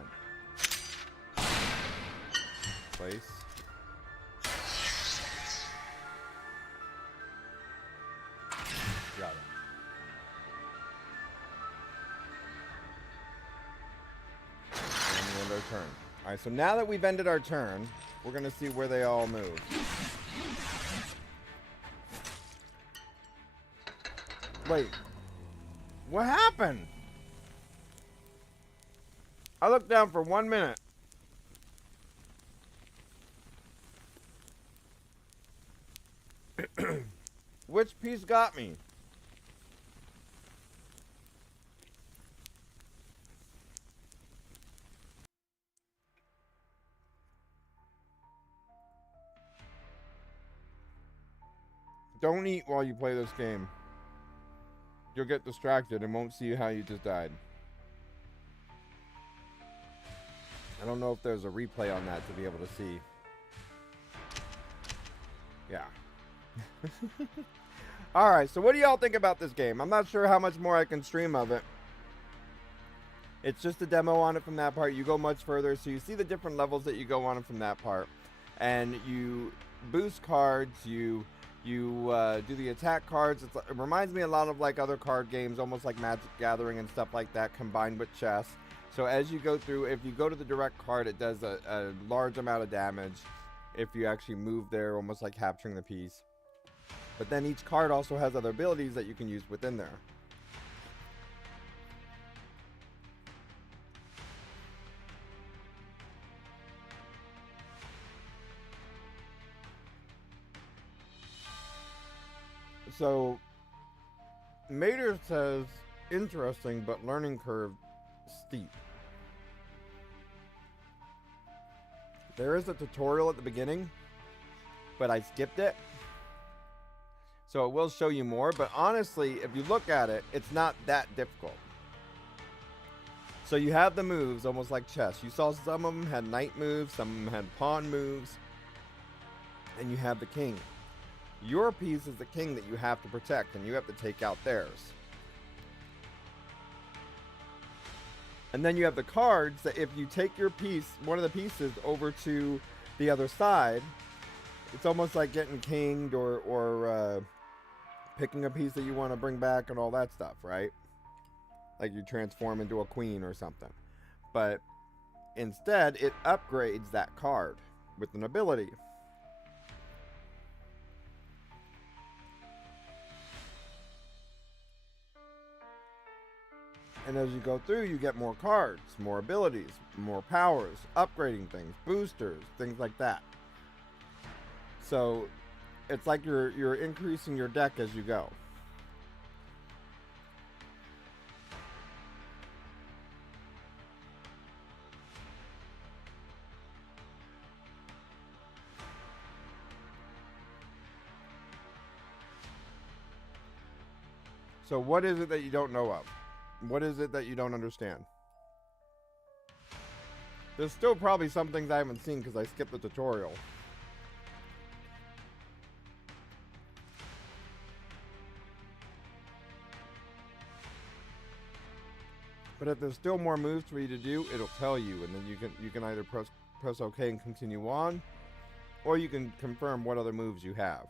place. Got it. And we end our turn. Alright, so now that we've ended our turn, we're gonna see where they all move. Wait. What happened? I looked down for 1 minute. Which piece got me? Don't eat while you play this game. You'll get distracted and won't see how you just died. I don't know if there's a replay on that to be able to see. Yeah. Alright, so what do y'all think about this game? I'm not sure how much more I can stream of it. It's just a demo on it from that part. You go much further, so you see the different levels that you go on from that part. And you boost cards, you do the attack cards. It reminds me a lot of like other card games, almost like Magic Gathering and stuff like that, combined with chess. So as you go through, if you go to the direct card, it does a large amount of damage if you actually move there, almost like capturing the piece. But then each card also has other abilities that you can use within there. So, Mater says, interesting, but learning curve steep. There is a tutorial at the beginning, but I skipped it. So it will show you more, but honestly, if you look at it, it's not that difficult. So you have the moves, almost like chess. You saw some of them had knight moves, some of them had pawn moves, and you have the king. Your piece is the king that you have to protect, and you have to take out theirs. And then you have the cards that if you take your piece, one of the pieces, over to the other side, it's almost like getting kinged or picking a piece that you want to bring back and all that stuff, right? Like you transform into a queen or something. But instead, it upgrades that card with an ability. And as you go through, you get more cards, more abilities, more powers, upgrading things, boosters, things like that. So it's like you're increasing your deck as you go. So what is it that you don't know of? What is it that you don't understand? There's still probably some things I haven't seen because I skipped the tutorial. But if there's still more moves for you to do, it'll tell you, and then you can either press OK and continue on, or you can confirm what other moves you have.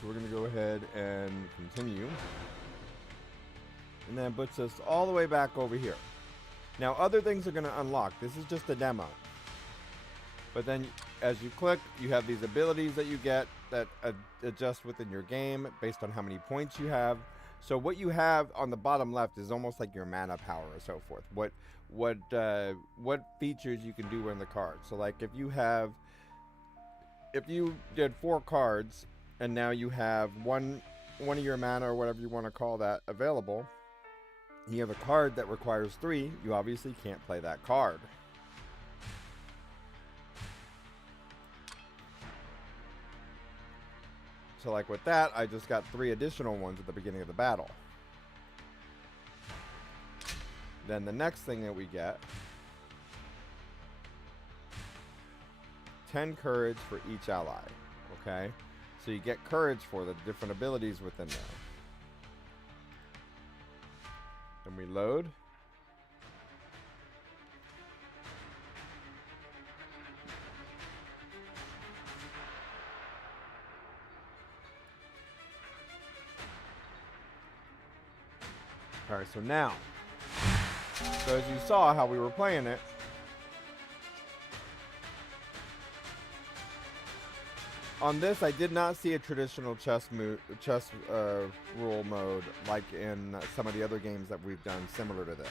So we're going to go ahead and continue. And then puts us all the way back over here. Now other things are going to unlock. This is just a demo. But then as you click, you have these abilities that you get that adjust within your game based on how many points you have. So what you have on the bottom left is almost like your mana power or so forth. What features you can do in the card. So like if you did 4 cards, and now you have one of your mana or whatever you want to call that available. You have a card that requires 3. You obviously can't play that card. So like with that, I just got 3 additional ones at the beginning of the battle. Then the next thing that we get, 10 courage for each ally. Okay? So you get courage for the different abilities within there. Then we load. Alright, so now, so as you saw how we were playing it, on this I did not see a traditional chess rule mode like in some of the other games that we've done similar to this.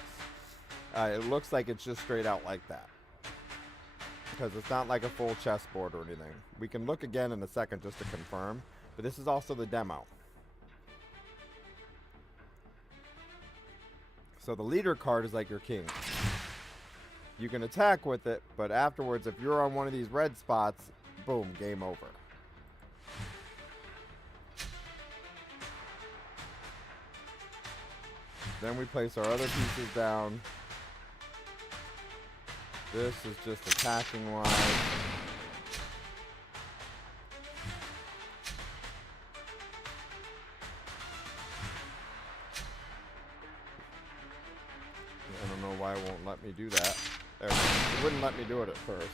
It looks like it's just straight out like that, because it's not like a full chessboard or anything. We can look again in a second just to confirm, but this is also the demo. So the leader card is like your king. You can attack with it, but afterwards, if you're on one of these red spots, boom, game over. Then we place our other pieces down. This is just attacking wise. I don't know why it won't let me do that. There, it wouldn't let me do it at first.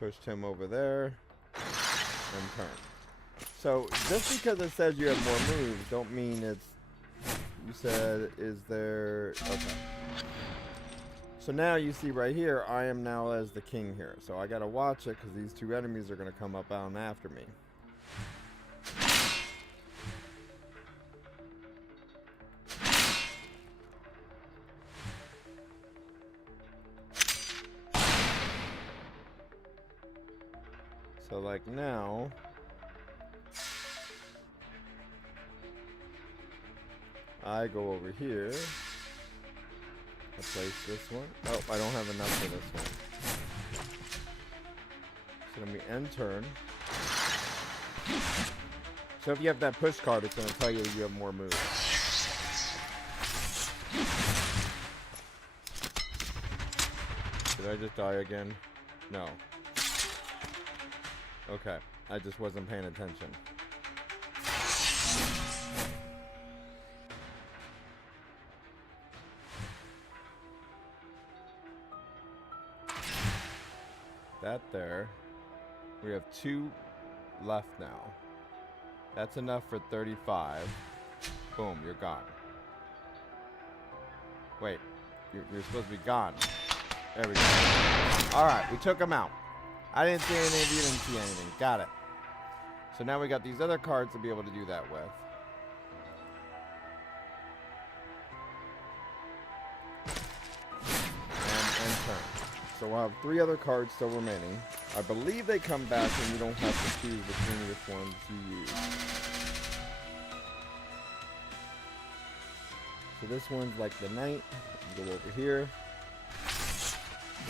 Pushed him over there and turn. So just because it says you have more moves don't mean it's, you said, is there, okay. So now you see right here, I am now as the king here. So I gotta watch it because these two enemies are gonna come up on after me. So like now, I go over here. I place this one. Oh, I don't have enough for this one. So then we end turn. So if you have that push card, it's going to tell you you have more moves. Did I just die again? No. Okay, I just wasn't paying attention. That there. We have 2 left now. That's enough for 35. Boom, you're gone. Wait, you're supposed to be gone. There we go. Alright, we took him out. I didn't see anything, you didn't see anything. Got it. So now we got these other cards to be able to do that with. And turn. So we'll have 3 other cards still remaining. I believe they come back and you don't have to choose between which ones you use. So this one's like the knight. Go over here.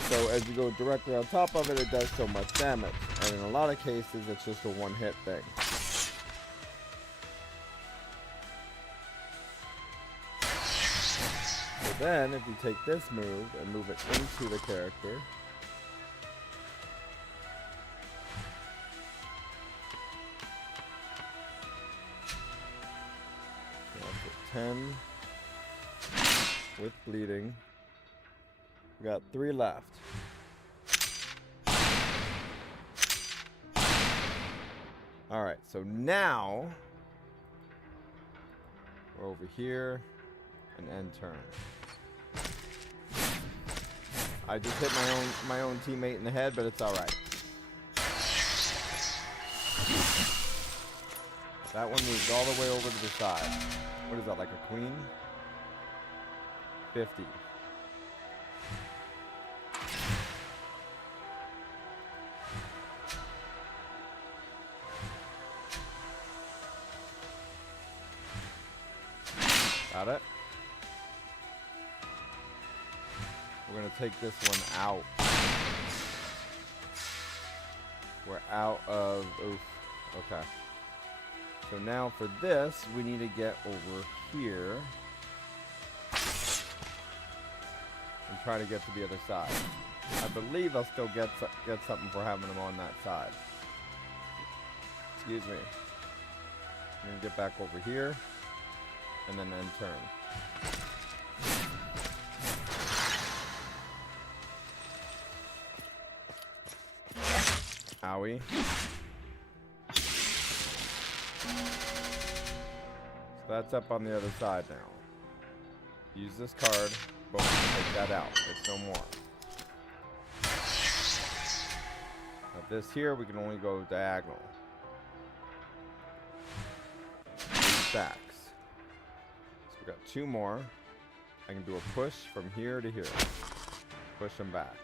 So as you go directly on top of it, it does so much damage. And in a lot of cases, it's just a one-hit thing. So then, if you take this move and move it into the character, that's a 10 with bleeding. We got 3 left. Alright, so now we're over here and end turn. I just hit my own teammate in the head, but it's alright. That one moved all the way over to the side. What is that, like a queen? 50. Got it. We're going to take this one out. We're out of... Oof. Okay. So now for this, we need to get over here. And try to get to the other side. I believe I'll still get something for having them on that side. Excuse me. I'm going to get back over here. And then turn. Owie. So that's up on the other side now. Use this card. Boom. Take that out. It's no more. Now this here, we can only go diagonal. 3 stacks. So we got 2 more. I can do a push from here to here. Push them back.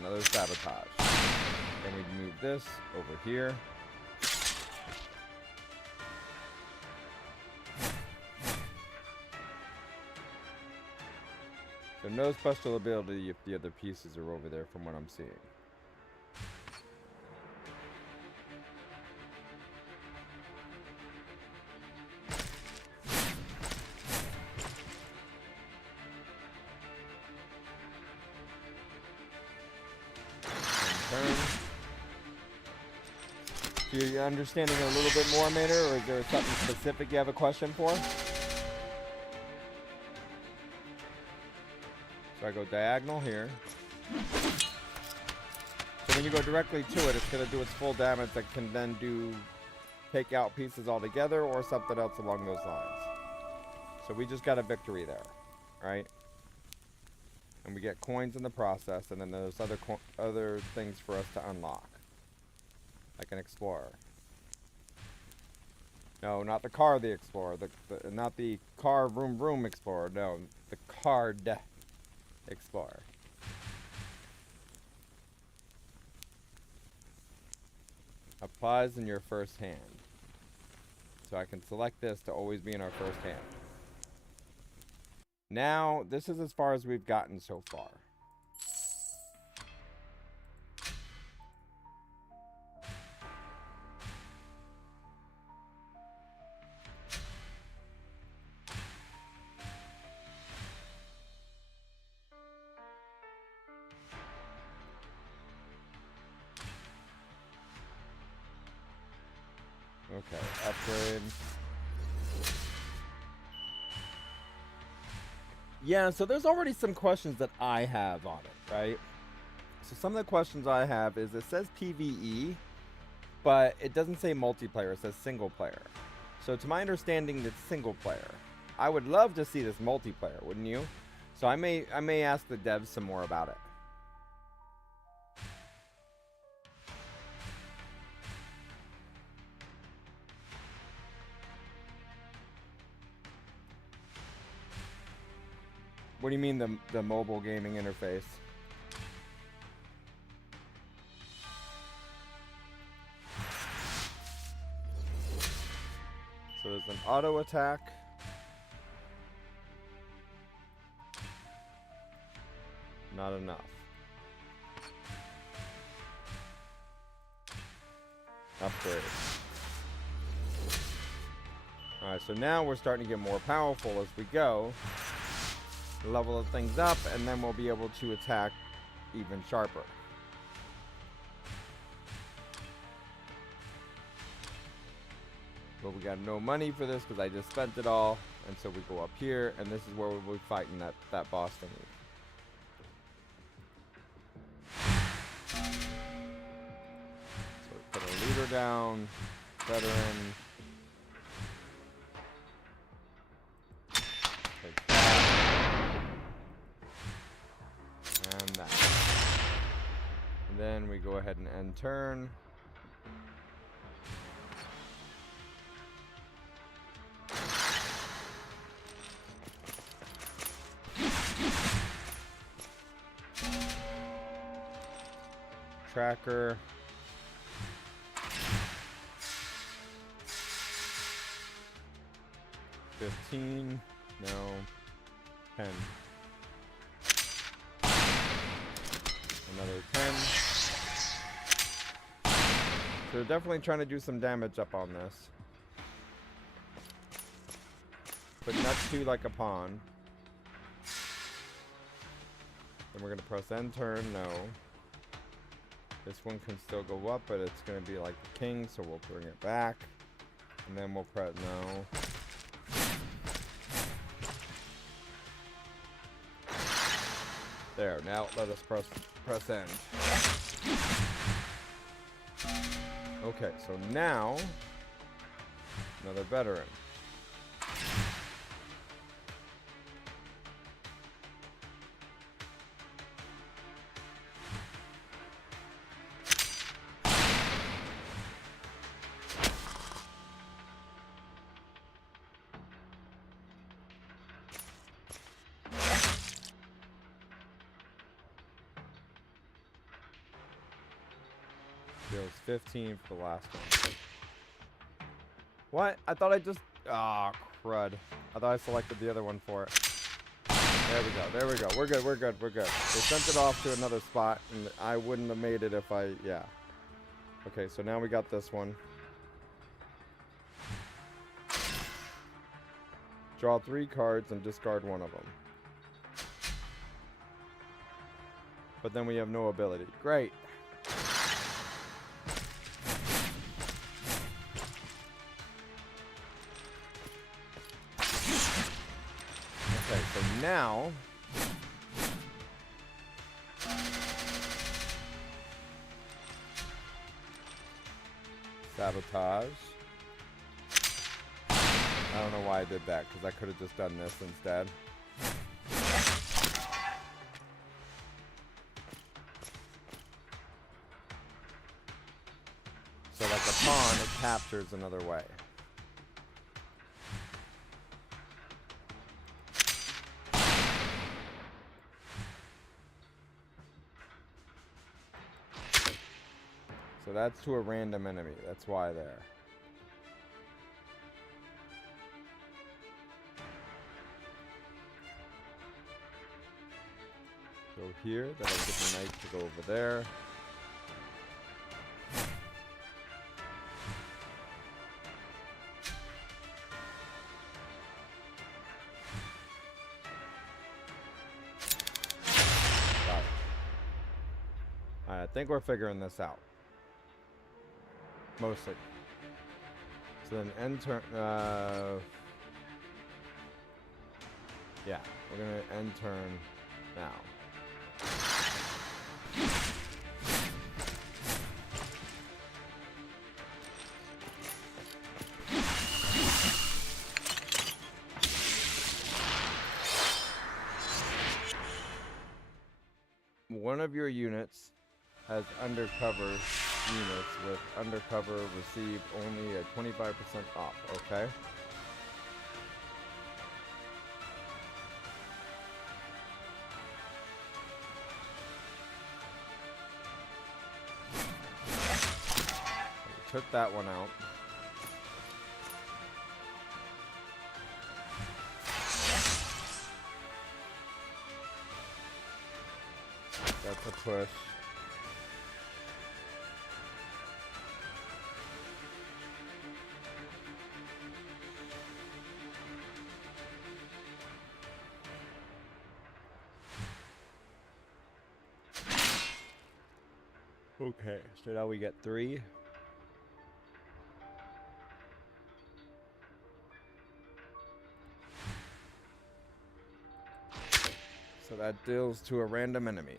Another sabotage. Then we move this over here. So no special ability if the other pieces are over there from what I'm seeing. So you're understanding a little bit more, Mater, or is there something specific you have a question for? So I go diagonal here. So when you go directly to it, it's going to do its full damage that can then take out pieces altogether or something else along those lines. So we just got a victory there, right? And we get coins in the process, and then there's other things for us to unlock. Like an explorer. No, not the car, the explorer. Not the car vroom explorer. No, the card explorer. Applies in your first hand. So I can select this to always be in our first hand. Now, this is as far as we've gotten so far. Okay, upgrade. Yeah, so there's already some questions that I have on it, right? So some of the questions I have is, it says PvE, but it doesn't say multiplayer, it says single player. So to my understanding, it's single player. I would love to see this multiplayer, wouldn't you? So I may ask the devs some more about it. What do you mean the mobile gaming interface? So there's an auto attack. Not enough. Upgrade. Alright, so now we're starting to get more powerful as we go. Level of things up, and then we'll be able to attack even sharper. But we got no money for this because I just spent it all, and so we go up here, and this is where we'll be fighting that boss thingy. So we put our leader down, veteran. And that. And then we go ahead and end turn. Tracker. $15. No. $10. Another 10. So we're definitely trying to do some damage up on this. Put nuts to like a pawn. Then we're gonna press end turn, no. This one can still go up, but it's gonna be like the king, so we'll bring it back. And then we'll press no. There, now let us press end. Okay, so now another veteran. Deals 15 for the last one. What? I thought I just... Ah, crud. I thought I selected the other one for it. There we go. There we go. We're good. We're good. We're good. They sent it off to another spot, and I wouldn't have made it if I... Yeah. Okay, so now we got this one. Draw 3 cards and discard one of them. But then we have no ability. Great. Okay, so now sabotage. I don't know why I did that, because I could have just done this instead. So like a pawn, it captures another way. So that's to a random enemy. That's why there. Go here. That'll get the knight to go over there. Got it. Alright, I think we're figuring this out. Mostly. So then end turn, yeah, we're gonna end turn now. One of your units has undercover units with undercover receive only a 25% off, okay? We took that one out. That's a push. Okay, so now we get 3. So that deals to a random enemy.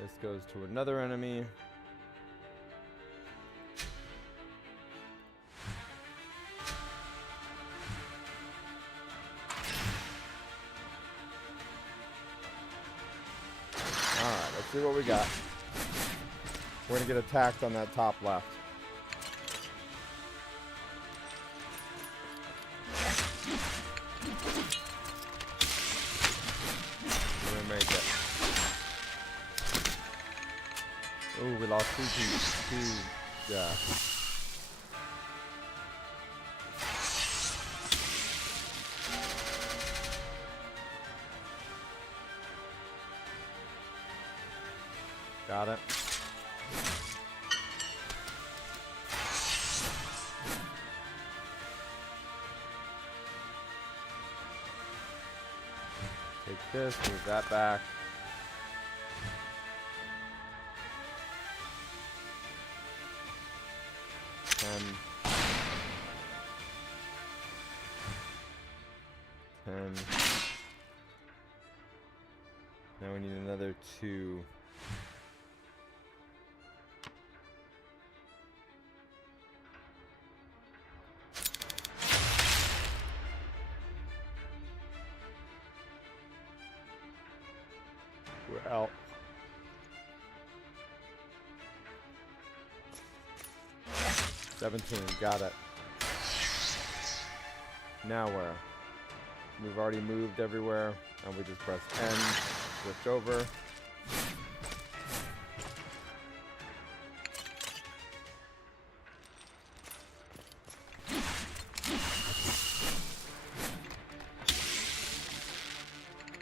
This goes to another enemy. Alright, let's see what we got. We're gonna get attacked on that top left. We're gonna make it. Oh, we lost 2 pieces. Yeah. Got it. Take this, move that back. Ten. Now we need another 2. We're out. $17, got it. Now where? We've already moved everywhere, and we just press N, switch over.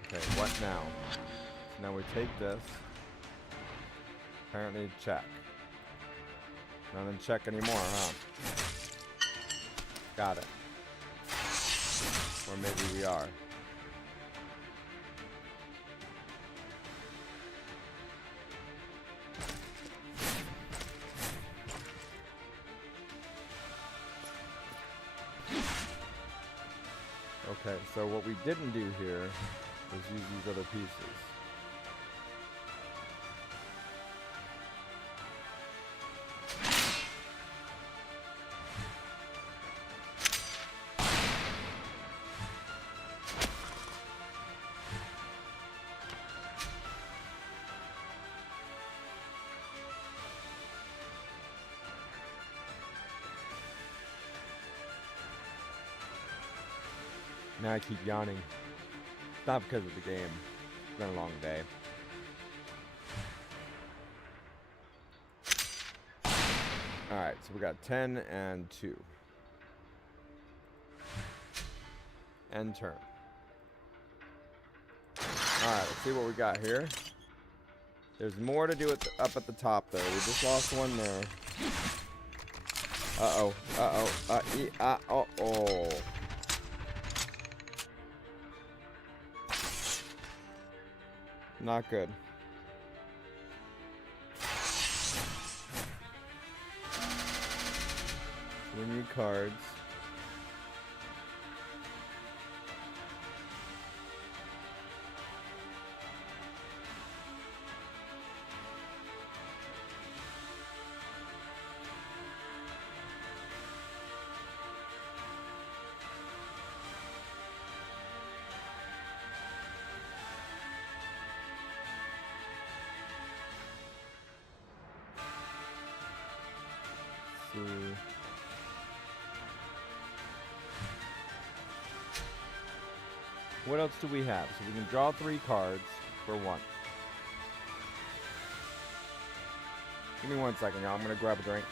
Okay, what now? So now we take this. Apparently check. Not in check anymore, huh? Got it. Or maybe we are. Okay, so what we didn't do here was use these other pieces. Now I keep yawning. Not because of the game. It's been a long day. Alright, so we got 10 and 2. End turn. Alright, let's see what we got here. There's more to do up at the top there. We just lost one there. Uh-oh. Uh-oh. Uh-oh. Not good. We need cards. What else do we have? So we can draw 3 cards for 1. Give me 1 second, y'all. I'm gonna grab a drink.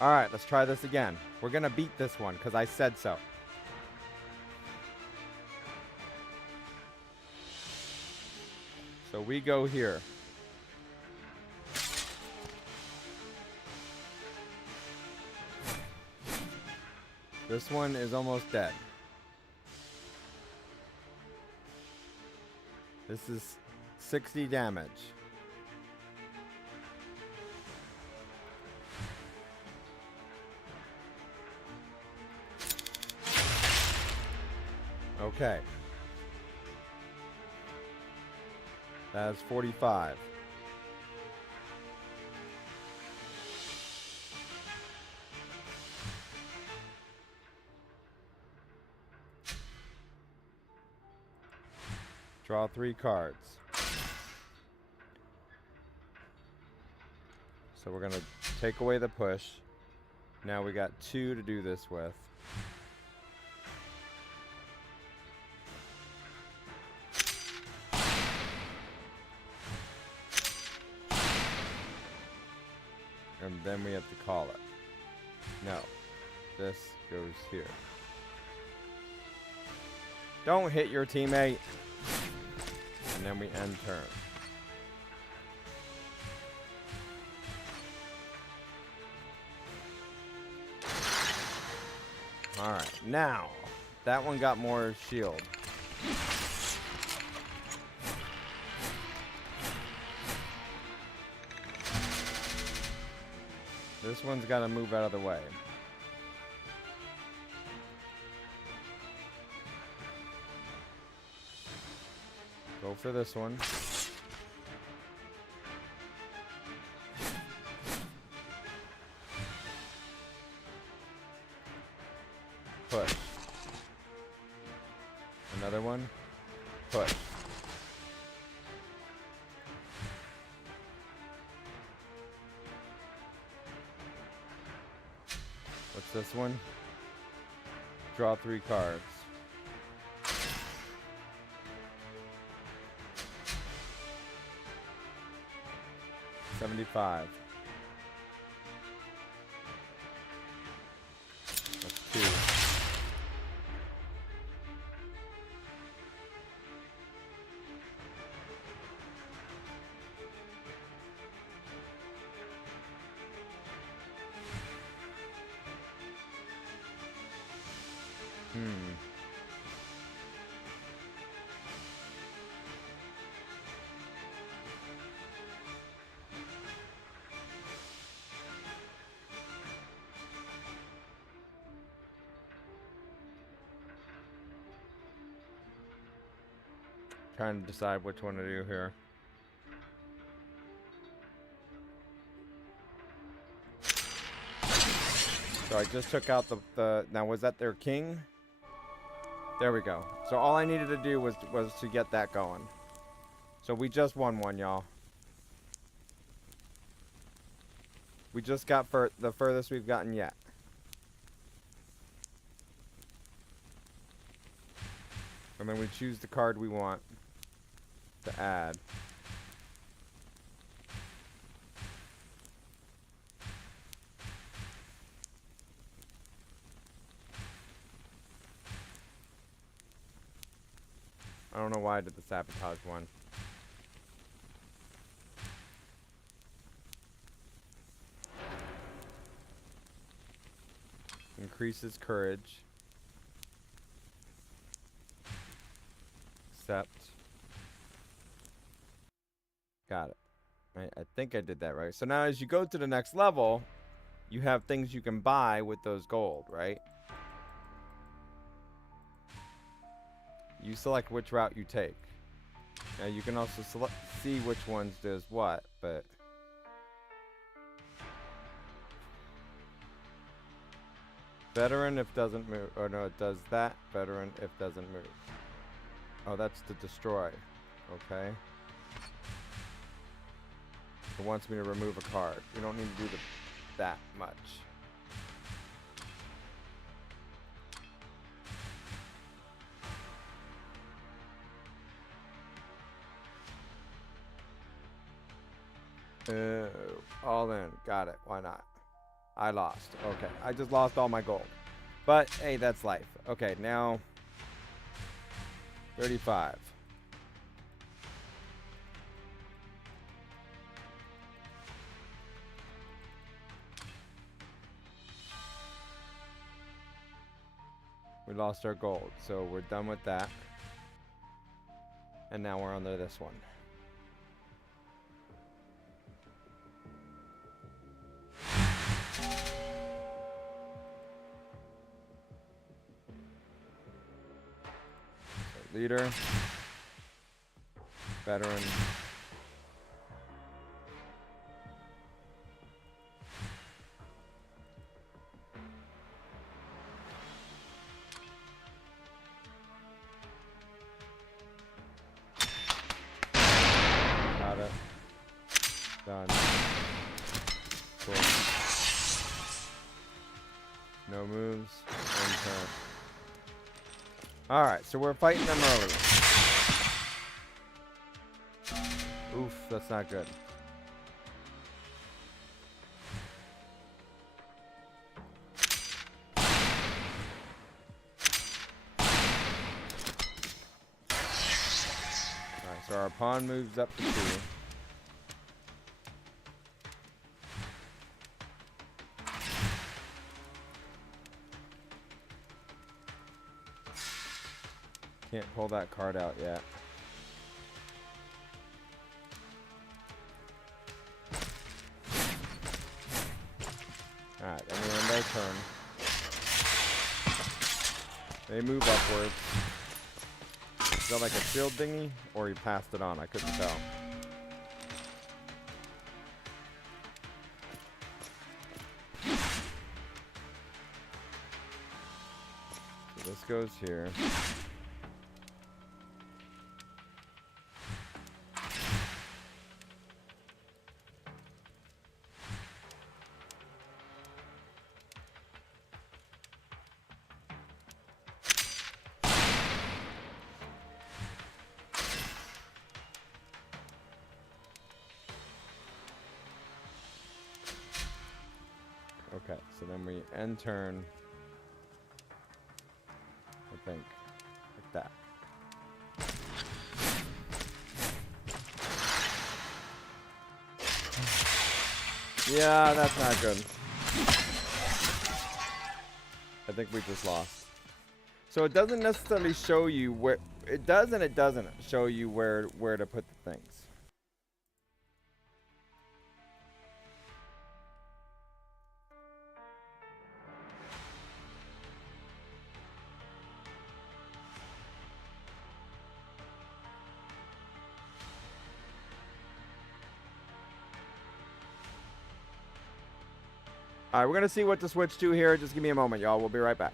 All right, let's try this again. We're gonna beat this one because I said so. So we go here. This one is almost dead. This is 60 damage. Okay. That's 45. Draw 3 cards. So we're gonna take away the push. Now we got 2 to do this with. And then we have to call it. No. This goes here. Don't hit your teammate. And then we end turn. Alright, now. That one got more shield. This one's got to move out of the way. Go for this one. Push. Another one. Push. What's this one? Draw 3 cards. $75. That's 2. Trying to decide which one to do here. So I just took out the now was that their king? There we go. So all I needed to do was to get that going. So we just won one, y'all. We just got the furthest we've gotten yet. And then we choose the card we want to add. I don't know why I did the sabotage one. Increases courage. Accept. Got it. I think I did that right. So now as you go to the next level, you have things you can buy with those gold, right? You select which route you take. Now you can also see which ones does what, but veteran if doesn't move. Or no, it does that. Veteran if doesn't move. Oh, that's to destroy. Okay. It wants me to remove a card. We don't need to do that much. All in. Got it. Why not? I lost. Okay, I just lost all my gold. But, hey, that's life. Okay, now 35. We lost our gold, so we're done with that. And now we're on to this one. So leader, veteran, got it. Done. Cool. No moves. One turn. Alright, so we're fighting them early. Oof, that's not good. Alright, so our pawn moves up to 2. Can't pull that card out yet. Alright, and we end their turn. They move upwards. Is that like a shield thingy? Or he passed it on? I couldn't tell. So this goes here. Okay, so then we end turn, I think, like that. Yeah, that's not good. I think we just lost. So it doesn't necessarily show you where, it does and it doesn't show you where to put the things. All right, we're going to see what to switch to here. Just give me a moment, y'all. We'll be right back.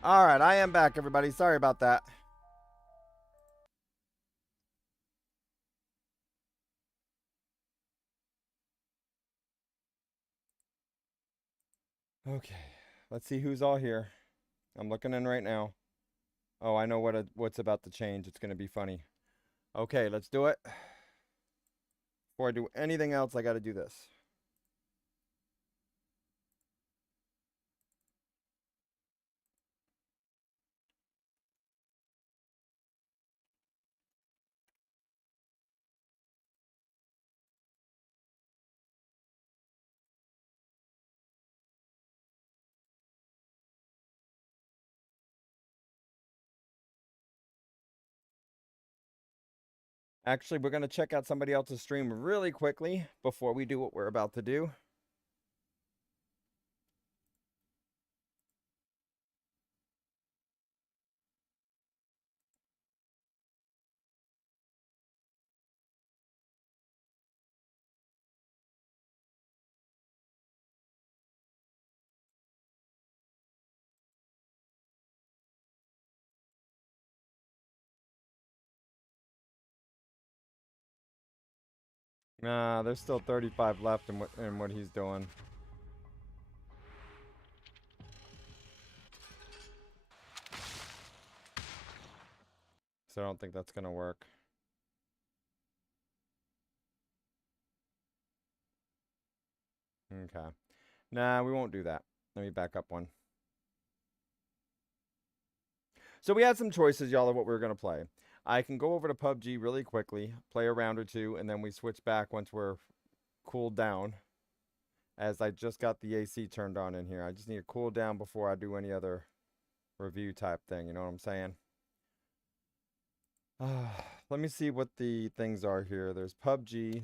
All right, I am back, everybody. Sorry about that. Okay, let's see who's all here. I'm looking in right now. Oh, I know what's about to change. It's going to be funny. Okay, let's do it. Before I do anything else, I got to do this. Actually, we're going to check out somebody else's stream really quickly before we do what we're about to do. Nah, there's still 35 left in what he's doing. So I don't think that's going to work. Okay. Nah, we won't do that. Let me back up one. So we had some choices, y'all, of what we were going to play. I can go over to PUBG really quickly, play a round or two, and then we switch back once we're cooled down. As I just got the AC turned on in here. I just need to cool down before I do any other review type thing. You know what I'm saying? Let me see what the things are here. There's PUBG.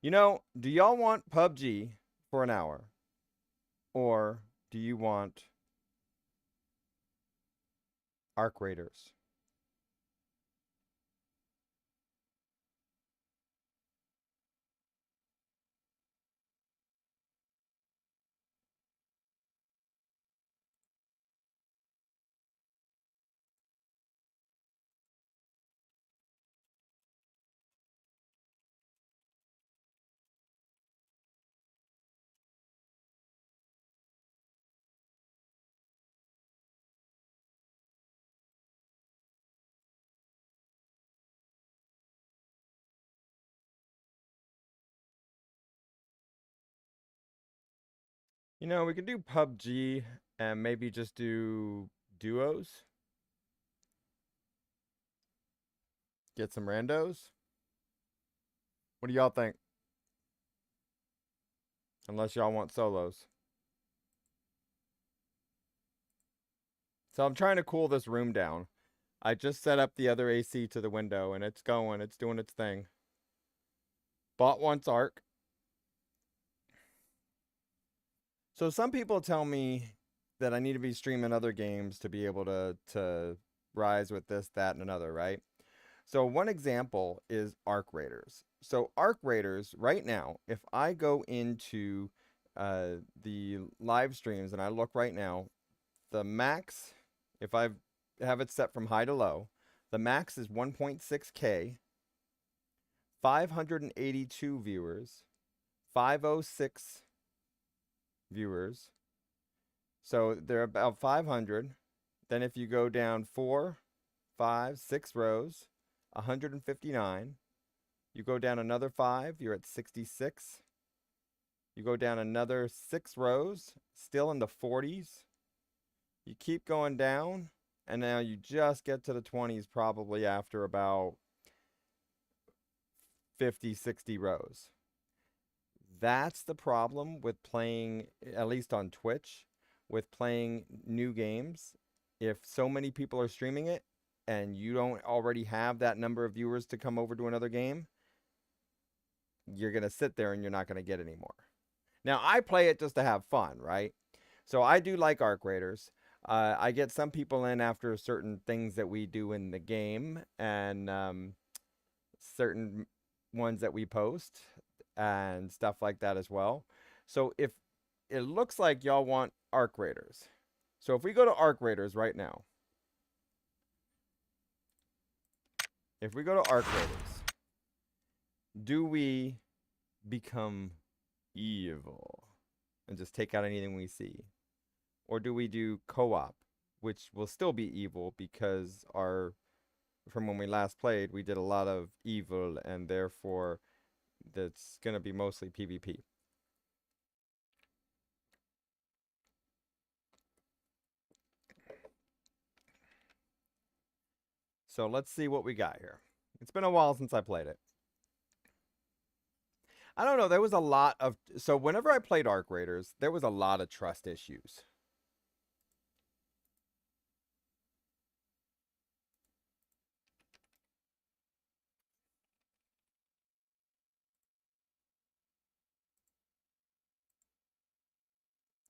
You know, do y'all want PUBG for an hour? Or do you want Arc Raiders? You know, we could do PUBG and maybe just do duos. Get some randos. What do y'all think? Unless y'all want solos. So I'm trying to cool this room down. I just set up the other AC to the window and it's going. It's doing its thing. Bought once Arc. So some people tell me that I need to be streaming other games to be able to rise with this, that, and another, right? So one example is Arc Raiders. So Arc Raiders, right now, if I go into the live streams and I look right now, the max, if I have it set from high to low, the max is 1.6K, 582 viewers, 506 viewers. So they're about 500. Then if you go down 4, 5, 6 rows, 159. You go down another 5, you're at 66. You go down another 6 rows, still in the 40s. You keep going down, and now you just get to the 20s probably after about 50, 60 rows. That's the problem with playing, at least on Twitch, with playing new games. If so many people are streaming it, and you don't already have that number of viewers to come over to another game, you're going to sit there and you're not going to get any more. Now, I play it just to have fun, right? So I do like Arc Raiders. I get some people in after certain things that we do in the game and certain ones that we post and stuff like that as well. So if it looks like y'all want Arc Raiders, So if we go to Arc Raiders right now. If we go to Arc Raiders, do we become evil and just take out anything we see? Or do we do co-op, which will still be evil because from when we last played, we did a lot of evil, and therefore that's going to be mostly PvP. So let's see what we got here. It's been a while since I played it. I don't know, there was a lot of... So whenever I played Arc Raiders, there was a lot of trust issues.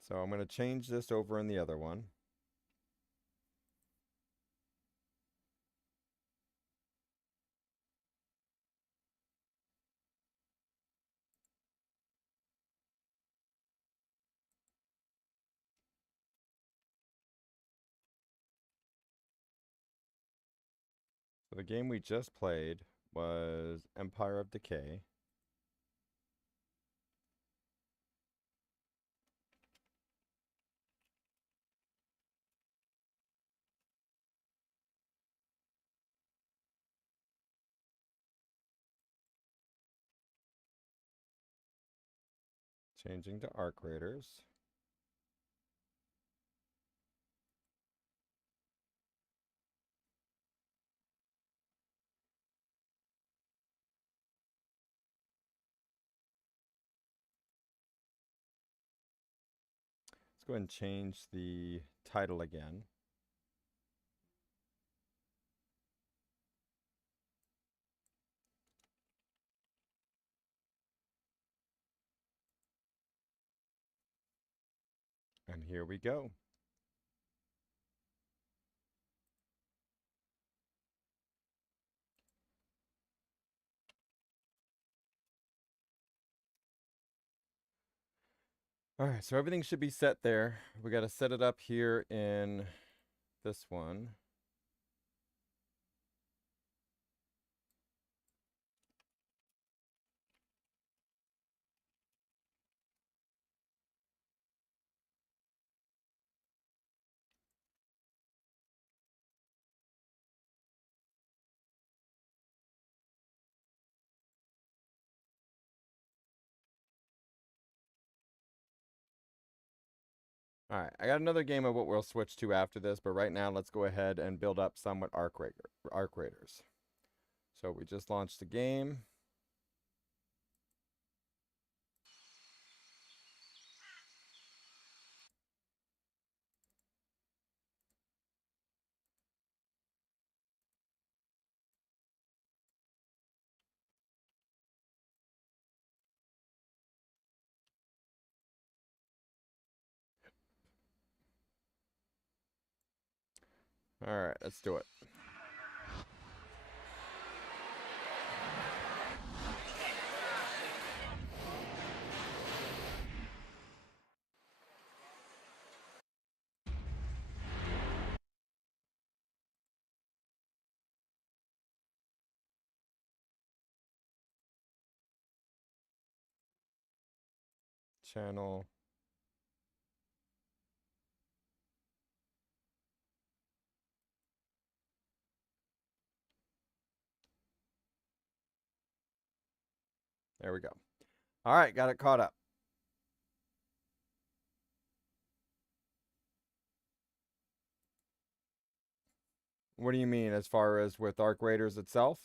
So I'm going to change this over in the other one. So the game we just played was Empire of Decay. Changing to Arc Raiders. Let's go ahead and change the title again. And here we go. All right, so everything should be set there. We got to set it up here in this one. All right, I got another game of what we'll switch to after this, but right now let's go ahead and build up some with Arc Raiders. So we just launched the game. All right, let's do it. Channel. There we go. All right, got it caught up. What do you mean as far as with Arc Raiders itself?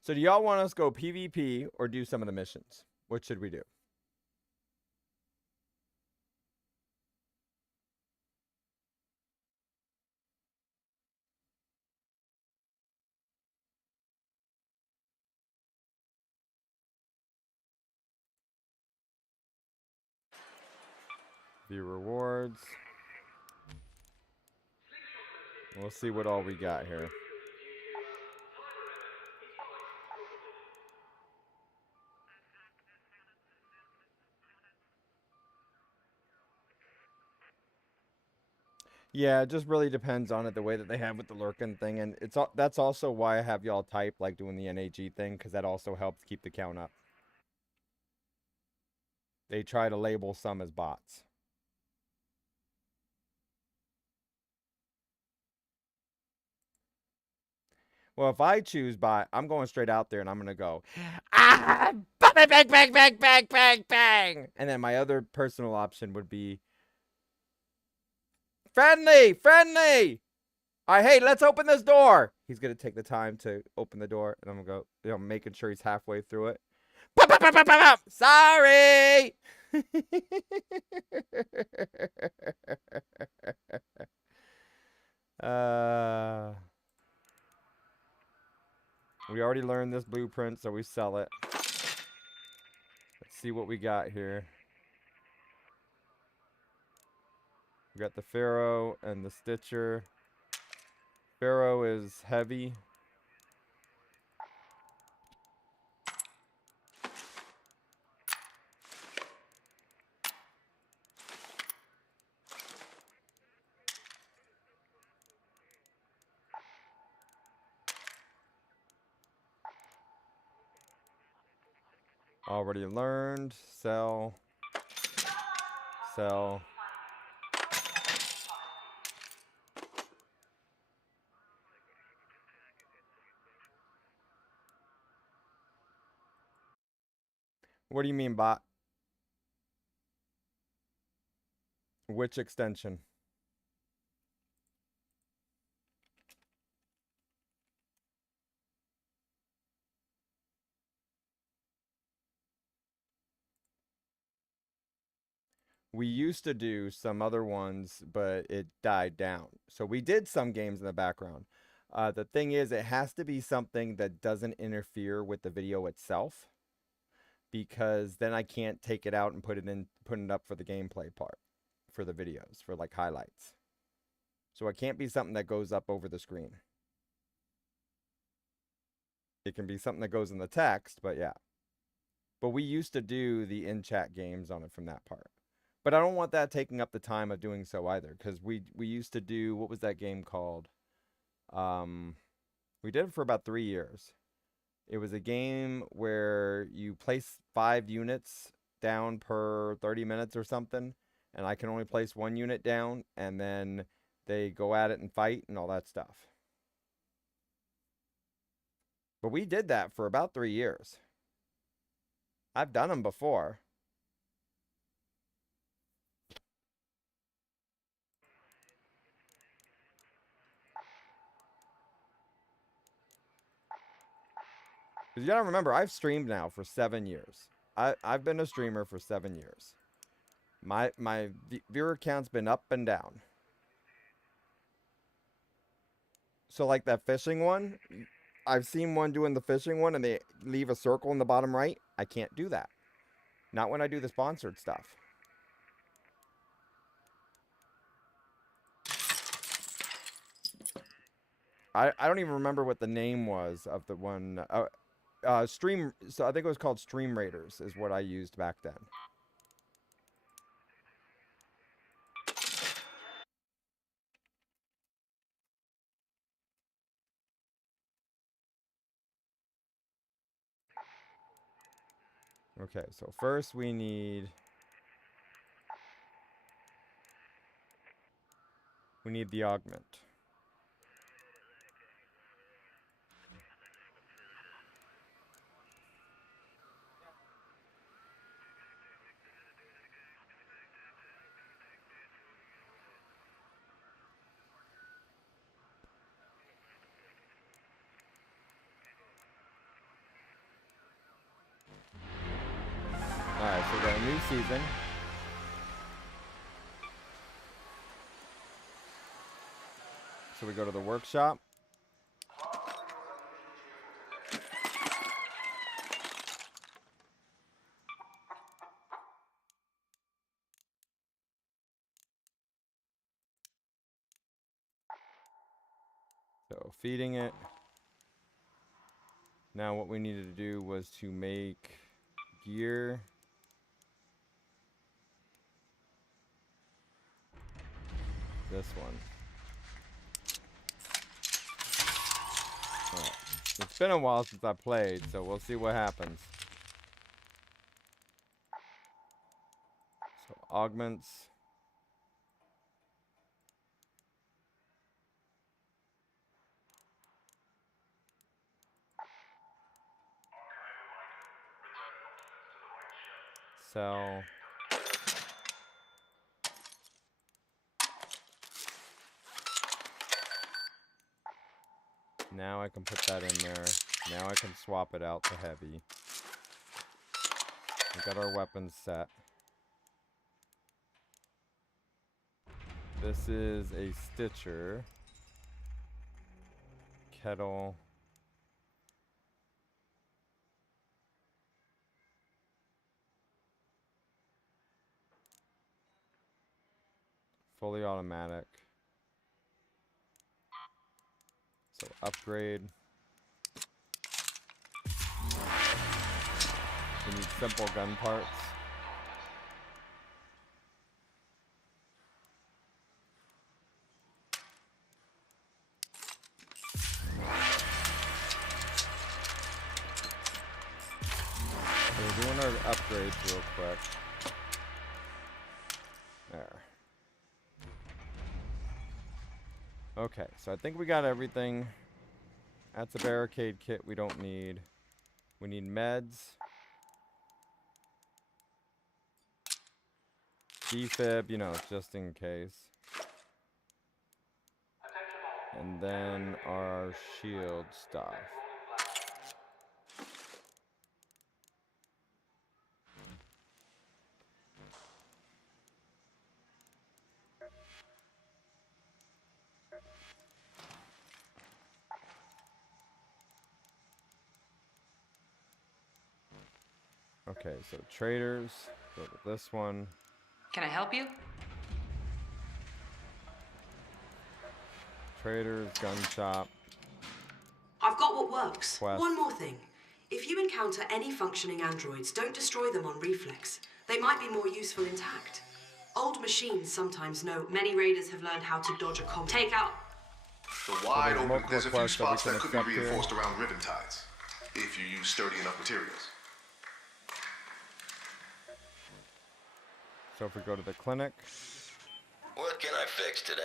So do y'all want us to go PvP or do some of the missions? What should we do? View rewards. We'll see what all we got here. Yeah, it just really depends on it, the way that they have with the lurking thing, and that's also why I have y'all type like doing the NAG thing, because that also helps keep the count up. They try to label some as bots. Well, if I choose bot, I'm going straight out there and I'm gonna go, ah, bang, bang, bang, bang, bang, bang, bang, and then my other personal option would be friendly, friendly. All right, hey, let's open this door. He's gonna take the time to open the door, and I'm gonna go, making sure he's halfway through it. Pop, pop, pop, pop, pop, pop. Sorry. uh, we already learned this blueprint, so we sell it. Let's see what we got here. We got the Pharaoh and the Stitcher. Pharaoh is heavy. Already learned. Sell. Sell. What do you mean, bot? Which extension? We used to do some other ones, but it died down. So we did some games in the background. The thing is, it has to be something that doesn't interfere with the video itself, because then I can't take it out and put it up for the gameplay part, for the videos, for like highlights. So it can't be something that goes up over the screen. It can be something that goes in the text, but yeah. But we used to do the in-chat games on it from that part. But I don't want that taking up the time of doing so either, because we used to do, what was that game called? We did it for about 3 years. It was a game where you place 5 units down per 30 minutes or something, and I can only place 1 unit down, and then they go at it and fight and all that stuff. But we did that for about 3 years. I've done them before. Because you gotta remember, I've streamed now for 7 years. I've been a streamer for 7 years. My viewer count's been up and down. So like that fishing one, I've seen one doing the fishing one and they leave a circle in the bottom right. I can't do that. Not when I do the sponsored stuff. I don't even remember what the name was of the one. Stream. So I think it was called Stream Raiders is what I used back then. Okay, so first we need the augment. Alright, so we got a new season. So we go to the workshop. So feeding it. Now what we needed to do was to make gear. this one. Alright. It's been a while since I played, so we'll see what happens. So, augments. Sell. Now I can put that in there. Now I can swap it out to heavy. We got our weapons set. This is a Stitcher. Kettle. Fully automatic. So upgrade. We need simple gun parts. So we're doing our upgrades real quick. There. Okay, so I think we got everything. That's a barricade kit we don't need. We need meds. Defib, you know, just in case. And then our shield stuff. Okay, so traders, go to this one. Can I help you? Traders, gun shop. I've got what works. Quest. One more thing. If you encounter any functioning androids, don't destroy them on reflex. They might be more useful intact. Old machines sometimes know. Many raiders have learned how to dodge a comp. Take out. The wide there's open, multiple there's a few quests that we spots can that could be accept here. reinforced around ribbon ties, if you use sturdy enough materials. So if we go to the clinic, What can I fix today?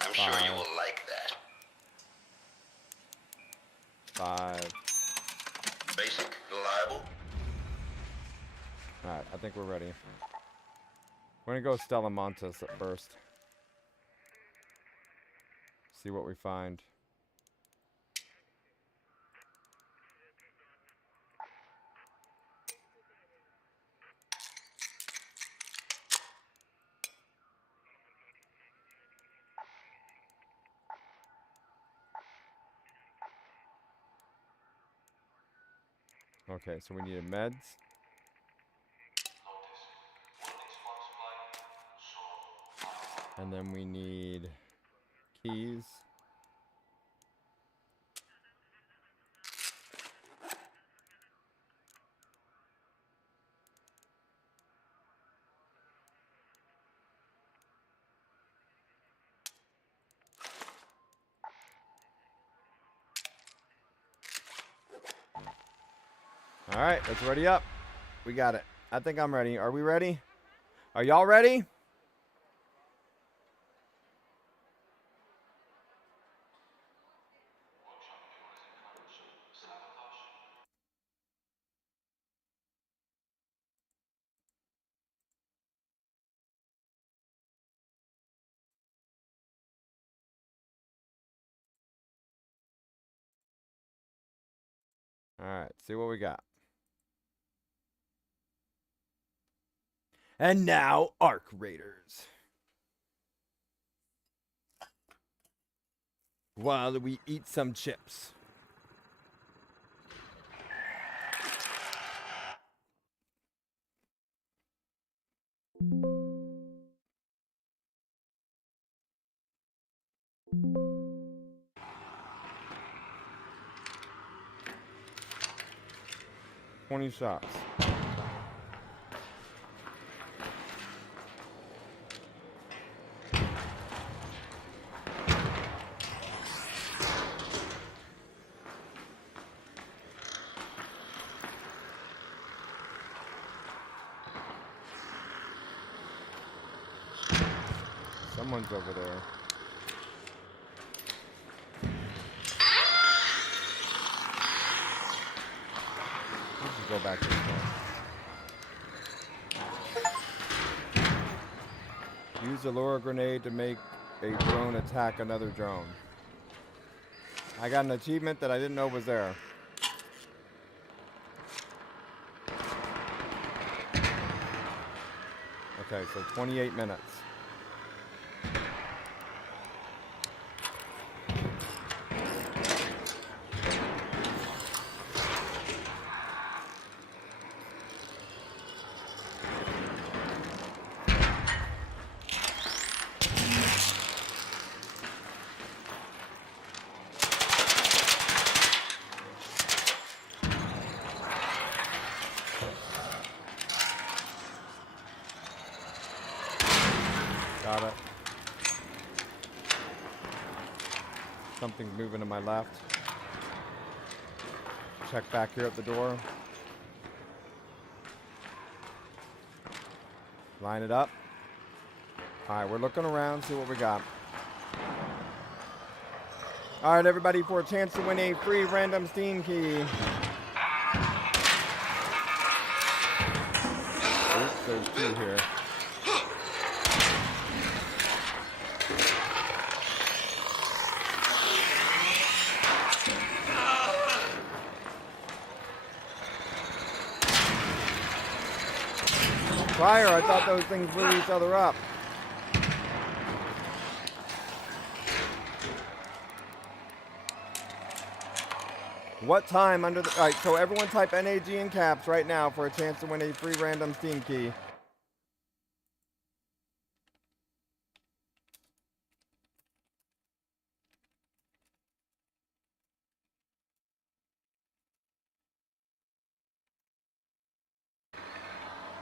I'm sure you Five. will like that. 5. Basic, reliable. Alright, I think we're ready. We're gonna go Stella Montes at first. See what we find. Okay, so we needed meds. And then we need keys. All right, let's ready up. We got it. I think I'm ready. Are we ready? Are y'all ready? All right, see what we got. And now, Arc Raiders. While we eat some chips. $20 shots. Someone's over there. Let's just go back this way. Use a lure grenade to make a drone attack another drone. I got an achievement that I didn't know was there. Okay, so 28 minutes. Got it. Something's moving to my left. Check back here at the door. Line it up. Alright, we're looking around, see what we got. Alright, everybody, for a chance to win a free random Steam key. Oops, there's two here. Fire, I thought those things blew each other up. What time under the... Alright, so everyone type NAG in caps right now for a chance to win a free random Steam key.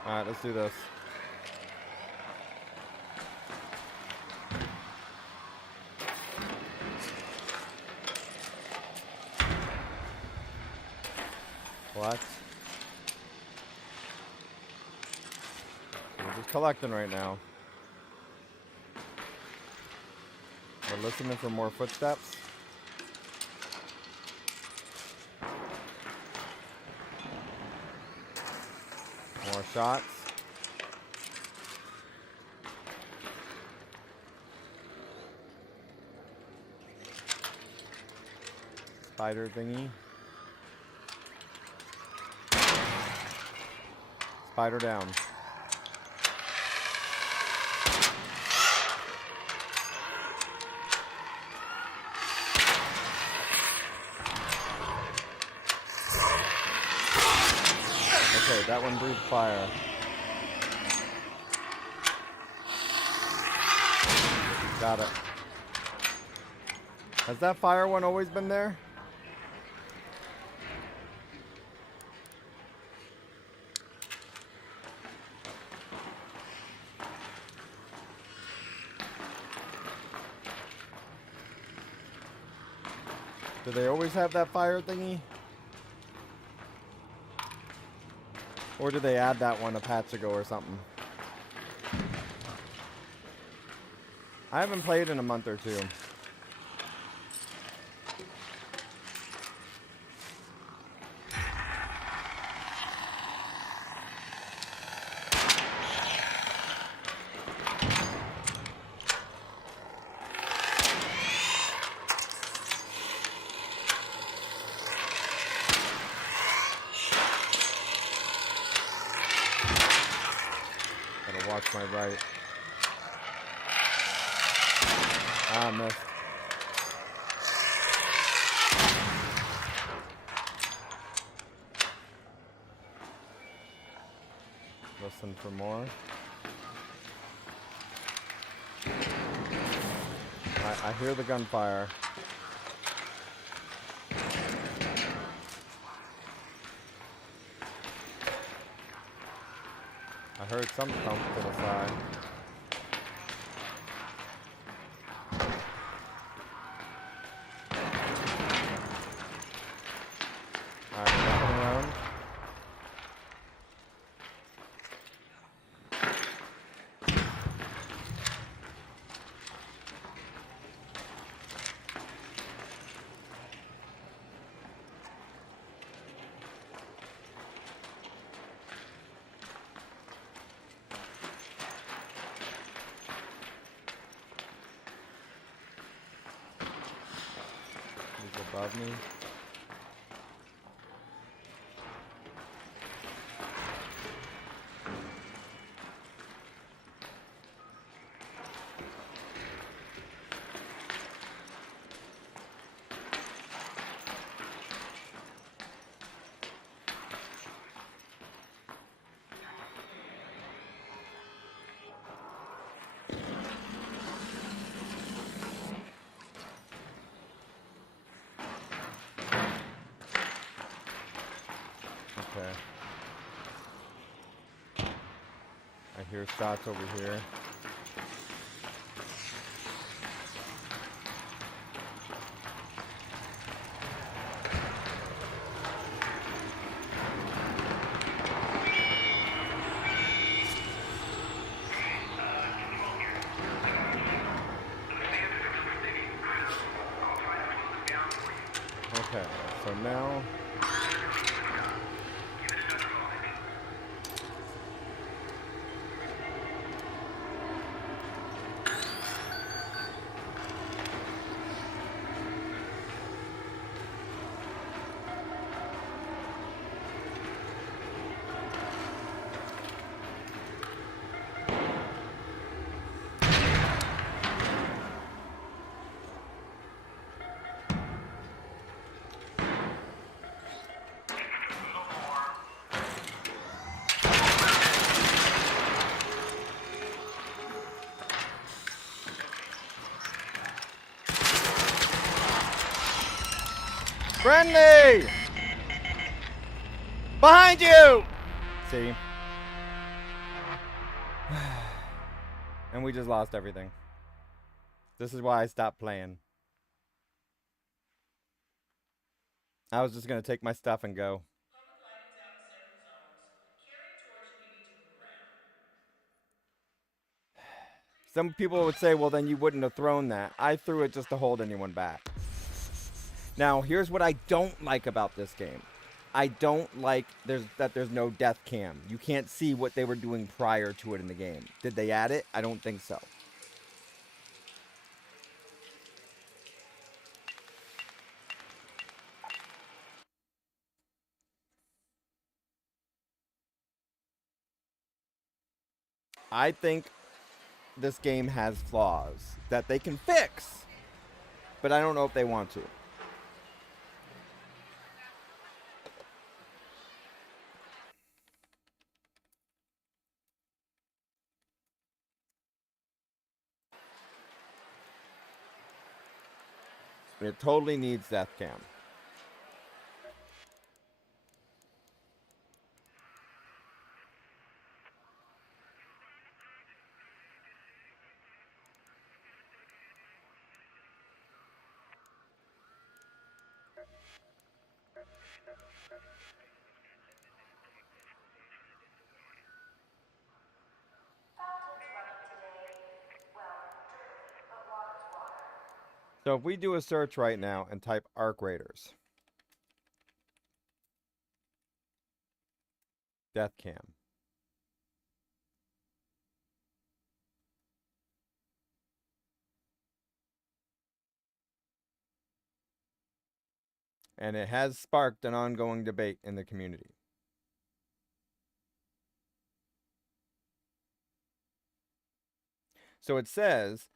Alright, let's do this. Collect. We're just collecting right now. We're listening for more footsteps. More shots. Spider thingy. Spider down. Okay, that one breathed fire. Got it. Has that fire one always been there? Do they always have that fire thingy? Or did they add that one a patch ago or something? I haven't played in a month or two. Watch my right. Ah, missed. Listen for more. I hear the gunfire. I heard some thump to the side. Alright, coming around. above me. Okay. I hear shots over here. Okay, so now friendly! Behind you! See? And we just lost everything. This is why I stopped playing. I was just gonna take my stuff and go. Public lighting's out in several zones. Carry a torch if you need to move around. Some people would say, well, then you wouldn't have thrown that. I threw it just to hold anyone back. Now, here's what I don't like about this game. I don't like that there's no death cam. You can't see what they were doing prior to it in the game. Did they add it? I don't think so. I think this game has flaws that they can fix, but I don't know if they want to. It totally needs death cam. So if we do a search right now and type Arc Raiders, death cam. And it has sparked an ongoing debate in the community. So it says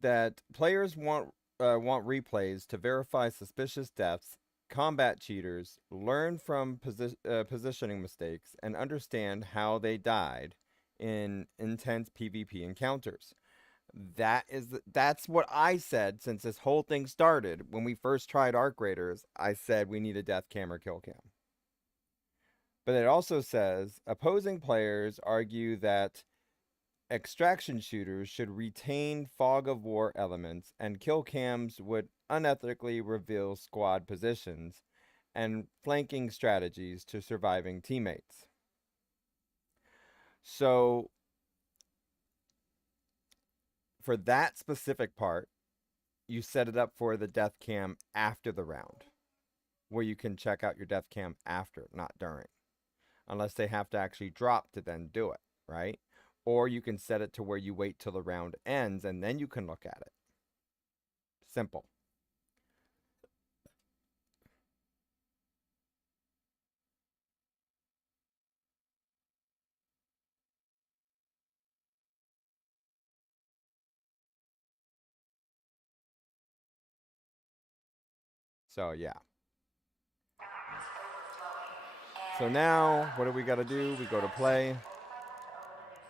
that players want replays to verify suspicious deaths, combat cheaters, learn from positioning mistakes, and understand how they died in intense PvP encounters. That's what I said since this whole thing started. When we first tried Arc Raiders, I said we need a death cam or kill cam. But it also says opposing players argue that extraction shooters should retain fog of war elements, and kill cams would unethically reveal squad positions and flanking strategies to surviving teammates. So for that specific part, you set it up for the death cam after the round, where you can check out your death cam after, not during, unless they have to actually drop to then do it, right? Or you can set it to where you wait till the round ends and then you can look at it. Simple. So, yeah. So now, what do we got to do? We go to play.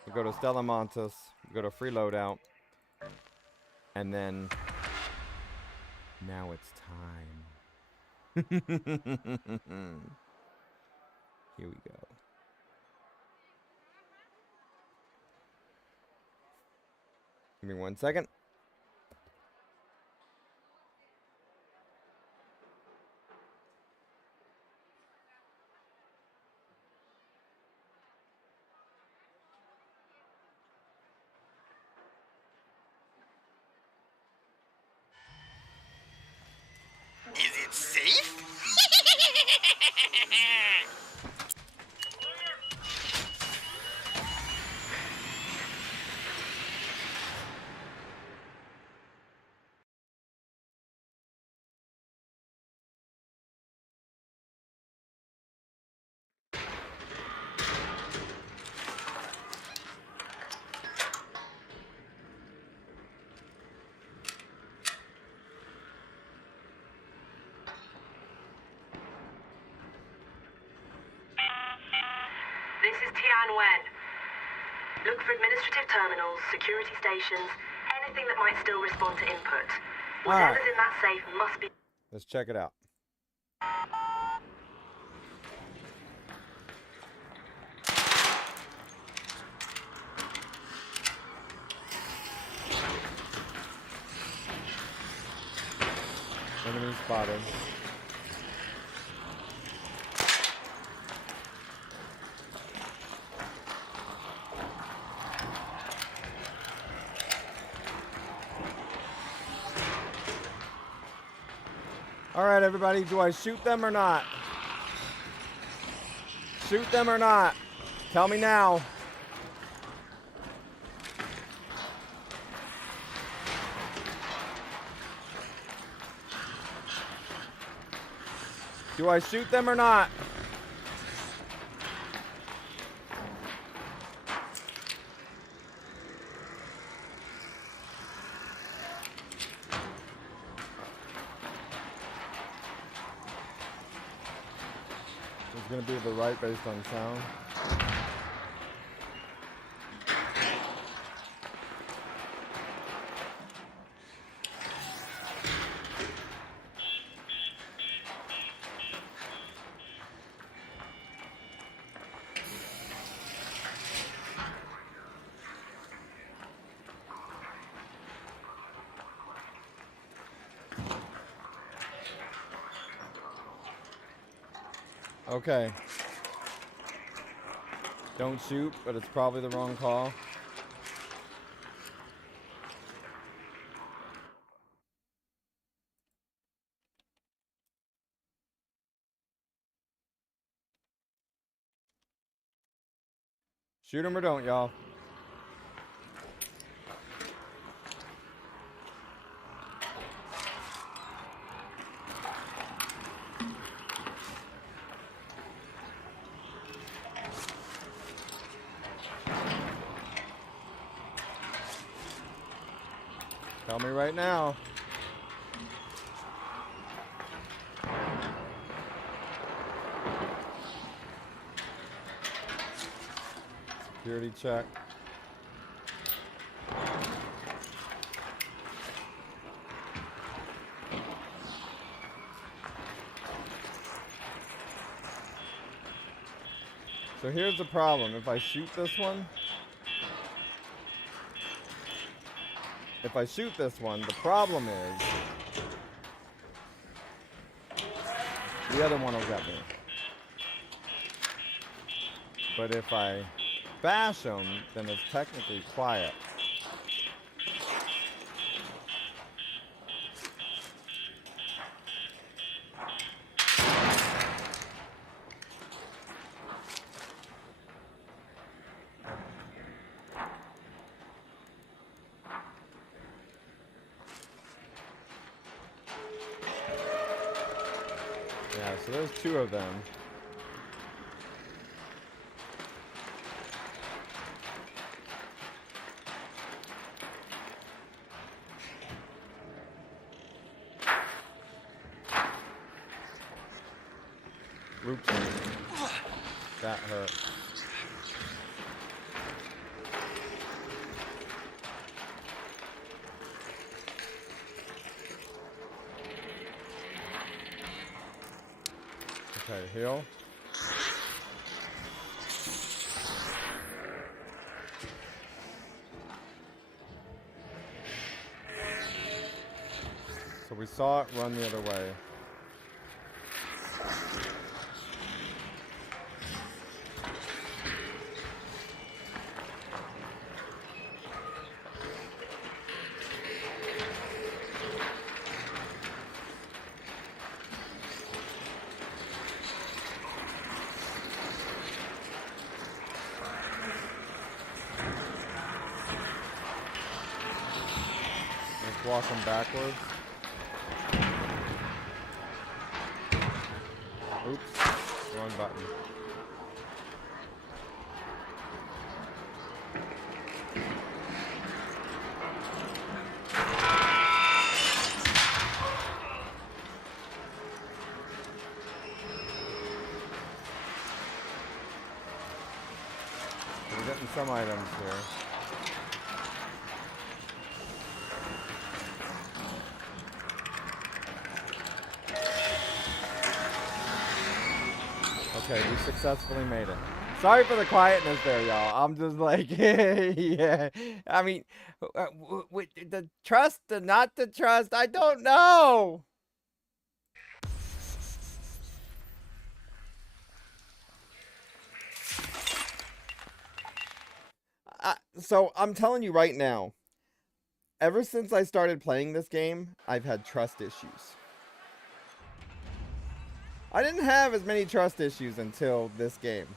We go to Stella Montes. We go to free loadout. And then, now it's time. Here we go. Give me 1 second. Is it safe? This is Tian Wen. Look for administrative terminals, security stations, anything that might still respond to input. Whatever's in that safe must be... Let's check it out. Enemy spotted. All right, everybody, do I shoot them or not? Shoot them or not? Tell me now. Do I shoot them or not? It's gonna be the right based on sound. Okay. Don't shoot, but it's probably the wrong call. Shoot him or don't, y'all. Tell me right now. Security check. So here's the problem. If I shoot this one, the problem is the other one will get me. But if I bash him, then it's technically quiet. Yeah, so there's two of them. Oops. That hurt. Okay, heal. So we saw it run the other way. Let's walk them backwards. Oops, wrong button. We're getting some items here. Okay, we successfully made it. Sorry for the quietness there, y'all. I'm just like, yeah. I mean, the trust, the not to trust, I don't know. So I'm telling you right now, ever since I started playing this game, I've had trust issues. I didn't have as many trust issues until this game.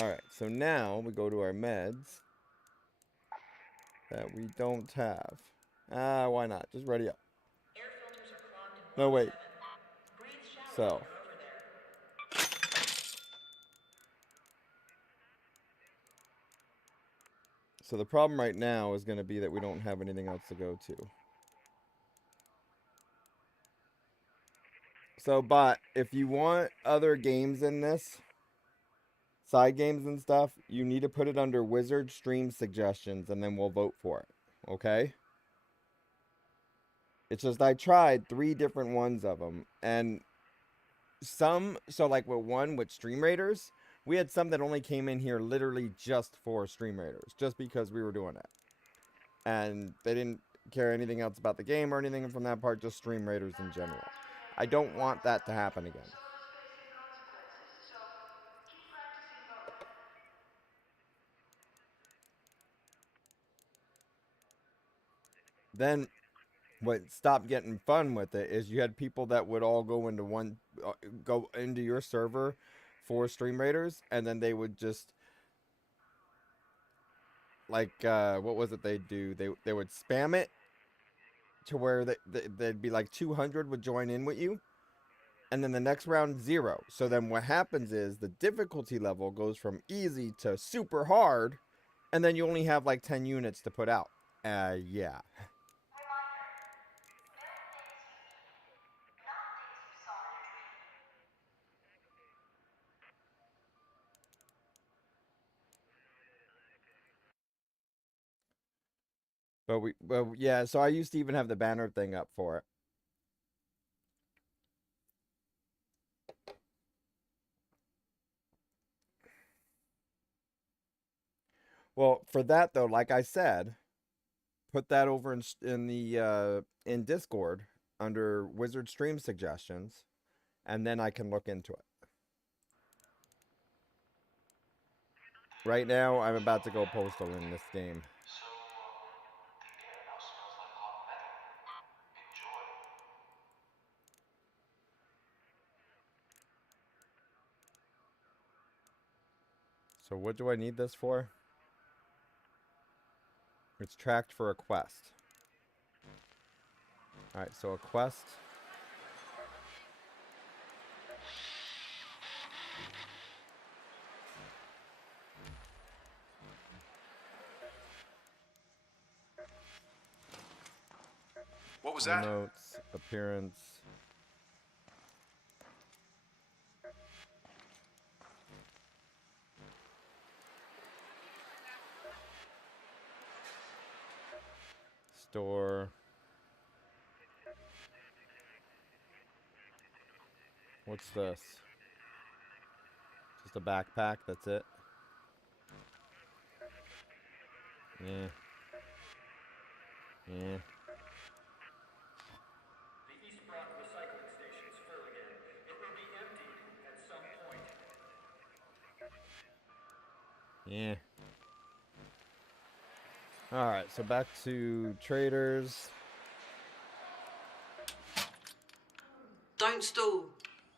Alright, so now we go to our meds that we don't have. Why not? Just ready up. Air filters are clogged in No, wait. 107. Breathe shallow So. when you're over there. So the problem right now is going to be that we don't have anything else to go to. So, but if you want other games in this, side games and stuff, you need to put it under Wizard Stream Suggestions, and then we'll vote for it. Okay? It's just I tried 3 different ones of them, and some, so like with Stream Raiders, we had some that only came in here literally just for Stream Raiders, just because we were doing it. And they didn't care anything else about the game or anything from that part, just Stream Raiders in general. I don't want that to happen again. Then what stopped getting fun with it is you had people that would all go into go into your server for Stream Raiders, and then they would just like what was it they'd do? They would spam it to where they'd be like 200 would join in with you, and then the next round 0. So then what happens is the difficulty level goes from easy to super hard, and then you only have like 10 units to put out. Yeah. But yeah, so I used to even have the banner thing up for it. Well, for that though, like I said, put that over in the in Discord under Wizard Stream Suggestions, and then I can look into it. Right now, I'm about to go postal in this game. So what do I need this for? It's tracked for a quest. Alright, so a quest. What was that? Notes, appearance. Store. What's this? Just a backpack, that's it. Yeah. Yeah. The East Brock recycling station's full again. It will be emptied at some point. Yeah. Alright, so back to traders. Don't stall.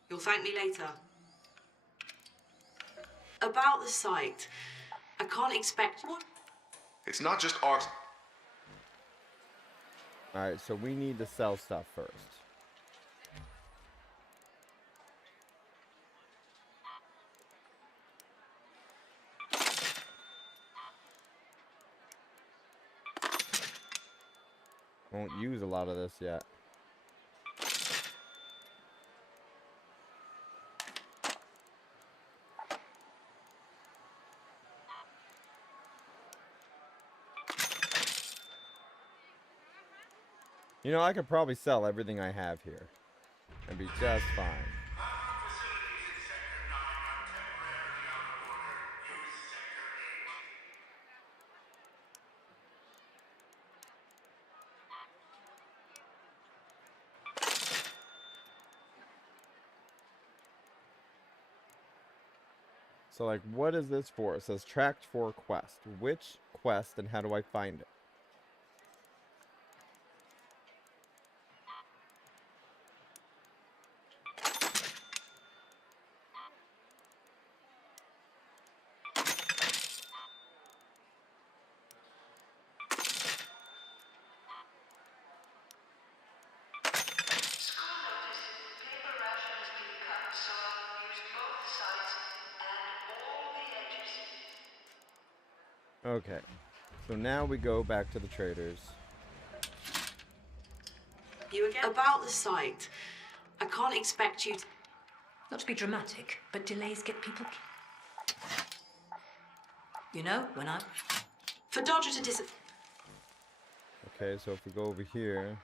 You'll thank me later. About the site. I can't expect... What? It's not just art. Alright, so we need to sell stuff first. Won't use a lot of this yet. You know, I could probably sell everything I have here and be just fine. So, like, what is this for? It says tracked for quest. Which quest and how do I find it? Okay, so now we go back to the traders. You again? About the site. I can't expect you to... Not to be dramatic, but delays get people... You know, when I... For Dodger to dis... Okay, so if we go over here...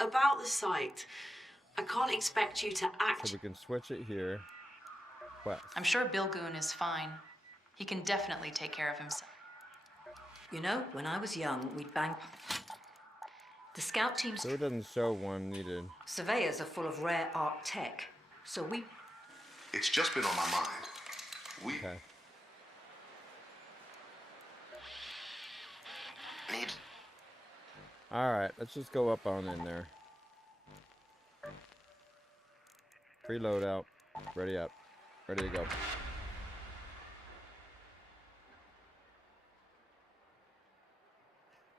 About the site. I can't expect you to act... So we can switch it here. Quest. I'm sure Bill Goon is fine. He can definitely take care of himself. You know, when I was young, we'd bang... The scout teams... So it doesn't show one needed. Surveyors are full of rare art tech, so we... It's just been on my mind. We... Okay. Need. Alright, let's just go up on in there. Free loadout. Ready up. Ready to go.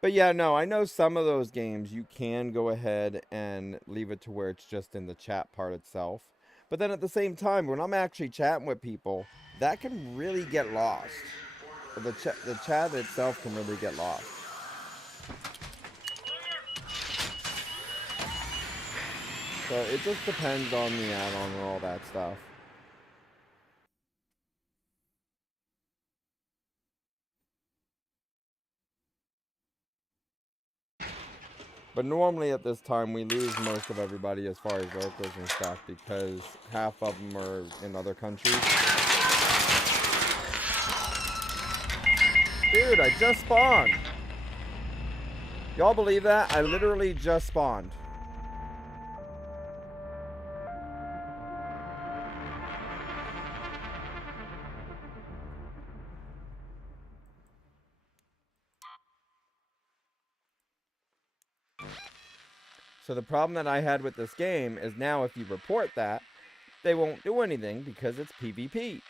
But yeah, no, I know some of those games you can go ahead and leave it to where it's just in the chat part itself. But then at the same time, when I'm actually chatting with people, that can really get lost. The chat itself can really get lost. So it just depends on the add-on and all that stuff. But normally at this time, we lose most of everybody as far as locals and stuff because half of them are in other countries. Dude, I just spawned. Y'all believe that? I literally just spawned. So the problem that I had with this game is now if you report that, they won't do anything because it's PvP.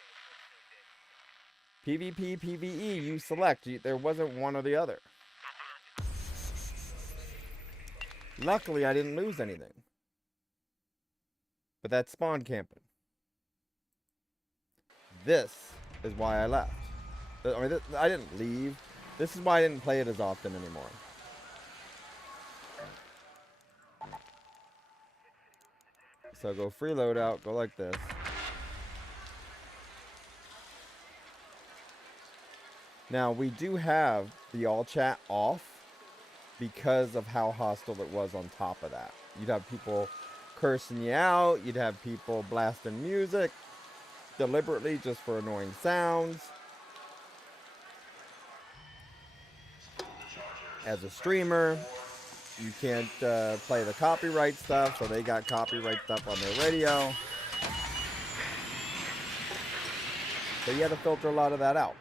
PvP, PvE, you select. There wasn't one or the other. Luckily, I didn't lose anything. But that's spawn camping. This is why I left. I mean, I didn't leave. This is why I didn't play it as often anymore. So go free loadout, go like this. Now, we do have the all chat off because of how hostile it was on top of that. You'd have people cursing you out. You'd have people blasting music deliberately just for annoying sounds. As a streamer, you can't play the copyright stuff, so they got copyright stuff on their radio. So you had to filter a lot of that out.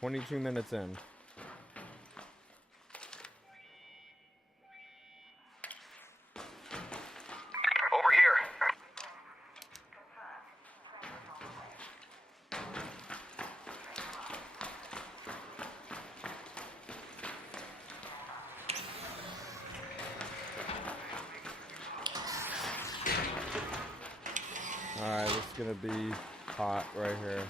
"22 minutes in. Over here. Alright, this is gonna be hot right here.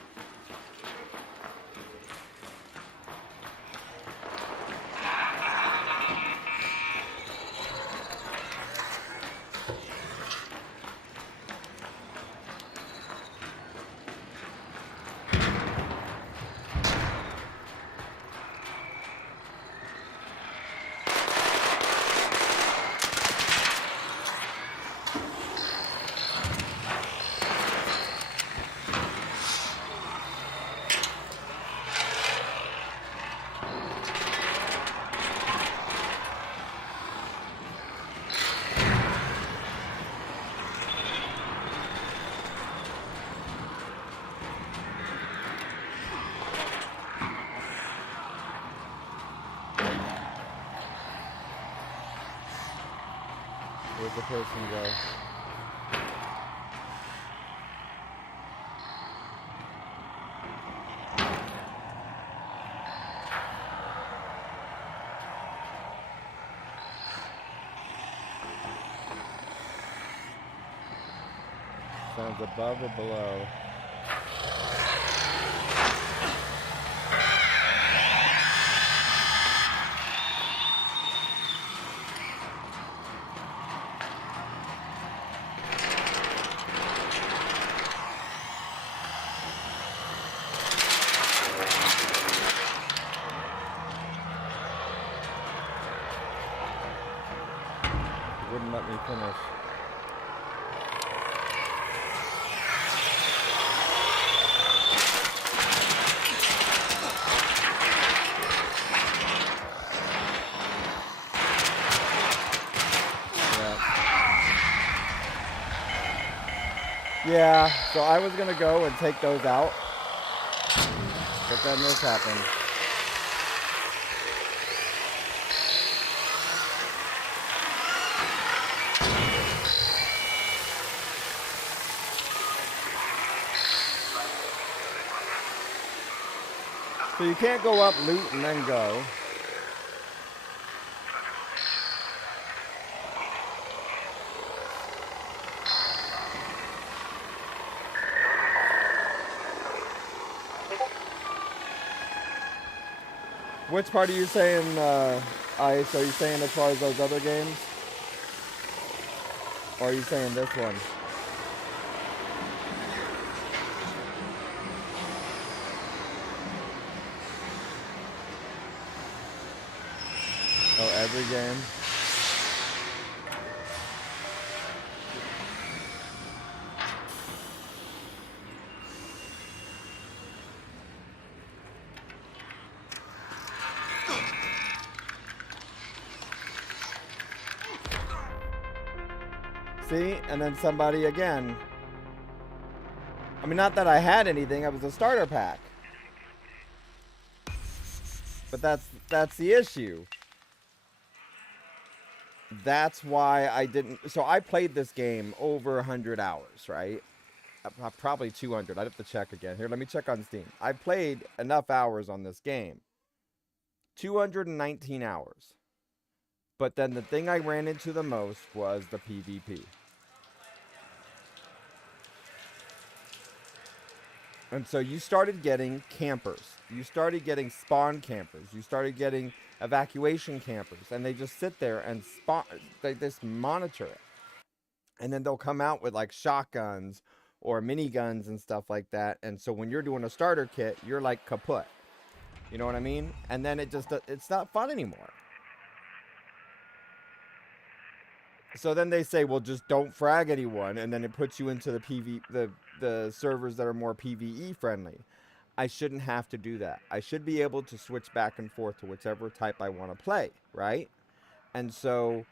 Where'd the person go? Sounds above or below? Wouldn't let me finish. Yeah, so I was gonna go and take those out, but then this happened. So you can't go up, loot, and then go. Which part are you saying, Ice? Are you saying as far as those other games? Or are you saying this one? Oh, every game? See? And then somebody again. I mean, not that I had anything. I was a starter pack. But that's the issue. That's why I didn't. So I played this game over 100 hours, right? Probably 200. I'd have to check again. Here, let me check on Steam. I played enough hours on this game. 219 hours. But then the thing I ran into the most was the PvP. And so you started getting campers. You started getting spawn campers. You started getting evacuation campers. And they just sit there and spawn. They just monitor it. And then they'll come out with like shotguns or miniguns and stuff like that. And so when you're doing a starter kit, you're like kaput. You know what I mean? And then it's not fun anymore. So then they say, well, just don't frag anyone, and then it puts you into the servers that are more PvE friendly. I shouldn't have to do that. I should be able to switch back and forth to whichever type I want to play, right? And so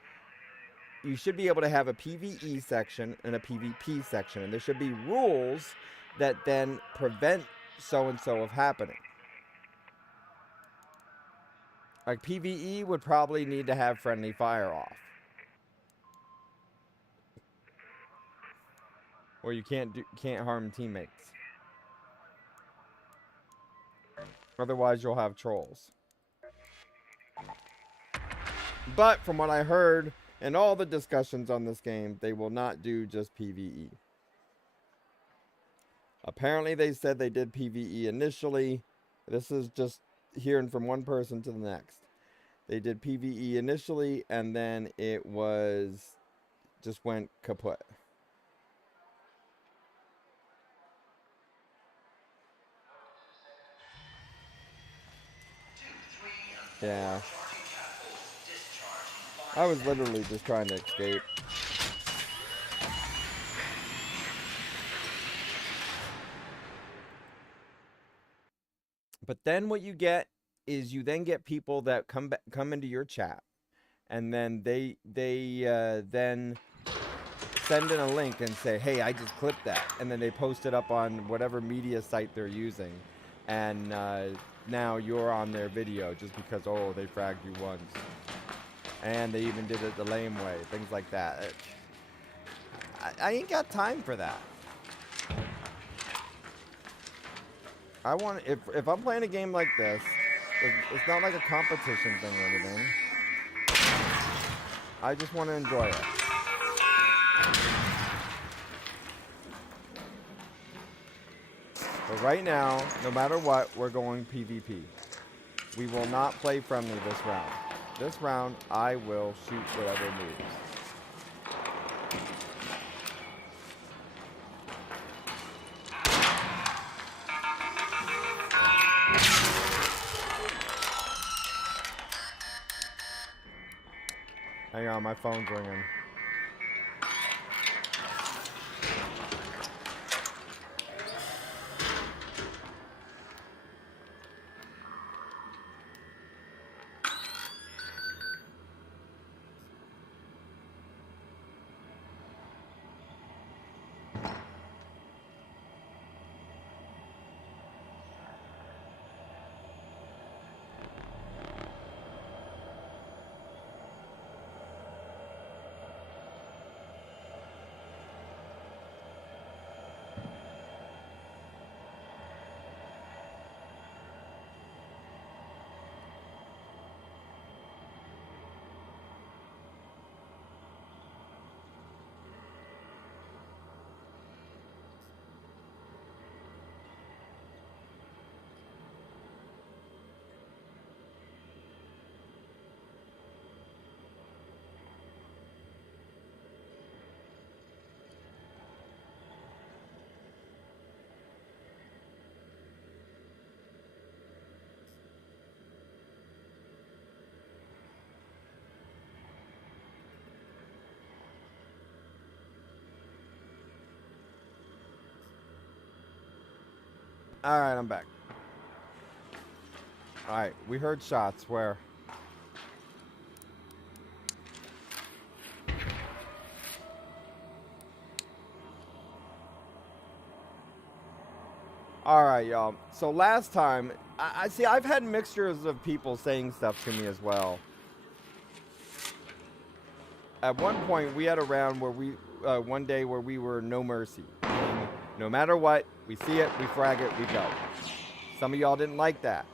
you should be able to have a PvE section and a PvP section, and there should be rules that then prevent so-and-so of happening. Like PvE would probably need to have friendly fire off. Or you can't harm teammates. Otherwise, you'll have trolls. But from what I heard in all the discussions on this game, they will not do just PvE. Apparently, they said they did PvE initially. This is just hearing from one person to the next. They did PvE initially, and then it just went kaput. Yeah. I was literally just trying to escape. But then what you get is you then get people that come into your chat, and then they then send in a link and say, hey, I just clipped that. And then they post it up on whatever media site they're using. And now you're on their video just because, oh, they fragged you once. And they even did it the lame way. Things like that. I ain't got time for that. I want, if I'm playing a game like this, it's not like a competition thing or anything. I just want to enjoy it. But right now, no matter what, we're going PvP. We will not play friendly this round. This round, I will shoot whatever moves. Hang on, my phone's ringing. Alright, I'm back. Alright, we heard shots. Where? All right, y'all. So last time, I see I've had mixtures of people saying stuff to me as well. At one point, we had a round where one day where we were no mercy. Meaning, no matter what, we see it, we frag it, we go. Some of y'all didn't like that.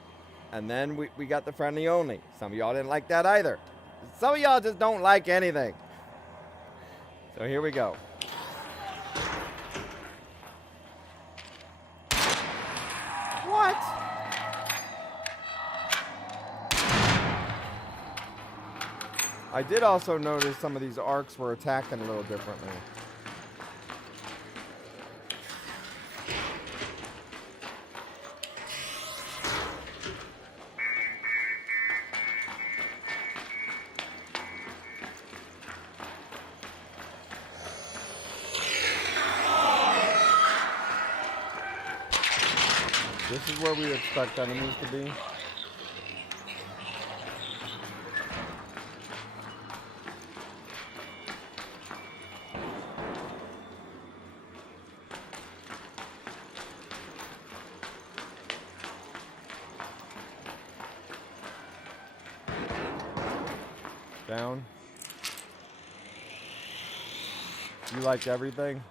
And then we got the friendly only. Some of y'all didn't like that either. Some of y'all just don't like anything. So here we go. What? I did also notice some of these arcs were attacking a little differently. This is where we expect enemies to be. Down. You like everything?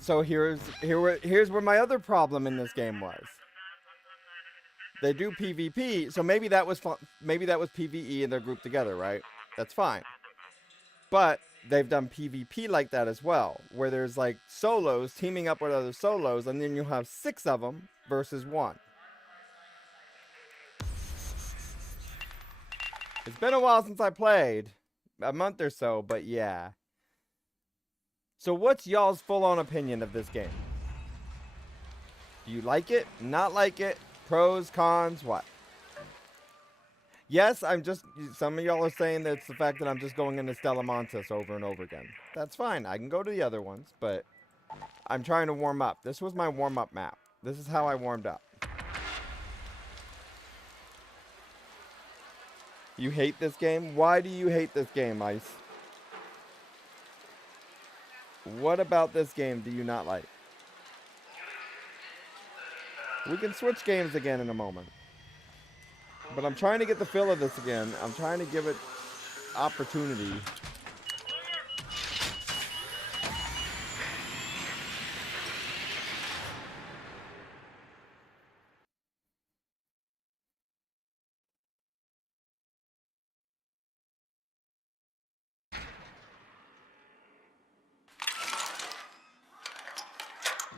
So here's where my other problem in this game was. They do PvP, so maybe that was PvE and they're grouped together, right? That's fine. But they've done PvP like that as well, where there's like solos teaming up with other solos, and then you have 6 of them versus 1. It's been a while since I played, a month or so, but yeah. So what's y'all's full-on opinion of this game? Do you like it? Not like it? Pros, cons, what? Yes, some of y'all are saying that it's the fact that I'm just going into Stella Montes over and over again. That's fine. I can go to the other ones, but I'm trying to warm up. This was my warm-up map. This is how I warmed up. You hate this game? Why do you hate this game, Ice? What about this game do you not like? We can switch games again in a moment. But I'm trying to get the feel of this again. I'm trying to give it opportunity.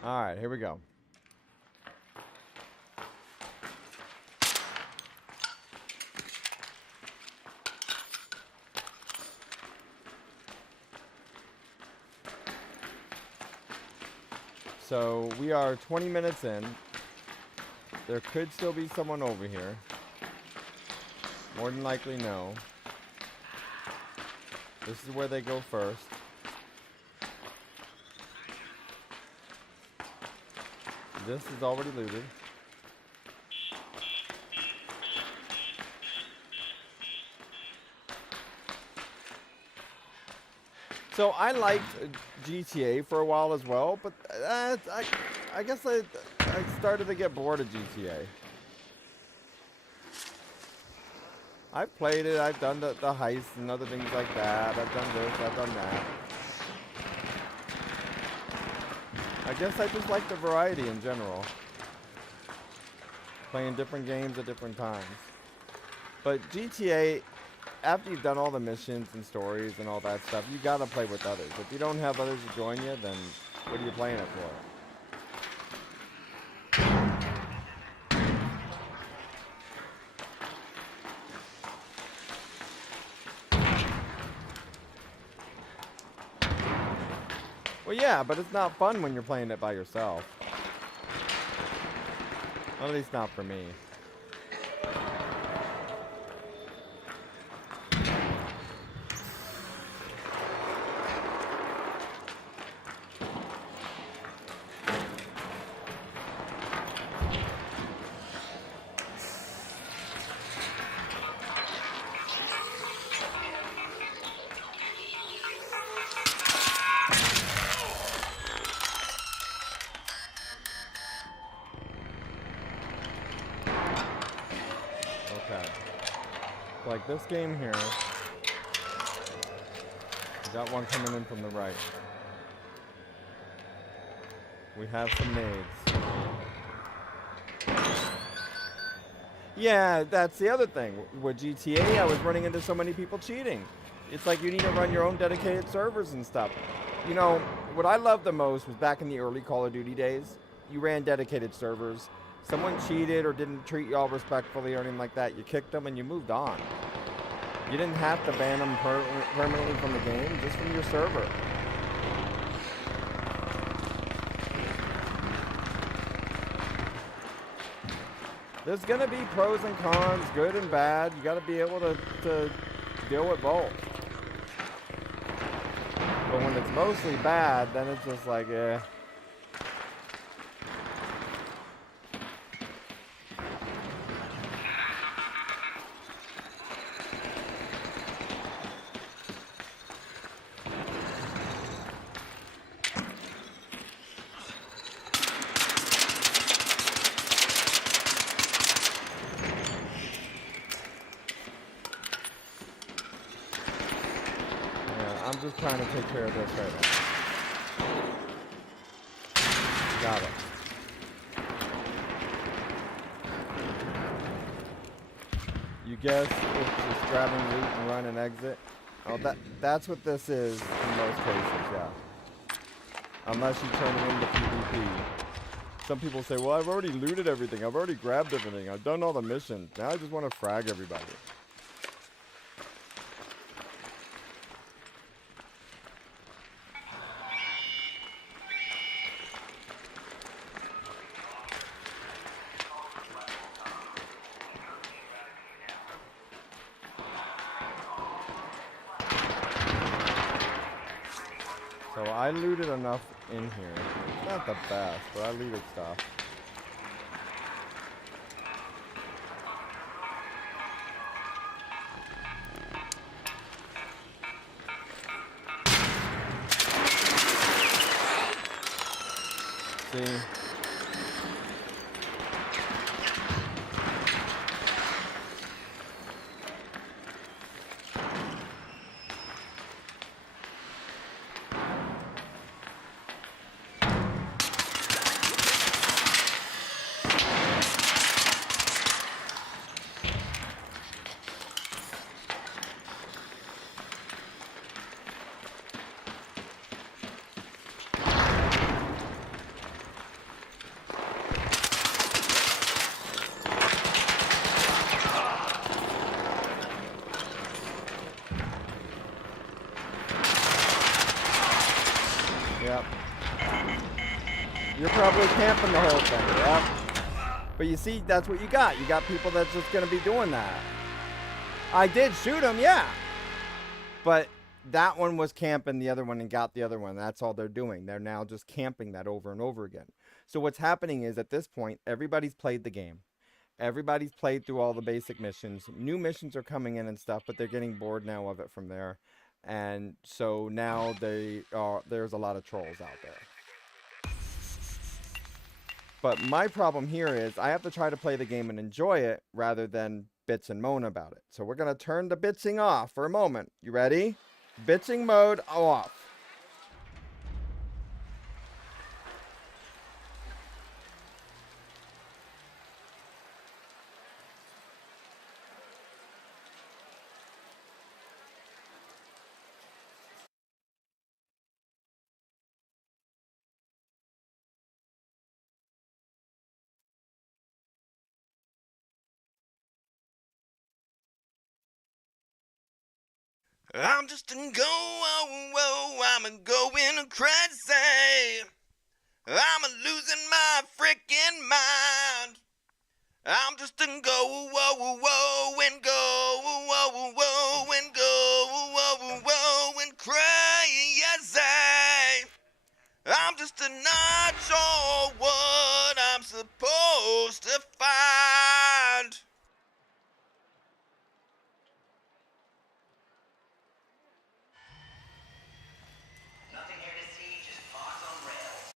All right, here we go. So we are 20 minutes in. There could still be someone over here. More than likely, no. This is where they go first. This is already looted. So I liked GTA for a while as well, but I guess I started to get bored of GTA. I've played it, I've done the heists and other things like that. I've done this, I've done that. I guess I just like the variety in general. playing different games at different times. But GTA, after you've done all the missions and stories and all that stuff, you gotta play with others. If you don't have others to join you, then what are you playing it for? Well, yeah, but it's not fun when you're playing it by yourself. At least not for me. Like this game here, we got one coming in from the right. We have some nades. Yeah, that's the other thing. With GTA, I was running into so many people cheating. It's like you need to run your own dedicated servers and stuff. You know, what I loved the most was back in the early Call of Duty days, you ran dedicated servers. Someone cheated or didn't treat y'all respectfully or anything like that, you kicked them and you moved on. You didn't have to ban them permanently from the game, just from your server. There's gonna be pros and cons, good and bad. You gotta be able to deal with both. But when it's mostly bad, then it's just like, eh. I'm just trying to take care of this right now. Got it. You guess it's just grabbing loot and run and exit? Oh, that's what this is in most cases, yeah. Unless you turn it into PvP. Some people say, well, I've already looted everything. I've already grabbed everything. I've done all the missions. Now I just want to frag everybody. So I looted enough in here. It's not the best, but I looted stuff. See? Yep. You're probably camping the whole thing, yep. But you see, that's what you got. You got people that's just going to be doing that. I did shoot him, yeah. But that one was camping the other one and got the other one. That's all they're doing. They're now just camping that over and over again. So what's happening is at this point, everybody's played the game. Everybody's played through all the basic missions. New missions are coming in and stuff, but they're getting bored now of it from there. And so now there's a lot of trolls out there. But my problem here is I have to try to play the game and enjoy it rather than bitch and moan about it. So we're going to turn the bitching off for a moment. You ready? Bitching mode off. I'm just a I'm going crazy. I'm losing my freaking mind. I'm just a going crazy. I'm just not sure what I'm supposed to find. Nothing here to see, just boss on rails.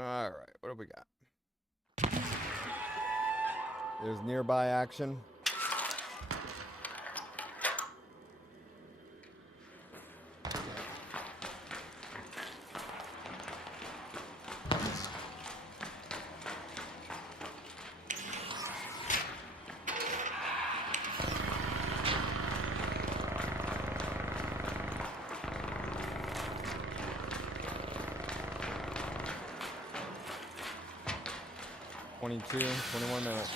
All right, what do we got? There's nearby action. Twenty-two, 21 minutes.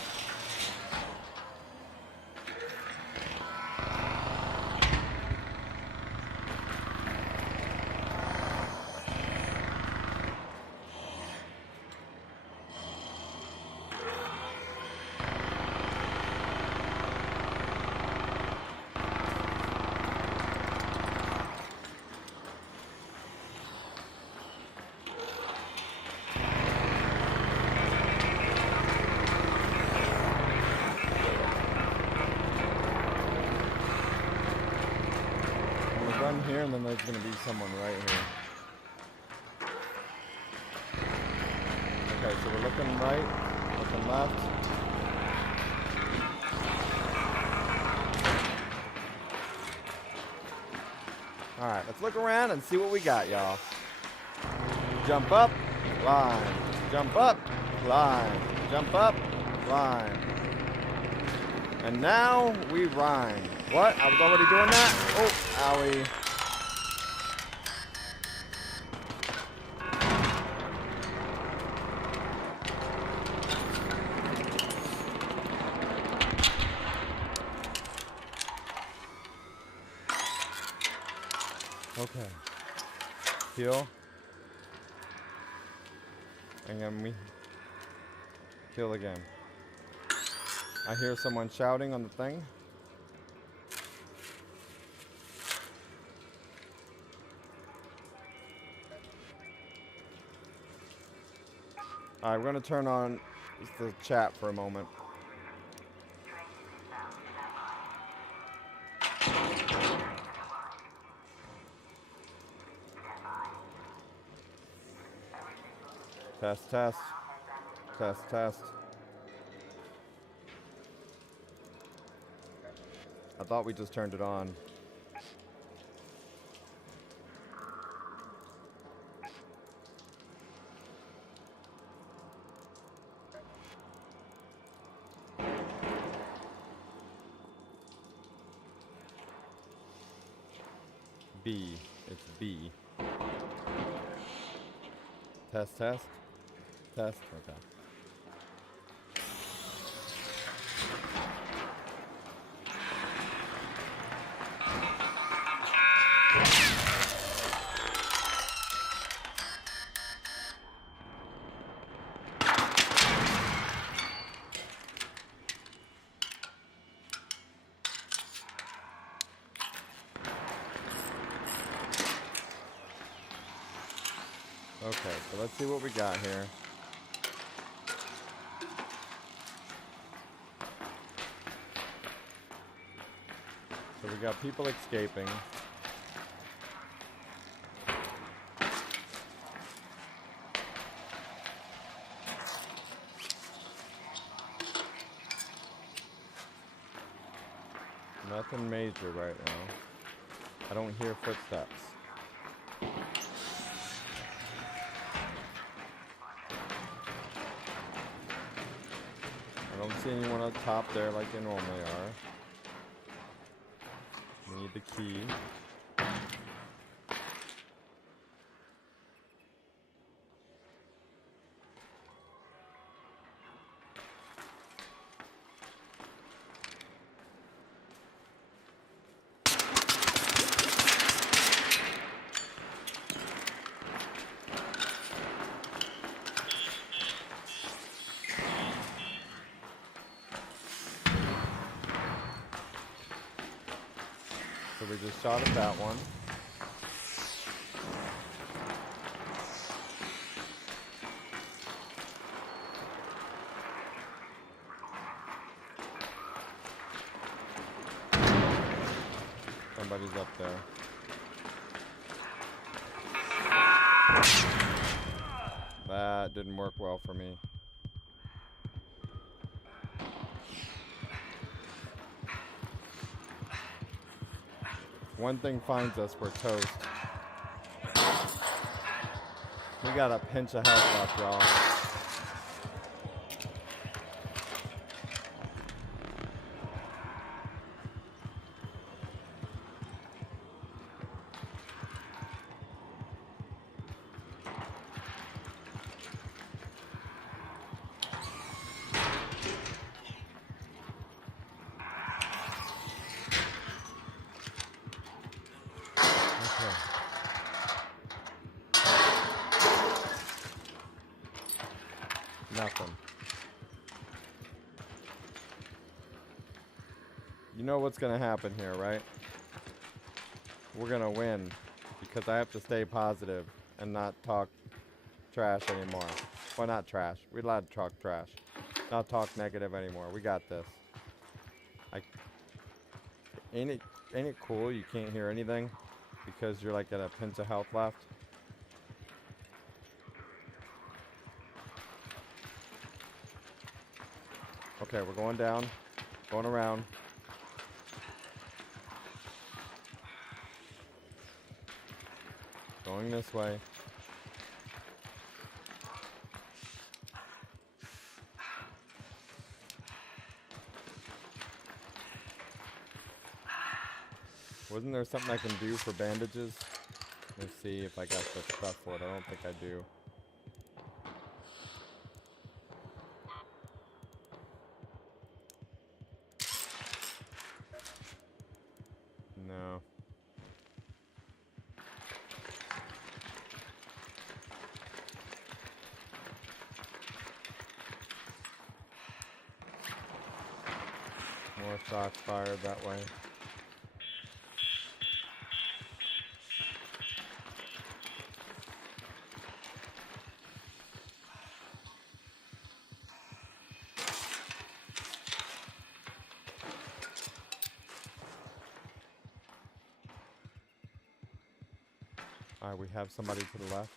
Run here, and then there's going to be someone right here. Okay, so we're looking right, looking left. Alright, let's look around and see what we got, y'all. Jump up, climb. Jump up, climb. Jump up, climb. And now we rhyme. What? I was already doing that? Oh, owie. Okay. Heal. And then we kill again. I hear someone shouting on the thing. Alright, we're going to turn on the chat for a moment. Test, test. Test, test. I thought we just turned it on. B. It's B. Test, test. Test. Okay. Okay, so let's see what we got here. So we got people escaping. Nothing major right now. I don't hear footsteps. I don't see anyone up top there like they normally are. We need the key. So we just shot at that one. Somebody's up there. That didn't work well for me. If one thing finds us, we're toast. We got a pinch of health left, y'all. Nothing. You know what's gonna happen here, right? We're gonna win because I have to stay positive and not talk trash anymore. Well, not trash. We're allowed to talk trash. Not talk negative anymore. We got this. Ain't it cool you can't hear anything because you're like at a pinch of health left? Okay, we're going down, going around. Going this way. Wasn't there something I can do for bandages? Let's see if I got the stuff for it. I don't think I do. No. More shots fired that way. Alright, we have somebody to the left.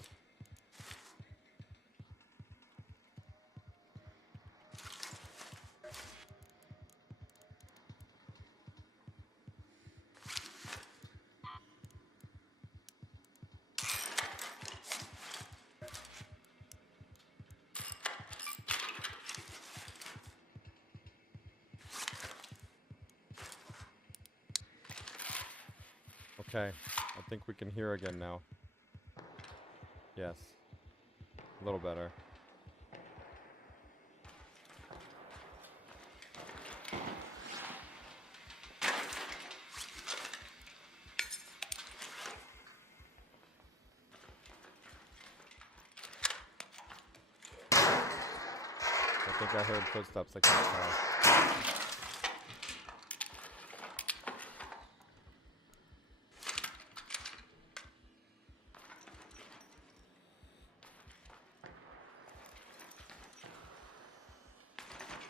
Okay, I think we can hear again now. Yes. A little better. I think I heard footsteps. I can't tell.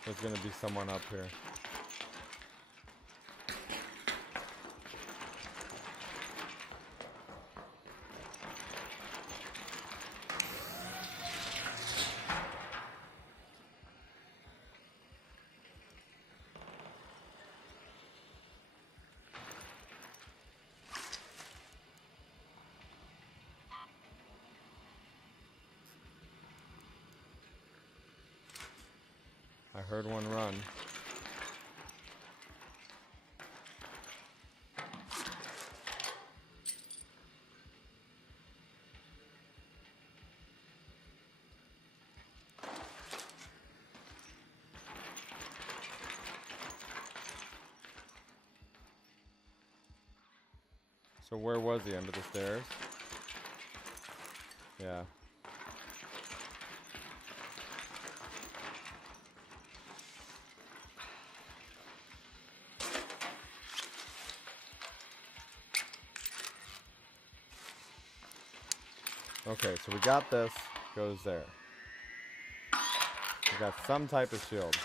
There's gonna be someone up here. I heard one run. So where was he? Under the stairs? Yeah. Okay, so we got this. Goes there. We got some type of shield.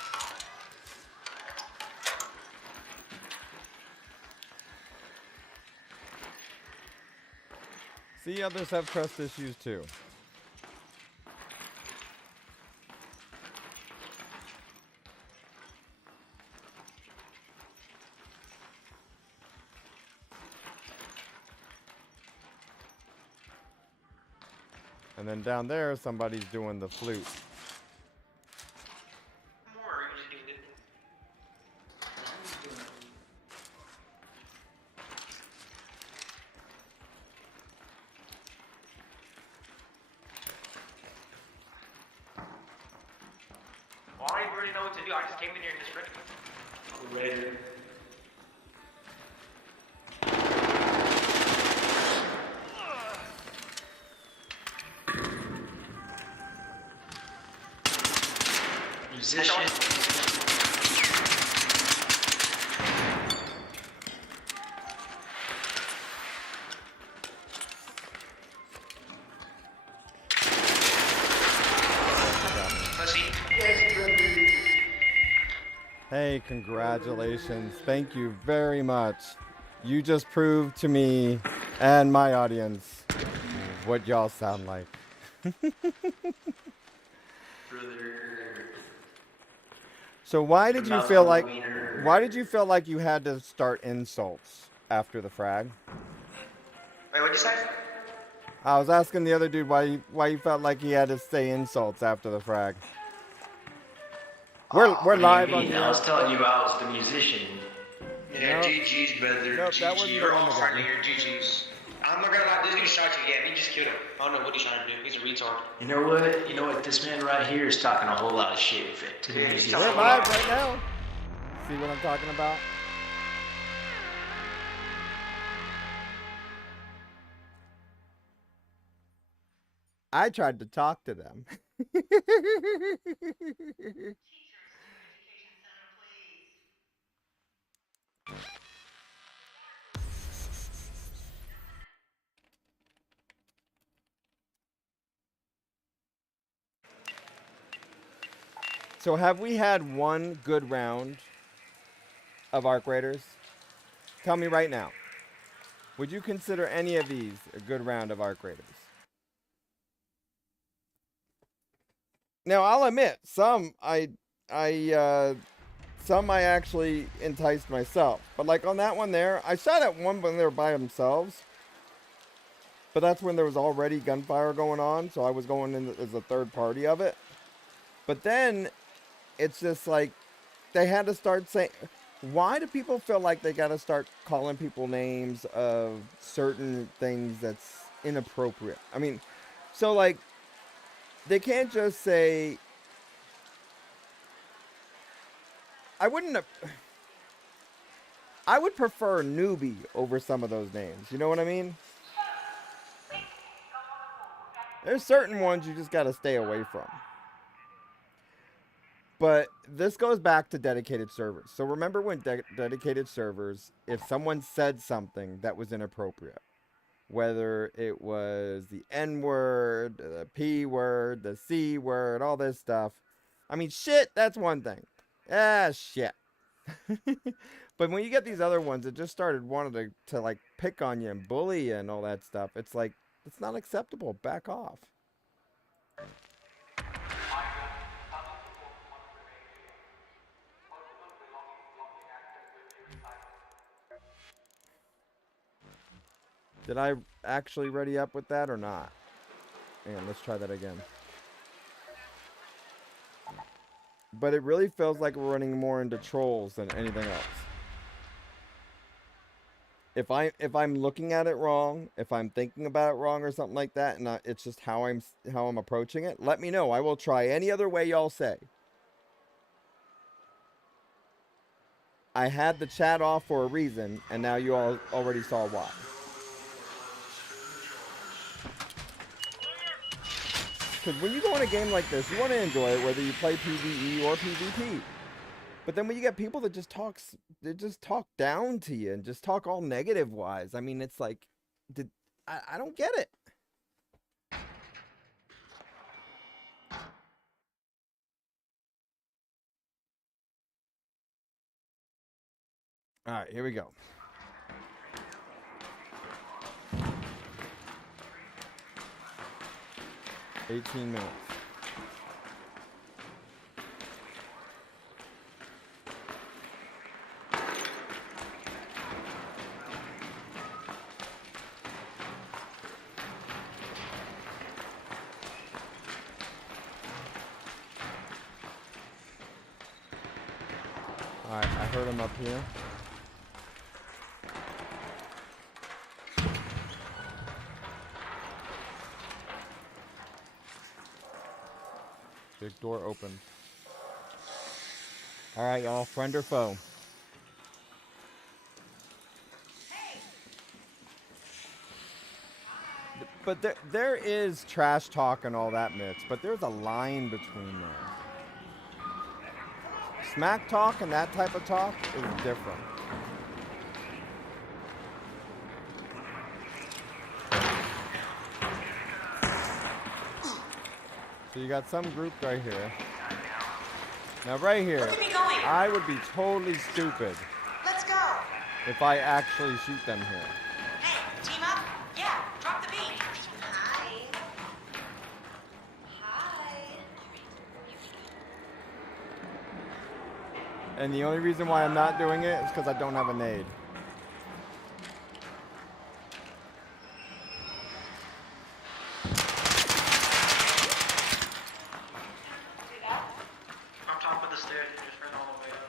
See, others have trust issues too. And then down there, somebody's doing the flute. Well, I don't really know what to do. I just came in here and just read it. Musician. Hey, congratulations. Thank you very much. You just proved to me and my audience what y'all sound like. So why did you feel like you had to start insults after the frag? Wait, what'd you say? I was asking the other dude why you felt like he had to say insults after the frag. We're live on the I was telling you I was the musician. Yeah, Nope. GG's, brother. Nope, that wasn't GG. the You're one all that got friendly me. here, GG's. I'm not gonna lie, this dude shot you. Yeah, he just killed him. I don't know what he's trying to do. He's a retard. You know what? You know what? This man right here is talking a whole lot of shit to the Yeah, he's musician. We're live right now. See what I'm talking about? I tried to talk to them. So have we had one good round of Arc Raiders? Tell me right now. Would you consider any of these a good round of Arc Raiders? Now I'll admit, some I actually enticed myself. But like on that one there, I shot at one when they were by themselves. But that's when there was already gunfire going on, so I was going in as a third party of it. But then it's just like they had to start saying, why do people feel like they got to start calling people names of certain things that's inappropriate? I mean, so like they can't just say, I would prefer newbie over some of those names. You know what I mean? There's certain ones you just got to stay away from. But this goes back to dedicated servers. So remember when dedicated servers, if someone said something that was inappropriate, whether it was the N word, the P word, the C word, all this stuff. I mean, shit, that's one thing. Ah, shit. But when you get these other ones that just started wanting to like pick on you and bully you and all that stuff, it's like, it's not acceptable. Back off. Did I actually ready up with that or not? Hang on, let's try that again. But it really feels like we're running more into trolls than anything else. If I'm looking at it wrong, if I'm thinking about it wrong or something like that, and it's just how I'm approaching it, let me know. I will try any other way y'all say. I had the chat off for a reason, and now you all already saw why. Because when you go in a game like this, you want to enjoy it, whether you play PvE or PvP. But then when you get people that just talk down to you and just talk all negative wise, I mean, it's like, I don't get it. All right, here we go. $18 minutes. All right, I heard him up here. Big door open. All right, y'all, friend or foe? But there is trash talk and all that, Mitch, but there's a line between there. Smack talk and that type of talk is different. So you got some group right here. Now right here, I would be totally stupid. Let's go. If I actually shoot them here. Hey, team up? Yeah, drop the beat. Hi. Hi. And the only reason why I'm not doing it is because I don't have a nade. On top of the stairs, you just ran all the way up.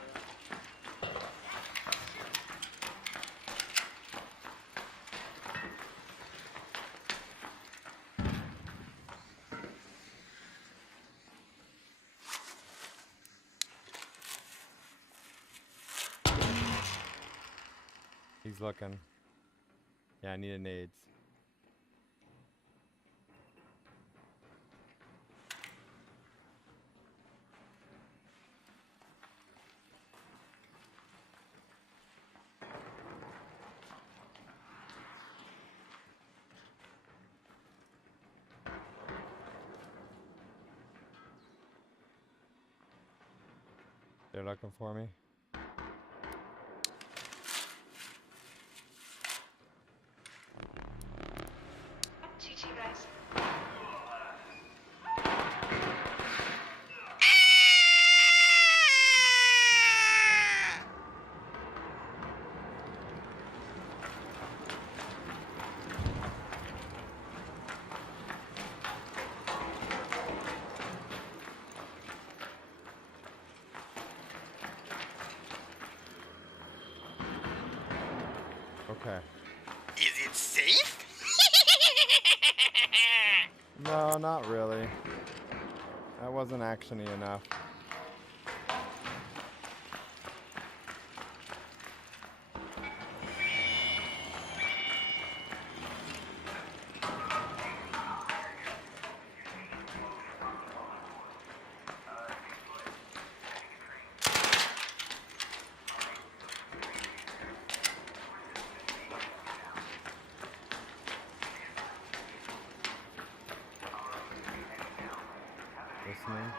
He's looking. Yeah, I need a nades. They're looking for me. GG, guys. Okay. Is it safe? No, not really. That wasn't actiony enough. Listening.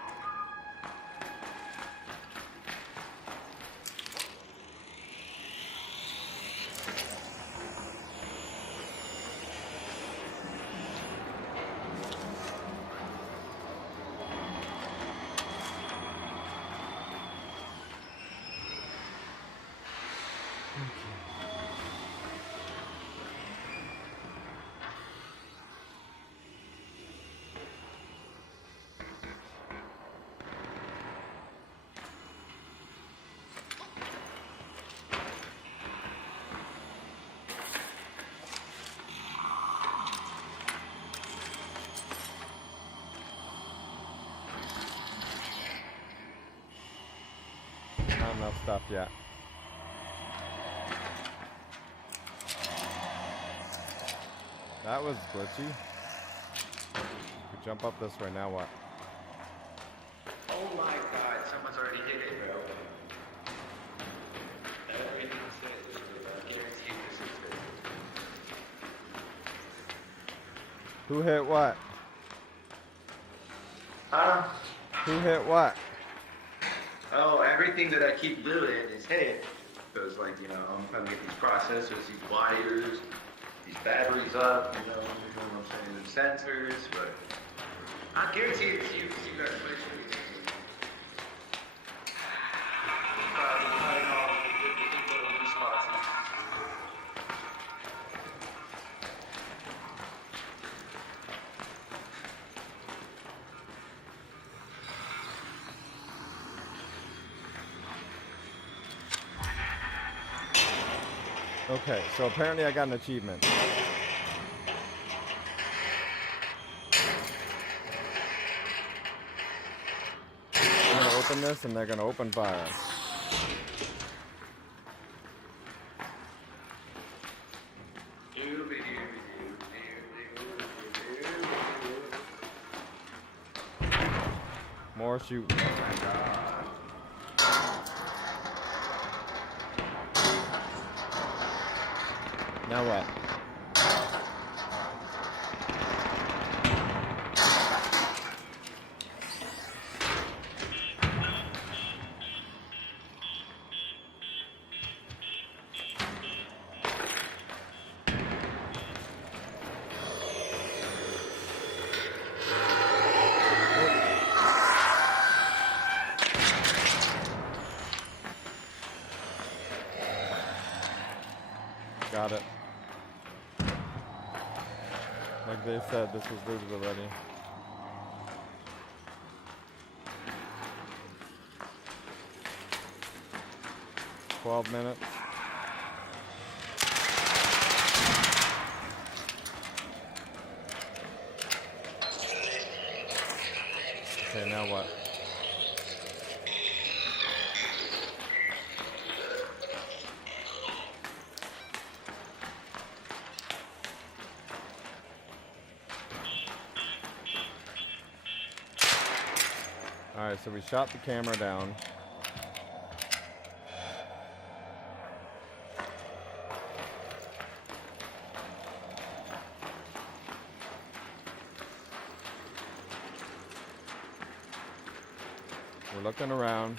Not enough stuff yet. That was glitchy. We jump up this way, now what? Oh my god, someone's already hit it, bro. Everything's hit. I guarantee this is good. Who hit what? Huh? Who hit what? Oh, everything that I keep doing is hit. because, like, you know, I'm trying to get these processors, these wires, these batteries up, you know what I'm saying, the sensors, but I guarantee it's you, because you guys play shit. Okay, so apparently I got an achievement. I'm gonna open this and they're gonna open fire. More shooting. Now what? Got it. Like they said, this was looted already. $12 minutes. Okay, now what? Alright, so we shot the camera down. We're looking around.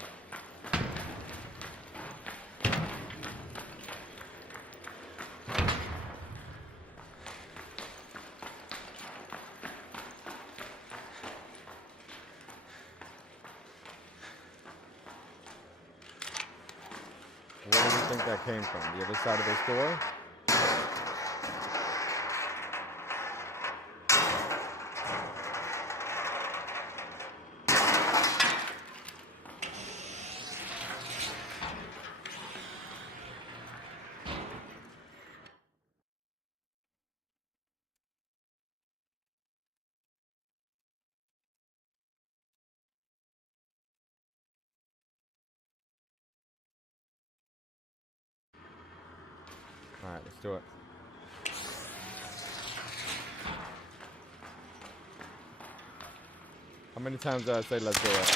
Where do you think that came from? The other side of this door? Alright, let's do it. How many times did I say let's do it?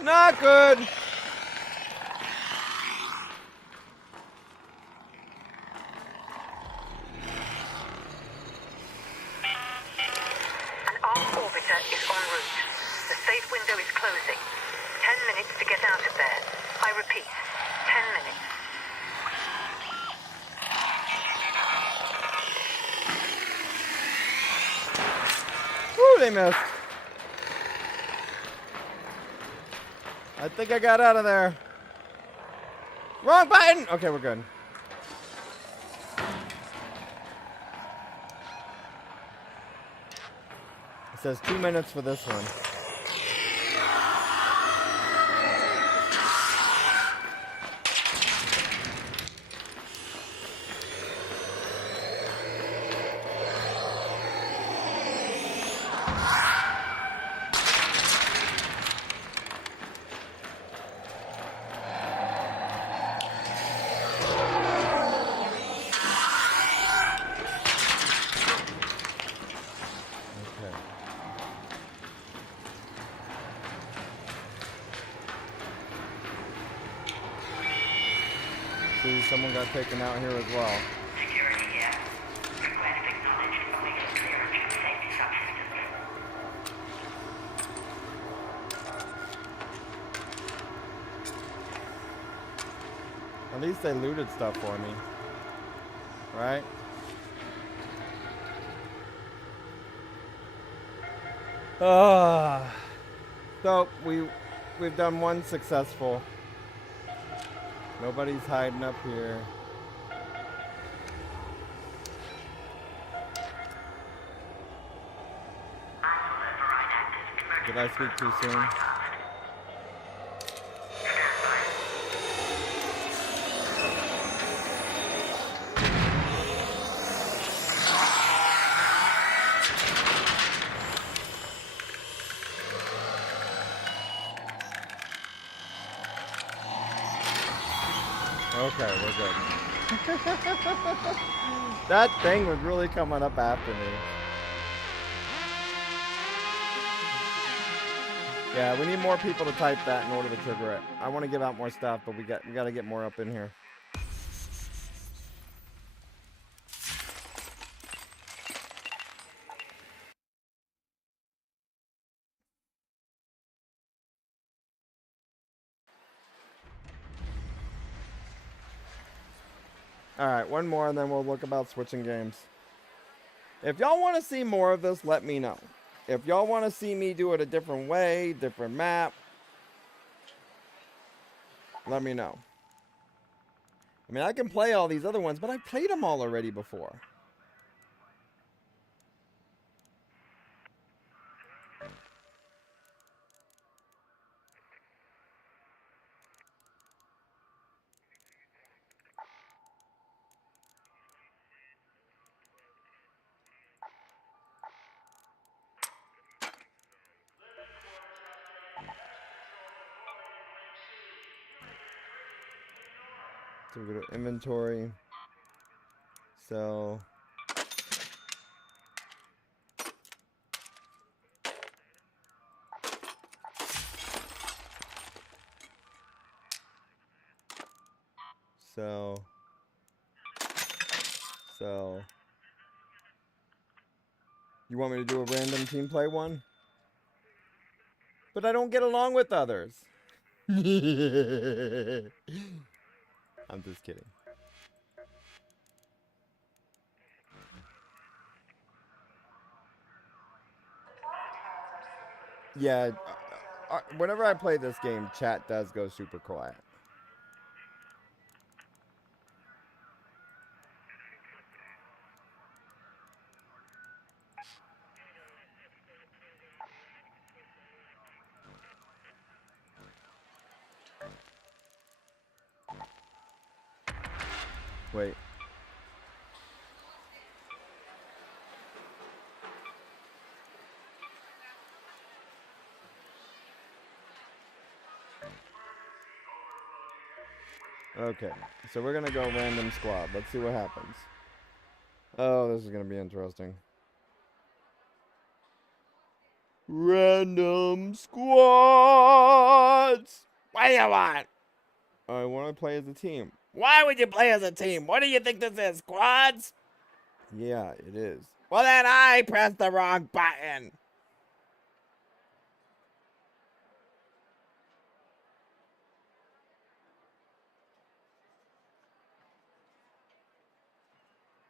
Not good. An armed orbiter is en route. The safe window is closing. 10 minutes to get out of there. I repeat, 10 minutes. Woo, they missed. I think I got out of there. Wrong button! Okay, we're good. It says 2 minutes for this one. See, someone got taken out here as well. Security here. Request acknowledged awaiting clearance from safety subsystems. At least they looted stuff for me. Right? So we've done one successful. Nobody's hiding up here. Did I speak too soon? Okay, we're good. That thing was really coming up after me. Yeah, we need more people to type that in order to trigger it. I want to give out more stuff, but we got to get more up in here. Alright, one more and then we'll look about switching games. If y'all want to see more of this, let me know. If y'all want to see me do it a different way, different map, let me know. I mean, I can play all these other ones, but I played them all already before. So we go to inventory. So you want me to do a random team play one? But I don't get along with others. I'm just kidding. Yeah, whenever I play this game, chat does go super quiet. Wait. Okay, so we're gonna go random squad. Let's see what happens. Oh, this is gonna be interesting. Random squads! What do you want? I want to play as a team. Why would you play as a team? What do you think this is, squads? Yeah, it is. Well, then I pressed the wrong button.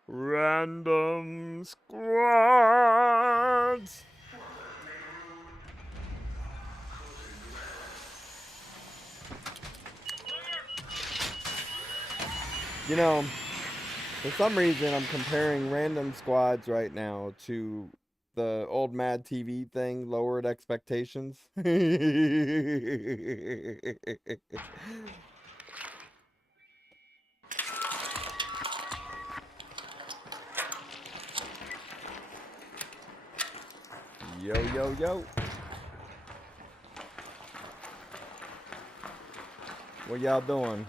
Random squads. You know, for some reason, I'm comparing random squads right now to the old Mad TV thing, Lowered Expectations. Yo, yo, yo. What y'all doing?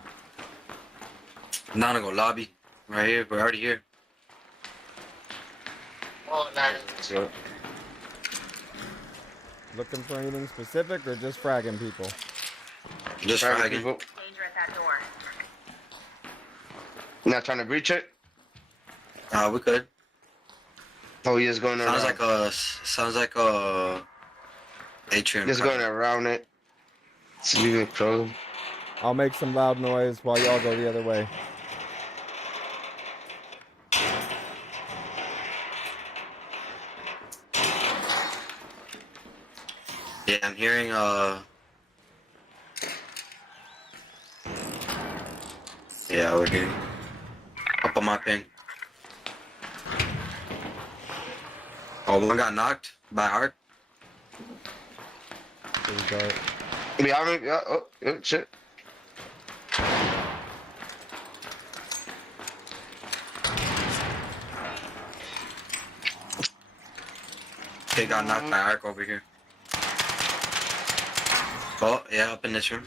Now to go lobby. Right here. We're already here. Oh, nice. So, Looking for anything specific or just fragging people? just fragging. Danger at that door. You're not trying to breach it? We could. Oh, you're just going around. Sounds like a atrium. Just going around it. So leave it closed. I'll make some loud noise while y'all go the other way. Yeah, I'm hearing yeah, we're here. Up on my ping. Oh, one got knocked by Arc. Behind me, yeah, oh, shit. They got knocked by Arc over here. Oh, yeah, up in this room.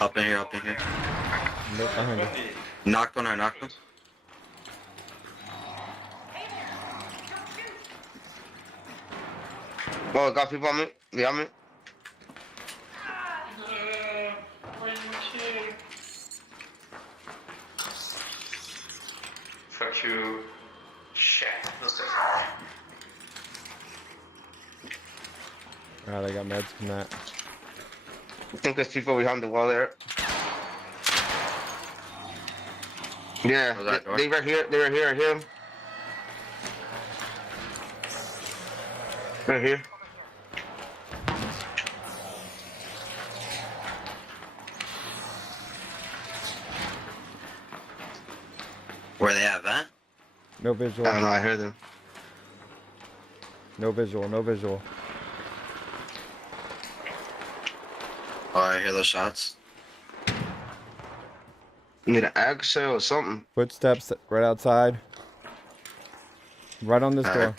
Up in here, up in here. Behind her. Knocked on her, knocked him. Oh, got people on me. Behind me. Fuck you. Shit. Alright, I got meds from that. I think there's people behind the wall there. Yeah, they right here. They right here, right here. Right here. Where they at, huh? No visual. I don't know, I heard them. No visual, no visual. Oh, I hear those shots. Need an axe or something. Footsteps right outside. Right on this door.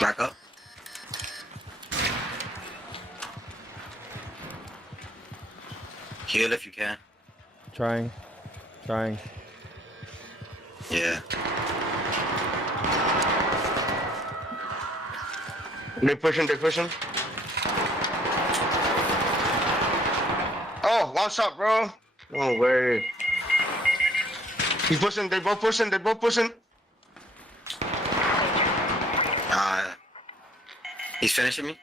Back up. Heal if you can. Trying. Trying. Yeah. They're pushing, they're pushing. Oh, one shot, bro. No way. He's pushing, they're both pushing, they're both pushing. He's finishing me.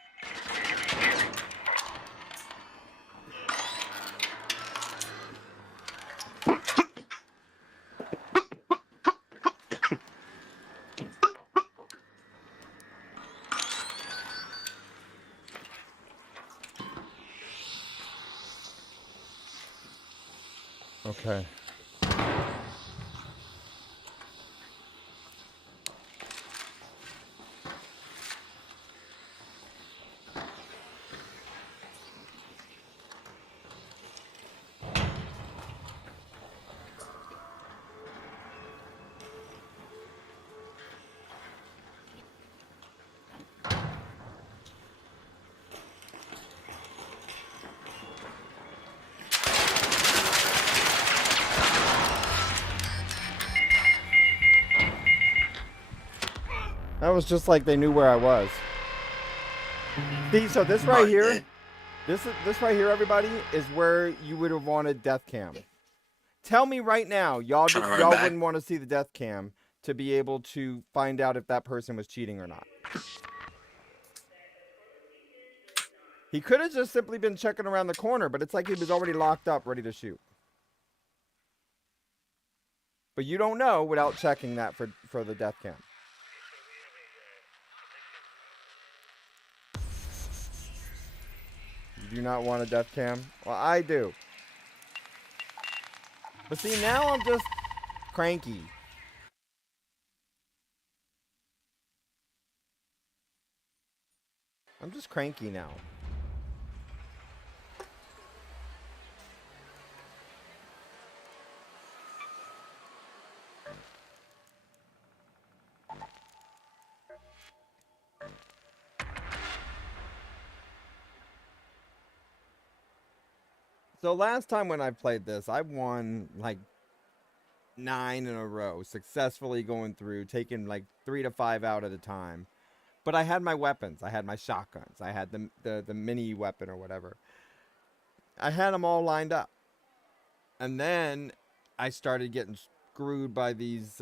Okay. That was just like they knew where I was. See, so this right here, this right here, everybody, is where you would have wanted death cam. Tell me right now, y'all wouldn't want to see the death cam to be able to find out if that person was cheating or not. He could have just simply been checking around the corner, but it's like he was already locked up, ready to shoot. But you don't know without checking that for the death cam. You do not want a death cam? Well, I do. But see, now I'm just cranky. I'm just cranky now. So last time when I played this, I won like 9 in a row, successfully going through, taking like 3 to 5 out at a time. But I had my weapons. I had my shotguns. I had the mini weapon or whatever. I had them all lined up. And then I started getting screwed by these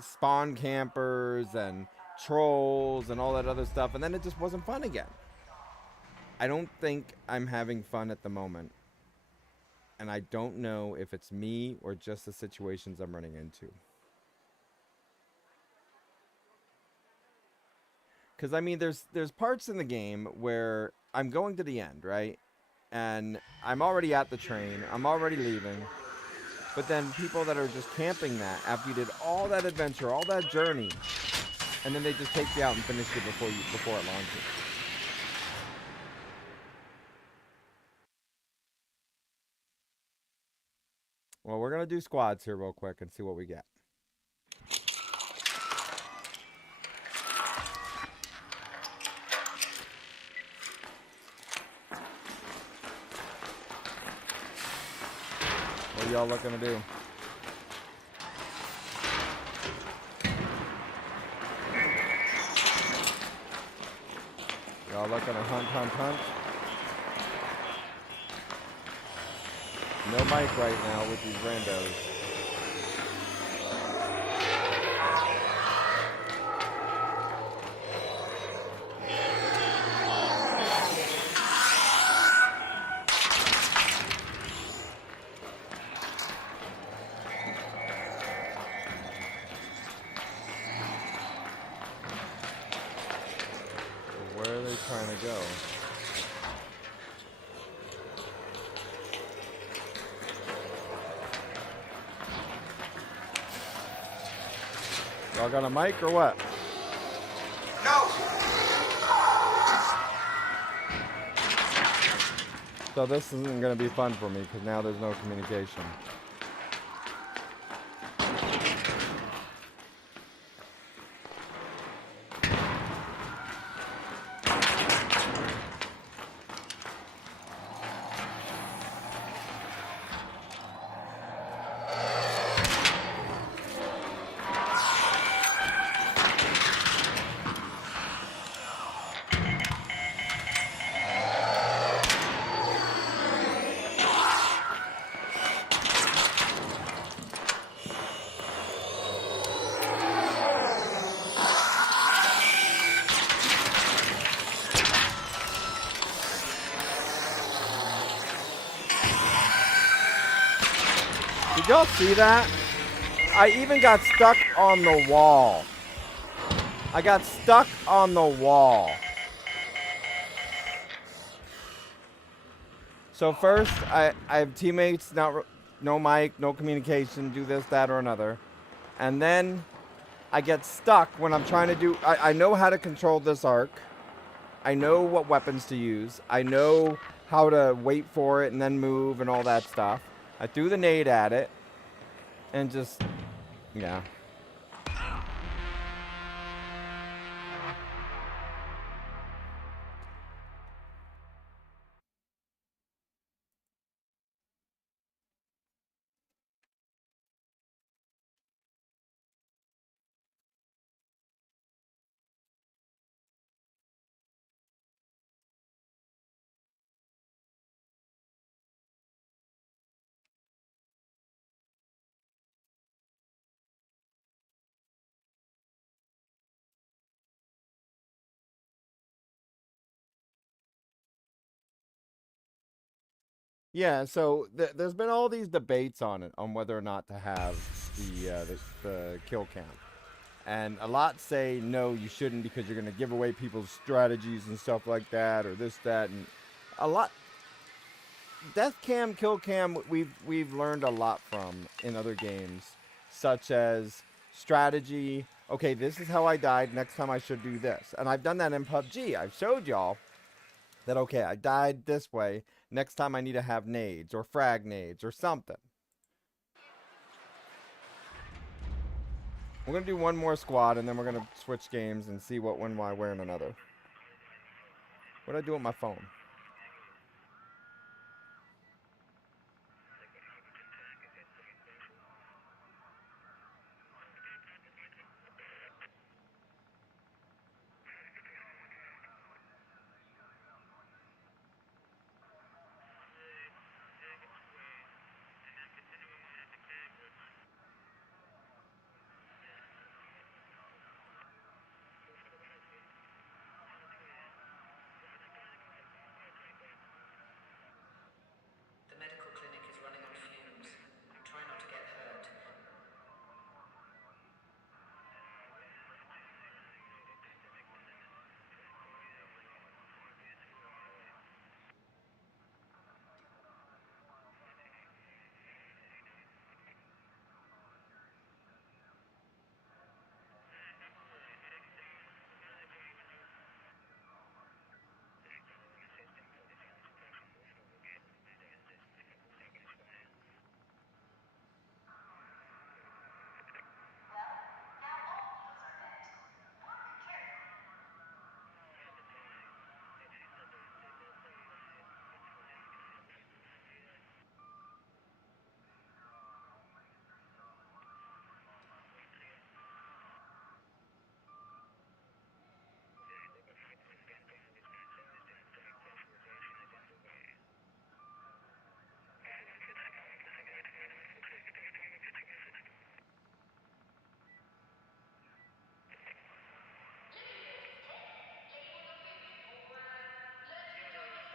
spawn campers and trolls and all that other stuff. And then it just wasn't fun again. I don't think I'm having fun at the moment. And I don't know if it's me or just the situations I'm running into. Because, I mean, there's parts in the game where I'm going to the end, right? And I'm already at the train. I'm already leaving. But then people that are just camping that after you did all that adventure, all that journey, and then they just take you out and finish it before it launches. Well, we're going to do squads here real quick and see what we get. What are y'all looking to do? Y'all looking to hunt? No mic right now with these randos. Where are they trying to go? Y'all got a mic or what? No! So this isn't going to be fun for me because now there's no communication. Did y'all see that? I even got stuck on the wall. I got stuck on the wall. So first, I have teammates, no mic, no communication, do this, that, or another. And then I get stuck when I'm trying to do... I know how to control this arc. I know what weapons to use. I know how to wait for it and then move and all that stuff. I threw the nade at it. And just... yeah. Yeah, so there's been all these debates on it, on whether or not to have the kill cam. And a lot say, no, you shouldn't because you're going to give away people's strategies and stuff like that, or this, that, and a lot... Death cam, kill cam, we've learned a lot from in other games, such as strategy. Okay, this is how I died, next time I should do this. And I've done that in PUBG. I've showed y'all that, okay, I died this way. Next time I need to have nades or frag nades or something. We're going to do one more squad and then we're going to switch games and see what, when, why, where, and another. What did I do with my phone?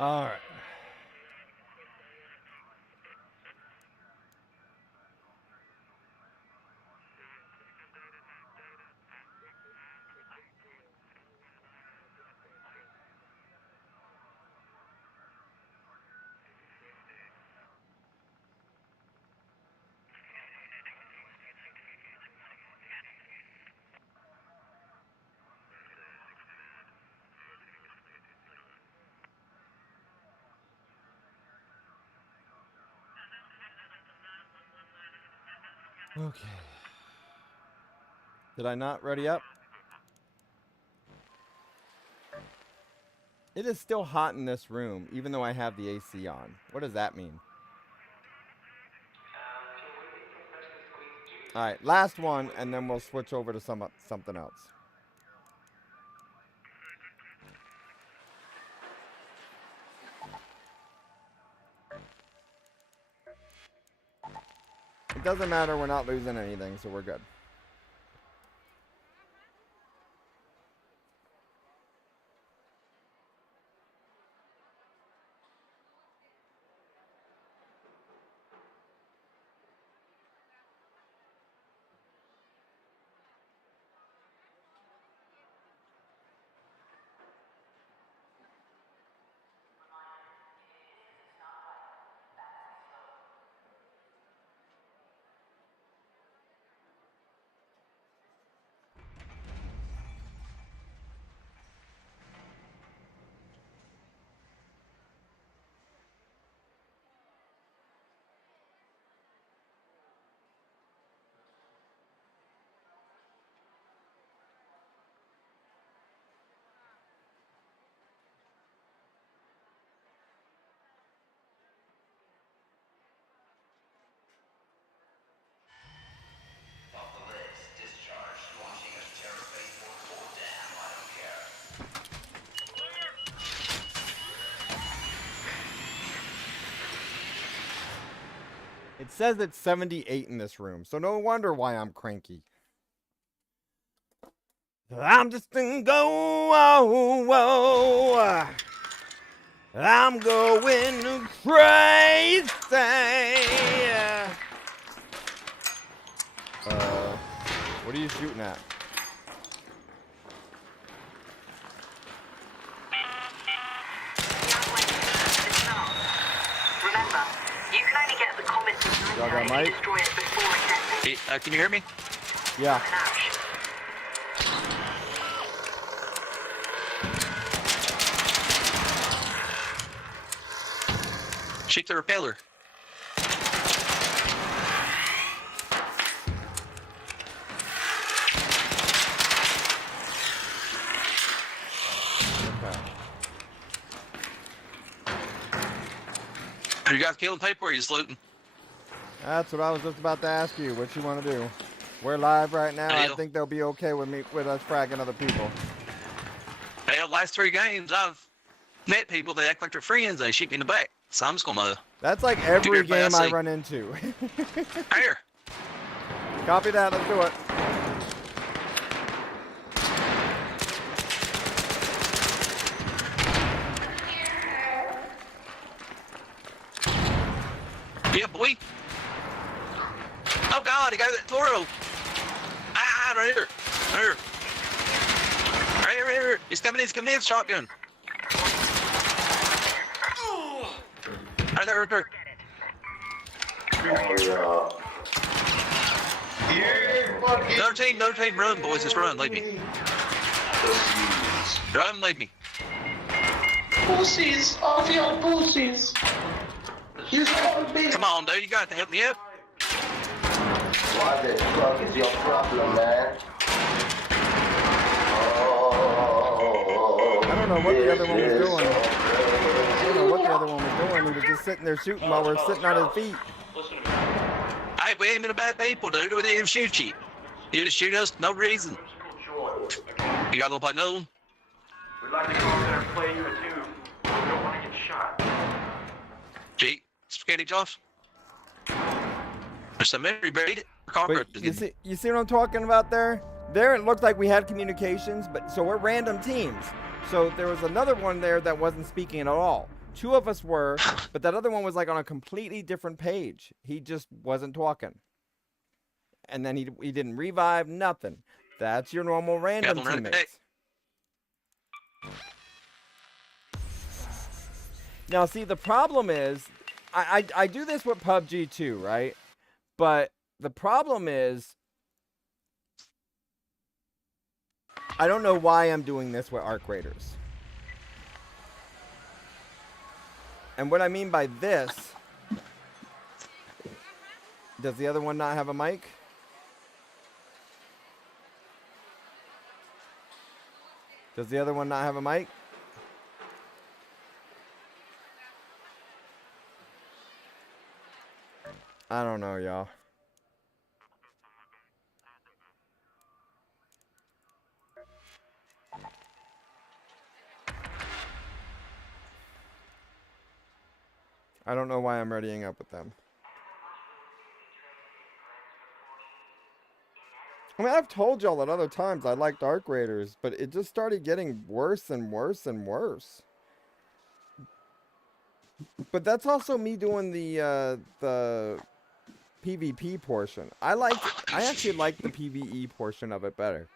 All right. Okay. Did I not ready up? It is still hot in this room, even though I have the AC on. What does that mean? All right, last one, and then we'll switch over to something else. It doesn't matter, we're not losing anything, so we're good. It says it's 78 in this room, so no wonder why I'm cranky. I'm just gonna go, I'm going crazy. What are you shooting at? Remember, you can only get the comets of Y'all got mic? destroy it before it gets Can you hear me? Yeah. Shoot the repeller. Are you guys killing people or are you just looting? That's what I was just about to ask you. What you want to do? We're live right now. I think they'll be okay with us fragging other people. Hey, the last 3 games I've met people that act like they're friends. They shoot me in the back. So I'm just gonna. That's like every game I run into. Here. Copy that. Let's do it. Yeah, boy. Oh God, he got that Toro. Ah, right here. Right here. Right here, right here. He's coming in, shotgun. Right there, right there. No team, run, boys, just run, leave me. Run, leave me. Pussies, off your pussies. Come on, dude, you got to help me up. What the fuck is your problem, man? I don't know what the other one was doing. I don't know what the other one was doing. He was just sitting there shooting while we're sitting on his feet. Hey, we ain't been bad people, dude. We didn't even shoot you. You just shoot us, no reason. You got a little play no? We'd like to go over there and play you a tune. We don't want to get shot. Gee, spaghetti Josh. There's some memory buried. But you see what I'm talking about there? There it looked like we had communications, but so we're random teams. So there was another one there that wasn't speaking at all. 2 of us were, but that other one was like on a completely different page. He just wasn't talking. And then he didn't revive, nothing. That's your normal random teammates. Now, see, the problem is, I do this with PUBG too, right? But the problem is, I don't know why I'm doing this with Arc Raiders. And what I mean by this, does the other one not have a mic? Does the other one not have a mic? I don't know, y'all. I don't know why I'm readying up with them. I mean, I've told y'all at other times I liked Arc Raiders, but it just started getting worse and worse and worse. But that's also me doing the PvP portion. I actually like the PvE portion of it better.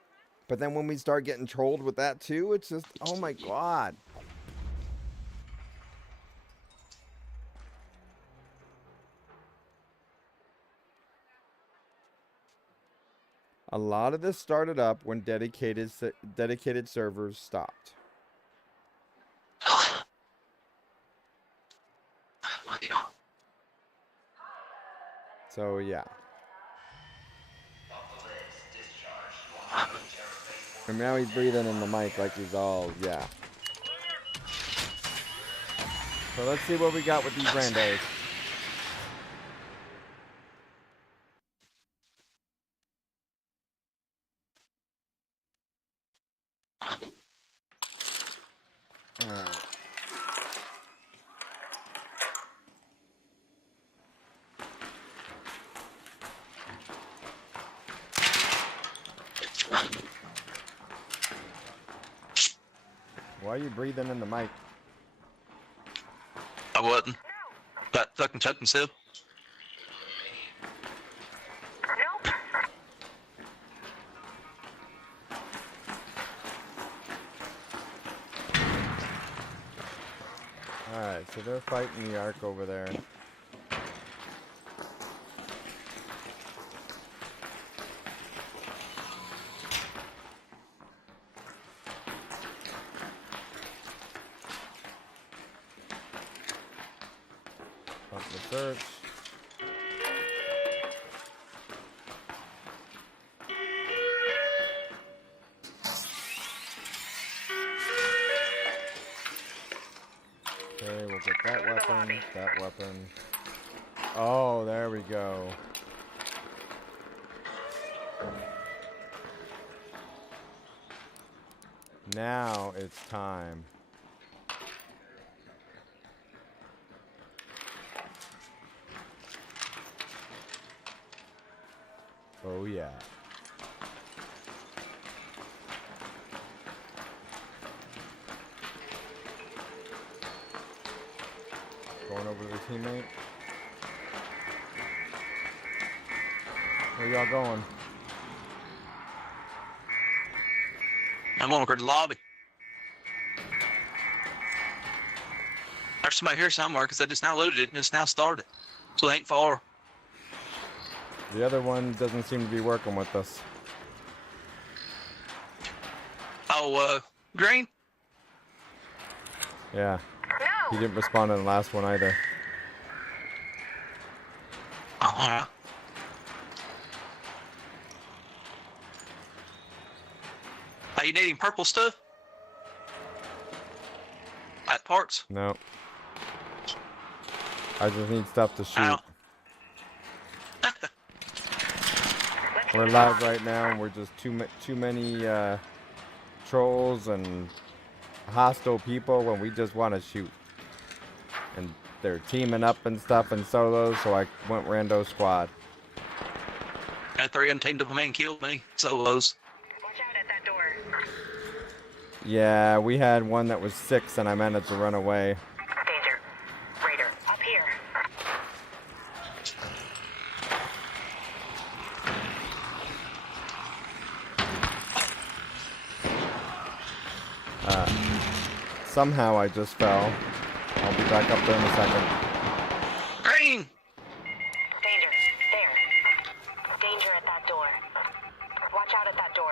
But then when we start getting trolled with that too, it's just, oh my god. A lot of this started up when dedicated servers stopped. So yeah. And now he's breathing in the mic like he's all, yeah. So let's see what we got with these randos. Why are you breathing in the mic? I wasn't. That fucking choking himself. Alright, so they're fighting the Ark over there. Up the search. Okay, we'll get that weapon. Oh, there we go. Now it's time. Oh yeah. Going over to the teammate. Where y'all going? I'm going over to the lobby. There's somebody here somewhere because I just now loaded it and it's now started. So they ain't far. The other one doesn't seem to be working with us. Oh, Green? Yeah. He didn't respond to the last one either. Oh, alright. Are you needing purple stuff? At parts? No. I just need stuff to shoot. Ow. We're live right now, and we're just too many trolls and hostile people when we just want to shoot. And they're teaming up and stuff in solos, so I went rando squad. Got 3 untamed man killed me. Solos. Watch out at that door. Yeah, we had one that was 6, and I managed to run away. Danger. Somehow I just fell. I'll be back up there in a second. Green! Danger. There. Danger at that door. Watch out at that door.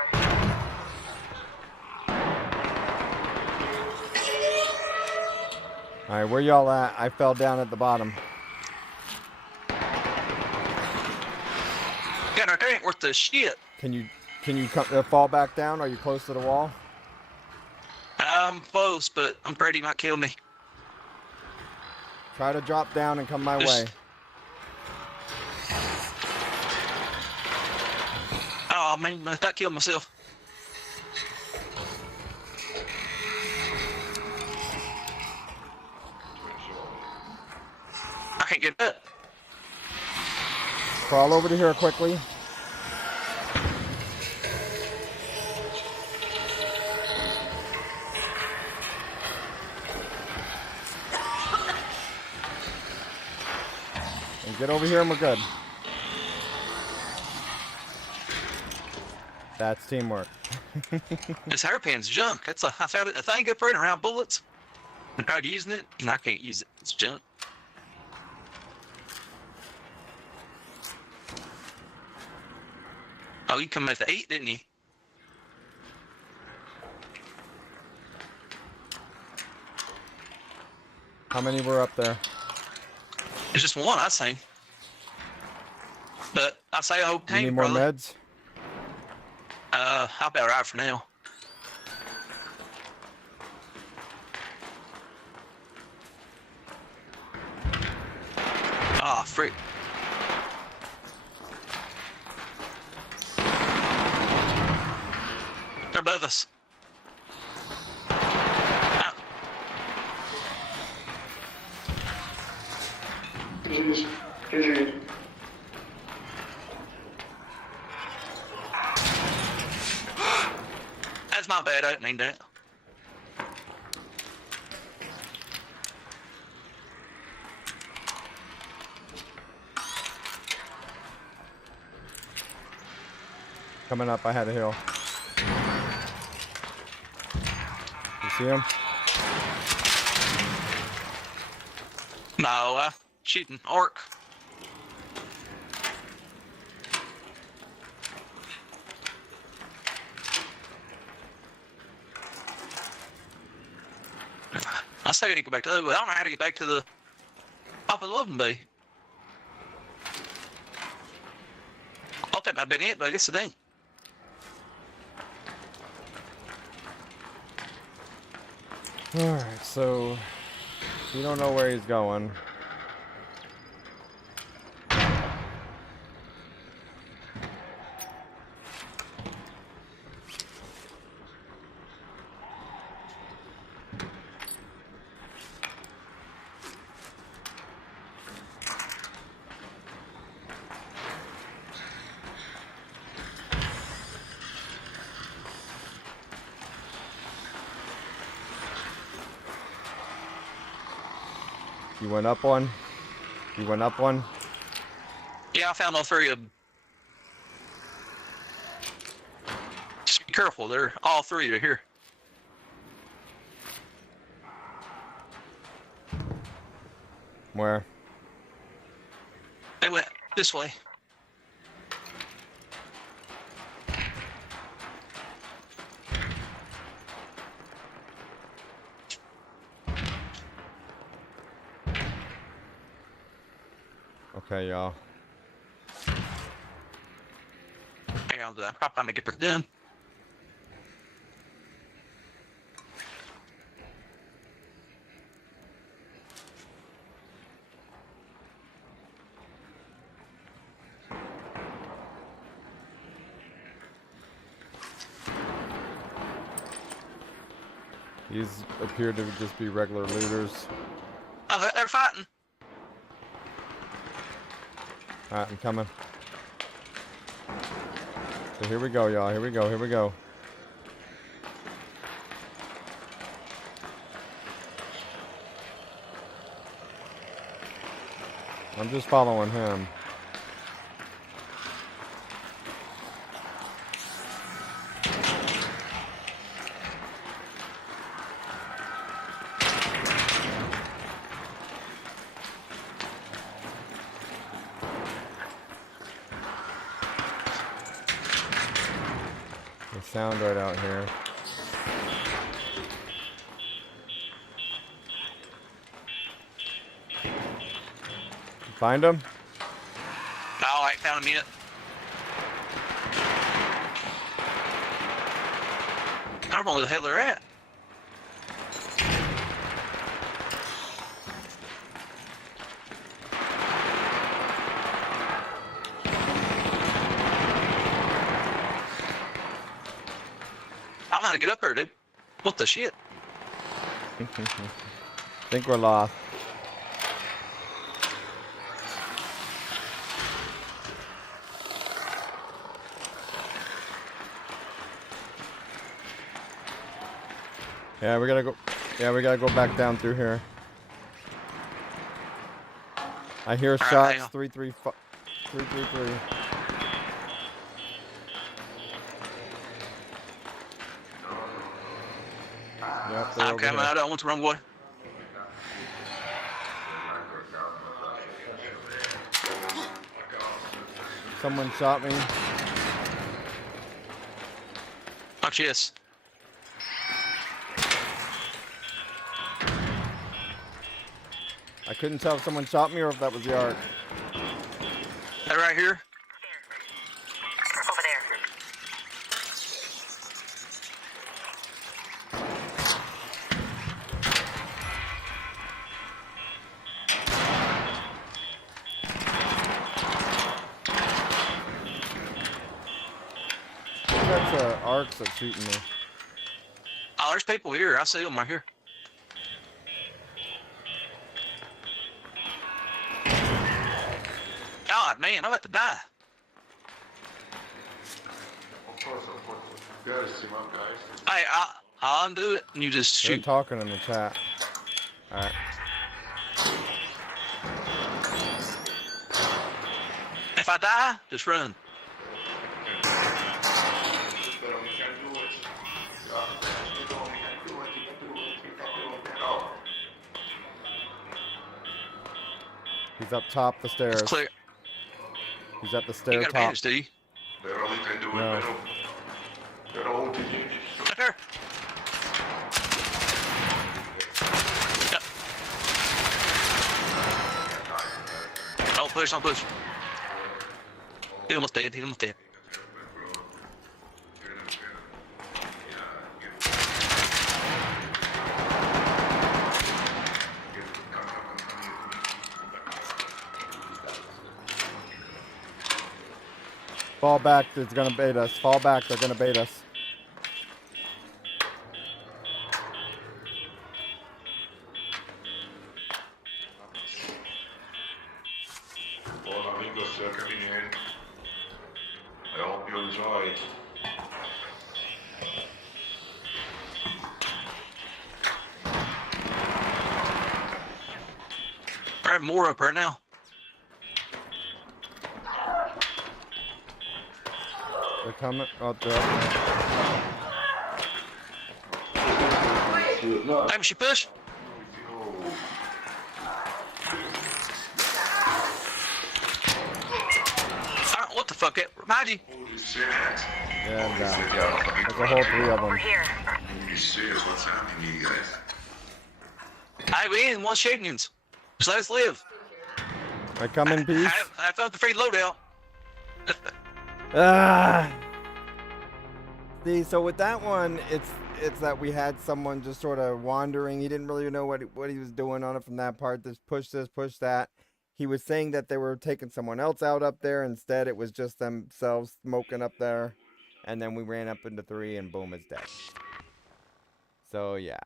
Alright, where y'all at? I fell down at the bottom. Gunner, they ain't worth the shit. Can you fall back down? Are you close to the wall? I'm close, but I'm afraid he might kill me. Try to drop down and come my way. Oh man, I about killed myself. I can't get up. Crawl over to here quickly. And get over here and we're good. That's teamwork. This hairpin's junk. I found it a thing good for it around bullets. I tried using it, and I can't use it. It's junk. Oh, you come at the 8, didn't you? How many were up there? There's just one, I say. But I say I hope You need tank, more brother. meds? I'll be alright for now. Ah, frick. They're above us. That's my bad, I didn't mean that. Coming up, I had a hill. You see him? No, shooting orc. I say we need to go back to the, I don't know how to get back to the top of the loading bay. I thought that might have been it, but I guess it ain't. Alright, so you don't know where he's going. You went up one? You went up one? Yeah, I found all 3 of them. Just be careful, they're all 3 are here. Where? They went this way. Okay, y'all. Hang on to that. Probably time to get this done. These appear to just be regular looters. Oh, they're fighting. Alright, I'm coming. So here we go, y'all. Here we go. Here we go. I'm just following him. sound right out here. Find him? Oh, I found him yet. I don't know where the hell they're at. I don't know how to get up there, dude. What the shit? Think we're lost. Yeah, we gotta go. Yeah, we gotta go back down through here. I hear shots. 335. 333. Yep, they're Okay, over man, here. I don't want to run away. Someone shot me. Watch this. I couldn't tell if someone shot me or if that was the arc. That right here. Over there. That's arcs that's shooting me. Oh, there's people here. I see them right here. God, man, I'm about to die. Of course. You gotta team up, guys. Hey, I'll undo it, and you just They're shoot. talking in the chat. Alright. If I die, just run. He's up top the stairs. It's clear. He's at the You stair got top. advantage, do you? No. Right there. Yep. Don't push, don't push. He almost dead, he almost dead. Fall back, it's gonna bait us. Fall back, they're gonna bait us. Hola amigos, you're coming in. I hope you enjoy. I have more up right now. They're coming. Oh, they're up. Maybe she push. What the fuck? Behind you. Yeah, I'm down. There's a whole 3 of them. You serious? What's happening, you guys? Hey, we ain't one shavings. Just let us live. I come in peace. I found the free loadout. See, so with that one, it's that we had someone just sort of wandering. He didn't really know what he was doing on it from that part. This, push that. He was saying that they were taking someone else out up there. Instead, it was just themselves smoking up there. And then we ran up into 3 and boom, it's dead. So, yeah.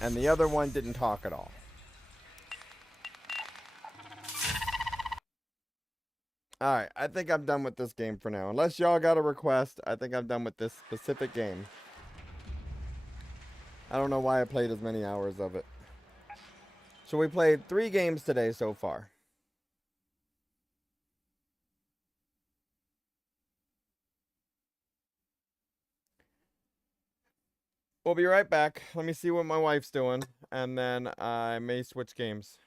And the other one didn't talk at all. Alright, I think I'm done with this game for now. Unless y'all got a request, I think I'm done with this specific game. I don't know why I played as many hours of it. So we played 3 games today so far. We'll be right back. Let me see what my wife's doing, and then I may switch games.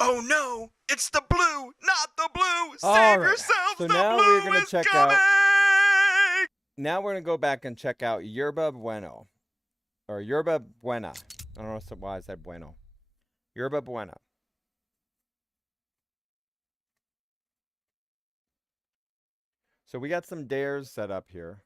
Oh no, it's the blue, not the blue. All Save right. yourselves. So The now blue we're gonna is check coming. out. Now we're gonna go back and check out Yerba Bueno, or Yerba Buena. I don't know why I said Bueno. Yerba Buena. So we got some dares set up here.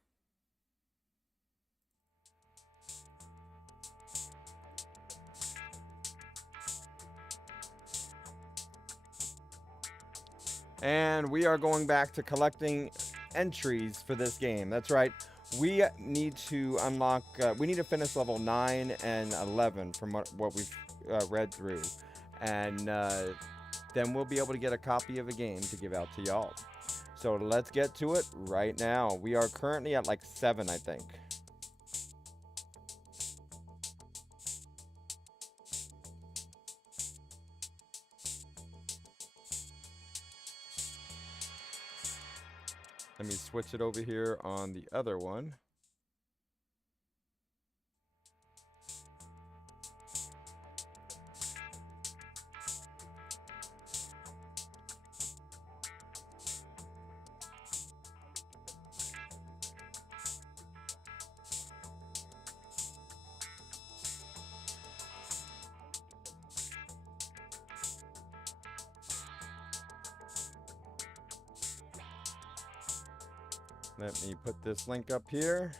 And we are going back to collecting entries for this game. That's right. We need to unlock, we need to finish level 9 and 11 from what we've read through. And then we'll be able to get a copy of the game to give out to y'all. So let's get to it right now. We are currently at like 7, I think. Let me switch it over here on the other one. Let me put this link up here.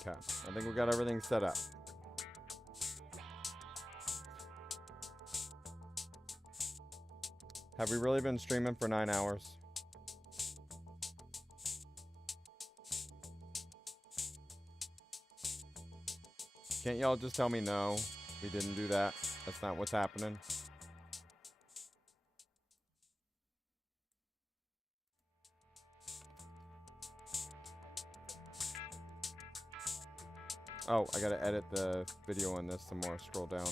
Okay, I think we got everything set up. Have we really been streaming for 9 hours? Can't y'all just tell me no? We didn't do that. That's not what's happening. Oh, I gotta edit the video on this some more. Scroll down.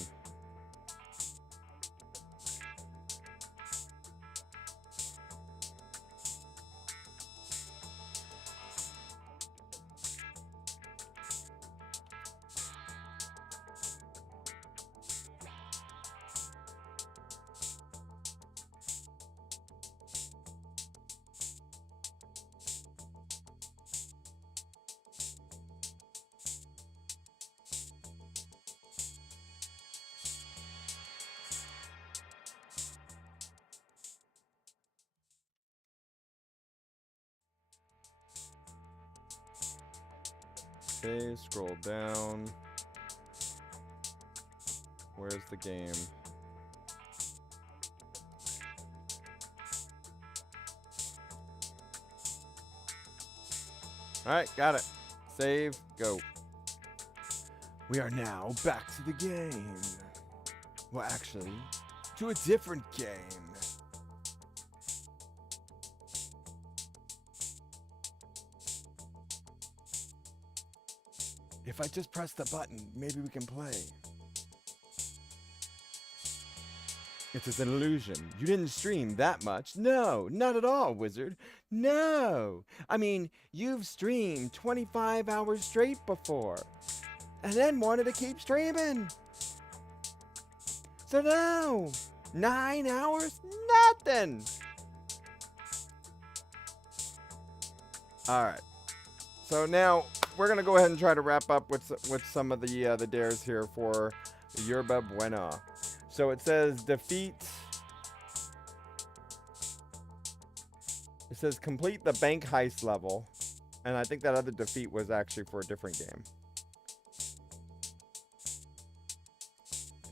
Okay, scroll down. Where's the game? Alright, got it. Save, go. We are now back to the game. Well, actually, to a different game. If I just press the button, maybe we can play. It's an illusion. You didn't stream that much. No, not at all, Wizard. No. I mean, you've streamed 25 hours straight before. And then wanted to keep streaming. So no. 9 hours? Nothing. Alright. So now we're gonna go ahead and try to wrap up with some of the dares here for Yerba Buena. So it says defeat. It says complete the bank heist level, and I think that other defeat was actually for a different game.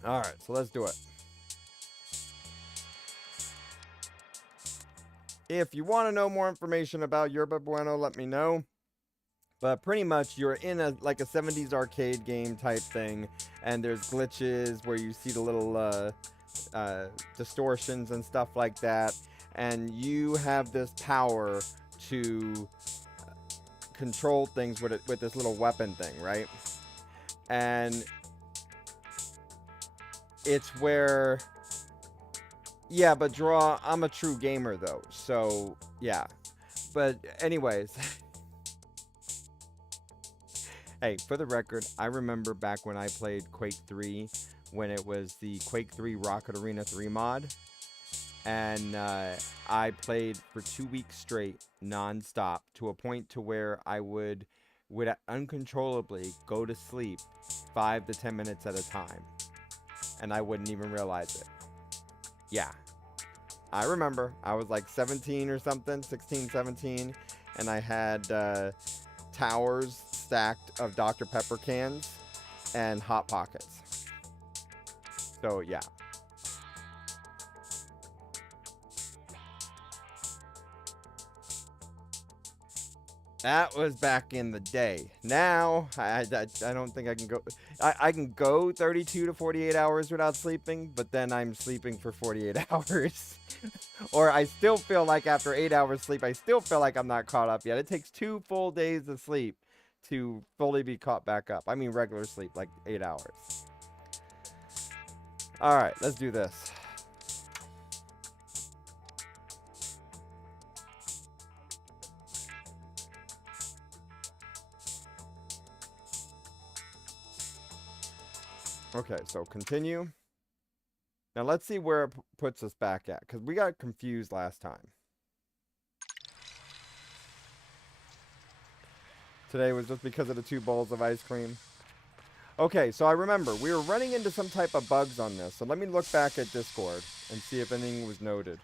All right, so let's do it. If you want to know more information about Yerba Buena, let me know. But pretty much you're in a like a 70s arcade game type thing, and there's glitches where you see the little distortions and stuff like that, and you have this power to control things with it with this little weapon thing, right? And it's where, yeah, but Draw, I'm a true gamer though, so yeah. But anyways, hey, for the record, I remember back when I played Quake 3, when it was the Quake 3 Rocket Arena 3 mod, and I played for 2 weeks straight, non-stop, to a point to where I would uncontrollably go to sleep 5 to 10 minutes at a time, and I wouldn't even realize it. Yeah, I remember. I was like 17 or something, 16, 17, and I had towers stacked of Dr. Pepper cans and Hot Pockets. So yeah. That was back in the day. Now, I don't think I can go. I can go 32 to 48 hours without sleeping, but then I'm sleeping for 48 hours. Or I still feel like after 8 hours sleep, I still feel like I'm not caught up yet. It takes 2 full days of sleep to fully be caught back up. I mean regular sleep, like 8 hours. All right, let's do this. Okay, so continue. Now let's see where it puts us back at, because we got confused last time. Today was just because of the 2 bowls of ice cream. Okay, so I remember we were running into some type of bugs on this, so let me look back at Discord and see if anything was noted.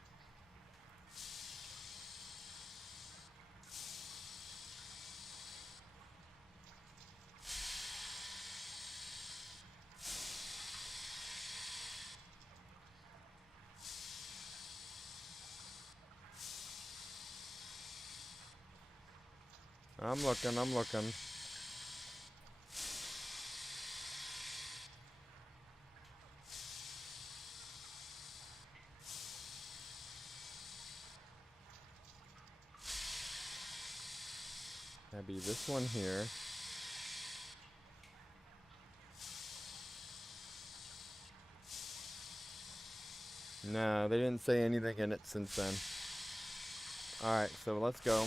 I'm looking. That'd be this one here. No, they didn't say anything in it since then. Alright, so let's go.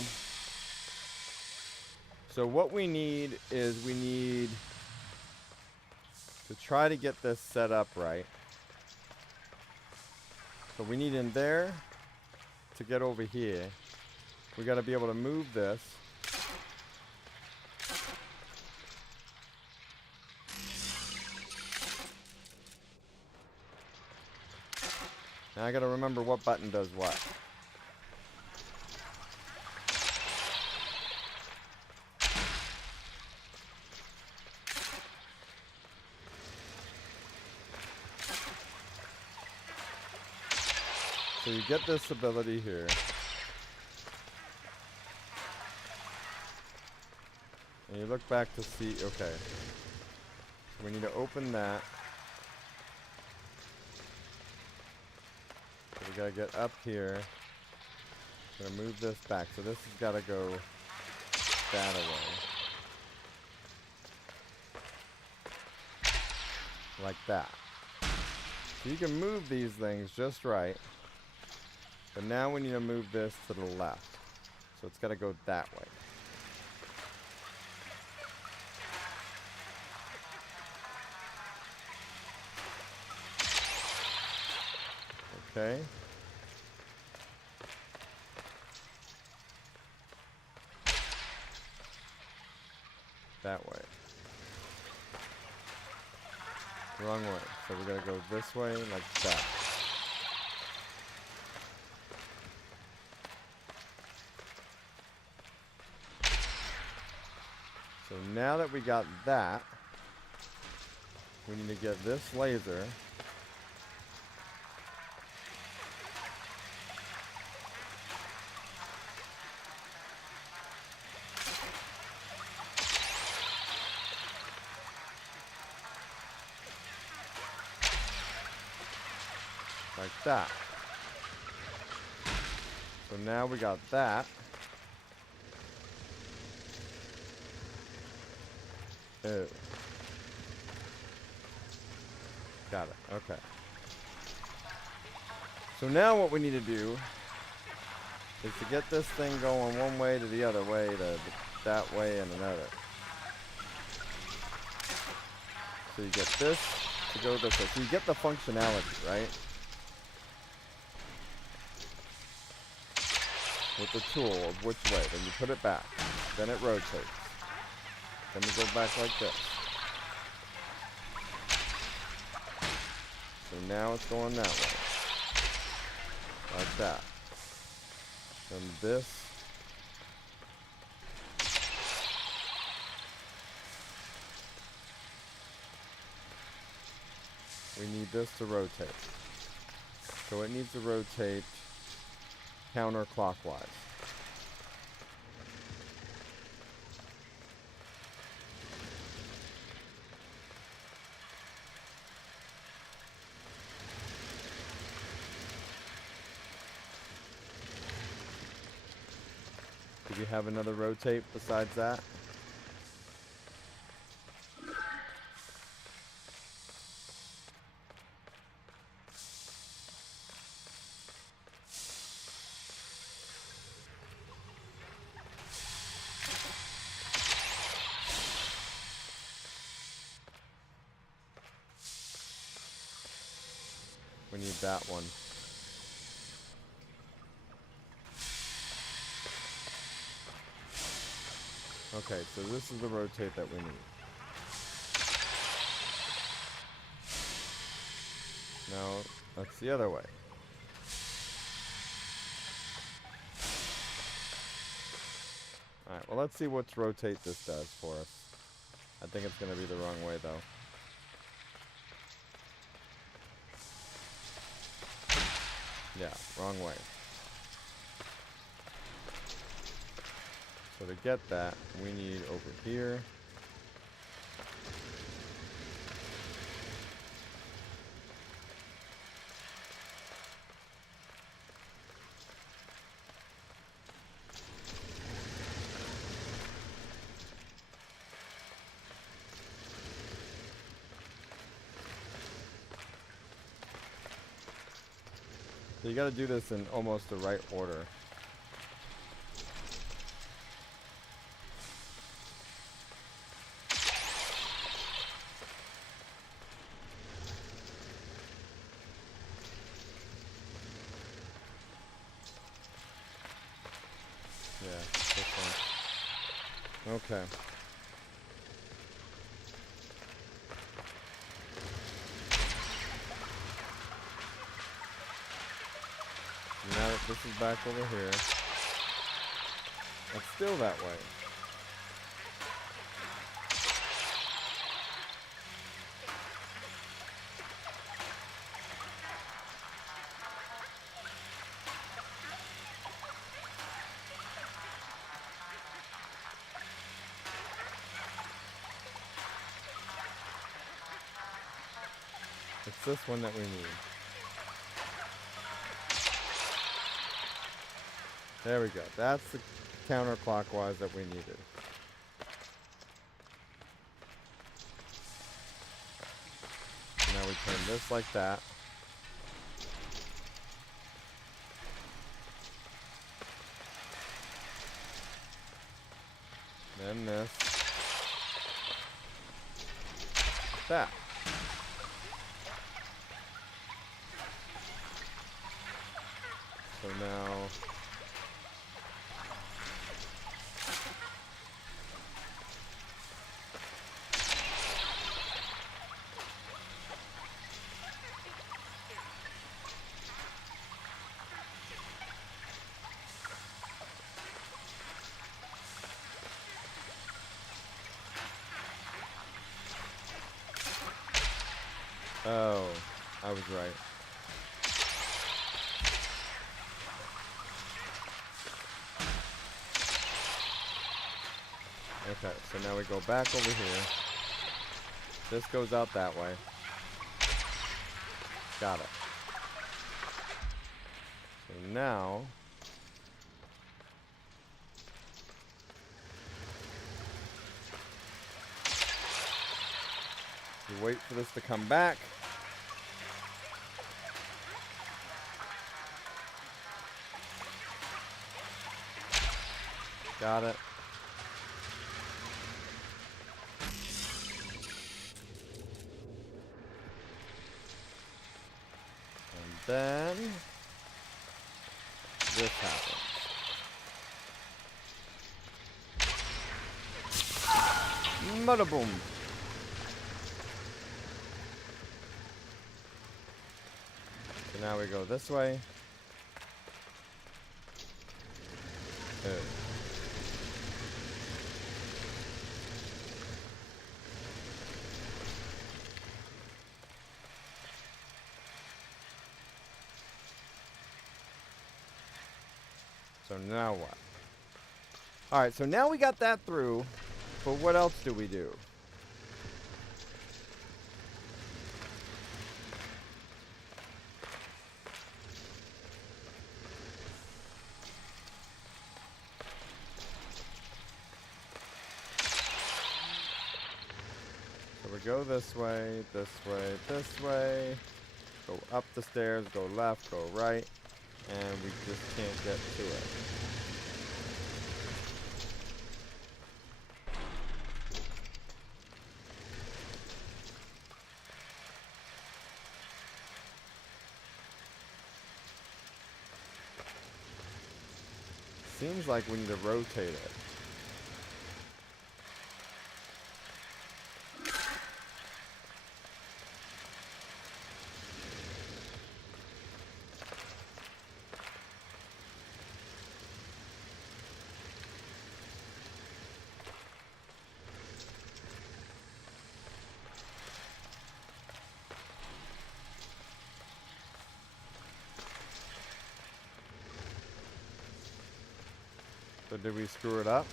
So what we need is we need to try to get this set up right. So we need in there to get over here. We got to be able to move this. Now I got to remember what button does what. So you get this ability here. And you look back to see, okay. So we need to open that. So we gotta get up here. Gonna move this back. So this has gotta go that away. Like that. So you can move these things just right. But now we need to move this to the left. So it's got to go that way. Okay. That way. Wrong way. So we're going to go this way like that. So now that we got that, we need to get this laser. Like that. So now we got that. Ew. Got it. Okay. So now what we need to do is to get this thing going one way to the other way to that way and another. So you get this to go this way. So you get the functionality, right? With the tool of which way. Then you put it back. Then it rotates. Then we go back like this. So now it's going that way. Like that. And this. We need this to rotate. So it needs to rotate counterclockwise. Do we have another rotate besides that? We need that one. Okay, so this is the rotate that we need. Now, that's the other way. Alright, well let's see what rotate this does for us. I think it's going to be the wrong way though. Yeah, wrong way. So to get that, we need over here. So you got to do this in almost the right order. Yeah, this one. Okay. Now that this is back over here, it's still that way. It's this one that we need. There we go. That's the counterclockwise that we needed. Now we turn this like that. Then this. That. So now oh, I was right. Okay, so now we go back over here. This goes out that way. Got it. now, you wait for this to come back. Got it. And then this happens. Mudda boom. So now we go this way. Good. So now what? Alright, so now we got that through, but what else do we do? So we go this way, this way, this way, go up the stairs, go left, go right, and we just can't get to it. Seems like we need to rotate it. So did we screw it up?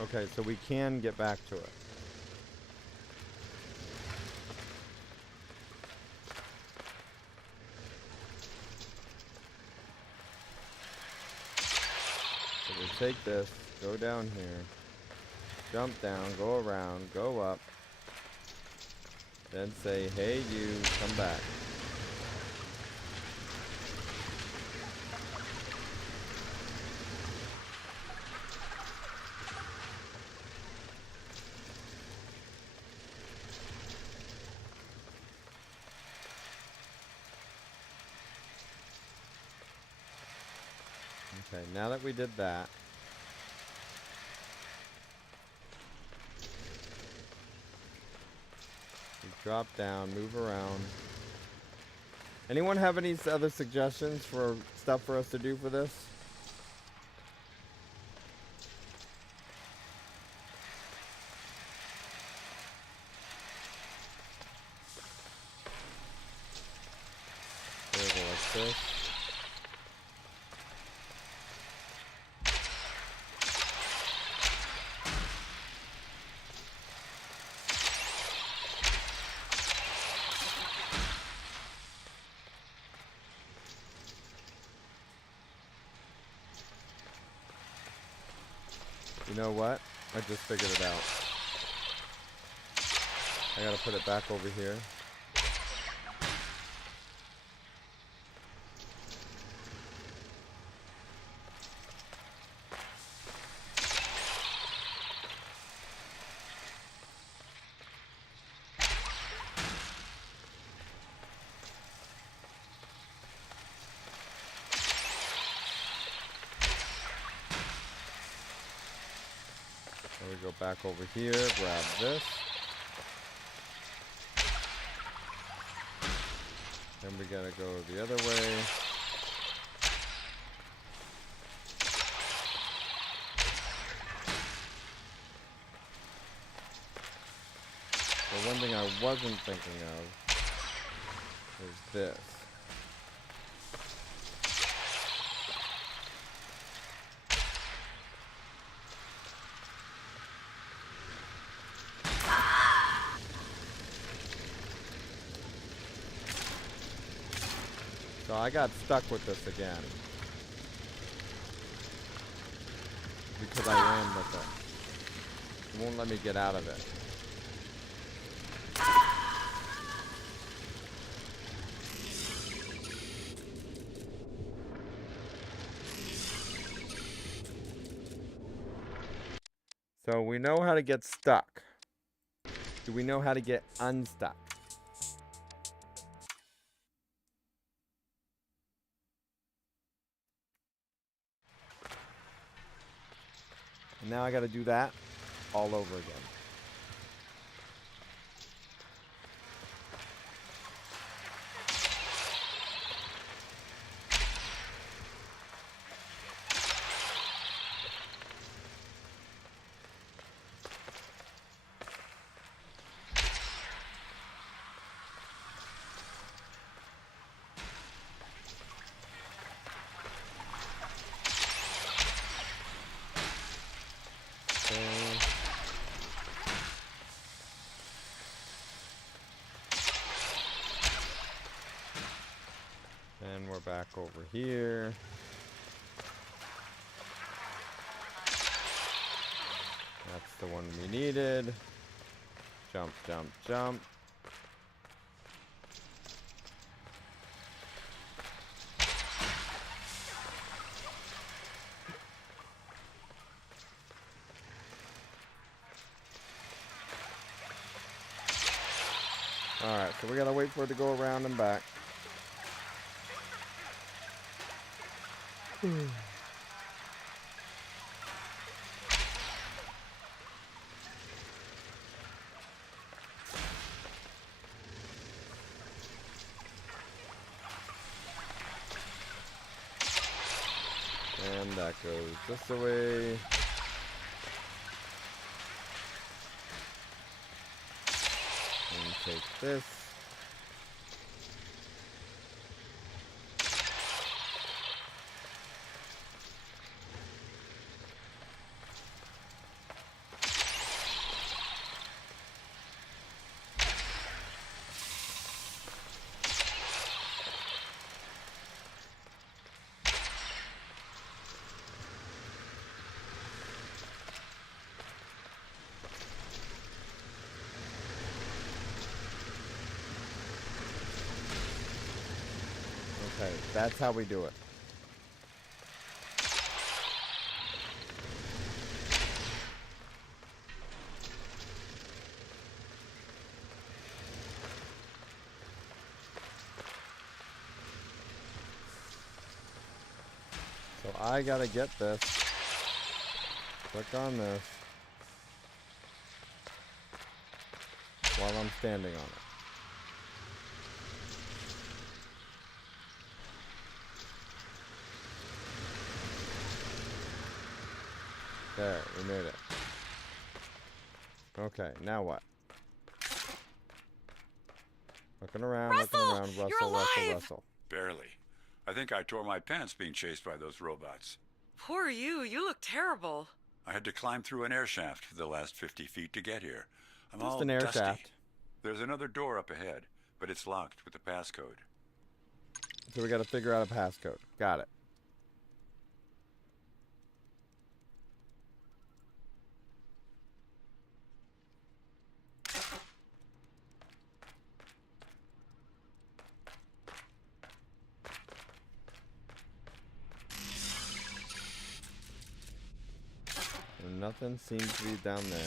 Okay, so we can get back to it. Take this, go down here, jump down, go around, go up, then say, hey you, come back. Okay, now that we did that, drop down, move around. Anyone have any other suggestions for stuff for us to do for this? There we go, like this. You know what? I just figured it out. I gotta put it back over here. We go back over here, grab this. Then we gotta go the other way. But one thing I wasn't thinking of is this. So I got stuck with this again. Because I ran with it. It won't let me get out of it. So we know how to get stuck. Do we know how to get unstuck? And now I got to do that all over again. And we're back over here. That's the one we needed. Jump, jump, jump. Alright, so we gotta wait for it to go around and back. And that goes this way. And take this. Okay, that's how we do it. So I gotta get this. Click on this while I'm standing on it. There, we made it. Okay, now what? Looking around, Russell. Barely. I think I tore my pants being chased by those robots. Poor you. You look terrible. I had to climb through an air shaft for the last 50 feet to get here. I'm Just all an air dusty. shaft. There's another door up ahead, but it's locked with the passcode. So we gotta figure out a passcode. Got it. Nothing seems to be down there.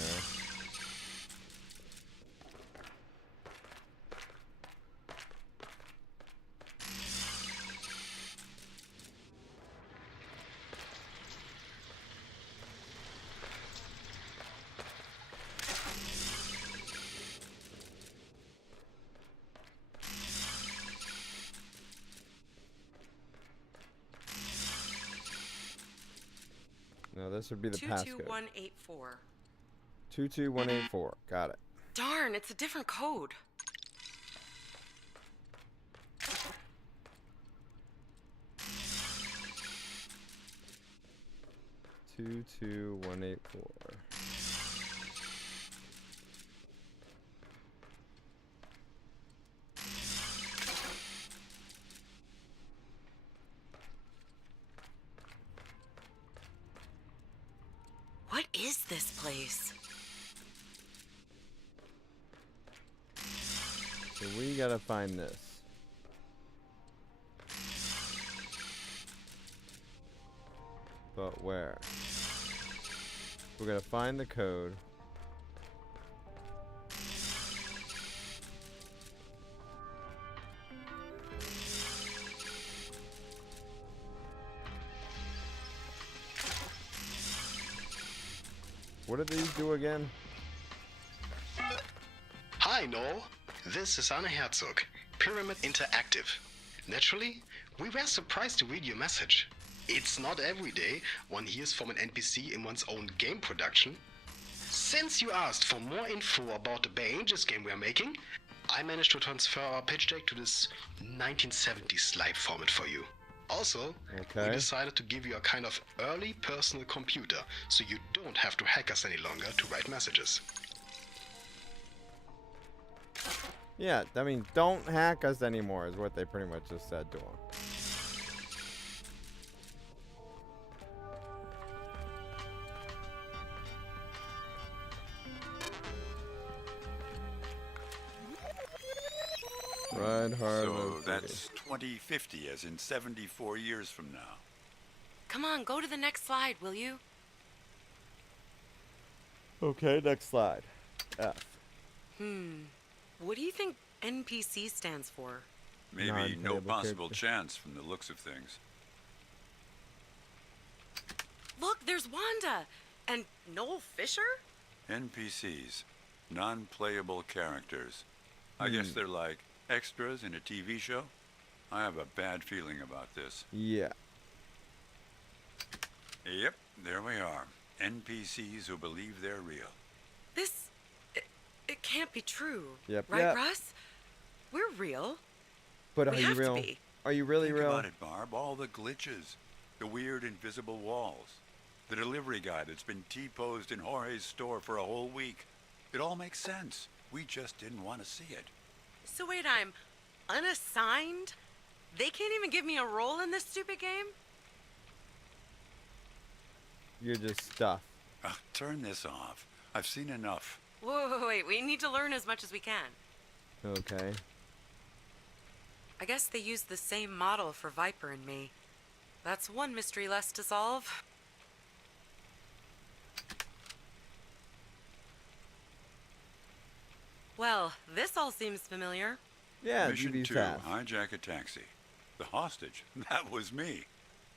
No, this would be the passcode. 22184. 22184. Got it. Darn, it's a different code. Two 184. What is this place? So we gotta find this. But where? We're gonna find the code. What did these do again? Hi, Noel. This is Anna Herzog, Pyramid Interactive. Naturally, we were surprised to read your message. It's not every day one hears from an NPC in one's own game production. Since you asked for more info about the Bay Angels game we're making, I managed to transfer our pitch deck to this 1970s live format for you. Also, we decided to give you a kind of early personal computer, so you don't have to hack us any longer to write messages. Yeah, I mean, don't hack us anymore is what they pretty much just said to him. Ride hard. So that's 2050, as in 74 years from now. Come on, go to the next slide, will you? Okay, next slide. F. What do you think NPC stands for? Maybe no Non-playable possible character. chance from the looks of things. Look, there's Wanda! And Noel Fisher? NPCs, non-playable characters. I guess they're like extras in a TV show. I have a bad feeling about this. Yeah. Yep, there we are. NPCs who believe they're real. This... It can't be true. Yep. Right, Yep. Russ? We're real. But are We you have to real? be. Are you really Think real? about it, Barb. All the glitches, the weird invisible walls, the delivery guy that's been T-posed in Jorge's store for a whole week. It all makes sense. We just didn't want to see it. So wait, I'm unassigned? They can't even give me a role in this stupid game? You're just stuff. Turn this off. I've seen enough. Wait, we need to learn as much as we can. Okay. I guess they used the same model for Viper and me. That's one mystery less to solve. Well, this all seems familiar. Yeah, Mission DB's 2, fast. hijack a taxi. The hostage, that was me.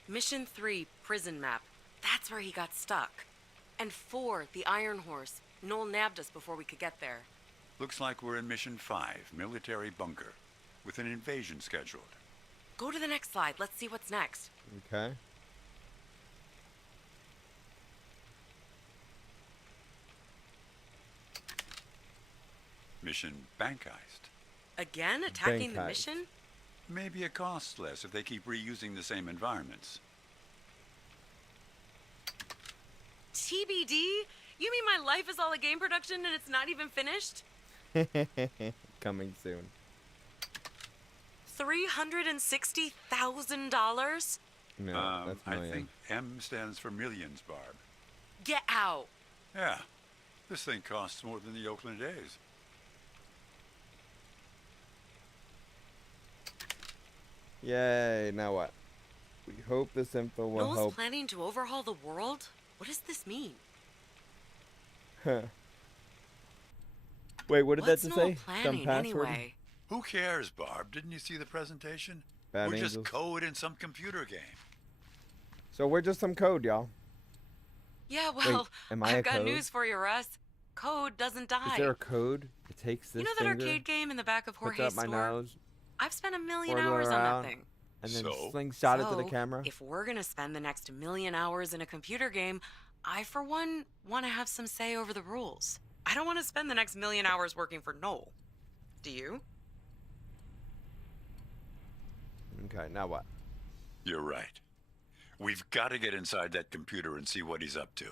Mission 3, prison map. That's where he got stuck. And 4, the Iron Horse. Noel nabbed us before we could get there. Looks like we're in Mission 5, military bunker, with an invasion scheduled. Go to the next slide. Let's see what's next. Okay. Mission bank heist. Again, attacking Bank the heist. mission? Maybe it costs less if they keep reusing the same environments. TBD? You mean my life is all a game production and it's not even finished? Coming soon. $360,000? No, that's I million. think M stands for millions, Barb. Get out. Yeah, this thing costs more than the Oakland A's. Yay, now what? We hope this info will Noel's help. planning to overhaul the world? What does this mean? Wait, what did What's that Noel say? Some planning password? anyway? Who cares, Barb? Didn't you see the presentation? Bad We're just Angels. code in some computer game. So we're just some code, y'all. Yeah, well, Wait, am I a I've got code? news for you, Russ. Code doesn't die. Is there a code? It takes this You know that finger, arcade game in the back of puts Jorge's up my store? nose, I've spent 1 million twirl it hours on around, that thing. and then So? slingshot it to the So, camera. If we're gonna spend the next 1 million hours in a computer game, I, for one, want to have some say over the rules. I don't want to spend the next 1,000,000 hours working for Noel. Do you? Okay, now what? You're right. We've got to get inside that computer and see what he's up to.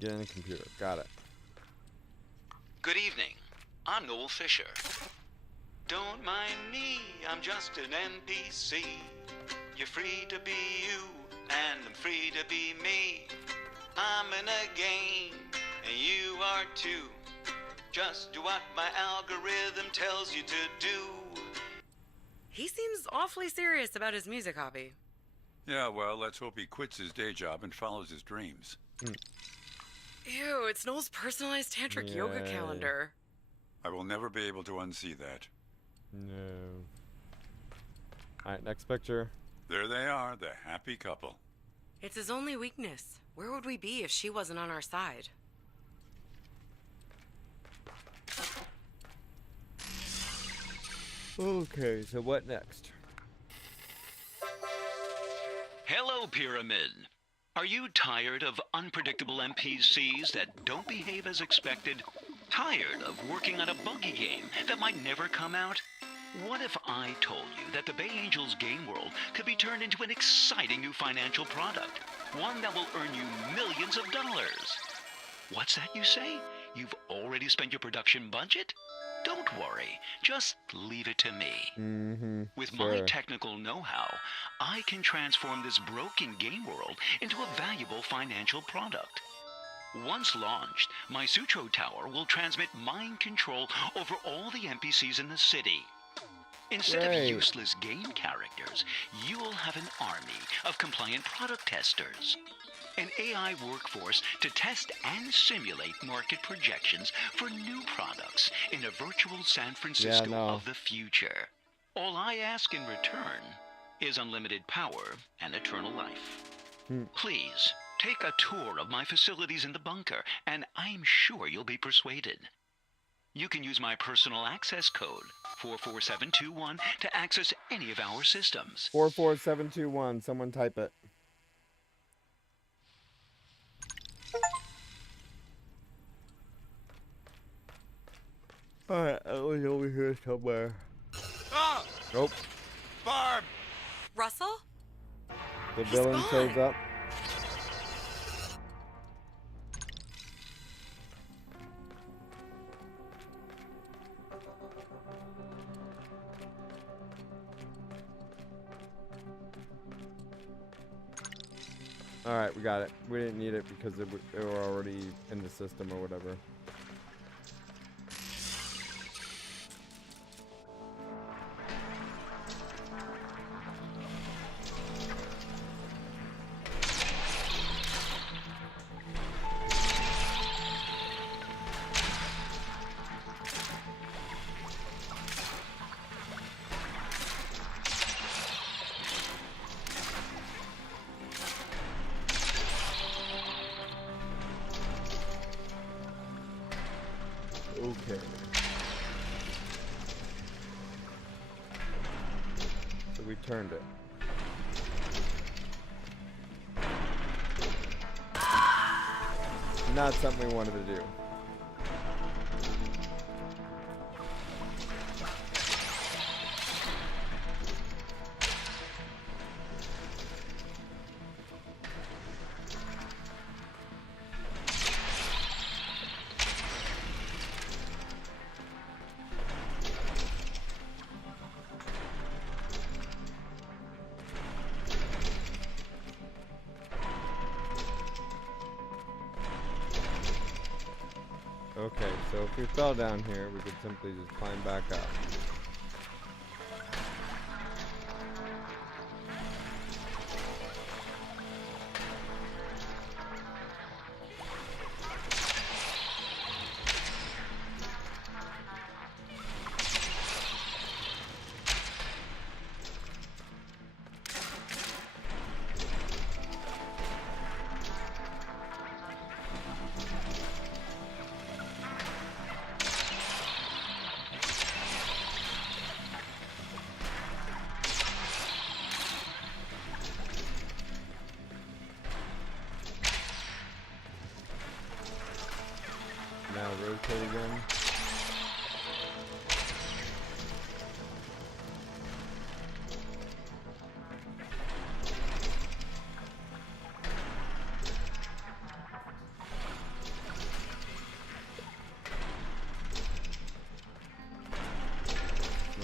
Get in the computer. Got it. Good evening. I'm Noel Fisher. Don't mind me, I'm just an NPC. You're free to be you, and I'm free to be me. I'm in a game, and you are too. Just do what my algorithm tells you to do. He seems awfully serious about his music hobby. Yeah, well, let's hope he quits his day job and follows his dreams. Ew, it's Noel's personalized tantric yoga Yay. calendar. I will never be able to unsee that. No. Alright, next picture. There they are, the happy couple. It's his only weakness. Where would we be if she wasn't on our side? Okay, so what next? Hello, Pyramid. Are you tired of unpredictable NPCs that don't behave as expected? Tired of working on a buggy game that might never come out? What if I told you that the Bay Angels game world could be turned into an exciting new financial product? One that will earn you millions of dollars. What's that you say? You've already spent your production budget? Don't worry, just leave it to me. With my technical know-how, I can transform this broken game world into a valuable financial product. Once launched, my Sutro Tower will transmit mind control over all the NPCs in the city. Instead of useless game characters, you'll have an army of compliant product testers. An AI workforce to test and simulate market projections for new products in a virtual San Francisco of the future. All I ask in return is unlimited power and eternal life. Please, take a tour of my facilities in the bunker, and I'm sure you'll be persuaded. You can use my personal access code, 44721, to access any of our systems. 44721, someone type it. Alright, I was over here somewhere. Ah! Nope. Barb! Russell? The villain shows up. Alright, we got it. We didn't need it because they were already in the system or whatever. Okay. So we turned it. Not something we wanted to do. Okay, so if we fell down here, we could simply just climb back up.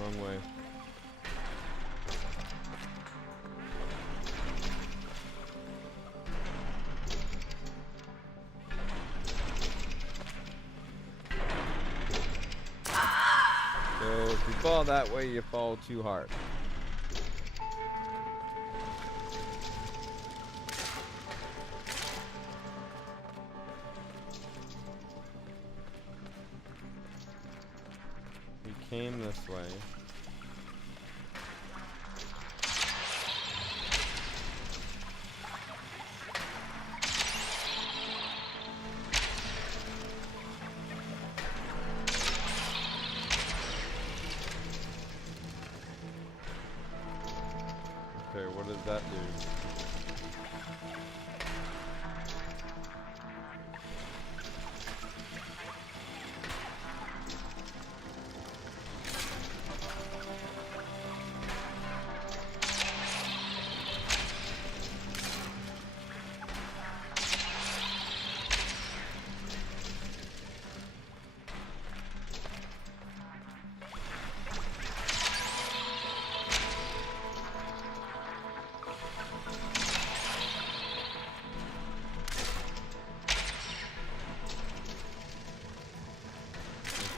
Wrong way. So if you fall that way, you fall too hard. We came this way. Okay, what does that do?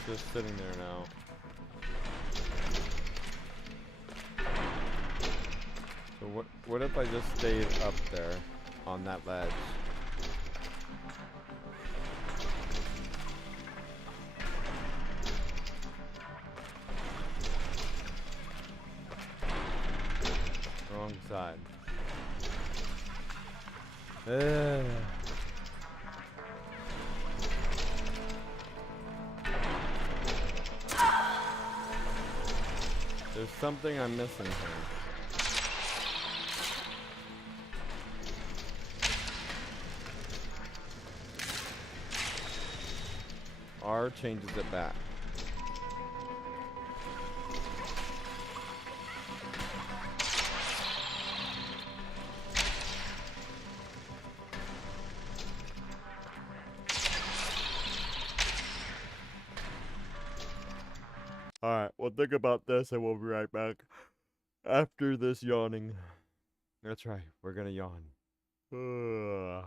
Just sitting there now. So what if I just stayed up there on that ledge? Wrong side. There's something I'm missing here. R changes it back. Alright, well think about this and we'll be right back after this yawning. That's right, we're gonna yawn. Ugh.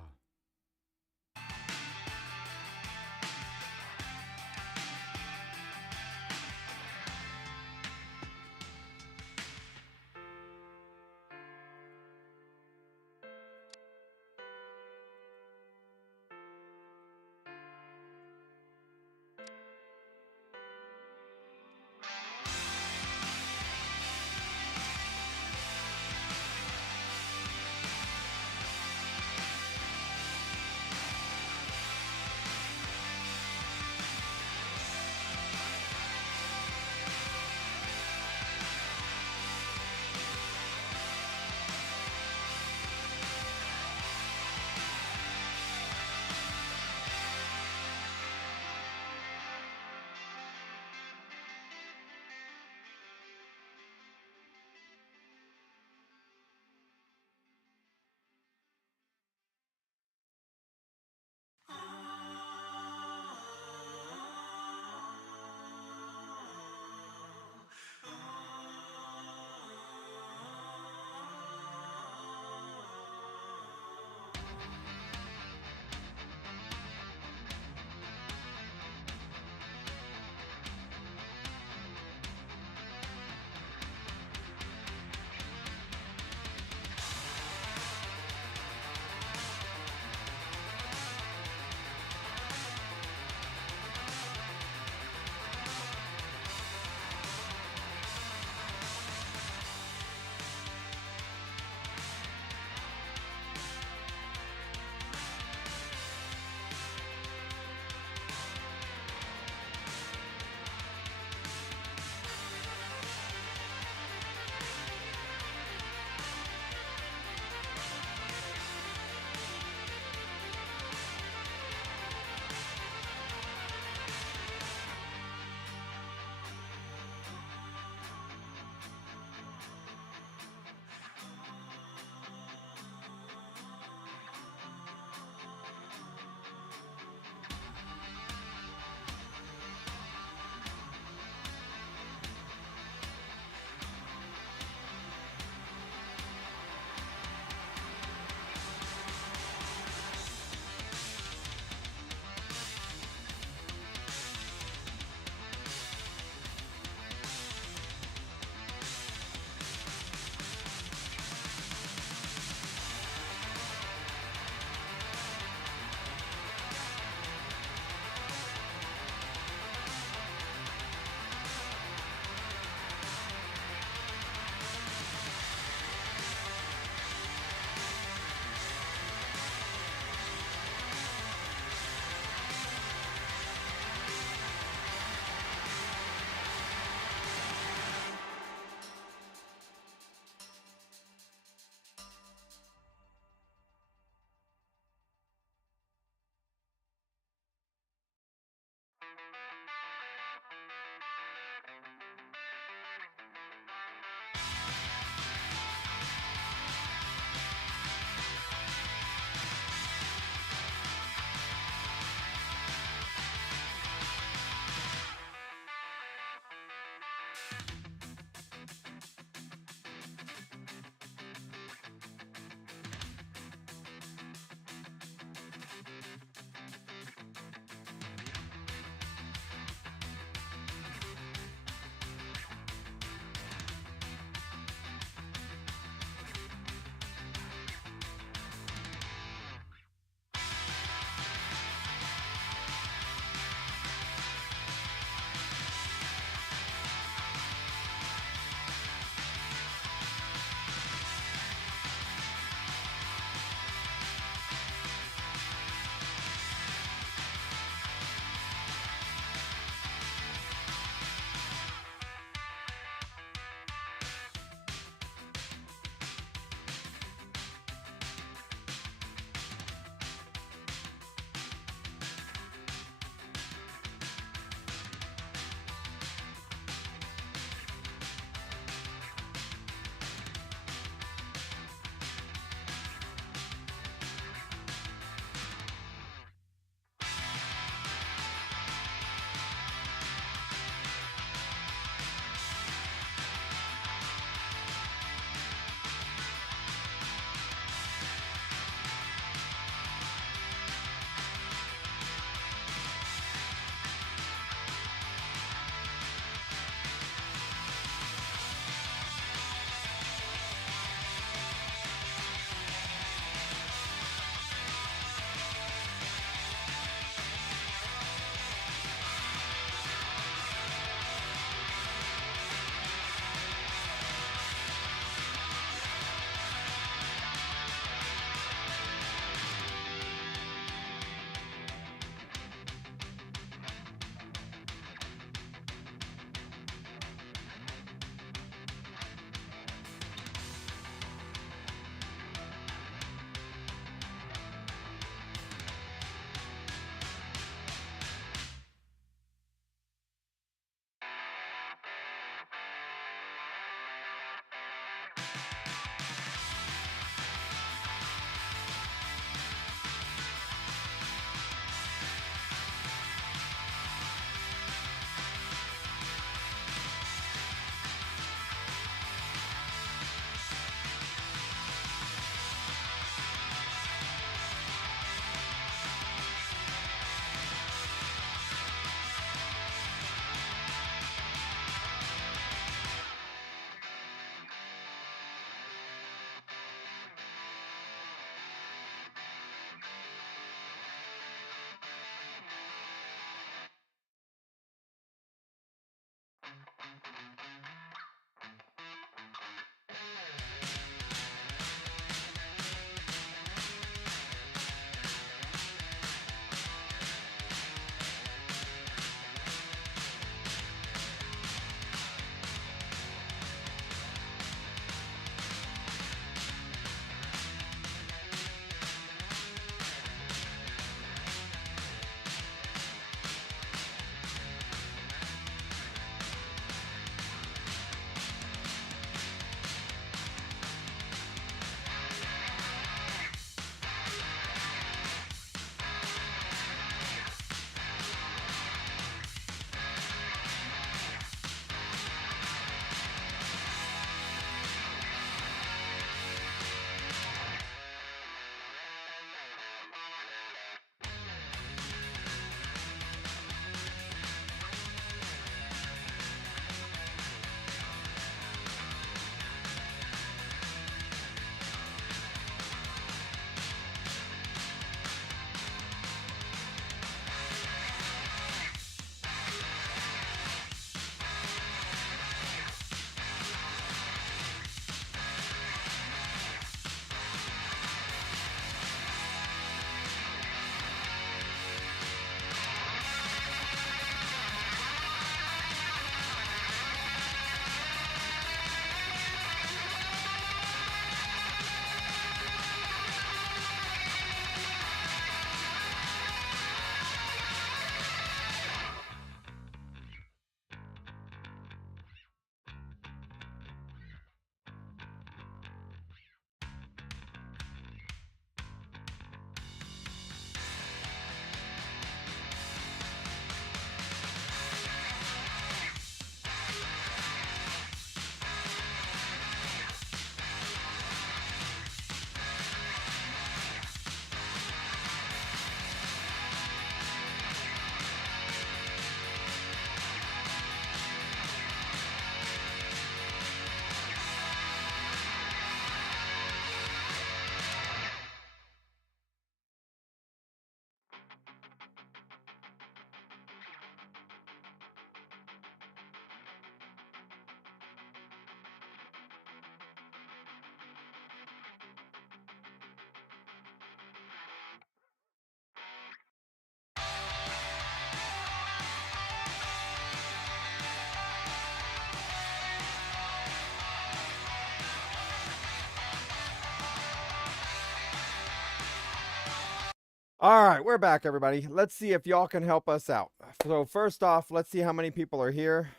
All right, we're back, everybody. Let's see if y'all can help us out. So first off, let's see how many people are here.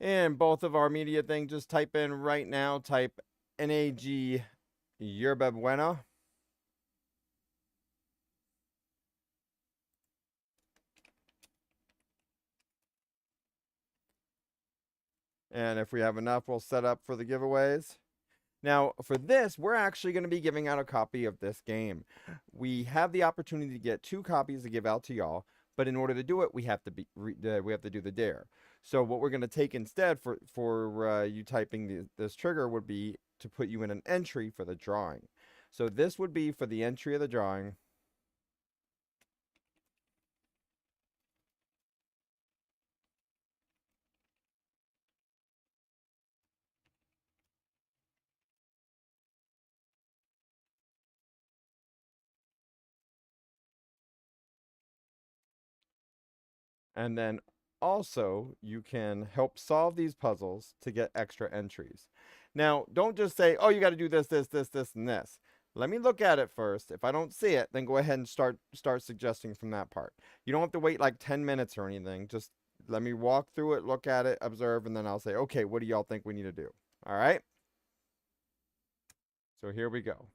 In both of our media things, just type in right now, type NAG Yerba Buena. And if we have enough, we'll set up for the giveaways. Now, for this, we're actually going to be giving out a copy of this game. We have the opportunity to get 2 copies to give out to y'all, but in order to do it, we have to do the dare. So what we're going to take instead for you typing this trigger would be to put you in an entry for the drawing. So this would be for the entry of the drawing. And then also, you can help solve these puzzles to get extra entries. Now, don't just say, oh, you got to do this, this, this, this, and this. Let me look at it first. If I don't see it, then go ahead and start suggesting from that part. You don't have to wait like 10 minutes or anything. Just let me walk through it, look at it, observe, and then I'll say, okay, what do y'all think we need to do? All right? So here we go.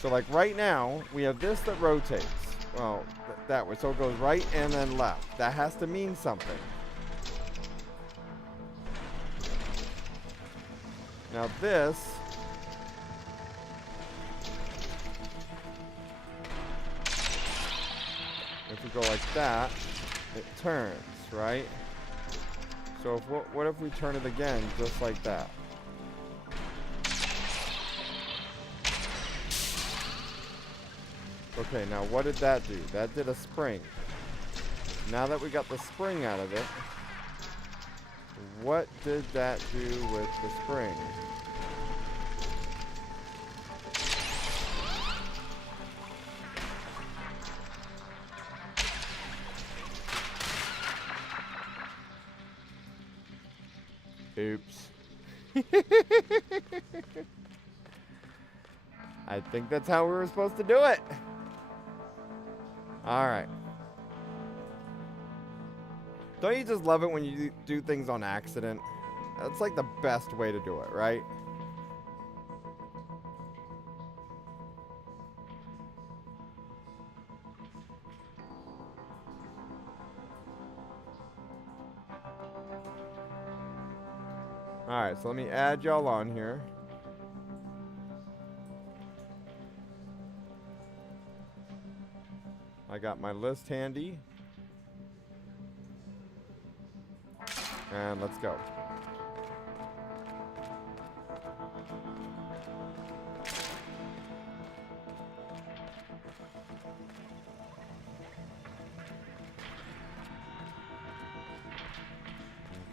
So like right now, we have this that rotates. Well, that way. So it goes right and then left. That has to mean something. Now this, if we go like that, it turns, right? So if, what if we turn it again just like that? Okay, now what did that do? That did a spring. Now that we got the spring out of it, what did that do with the spring? Oops. I think that's how we were supposed to do it. All right. Don't you just love it when you do things on accident? That's like the best way to do it, right? All right, so let me add y'all on here. I got my list handy. And let's go.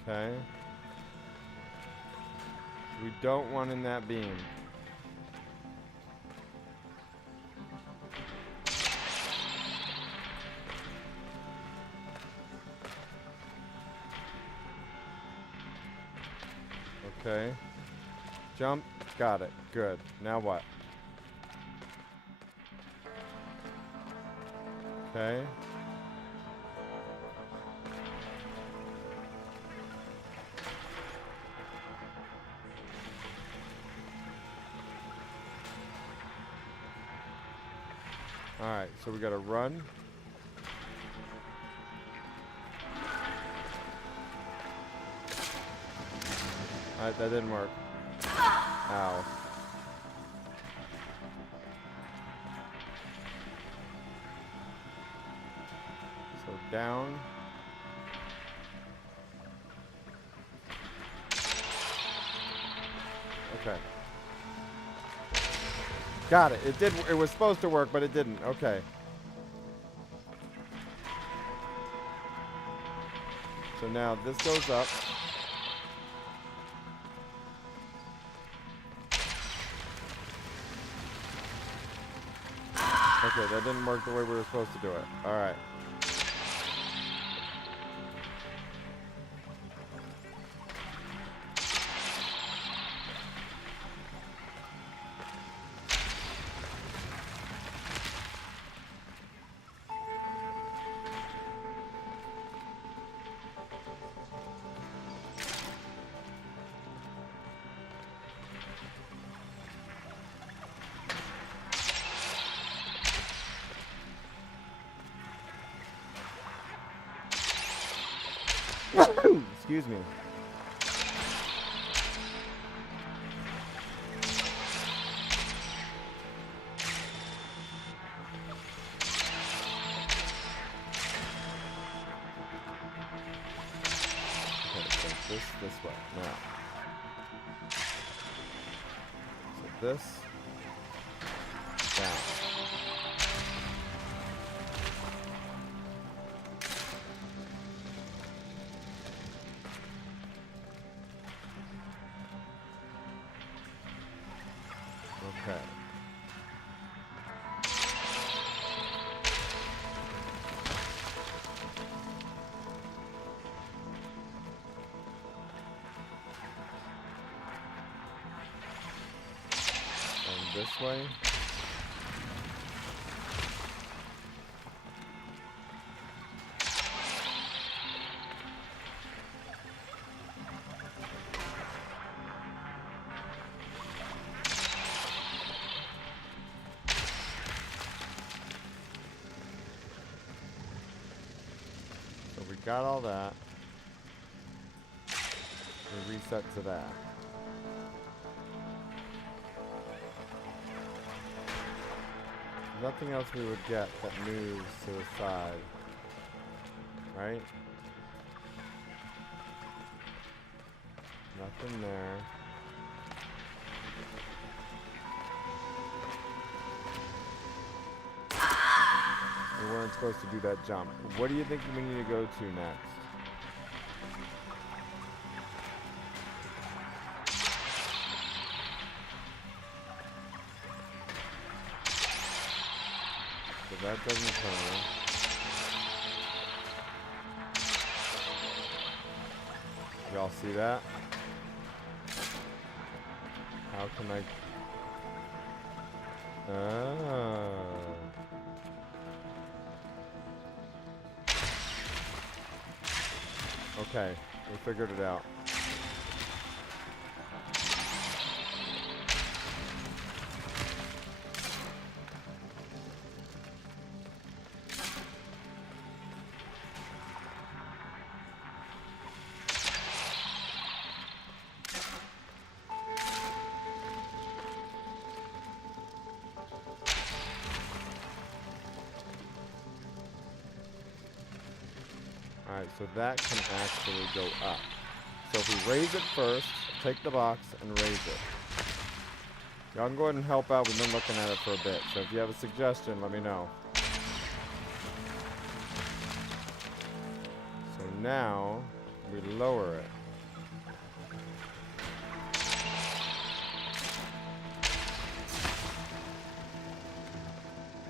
Okay. We don't want in that beam. Okay. Jump. Got it. Good. Now what? Okay. Alright, so we gotta run. Alright, that didn't work. Ow. So down. Okay. Got it. It was supposed to work, but it didn't. Okay. So now this goes up. Okay, that didn't work the way we were supposed to do it. All right. Excuse me. This way now. So this down. Okay. This way. So we got all that. We reset to that. Nothing else we would get that moves to the side, right? Nothing there. We weren't supposed to do that jump. What do you think we need to go to next? That doesn't turn. Y'all see that? How can I? Okay, we figured it out. Alright, so that can actually go up. So if we raise it first, take the box and raise it. Y'all can go ahead and help out. We've been looking at it for a bit. So if you have a suggestion, let me know. So now, we lower it.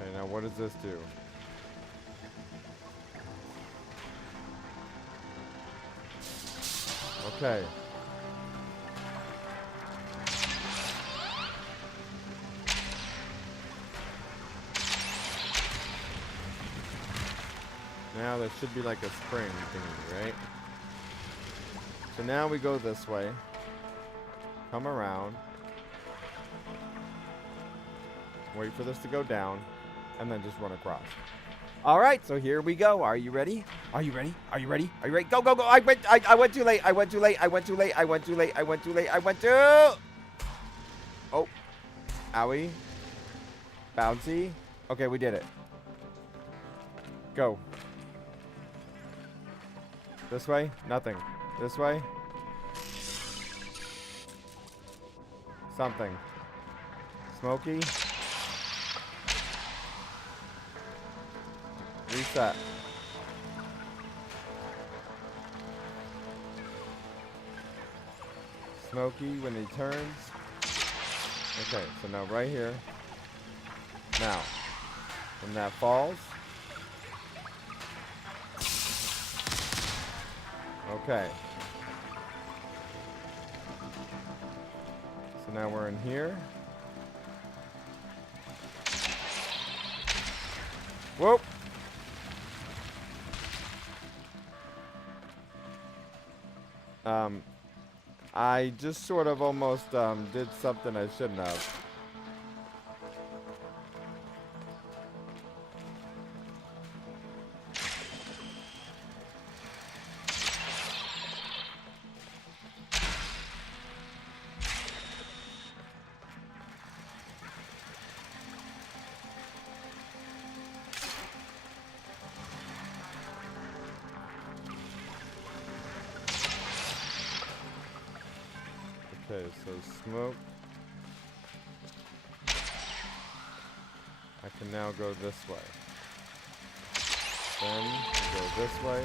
Okay, now what does this do? Okay. Now there should be like a spring thingy, right? So now we go this way. Come around. Wait for this to go down. And then just run across. Alright, so here we go. Are you ready? Are you ready? Are you ready? Are you ready? Go, go, go. I went too late. I went too late. I went too late. I went too late. I went too late. I went too... Oh. Owie. Bouncy. Okay, we did it. Go. This way? Nothing. This way? Something. Smoky. Reset. Smoky when he turns. Okay, so now right here. Now, when that falls. Okay. So now we're in here. Whoop. I just sort of almost did something I shouldn't have. Okay, so smoke. I can now go this way. Then go this way.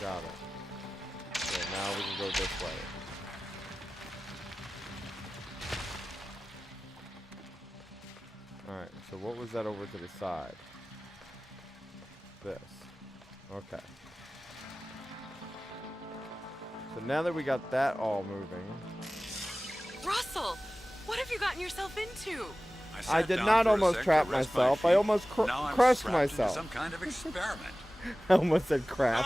Got it. Okay, now we can go this way. Alright, so what was that over to the side? This. Okay. So now that we got that all moving. Russell, what have you gotten yourself into? I did not almost trap myself. I almost crushed myself. Some kind of experiment. I almost said crap.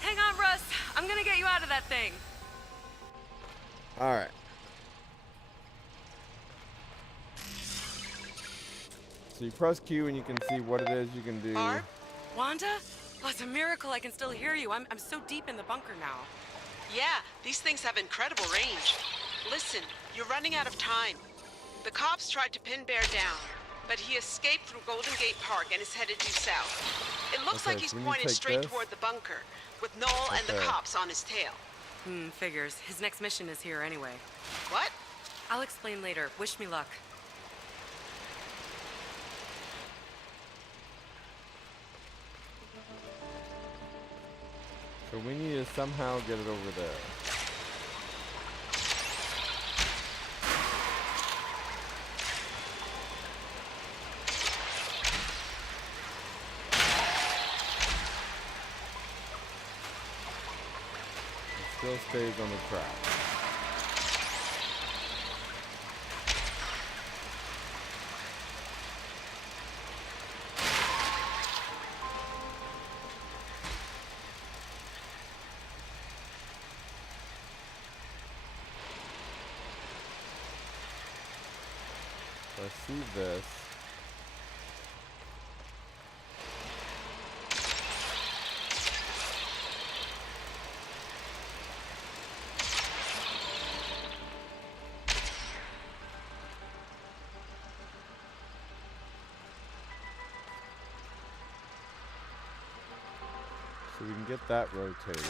Hang on, Russ. I'm gonna get you out of that thing. Alright. So you press Q and you can see what it is you can do. Barb? Wanda? Oh, it's a miracle I can still hear you. I'm so deep in the bunker now. Yeah, these things have incredible range. Listen, you're running out of time. The cops tried to pin Bear down, but he escaped through Golden Gate Park and is headed due south. It looks like he's pointed straight toward the bunker, with Noel and the cops on his tail. Figures. His next mission is here anyway. What? I'll explain later. Wish me luck. So we need to somehow get it over there. It still stays on the track. I see this. So we can get that rotated.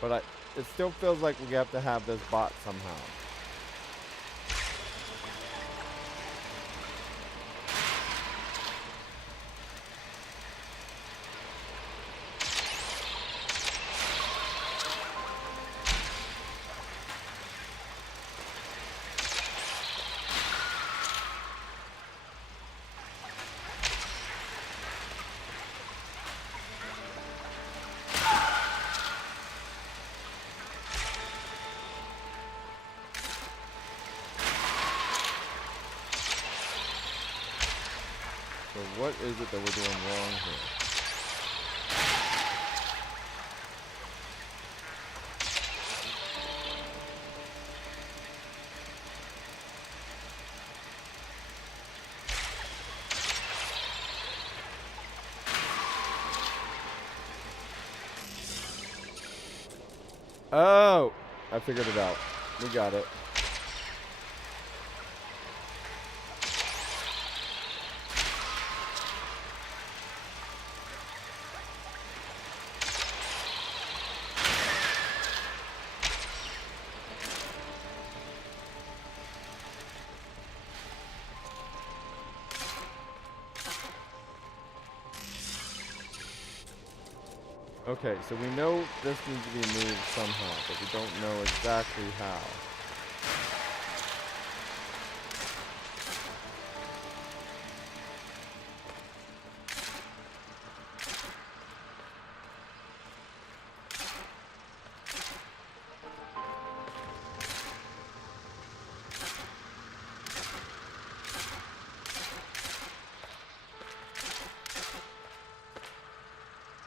But it still feels like we have to have this bot somehow. So what is it that we're doing wrong here? Oh! I figured it out. We got it. Okay, so we know this needs to be moved somehow, but we don't know exactly how.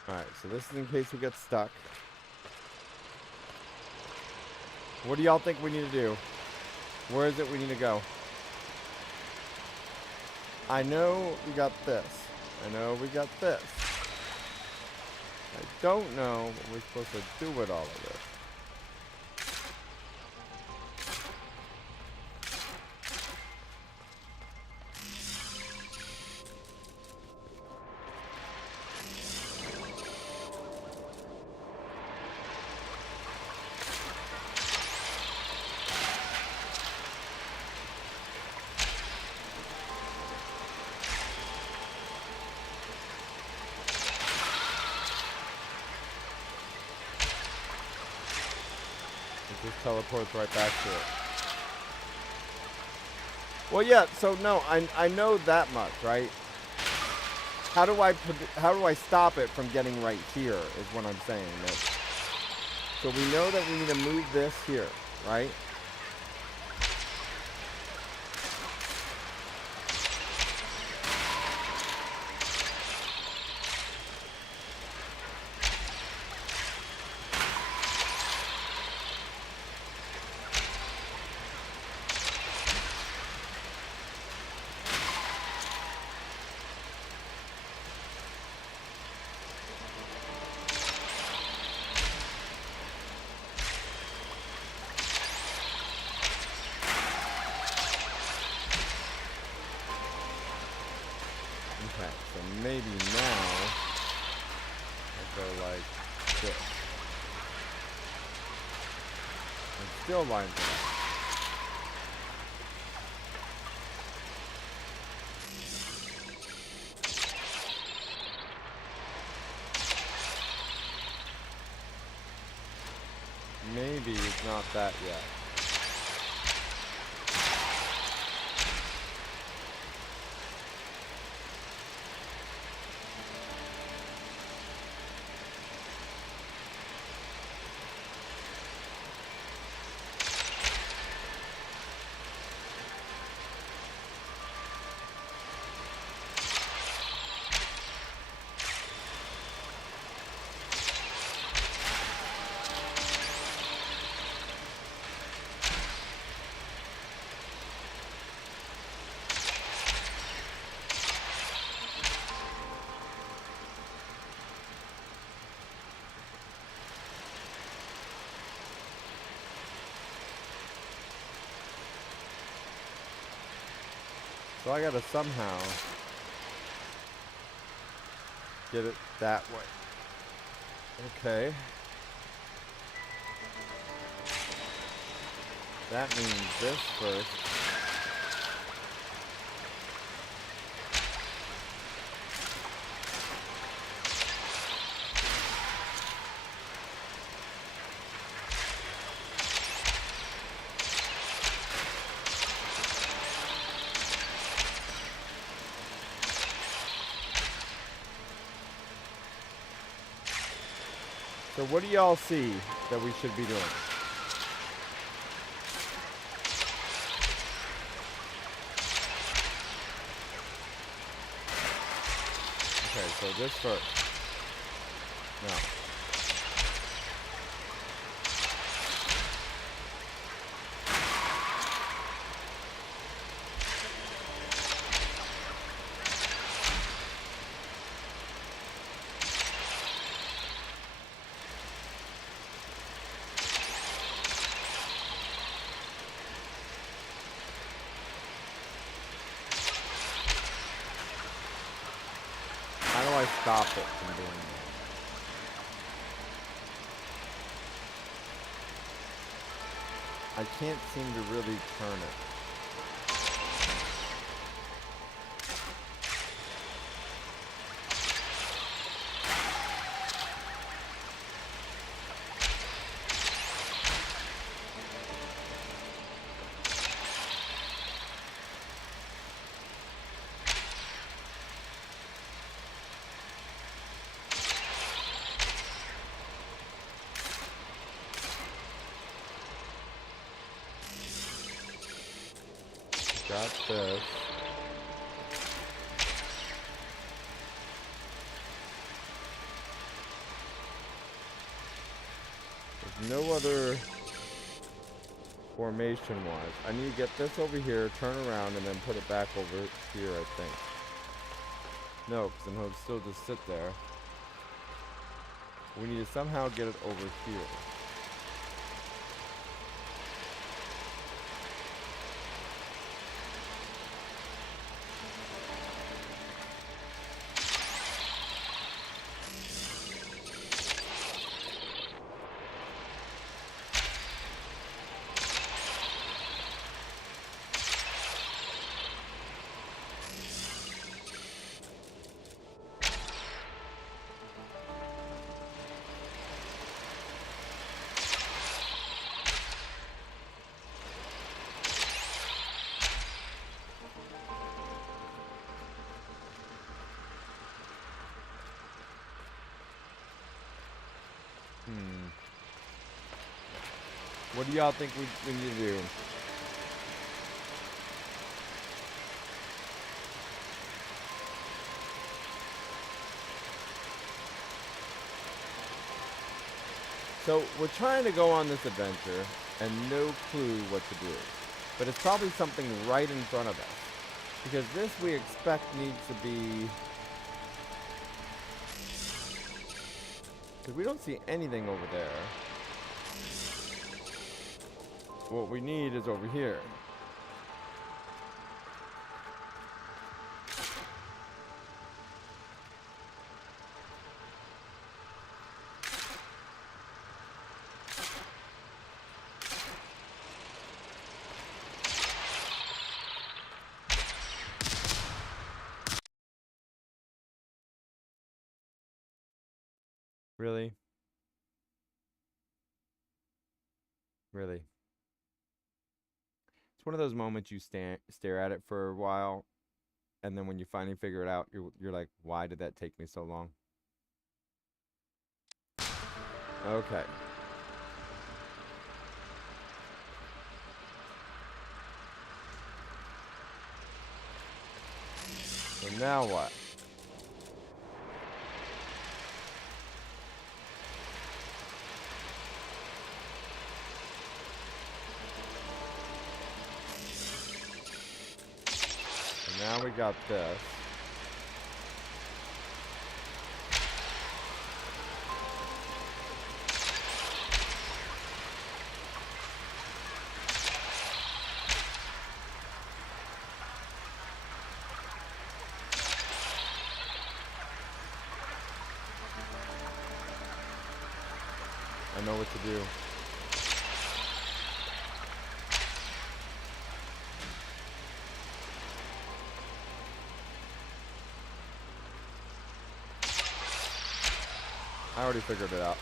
Alright, so this is in case we get stuck. What do y'all think we need to do? Where is it we need to go? I know we got this. I know we got this. I don't know what we're supposed to do with all of this. Just teleports right back to it. Well, yeah. So no, I know that much, right? How do I stop it from getting right here? Is what I'm saying. So we know that we need to move this here, right? Okay, so maybe now I'll go like this. And still lines it up. Maybe it's not that yet. So I gotta somehow get it that way. Okay. That means this first. So what do y'all see that we should be doing? Okay, so this first. No. How do I stop it from doing that? I can't seem to really turn it. Got this. There's no other formation wise. I need to get this over here, turn around, and then put it back over here, I think. No, because then it'll still just sit there. We need to somehow get it over here. What do y'all think we need to do? So, we're trying to go on this adventure, and no clue what to do. But it's probably something right in front of us. Because this, we expect, needs to be... Because we don't see anything over there. What we need is over here. Really? Really? It's one of those moments you stare at it for a while, and then when you finally figure it out, you're like, why did that take me so long? Okay. So now what? Now we got this. I know what to do. I already figured it out.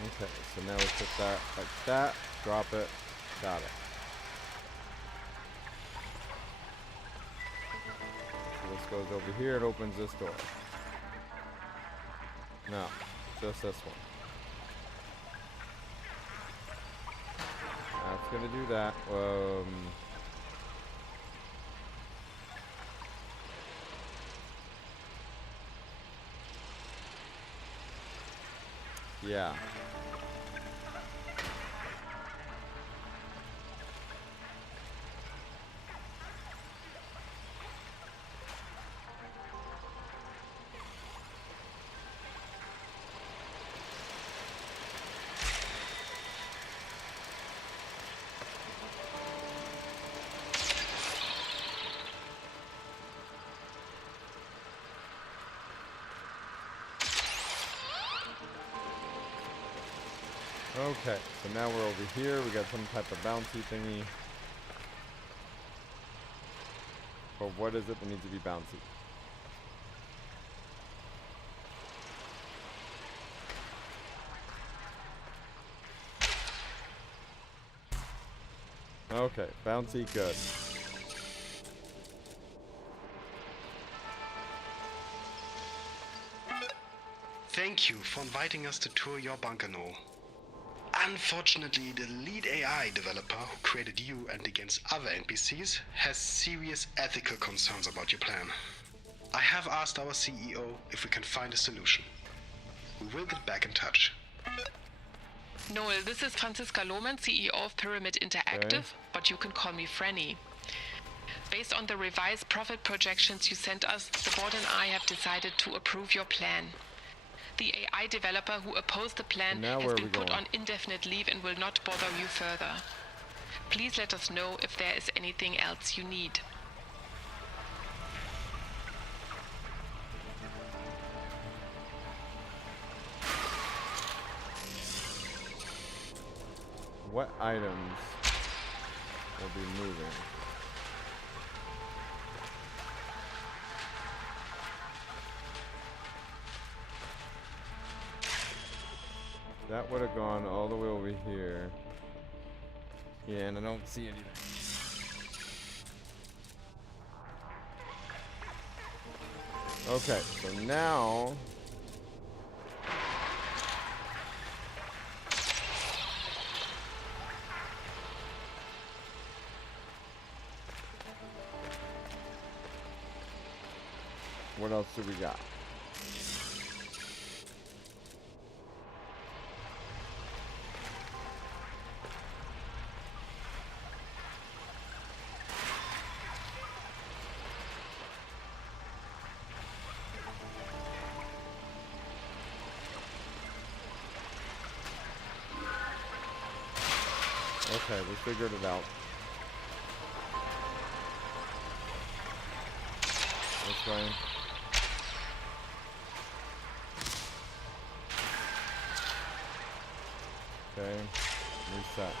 Okay, so now we put that like that, drop it, got it. So this goes over here, it opens this door. No, just this one. That's gonna do that. Yeah. Okay, so now we're over here. We got some type of bouncy thingy. But what is it that needs to be bouncy? Okay, bouncy, good. Thank you for inviting us to tour your bunker, Noel. Unfortunately, the lead AI developer who created you and against other NPCs has serious ethical concerns about your plan. I have asked our CEO if we can find a solution. We will get back in touch. Noel, this is Franziska Lohmann, CEO of Pyramid Interactive, but you can call me Franny. Based on the revised profit projections you sent us, the board and I have decided to approve your plan. The AI developer who opposed the plan Now has where are been we put going? on indefinite leave and will not bother you further. Please let us know if there is anything else you need. What items will be moving? That would have gone all the way over here. Yeah, and I don't see anything. Okay, so now what else do we got? Okay, we figured it out. This way. Okay, reset.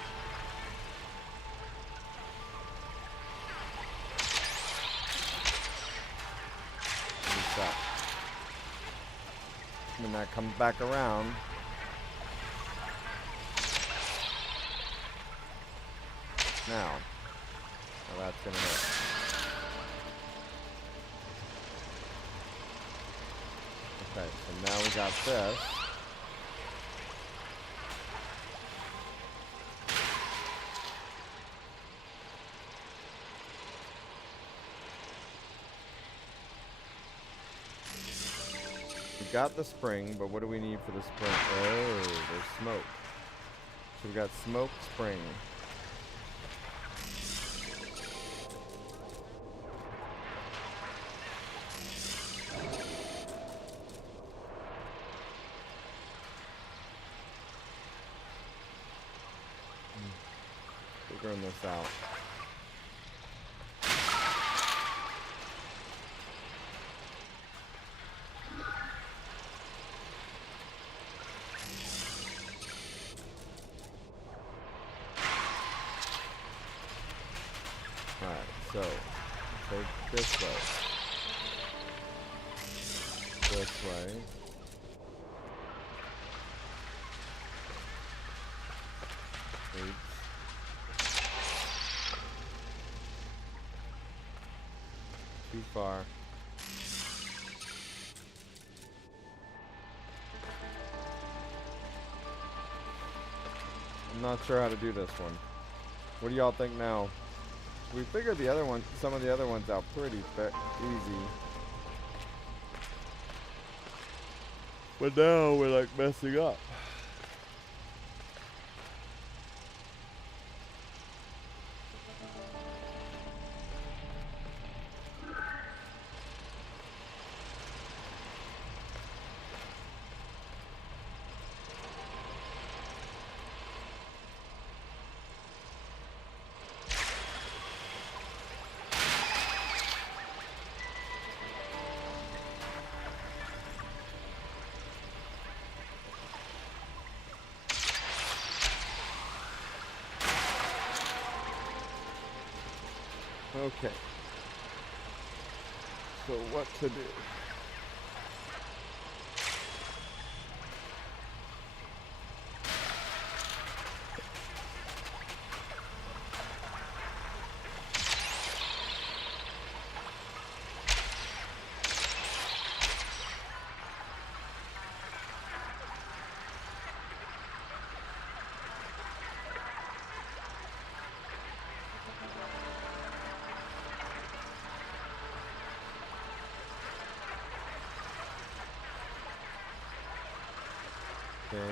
Reset. When that comes back around, now that's gonna hit. Okay, so now we got this. We got the spring, but what do we need for the spring? Oh, there's smoke. So we got smoke, spring. Figuring this out. Alright, so take this way. This way. Oops. Too far. I'm not sure how to do this one. What do y'all think now? We figured the other one, some of the other ones out pretty easy. But now we're like messing up. Okay. So what to do? Okay.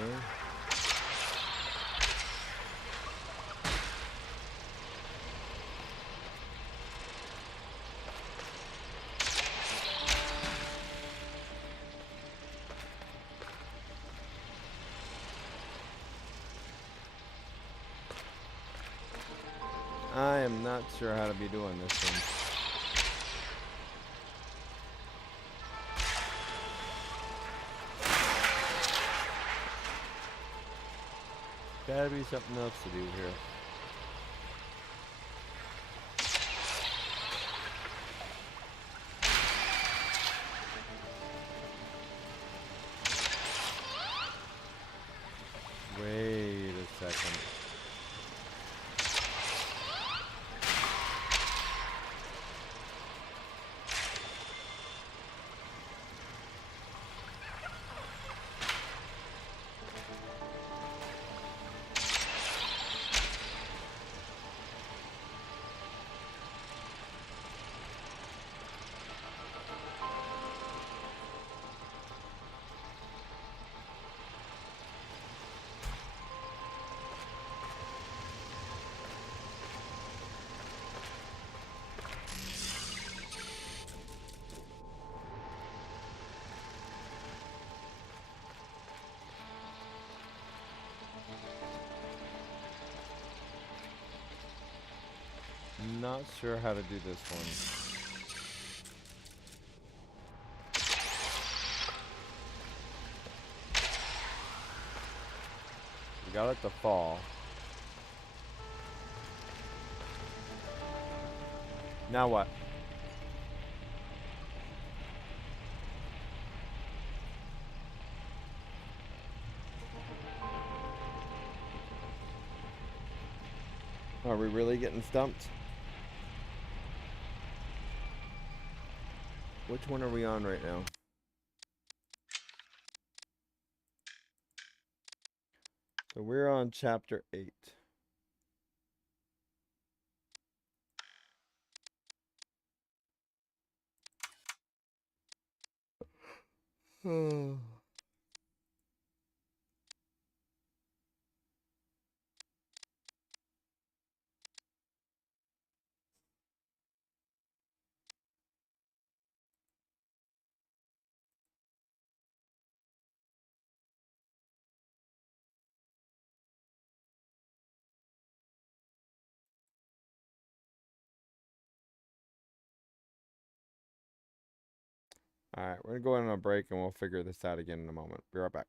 am not sure how to be doing this one. Gotta be something else to do here. Wait a second. Not sure how to do this one. We got it to fall. Now what? Are we really getting stumped? Which one are we on right now? So we're on chapter 8. All right, we're going to go on a break and we'll figure this out again in a moment. Be right back.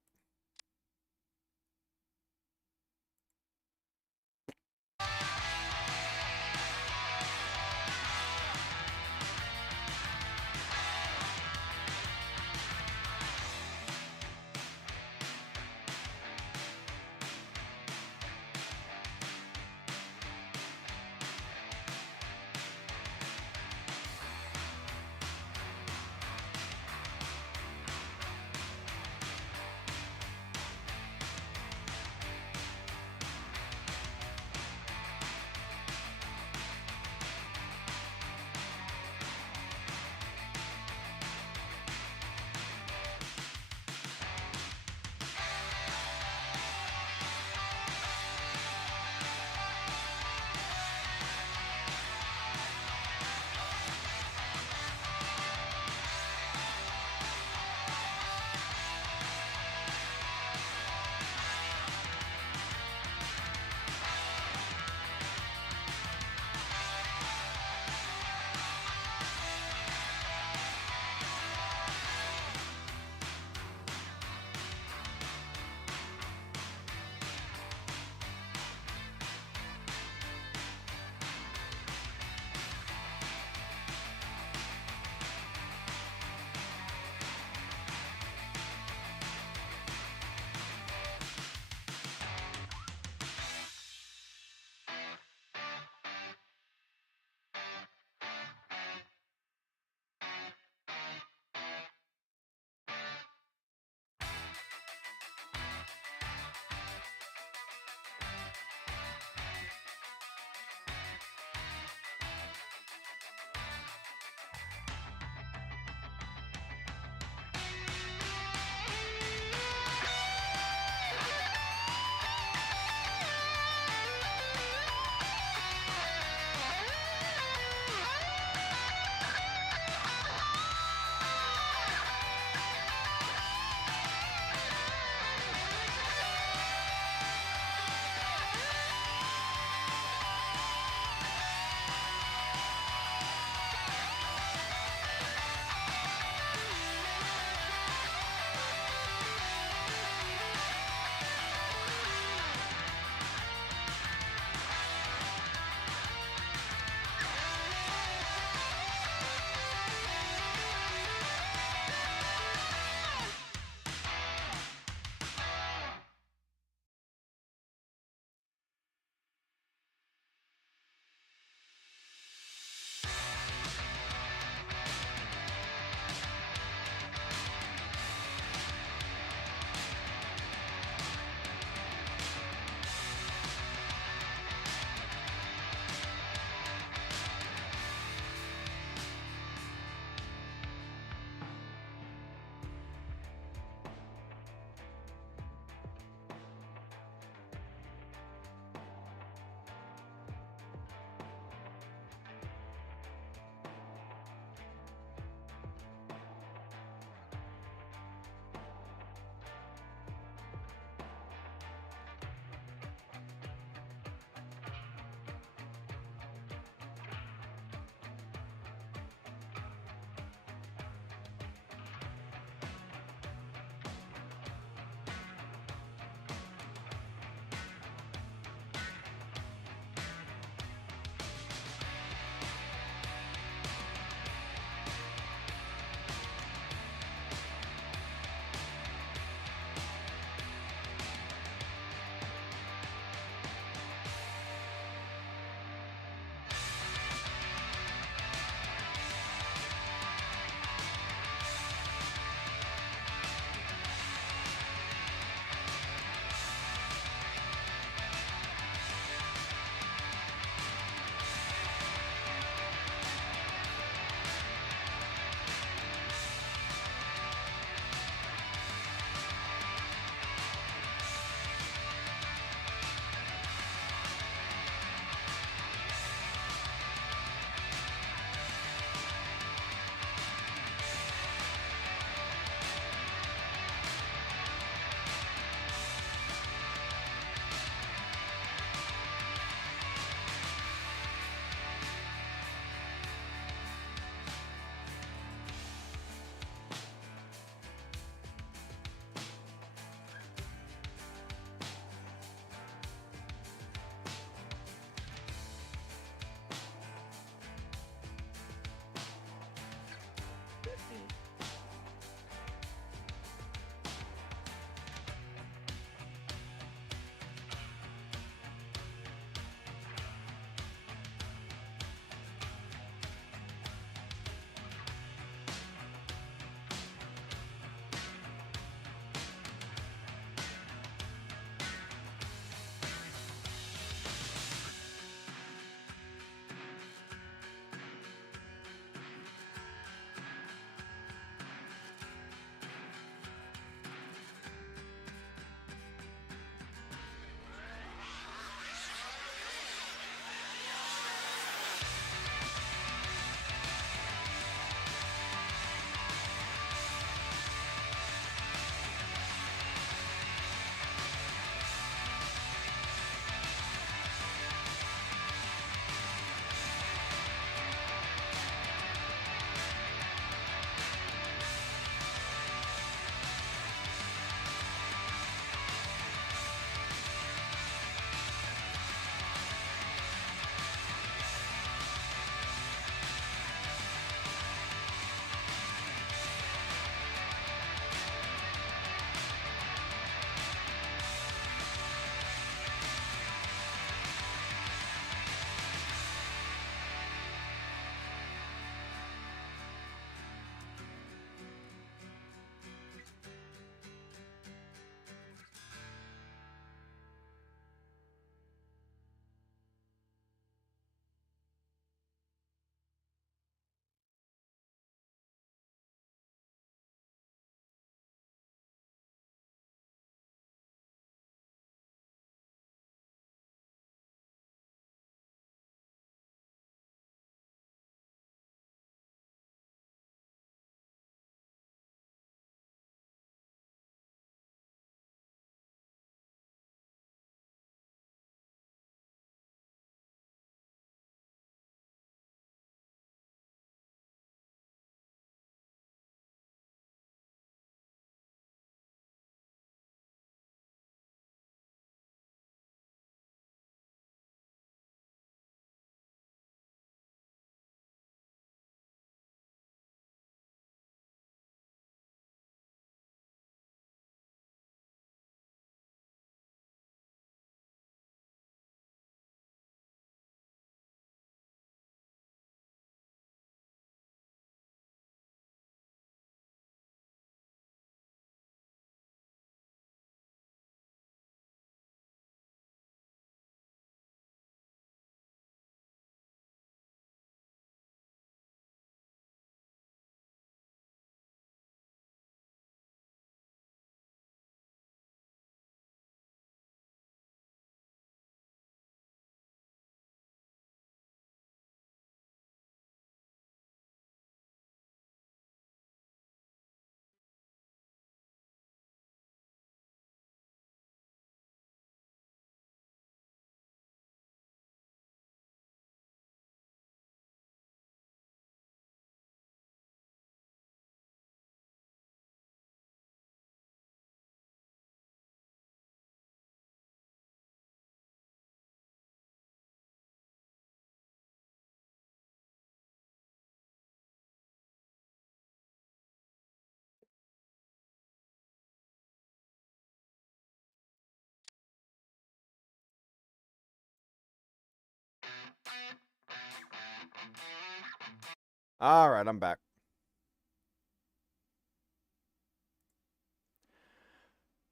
All right, I'm back.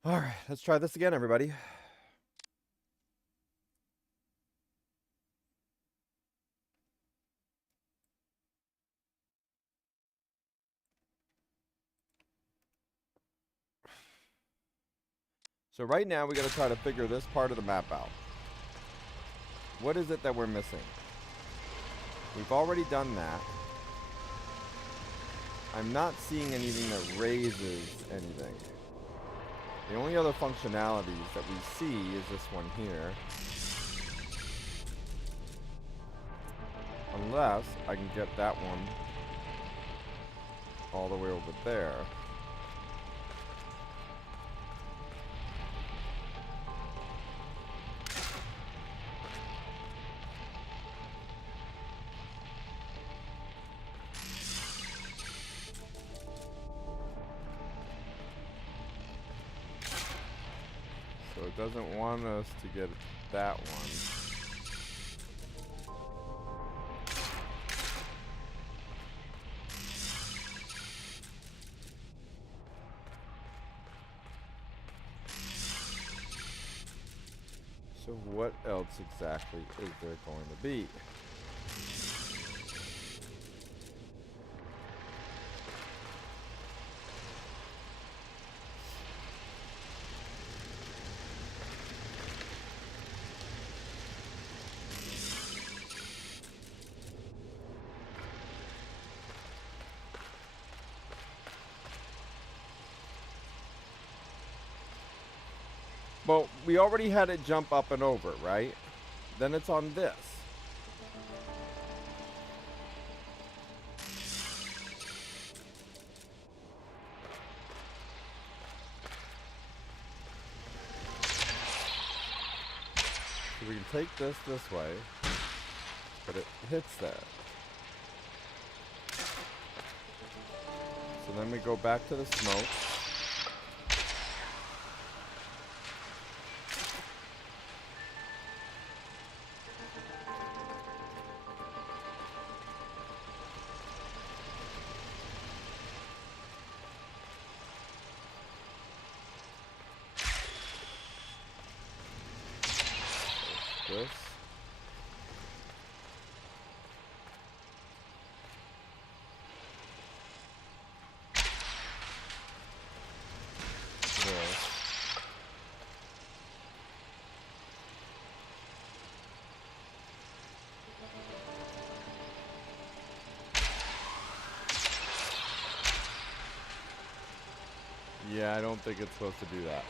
All right, let's try this again, everybody. So right now, we got to try to figure this part of the map out. What is it that we're missing? We've already done that. I'm not seeing anything that raises anything. The only other functionalities that we see is this one here. Unless I can get that one all the way over there. So it doesn't want us to get that one. So what else exactly is there going to be? Well, we already had it jump up and over, right? Then it's on this. So we can take this way, but it hits there. So then we go back to the smoke. This. This. Yeah, I don't think it's supposed to do that.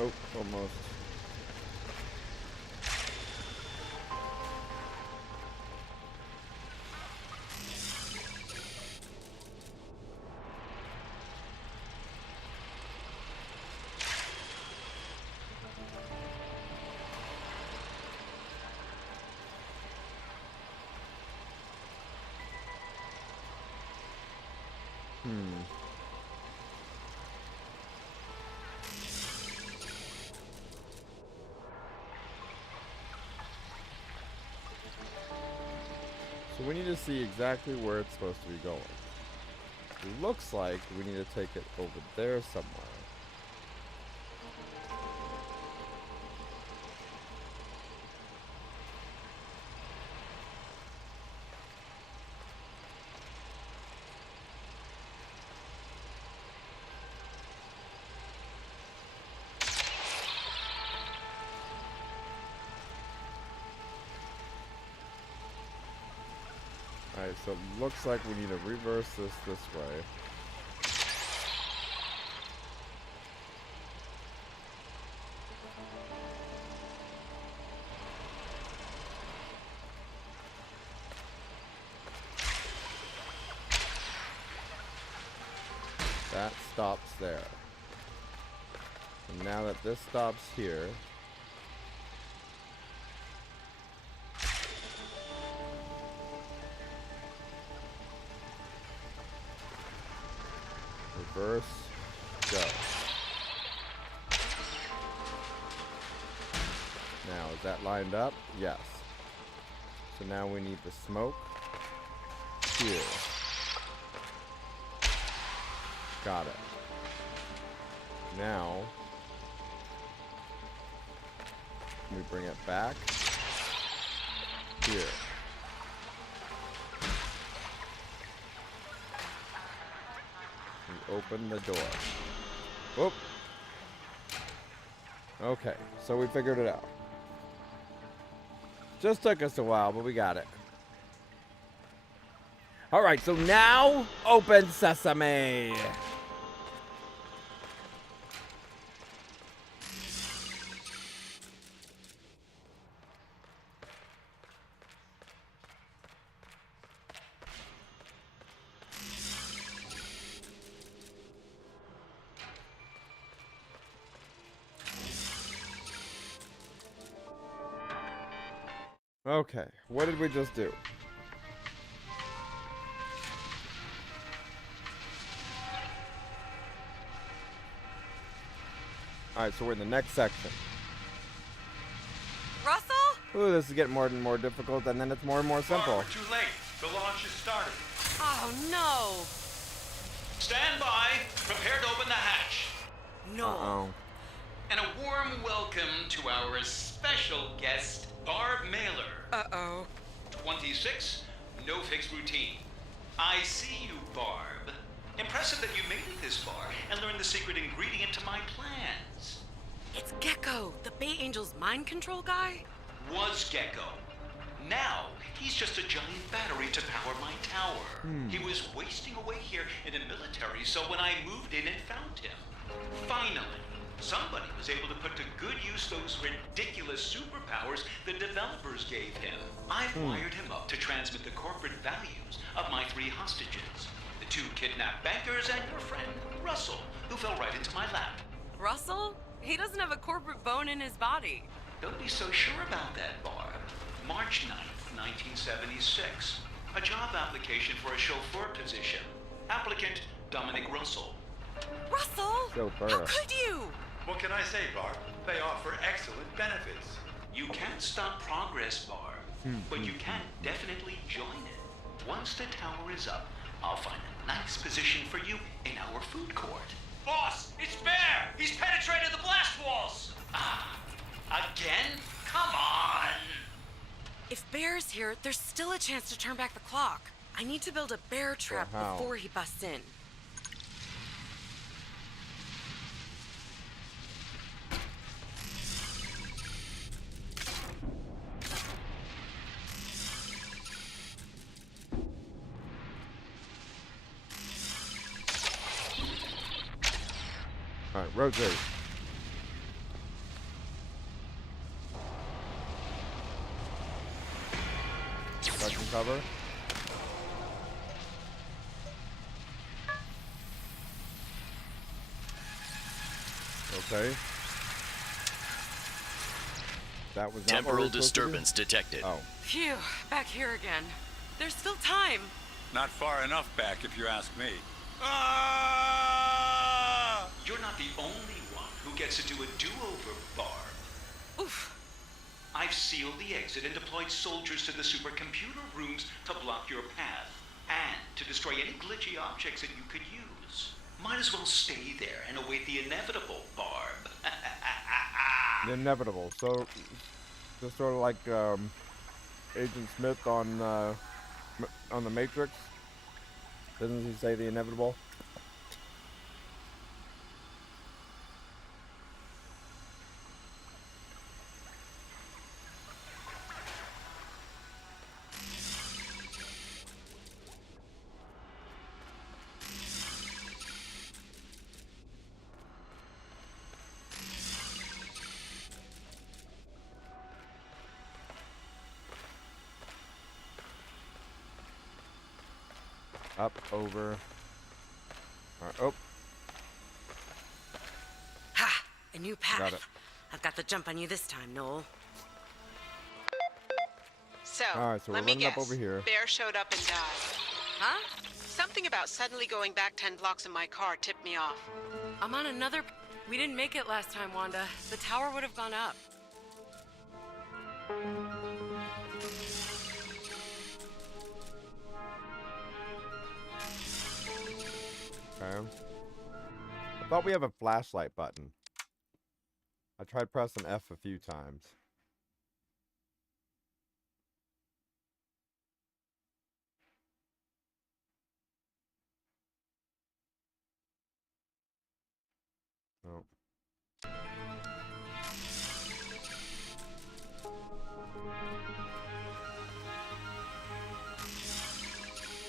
Oh, almost. So we need to see exactly where it's supposed to be going. It looks like we need to take it over there somewhere. Alright, so it looks like we need to reverse this way. That stops there. And now that this stops here, Reverse. Go. Now, is that lined up? Yes. So now we need the smoke. Here. Got it. Now, we bring it back. Here. We open the door. Whoop. Okay, so we figured it out. Just took us a while, but we got it. All right, so now open sesame. Okay, what did we just do? Alright, so we're in the next section. Russell? Ooh, this is getting more and more difficult, and then it's more and more simple. We're too late. The launch has started. Oh, no. Stand by. Prepare to open the hatch. No. Uh-oh. And a warm welcome to our special guest, Barb Mailer. Uh-oh. 26, no fixed routine. I see you, Barb. Impressive that you made it this far and learned the secret ingredient to my plans. It's Gecko, the Bay Angel's mind control guy. Was Gecko. Now, he's just a giant battery to power my tower. He was wasting away here in the military, so when I moved in and found him, finally, somebody was able to put to good use those ridiculous superpowers the developers gave him. I've wired him up to transmit the corporate values of my 3 hostages. The 2 kidnapped bankers and your friend, Russell, who fell right into my lap. Russell? He doesn't have a corporate bone in his body. Don't be so sure about that, Barb. March 9th, 1976. A job application for a chauffeur position. Applicant, Dominic Russell. Russell? Chauffeur. How could you? What can I say, Barb? They offer excellent benefits. You can't stop progress, Barb, but you can definitely join it. Once the tower is up, I'll find a nice position for you in our food court. Boss, it's Bear! He's penetrated the blast walls! Ah, again? Come on! If Bear's here, there's still a chance to turn back the clock. I need to build a bear trap how? before he busts in. Alright, rotate. Second cover. Okay. That was not Temporal what we were supposed to do? disturbance detected. Oh. Phew, back here again. There's still time. Not far enough back, if you ask me. You're not the only one who gets to do a do-over, Barb. Oof. I've sealed the exit and deployed soldiers to the supercomputer rooms to block your path and to destroy any glitchy objects that you could use. Might as well stay there and await the inevitable, Barb. The inevitable. So, just sort of like Agent Smith on the Matrix. Doesn't he say the inevitable? Up, over. Oh. Ha! A new path. Got it. I've got the jump on you this time, Noel. So, Alright, so let we're me running up guess. over here. Bear showed up and died. Huh? Something about suddenly going back 10 blocks in my car tipped me off. I'm on another... We didn't make it last time, Wanda. The tower would have gone up. Okay. I thought we have a flashlight button. I tried pressing F a few times. Oh.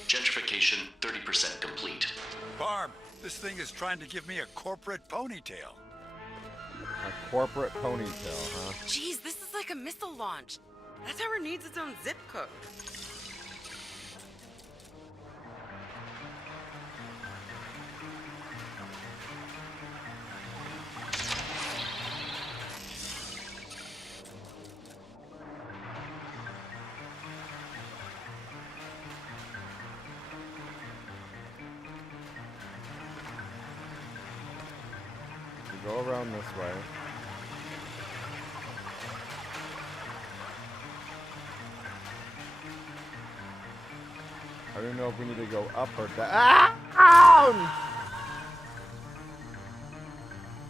Gentrification 30% complete. Barb, this thing is trying to give me a corporate ponytail. A corporate ponytail, huh? Jeez, this is like a missile launch. That tower needs its own zip code. We go around this way. I don't know if we need to go up or down.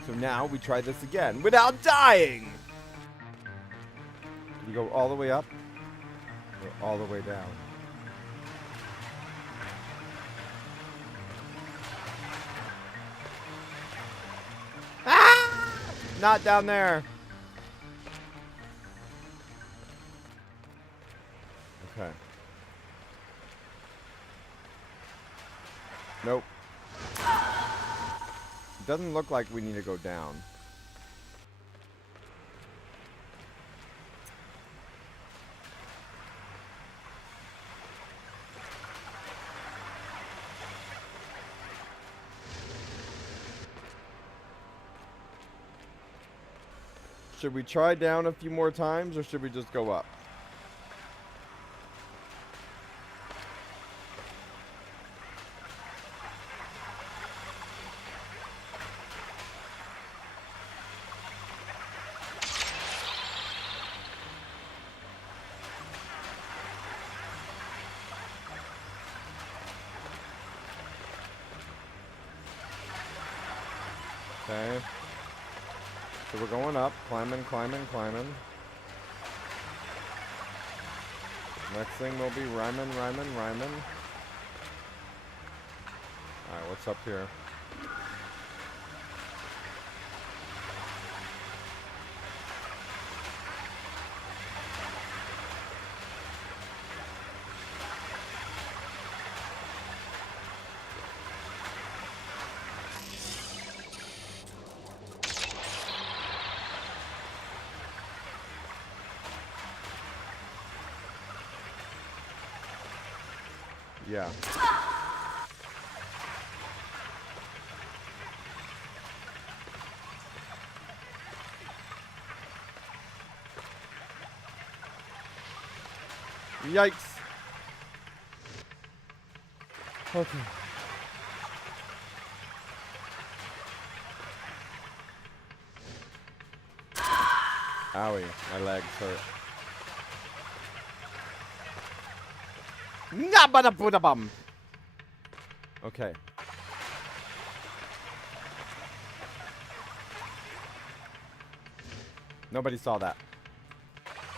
So now we try this again without dying. Do we go all the way up or all the way down? Not down there. Okay. Nope. It doesn't look like we need to go down. Should we try down a few more times, or should we just go up? Okay. So we're going up, climbing, climbing, climbing. Next thing will be rhyming, rhyming, rhyming. Alright, what's up here? Yeah. Yikes. Okay. Owie, my legs hurt. Bum. Okay. Nobody saw that.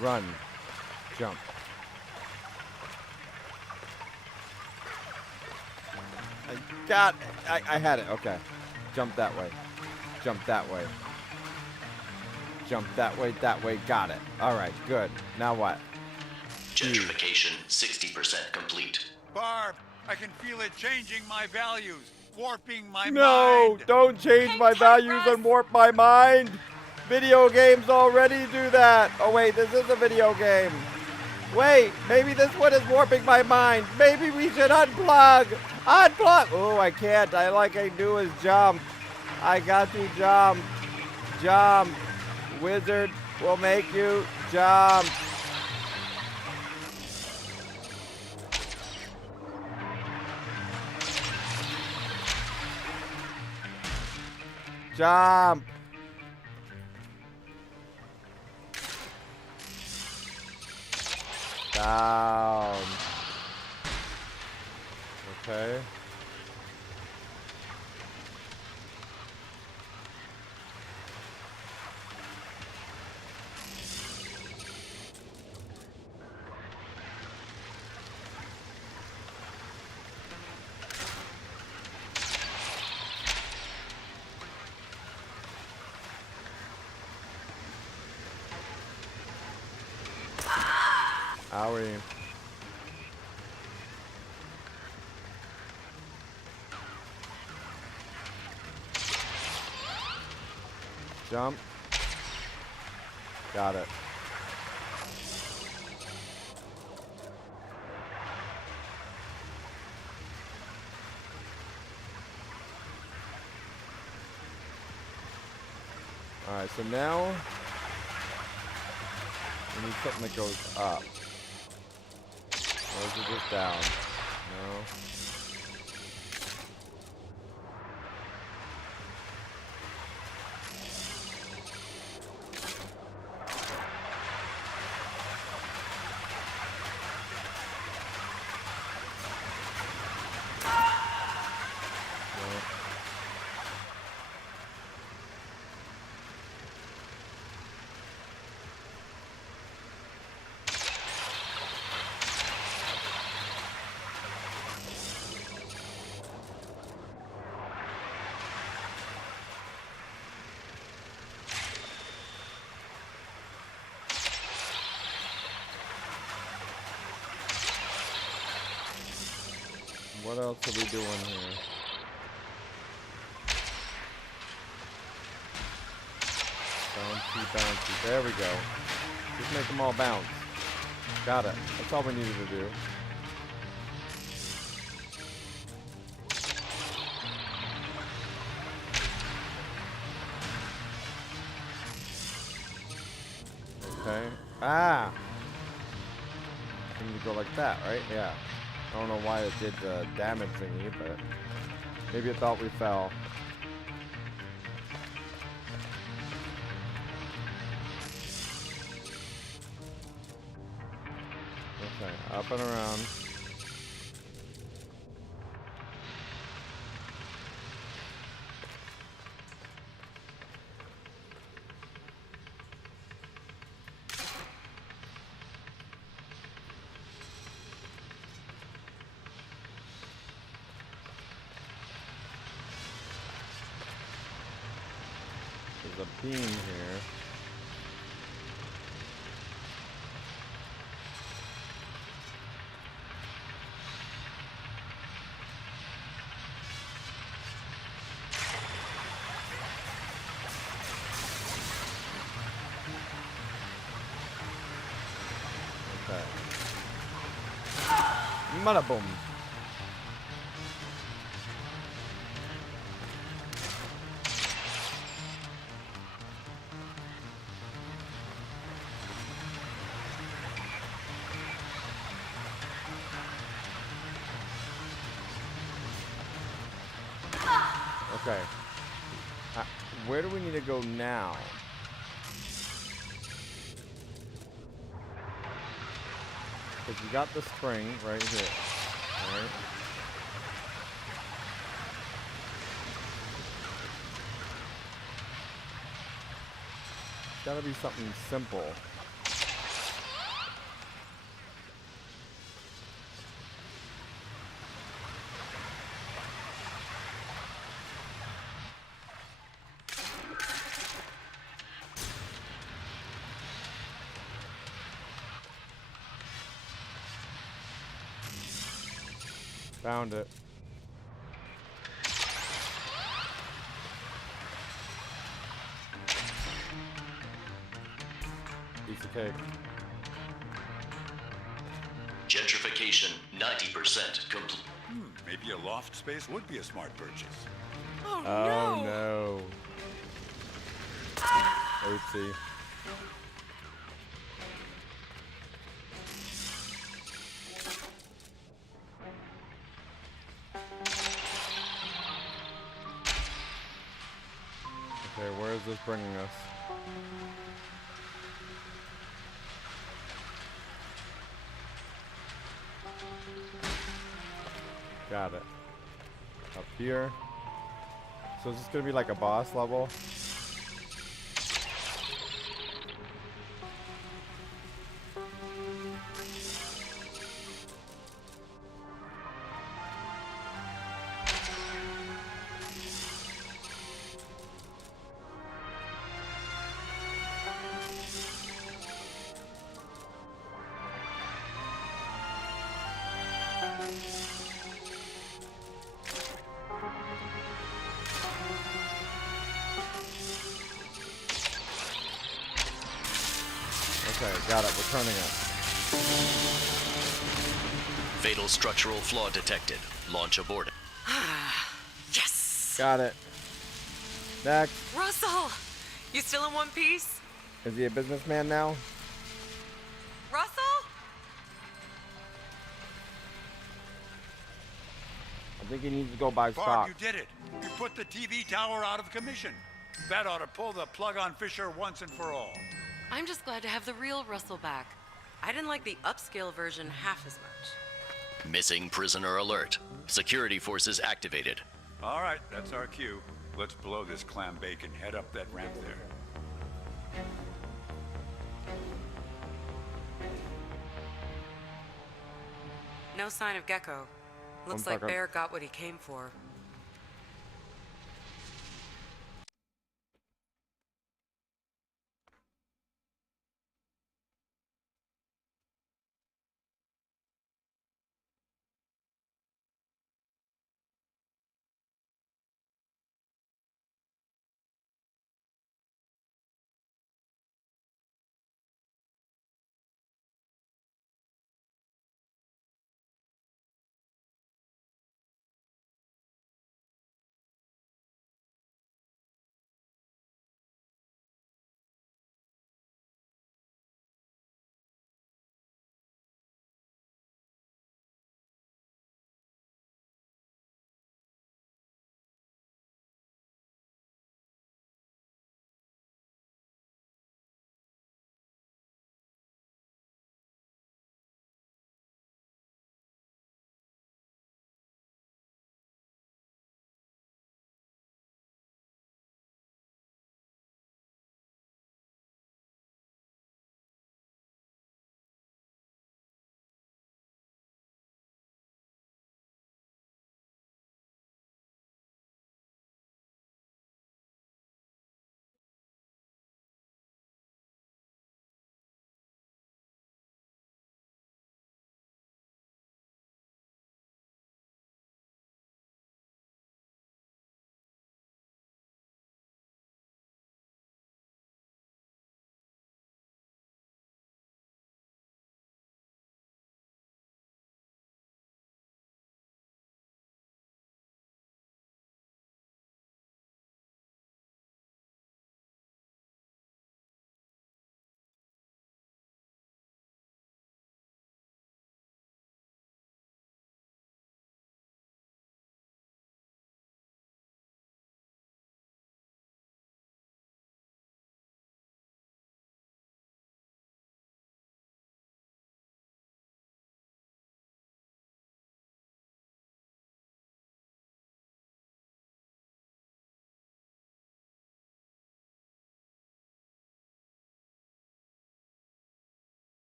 Run. Jump. I had it. Okay. Jump that way. Jump that way. Jump that way. Got it. All right, good. Now what? Gentrification 60% complete. Barb, I can feel it changing my values, warping my mind. No, don't change my values and warp my mind. Video games already do that. Oh, wait, this is a video game. Wait, maybe this one is warping my mind. Maybe we should unplug. Unplug. Oh, I can't. All I can do is jump. I got to jump. Jump. Wizard will make you jump. Jump. Down. Okay. Owie. Jump. Got it. Alright, so now we need something that goes up. Or is it just down? No. What else are we doing here? Bouncy, bouncy. There we go. Just make them all bounce. Got it. That's all we needed to do. Okay. Ah! I need to go like that, right? Yeah. I don't know why it did the damage thingy, but maybe it thought we fell. Okay, up and around. There's a beam here. Okay. Mada boom. Okay. Where do we need to go now? Because you got the spring right here. Alright. It's gotta be something simple. Found it. Piece of cake. Gentrification 90% complete. Maybe a loft space would be a smart purchase. Oh no. Oopsie. is this bringing us? Got it. Up here. So is this gonna be like a boss level? Okay, got it. We're turning it. Fatal structural flaw detected. Launch aborted. Yes! Got it. Next. Russell! You still in one piece? Is he a businessman now? Russell? I think he needs to go buy Barb, stock. you did it. You put the TV tower out of commission. That ought to pull the plug on Fisher once and for all. I'm just glad to have the real Russell back. I didn't like the upscale version half as much. Missing prisoner alert. Security forces activated. All right, that's our cue. Let's blow this clam bake and head up that ramp there. No sign of Gecko. Looks like Bear got what he came for.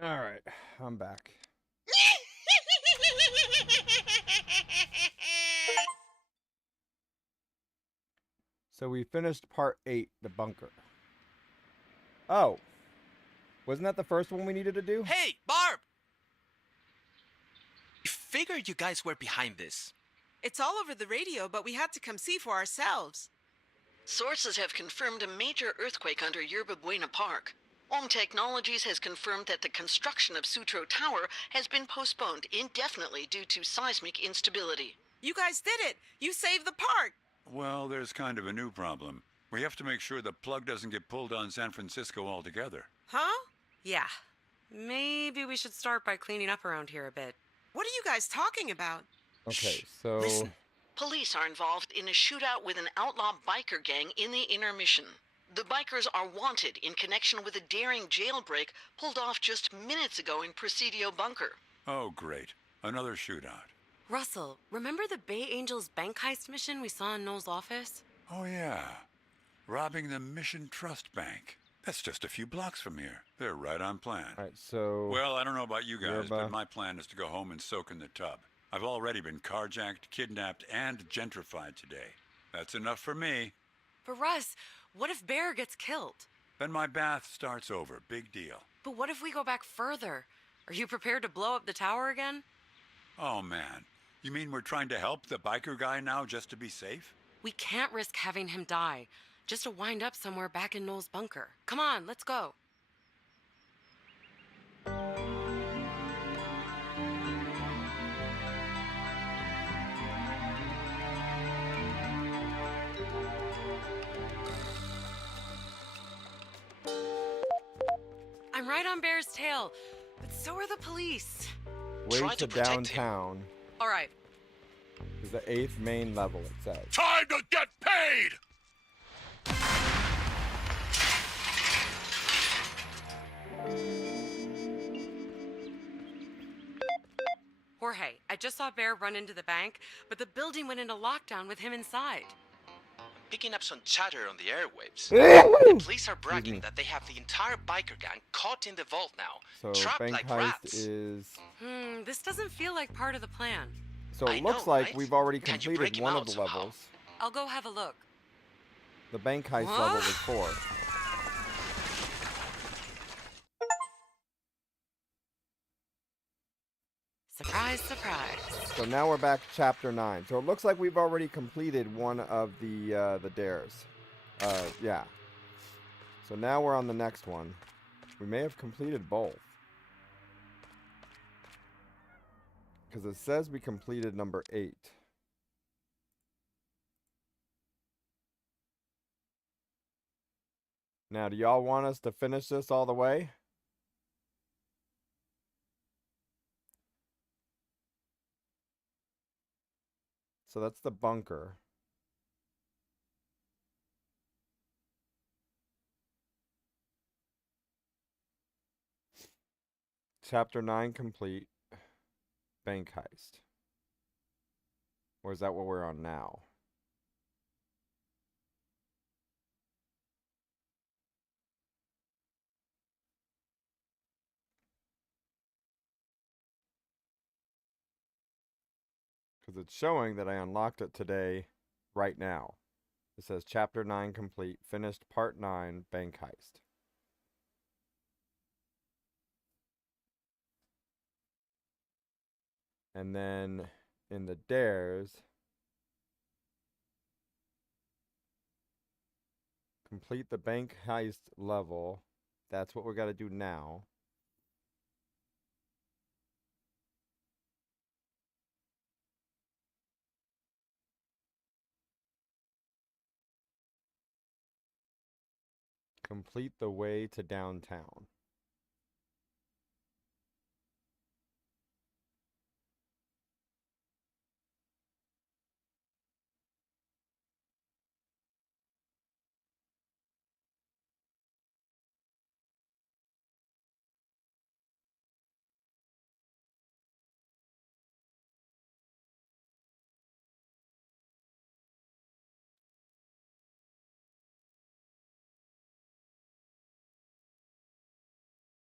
All right, I'm back. So we finished part 8, the bunker. Oh. Wasn't that the first one we needed to do? Hey, Barb! I figured you guys were behind this. It's all over the radio, but we had to come see for ourselves. Sources have confirmed a major earthquake under Yerba Buena Park. Home Technologies has confirmed that the construction of Sutro Tower has been postponed indefinitely due to seismic instability. You guys did it! You saved the park! Well, there's kind of a new problem. We have to make sure the plug doesn't get pulled on San Francisco altogether. Huh? Yeah. Maybe we should start by cleaning up around here a bit. What are you guys talking about? Okay, so... Listen. Police are involved in a shootout with an outlaw biker gang in the intermission. The bikers are wanted in connection with a daring jailbreak pulled off just minutes ago in Presidio Bunker. Oh, great. Another shootout. Russell, remember the Bay Angels bank heist mission we saw in Noel's office? Oh, yeah. Robbing the Mission Trust Bank. That's just a few blocks from here. They're right on plan. All right, so... Well, I don't know about you guys, Yerba. but my plan is to go home and soak in the tub. I've already been carjacked, kidnapped, and gentrified today. That's enough for me. But Russ, what if Bear gets killed? Then my bath starts over. Big deal. But what if we go back further? Are you prepared to blow up the tower again? Oh, man. You mean we're trying to help the biker guy now just to be safe? We can't risk having him die, just to wind up somewhere back in Noel's bunker. Come on, let's go. I'm right on Bear's tail, but so are the police. Way to downtown. All right. Is the 8th main level, it says. Time to get paid! Jorge, I just saw Bear run into the bank, but the building went into lockdown with him inside. Picking up some chatter on the airwaves. The police are bragging that they have the entire biker gang caught in the vault now, So trapped bank like heist rats. is... This doesn't feel like part of the plan. So it looks like we've already completed one of the levels. I'll go have a look. The bank heist level was 4. Surprise, surprise. So now we're back to chapter 9. So it looks like we've already completed one of the dares. Yeah. So now we're on the next one. We may have completed both. Because it says we completed number 8. Now, do y'all want us to finish this all the way? So that's the bunker. Chapter 9 complete. Bank heist. Or is that what we're on now? Because it's showing that I unlocked it today, right now. It says Chapter 9 complete, finished Part 9, Bank Heist. And then in the dares, complete the bank heist level. That's what we got to do now. Complete the way to downtown.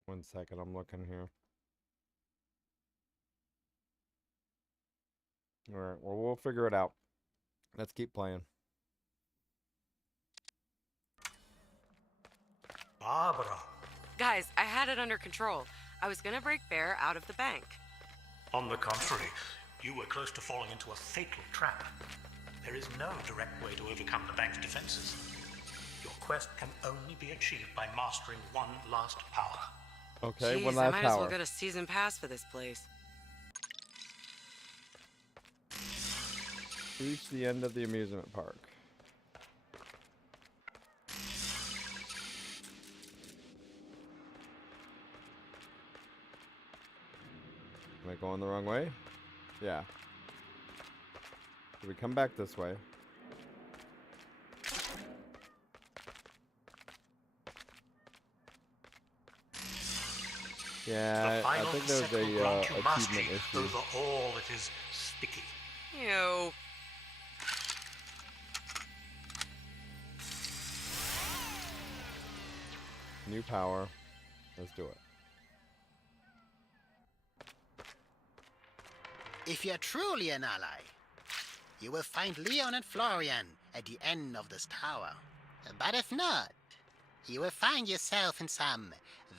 1 second, I'm looking here. Alright, well, we'll figure it out. Let's keep playing. Barbara. Guys, I had it under control. I was gonna break Bear out of the bank. On the contrary, you were close to falling into a fatal trap. There is no direct way to overcome the bank's defenses. Your quest can only be achieved by mastering one last power. Okay, Jeez, one I last might power. as well get a season pass for this place. Reach the end of the amusement park. Am I going the wrong way? Yeah. Did we come back this way? Yeah, I think there's a achievement issue. Over all that is sticky. Ew. New power. Let's do it. If you're truly an ally, you will find Leon and Florian at the end of this tower. But if not, you will find yourself in some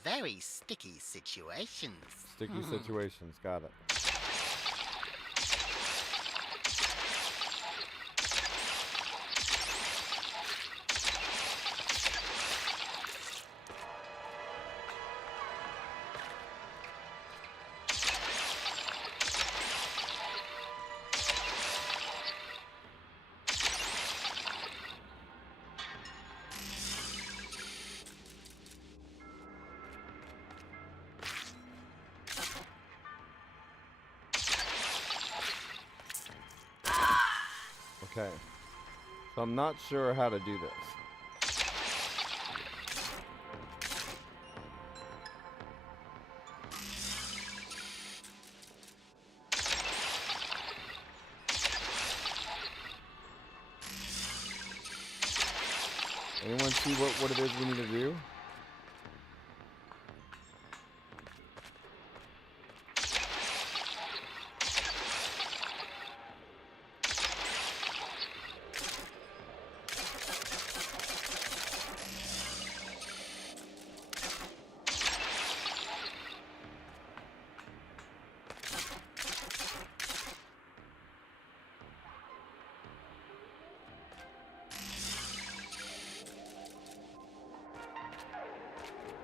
very sticky situations. Sticky situations, got it. Okay, so I'm not sure how to do this. Anyone see what it is we need to do?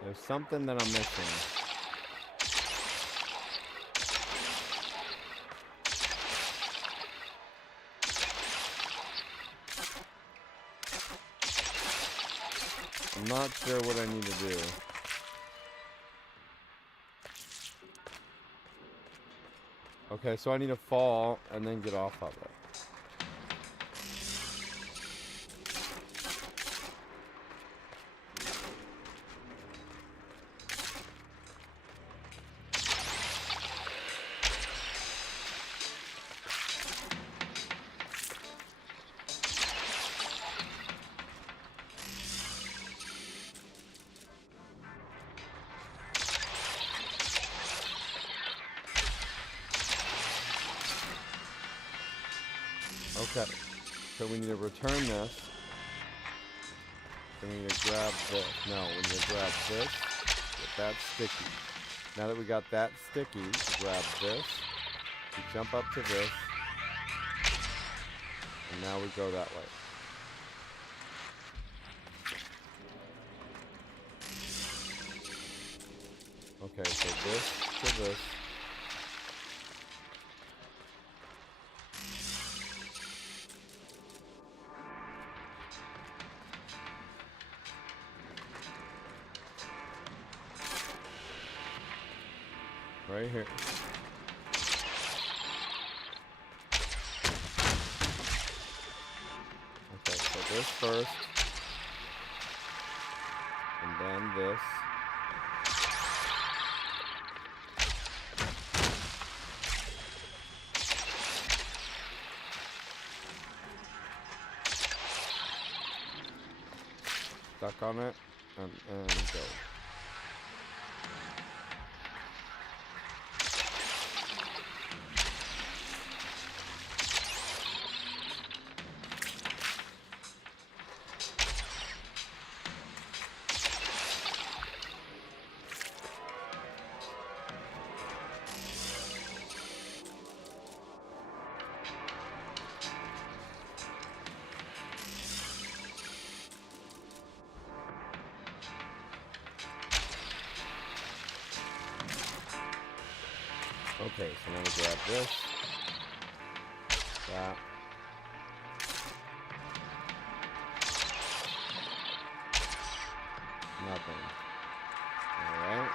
There's something that I'm missing. I'm not sure what I need to do. Okay, so I need to fall and then get off of it. Okay, so we need to return this. Then we need to grab this. No, we need to grab this. Get that sticky. Now that we got that sticky, we grab this. We jump up to this. And now we go that way. Okay, so this to this. Right here. Okay, so this first. And then this. Stuck on it and go. Okay, so now we grab this. That. Nothing. Alright.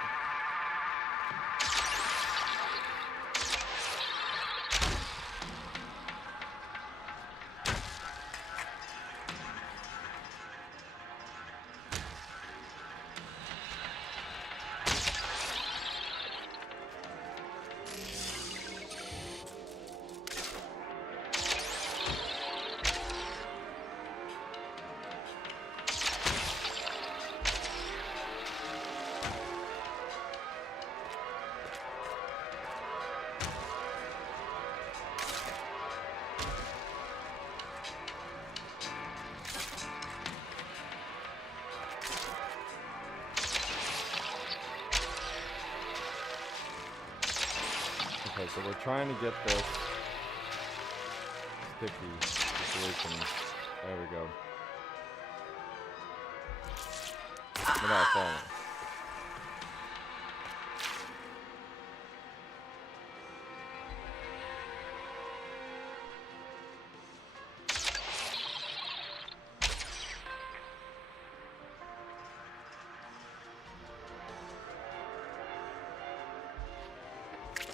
Okay, so we're trying to get this sticky situation. There we go. Without falling.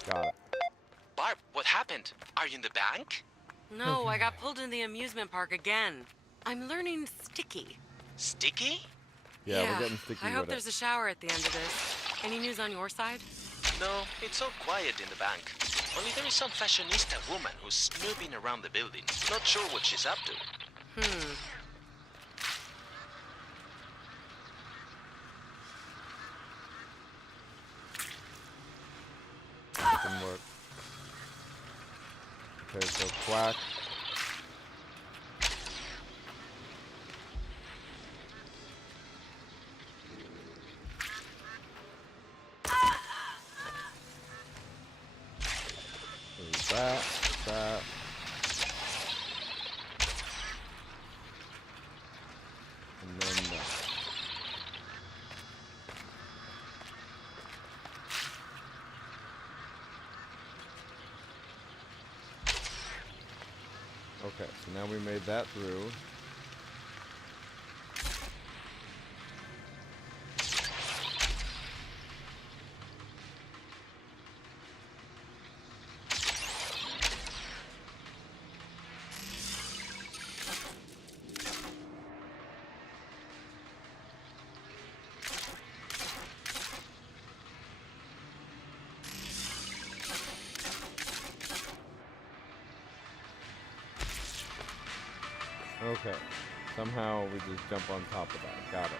Got it. Barb, what happened? Are you in the bank? No, I got pulled in the amusement park again. I'm learning sticky. Sticky? Yeah, we're getting sticky I hope with there's it. a shower at the end of this. Any news on your side? No, it's so quiet in the bank. Only there is some fashionista woman who's snooping around the building. Not sure what she's up to. Didn't work. Okay, so quack. There's that, that. And then that. Okay, so now we made that through. Okay, somehow we just jump on top of that. Got it.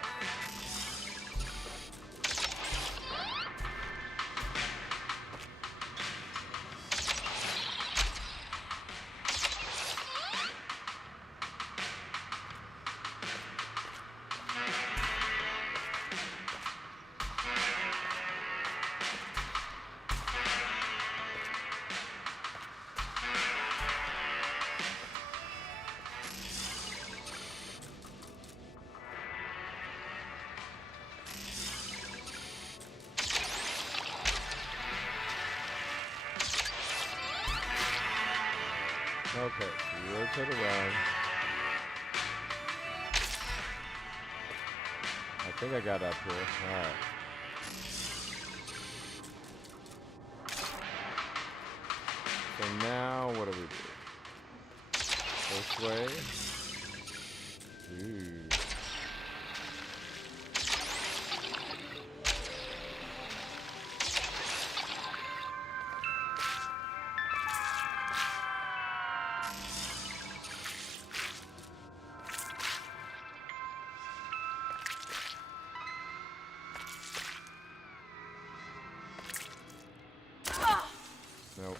Okay, so rotate around. I think I got up here. Alright. So now, what do we do? This way. Ooh. Nope.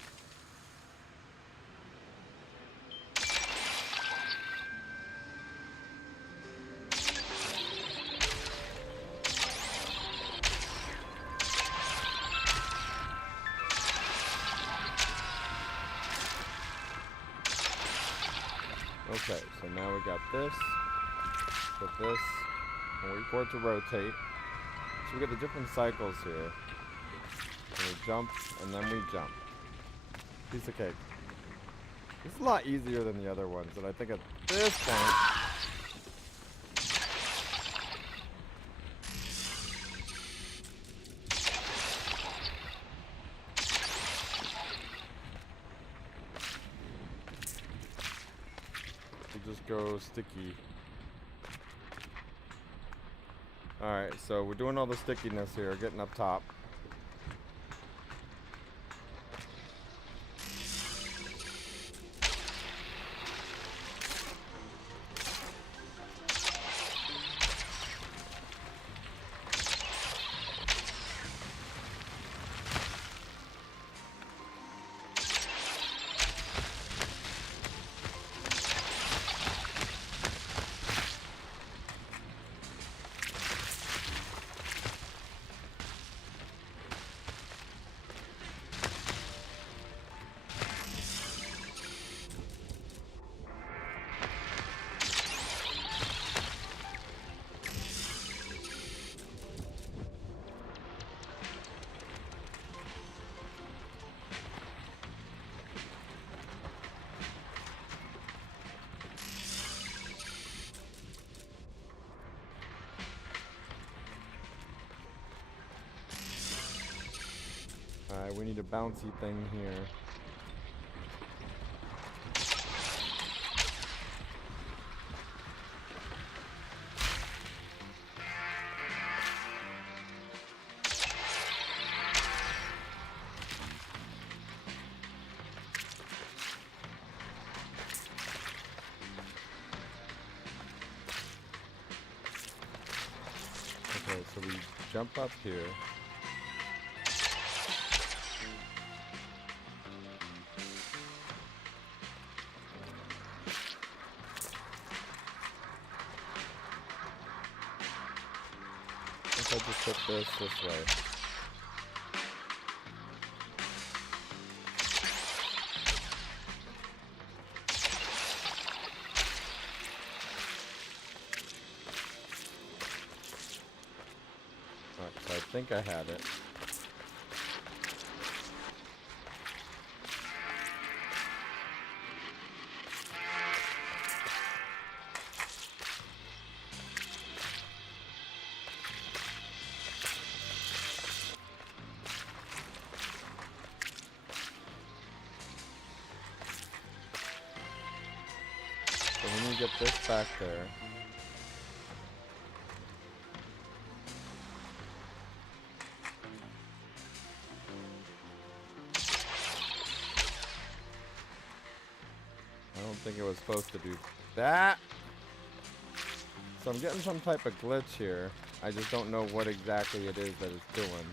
Okay, so now we got this. Put this. And wait for it to rotate. So we get the different cycles here. And we jump, and then we jump. Piece of cake. This is a lot easier than the other ones, and I think at this point... we'll just go sticky. Alright, so we're doing all the stickiness here, getting up top. Alright, we need a bouncy thing here. Okay, so we jump up here. I just put this way. Alright, so I think I had it. So we need to get this back there. I don't think it was supposed to do that. So I'm getting some type of glitch here. I just don't know what exactly it is that it's doing.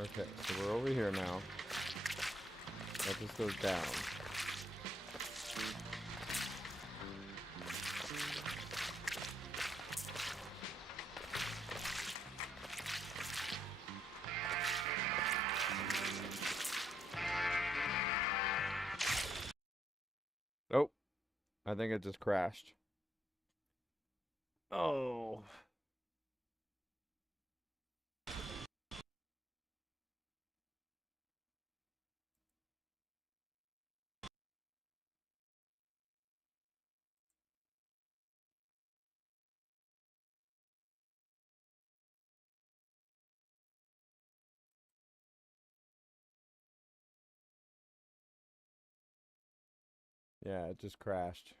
Okay, so we're over here now. That just goes down. Oh, I think it just crashed. Oh. Yeah, it just crashed.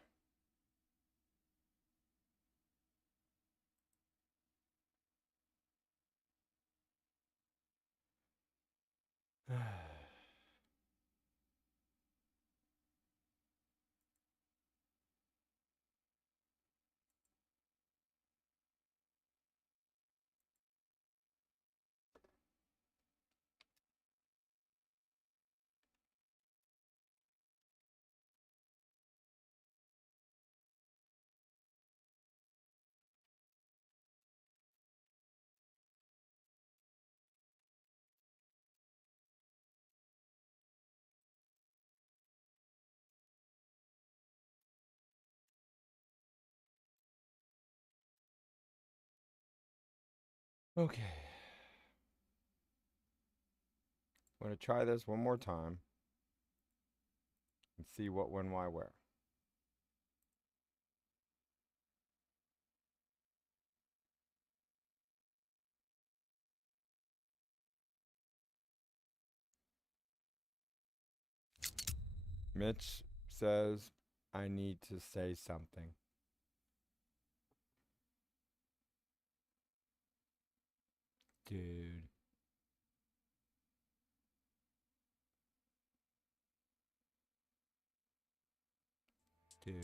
Okay. I'm going to try this one more time and see what, when, why, where. Mitch says I need to say something. Dude. Dude.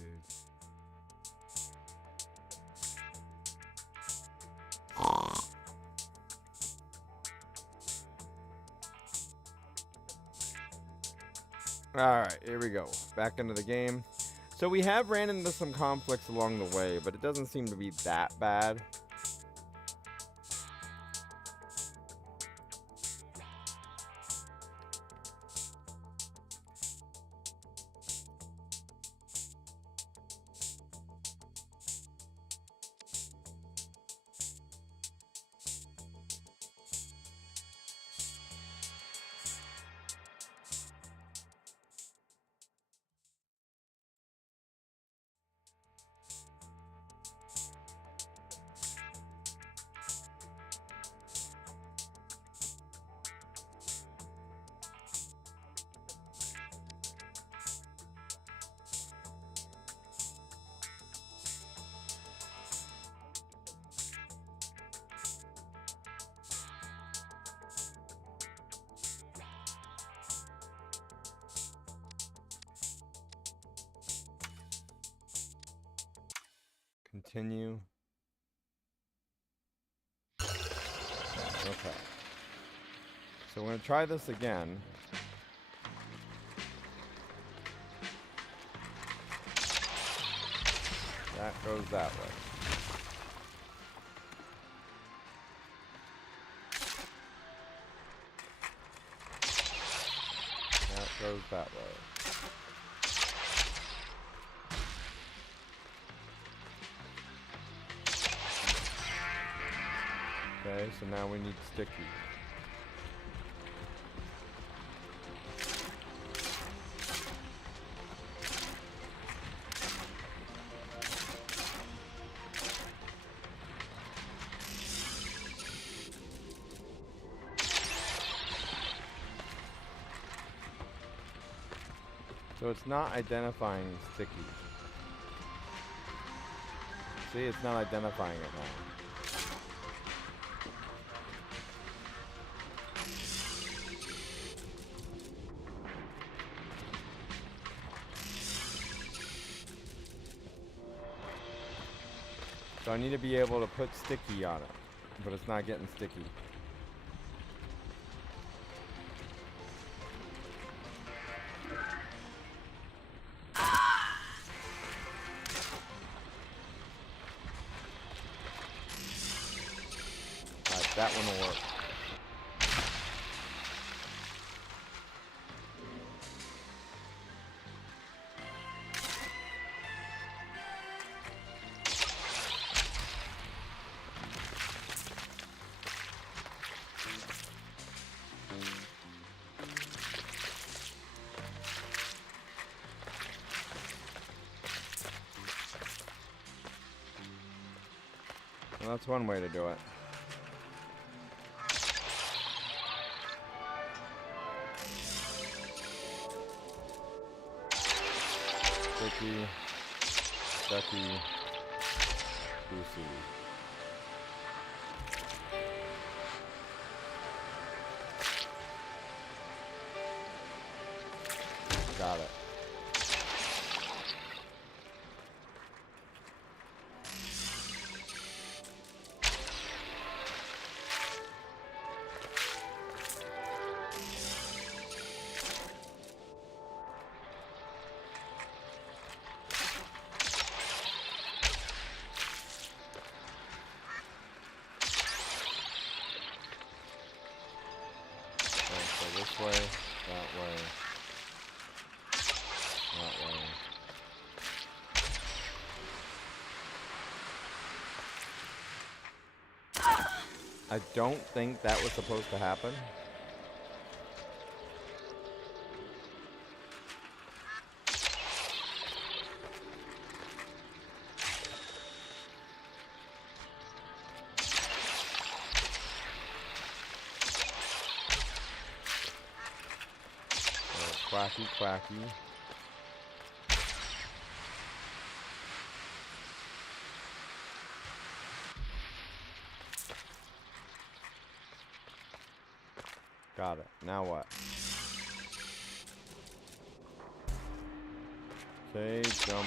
Alright, here we go. Back into the game. So we have ran into some conflicts along the way, but it doesn't seem to be that bad. Continue. Okay. So we're going to try this again. That goes that way. That goes that way. Okay, so now we need sticky. So it's not identifying sticky. See, it's not identifying it now. So I need to be able to put sticky on it, but it's not getting sticky. Alright, that one will work. Well, that's one way to do it. Sticky, stucky, juicy. Got it. This way, that way, that way. I I don't think that was supposed to happen. Quacky, quacky. Got it. Now what? Okay, jump.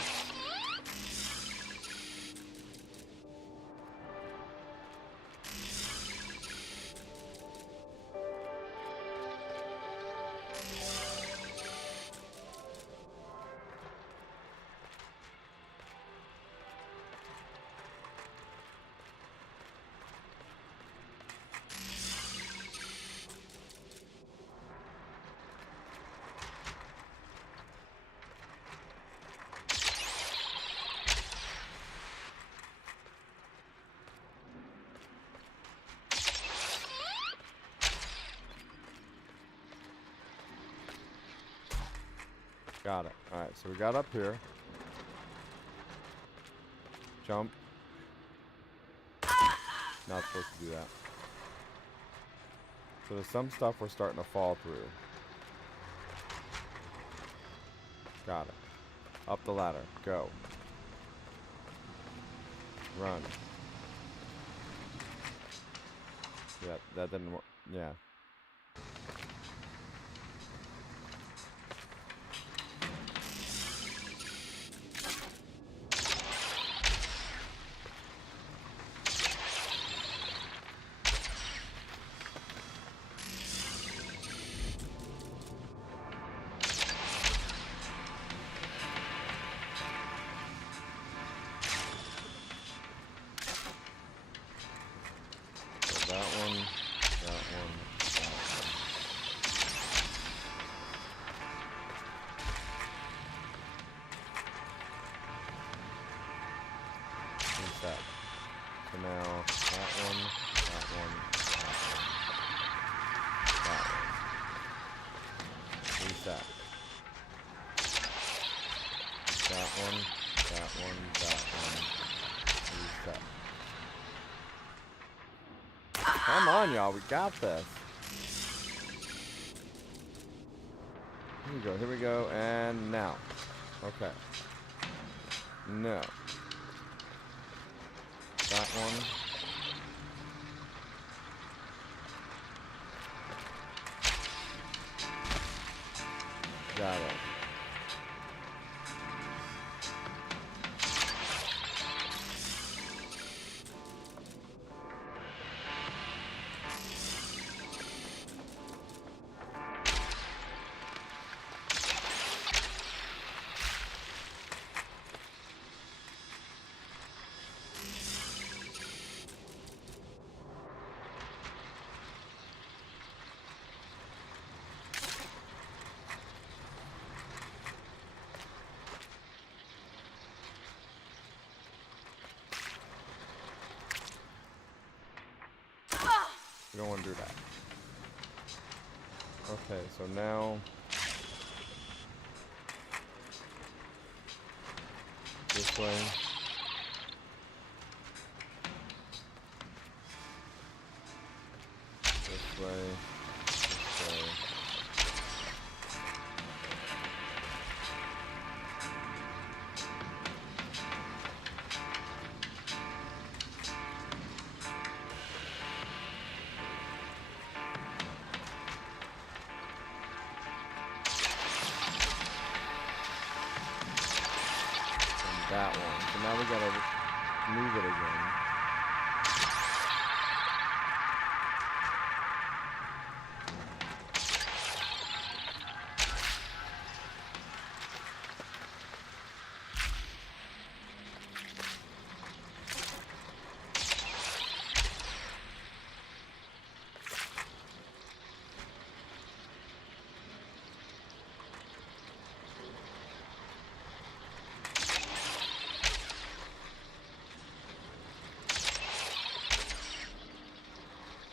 Got it. Alright, so we got up here. Jump. Not supposed to do that. So there's some stuff we're starting to fall through. Got it. Up the ladder. Go. Run. Yeah, that didn't work. Yeah. So now that one, that one, that one. Reset. That one, that one, that one. Reset. Come on, y'all, we got this. Here we go, and now. Okay. No. That one. Got it. We don't want to do that. Okay, so now this way. This way. This way. That one. So now we gotta move it again.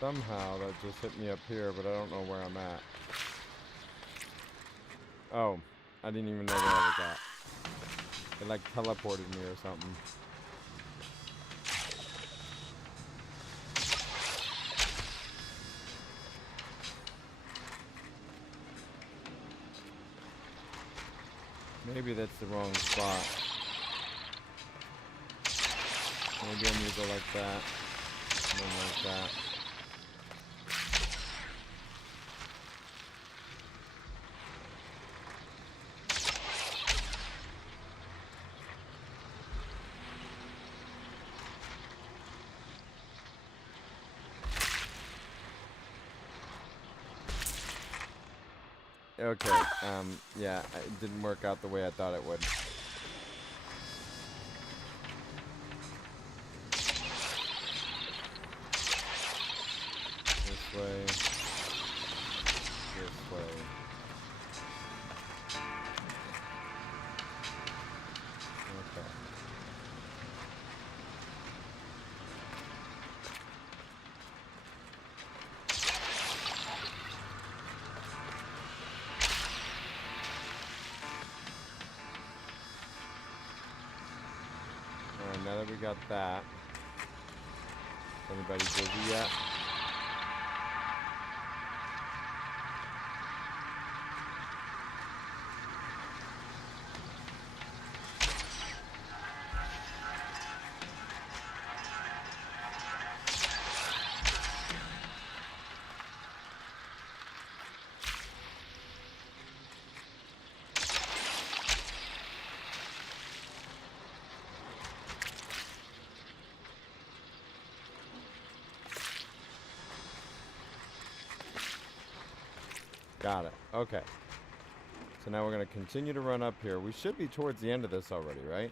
Somehow that just hit me up here, but I don't know where I'm at. Oh, I didn't even know where I was at. It like teleported me or something. Maybe that's the wrong spot. Maybe I need to go like that. And then like that. Okay, yeah, it didn't work out the way I thought it would. This way. This way. Okay. Alright, now that we got that. Anybody busy yet? Got it. Okay. So now we're going to continue to run up here. We should be towards the end of this already, right?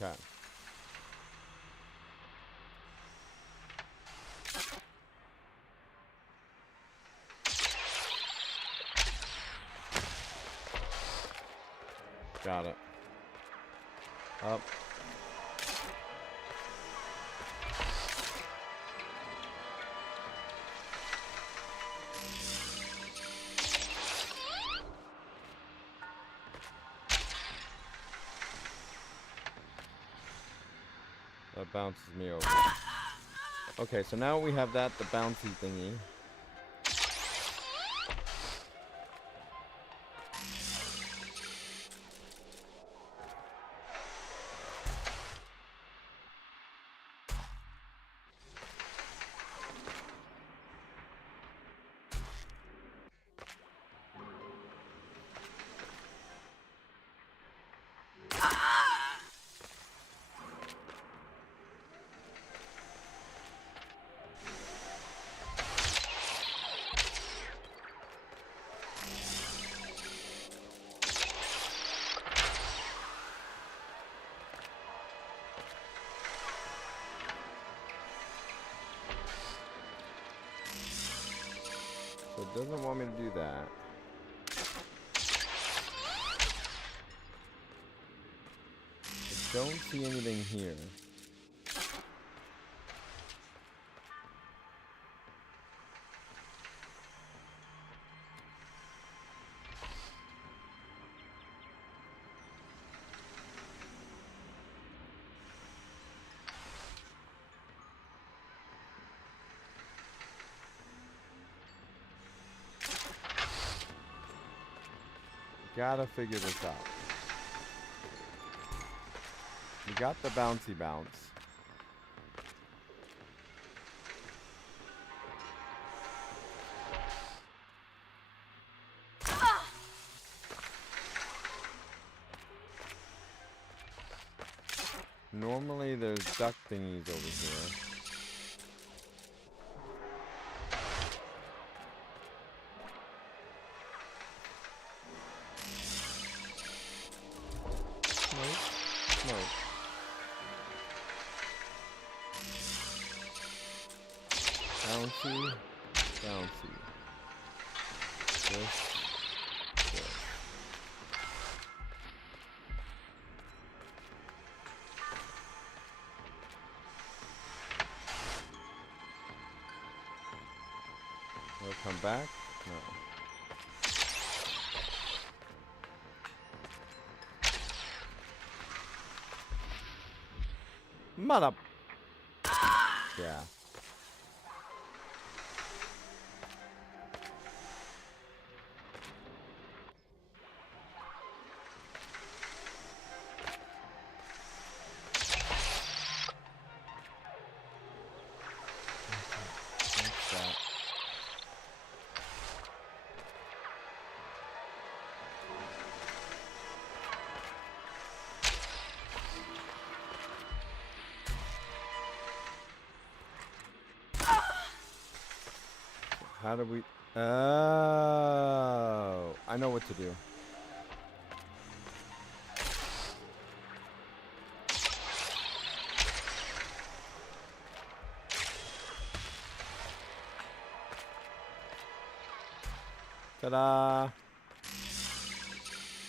Okay. Got it. Up. That bounces me over. Okay, so now we have that, the bouncy thingy. So it doesn't want me to do that. I don't see anything here. Gotta figure this out. We got the bouncy bounce. Normally there's duck thingies over here. Bouncy. Bouncy. This. Will it come back? No. Mother. Yeah. What's that? How do we... Oh, I know what to do. Ta-da!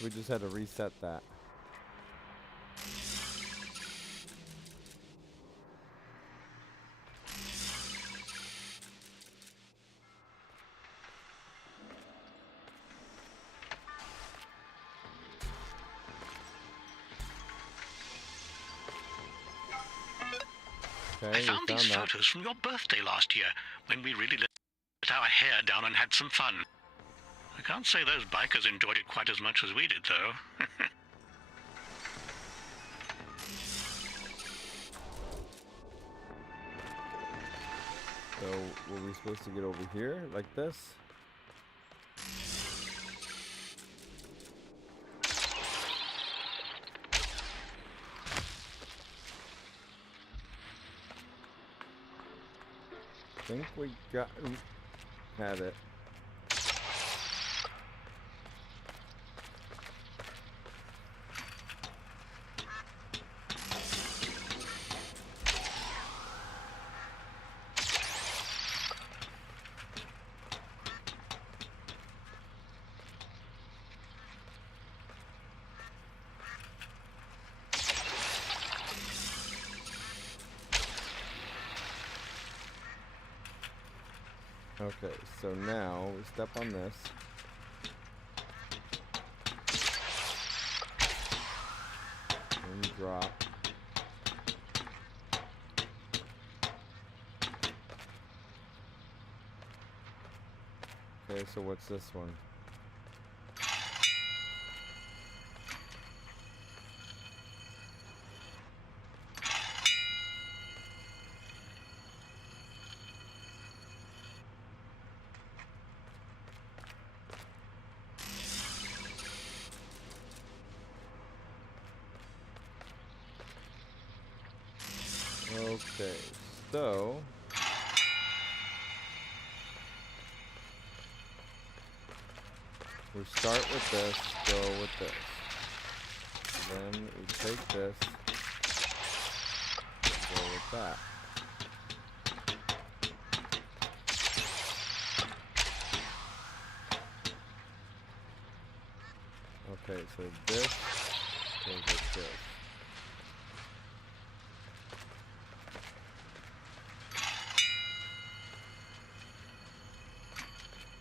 We just had to reset that. I found these photos from your birthday last year, when we really let our hair down and had some fun. I can't say those bikers enjoyed it quite as much as we did, though. So, were we supposed to get over here, like this? I think we got... had it. Okay, so now we step on this. And drop. Okay, so what's this one? Okay, so we start with this, go with this. Then we take this, go with that. Okay, so this goes with this.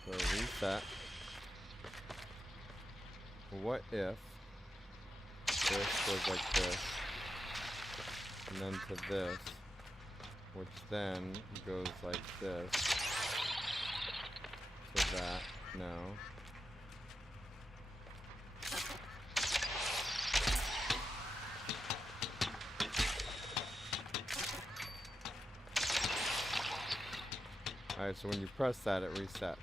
So reset. What if this goes like this, and then to this, which then goes like this, to that, no. Alright, so when you press that, it resets.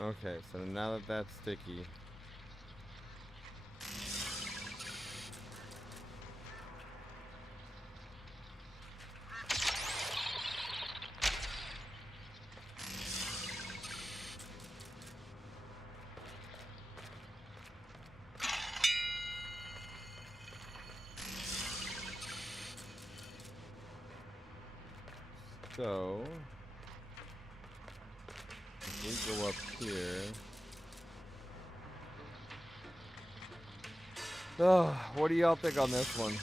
Okay, so now that that's sticky, So, if we go up here. Oh, what do y'all think on this one?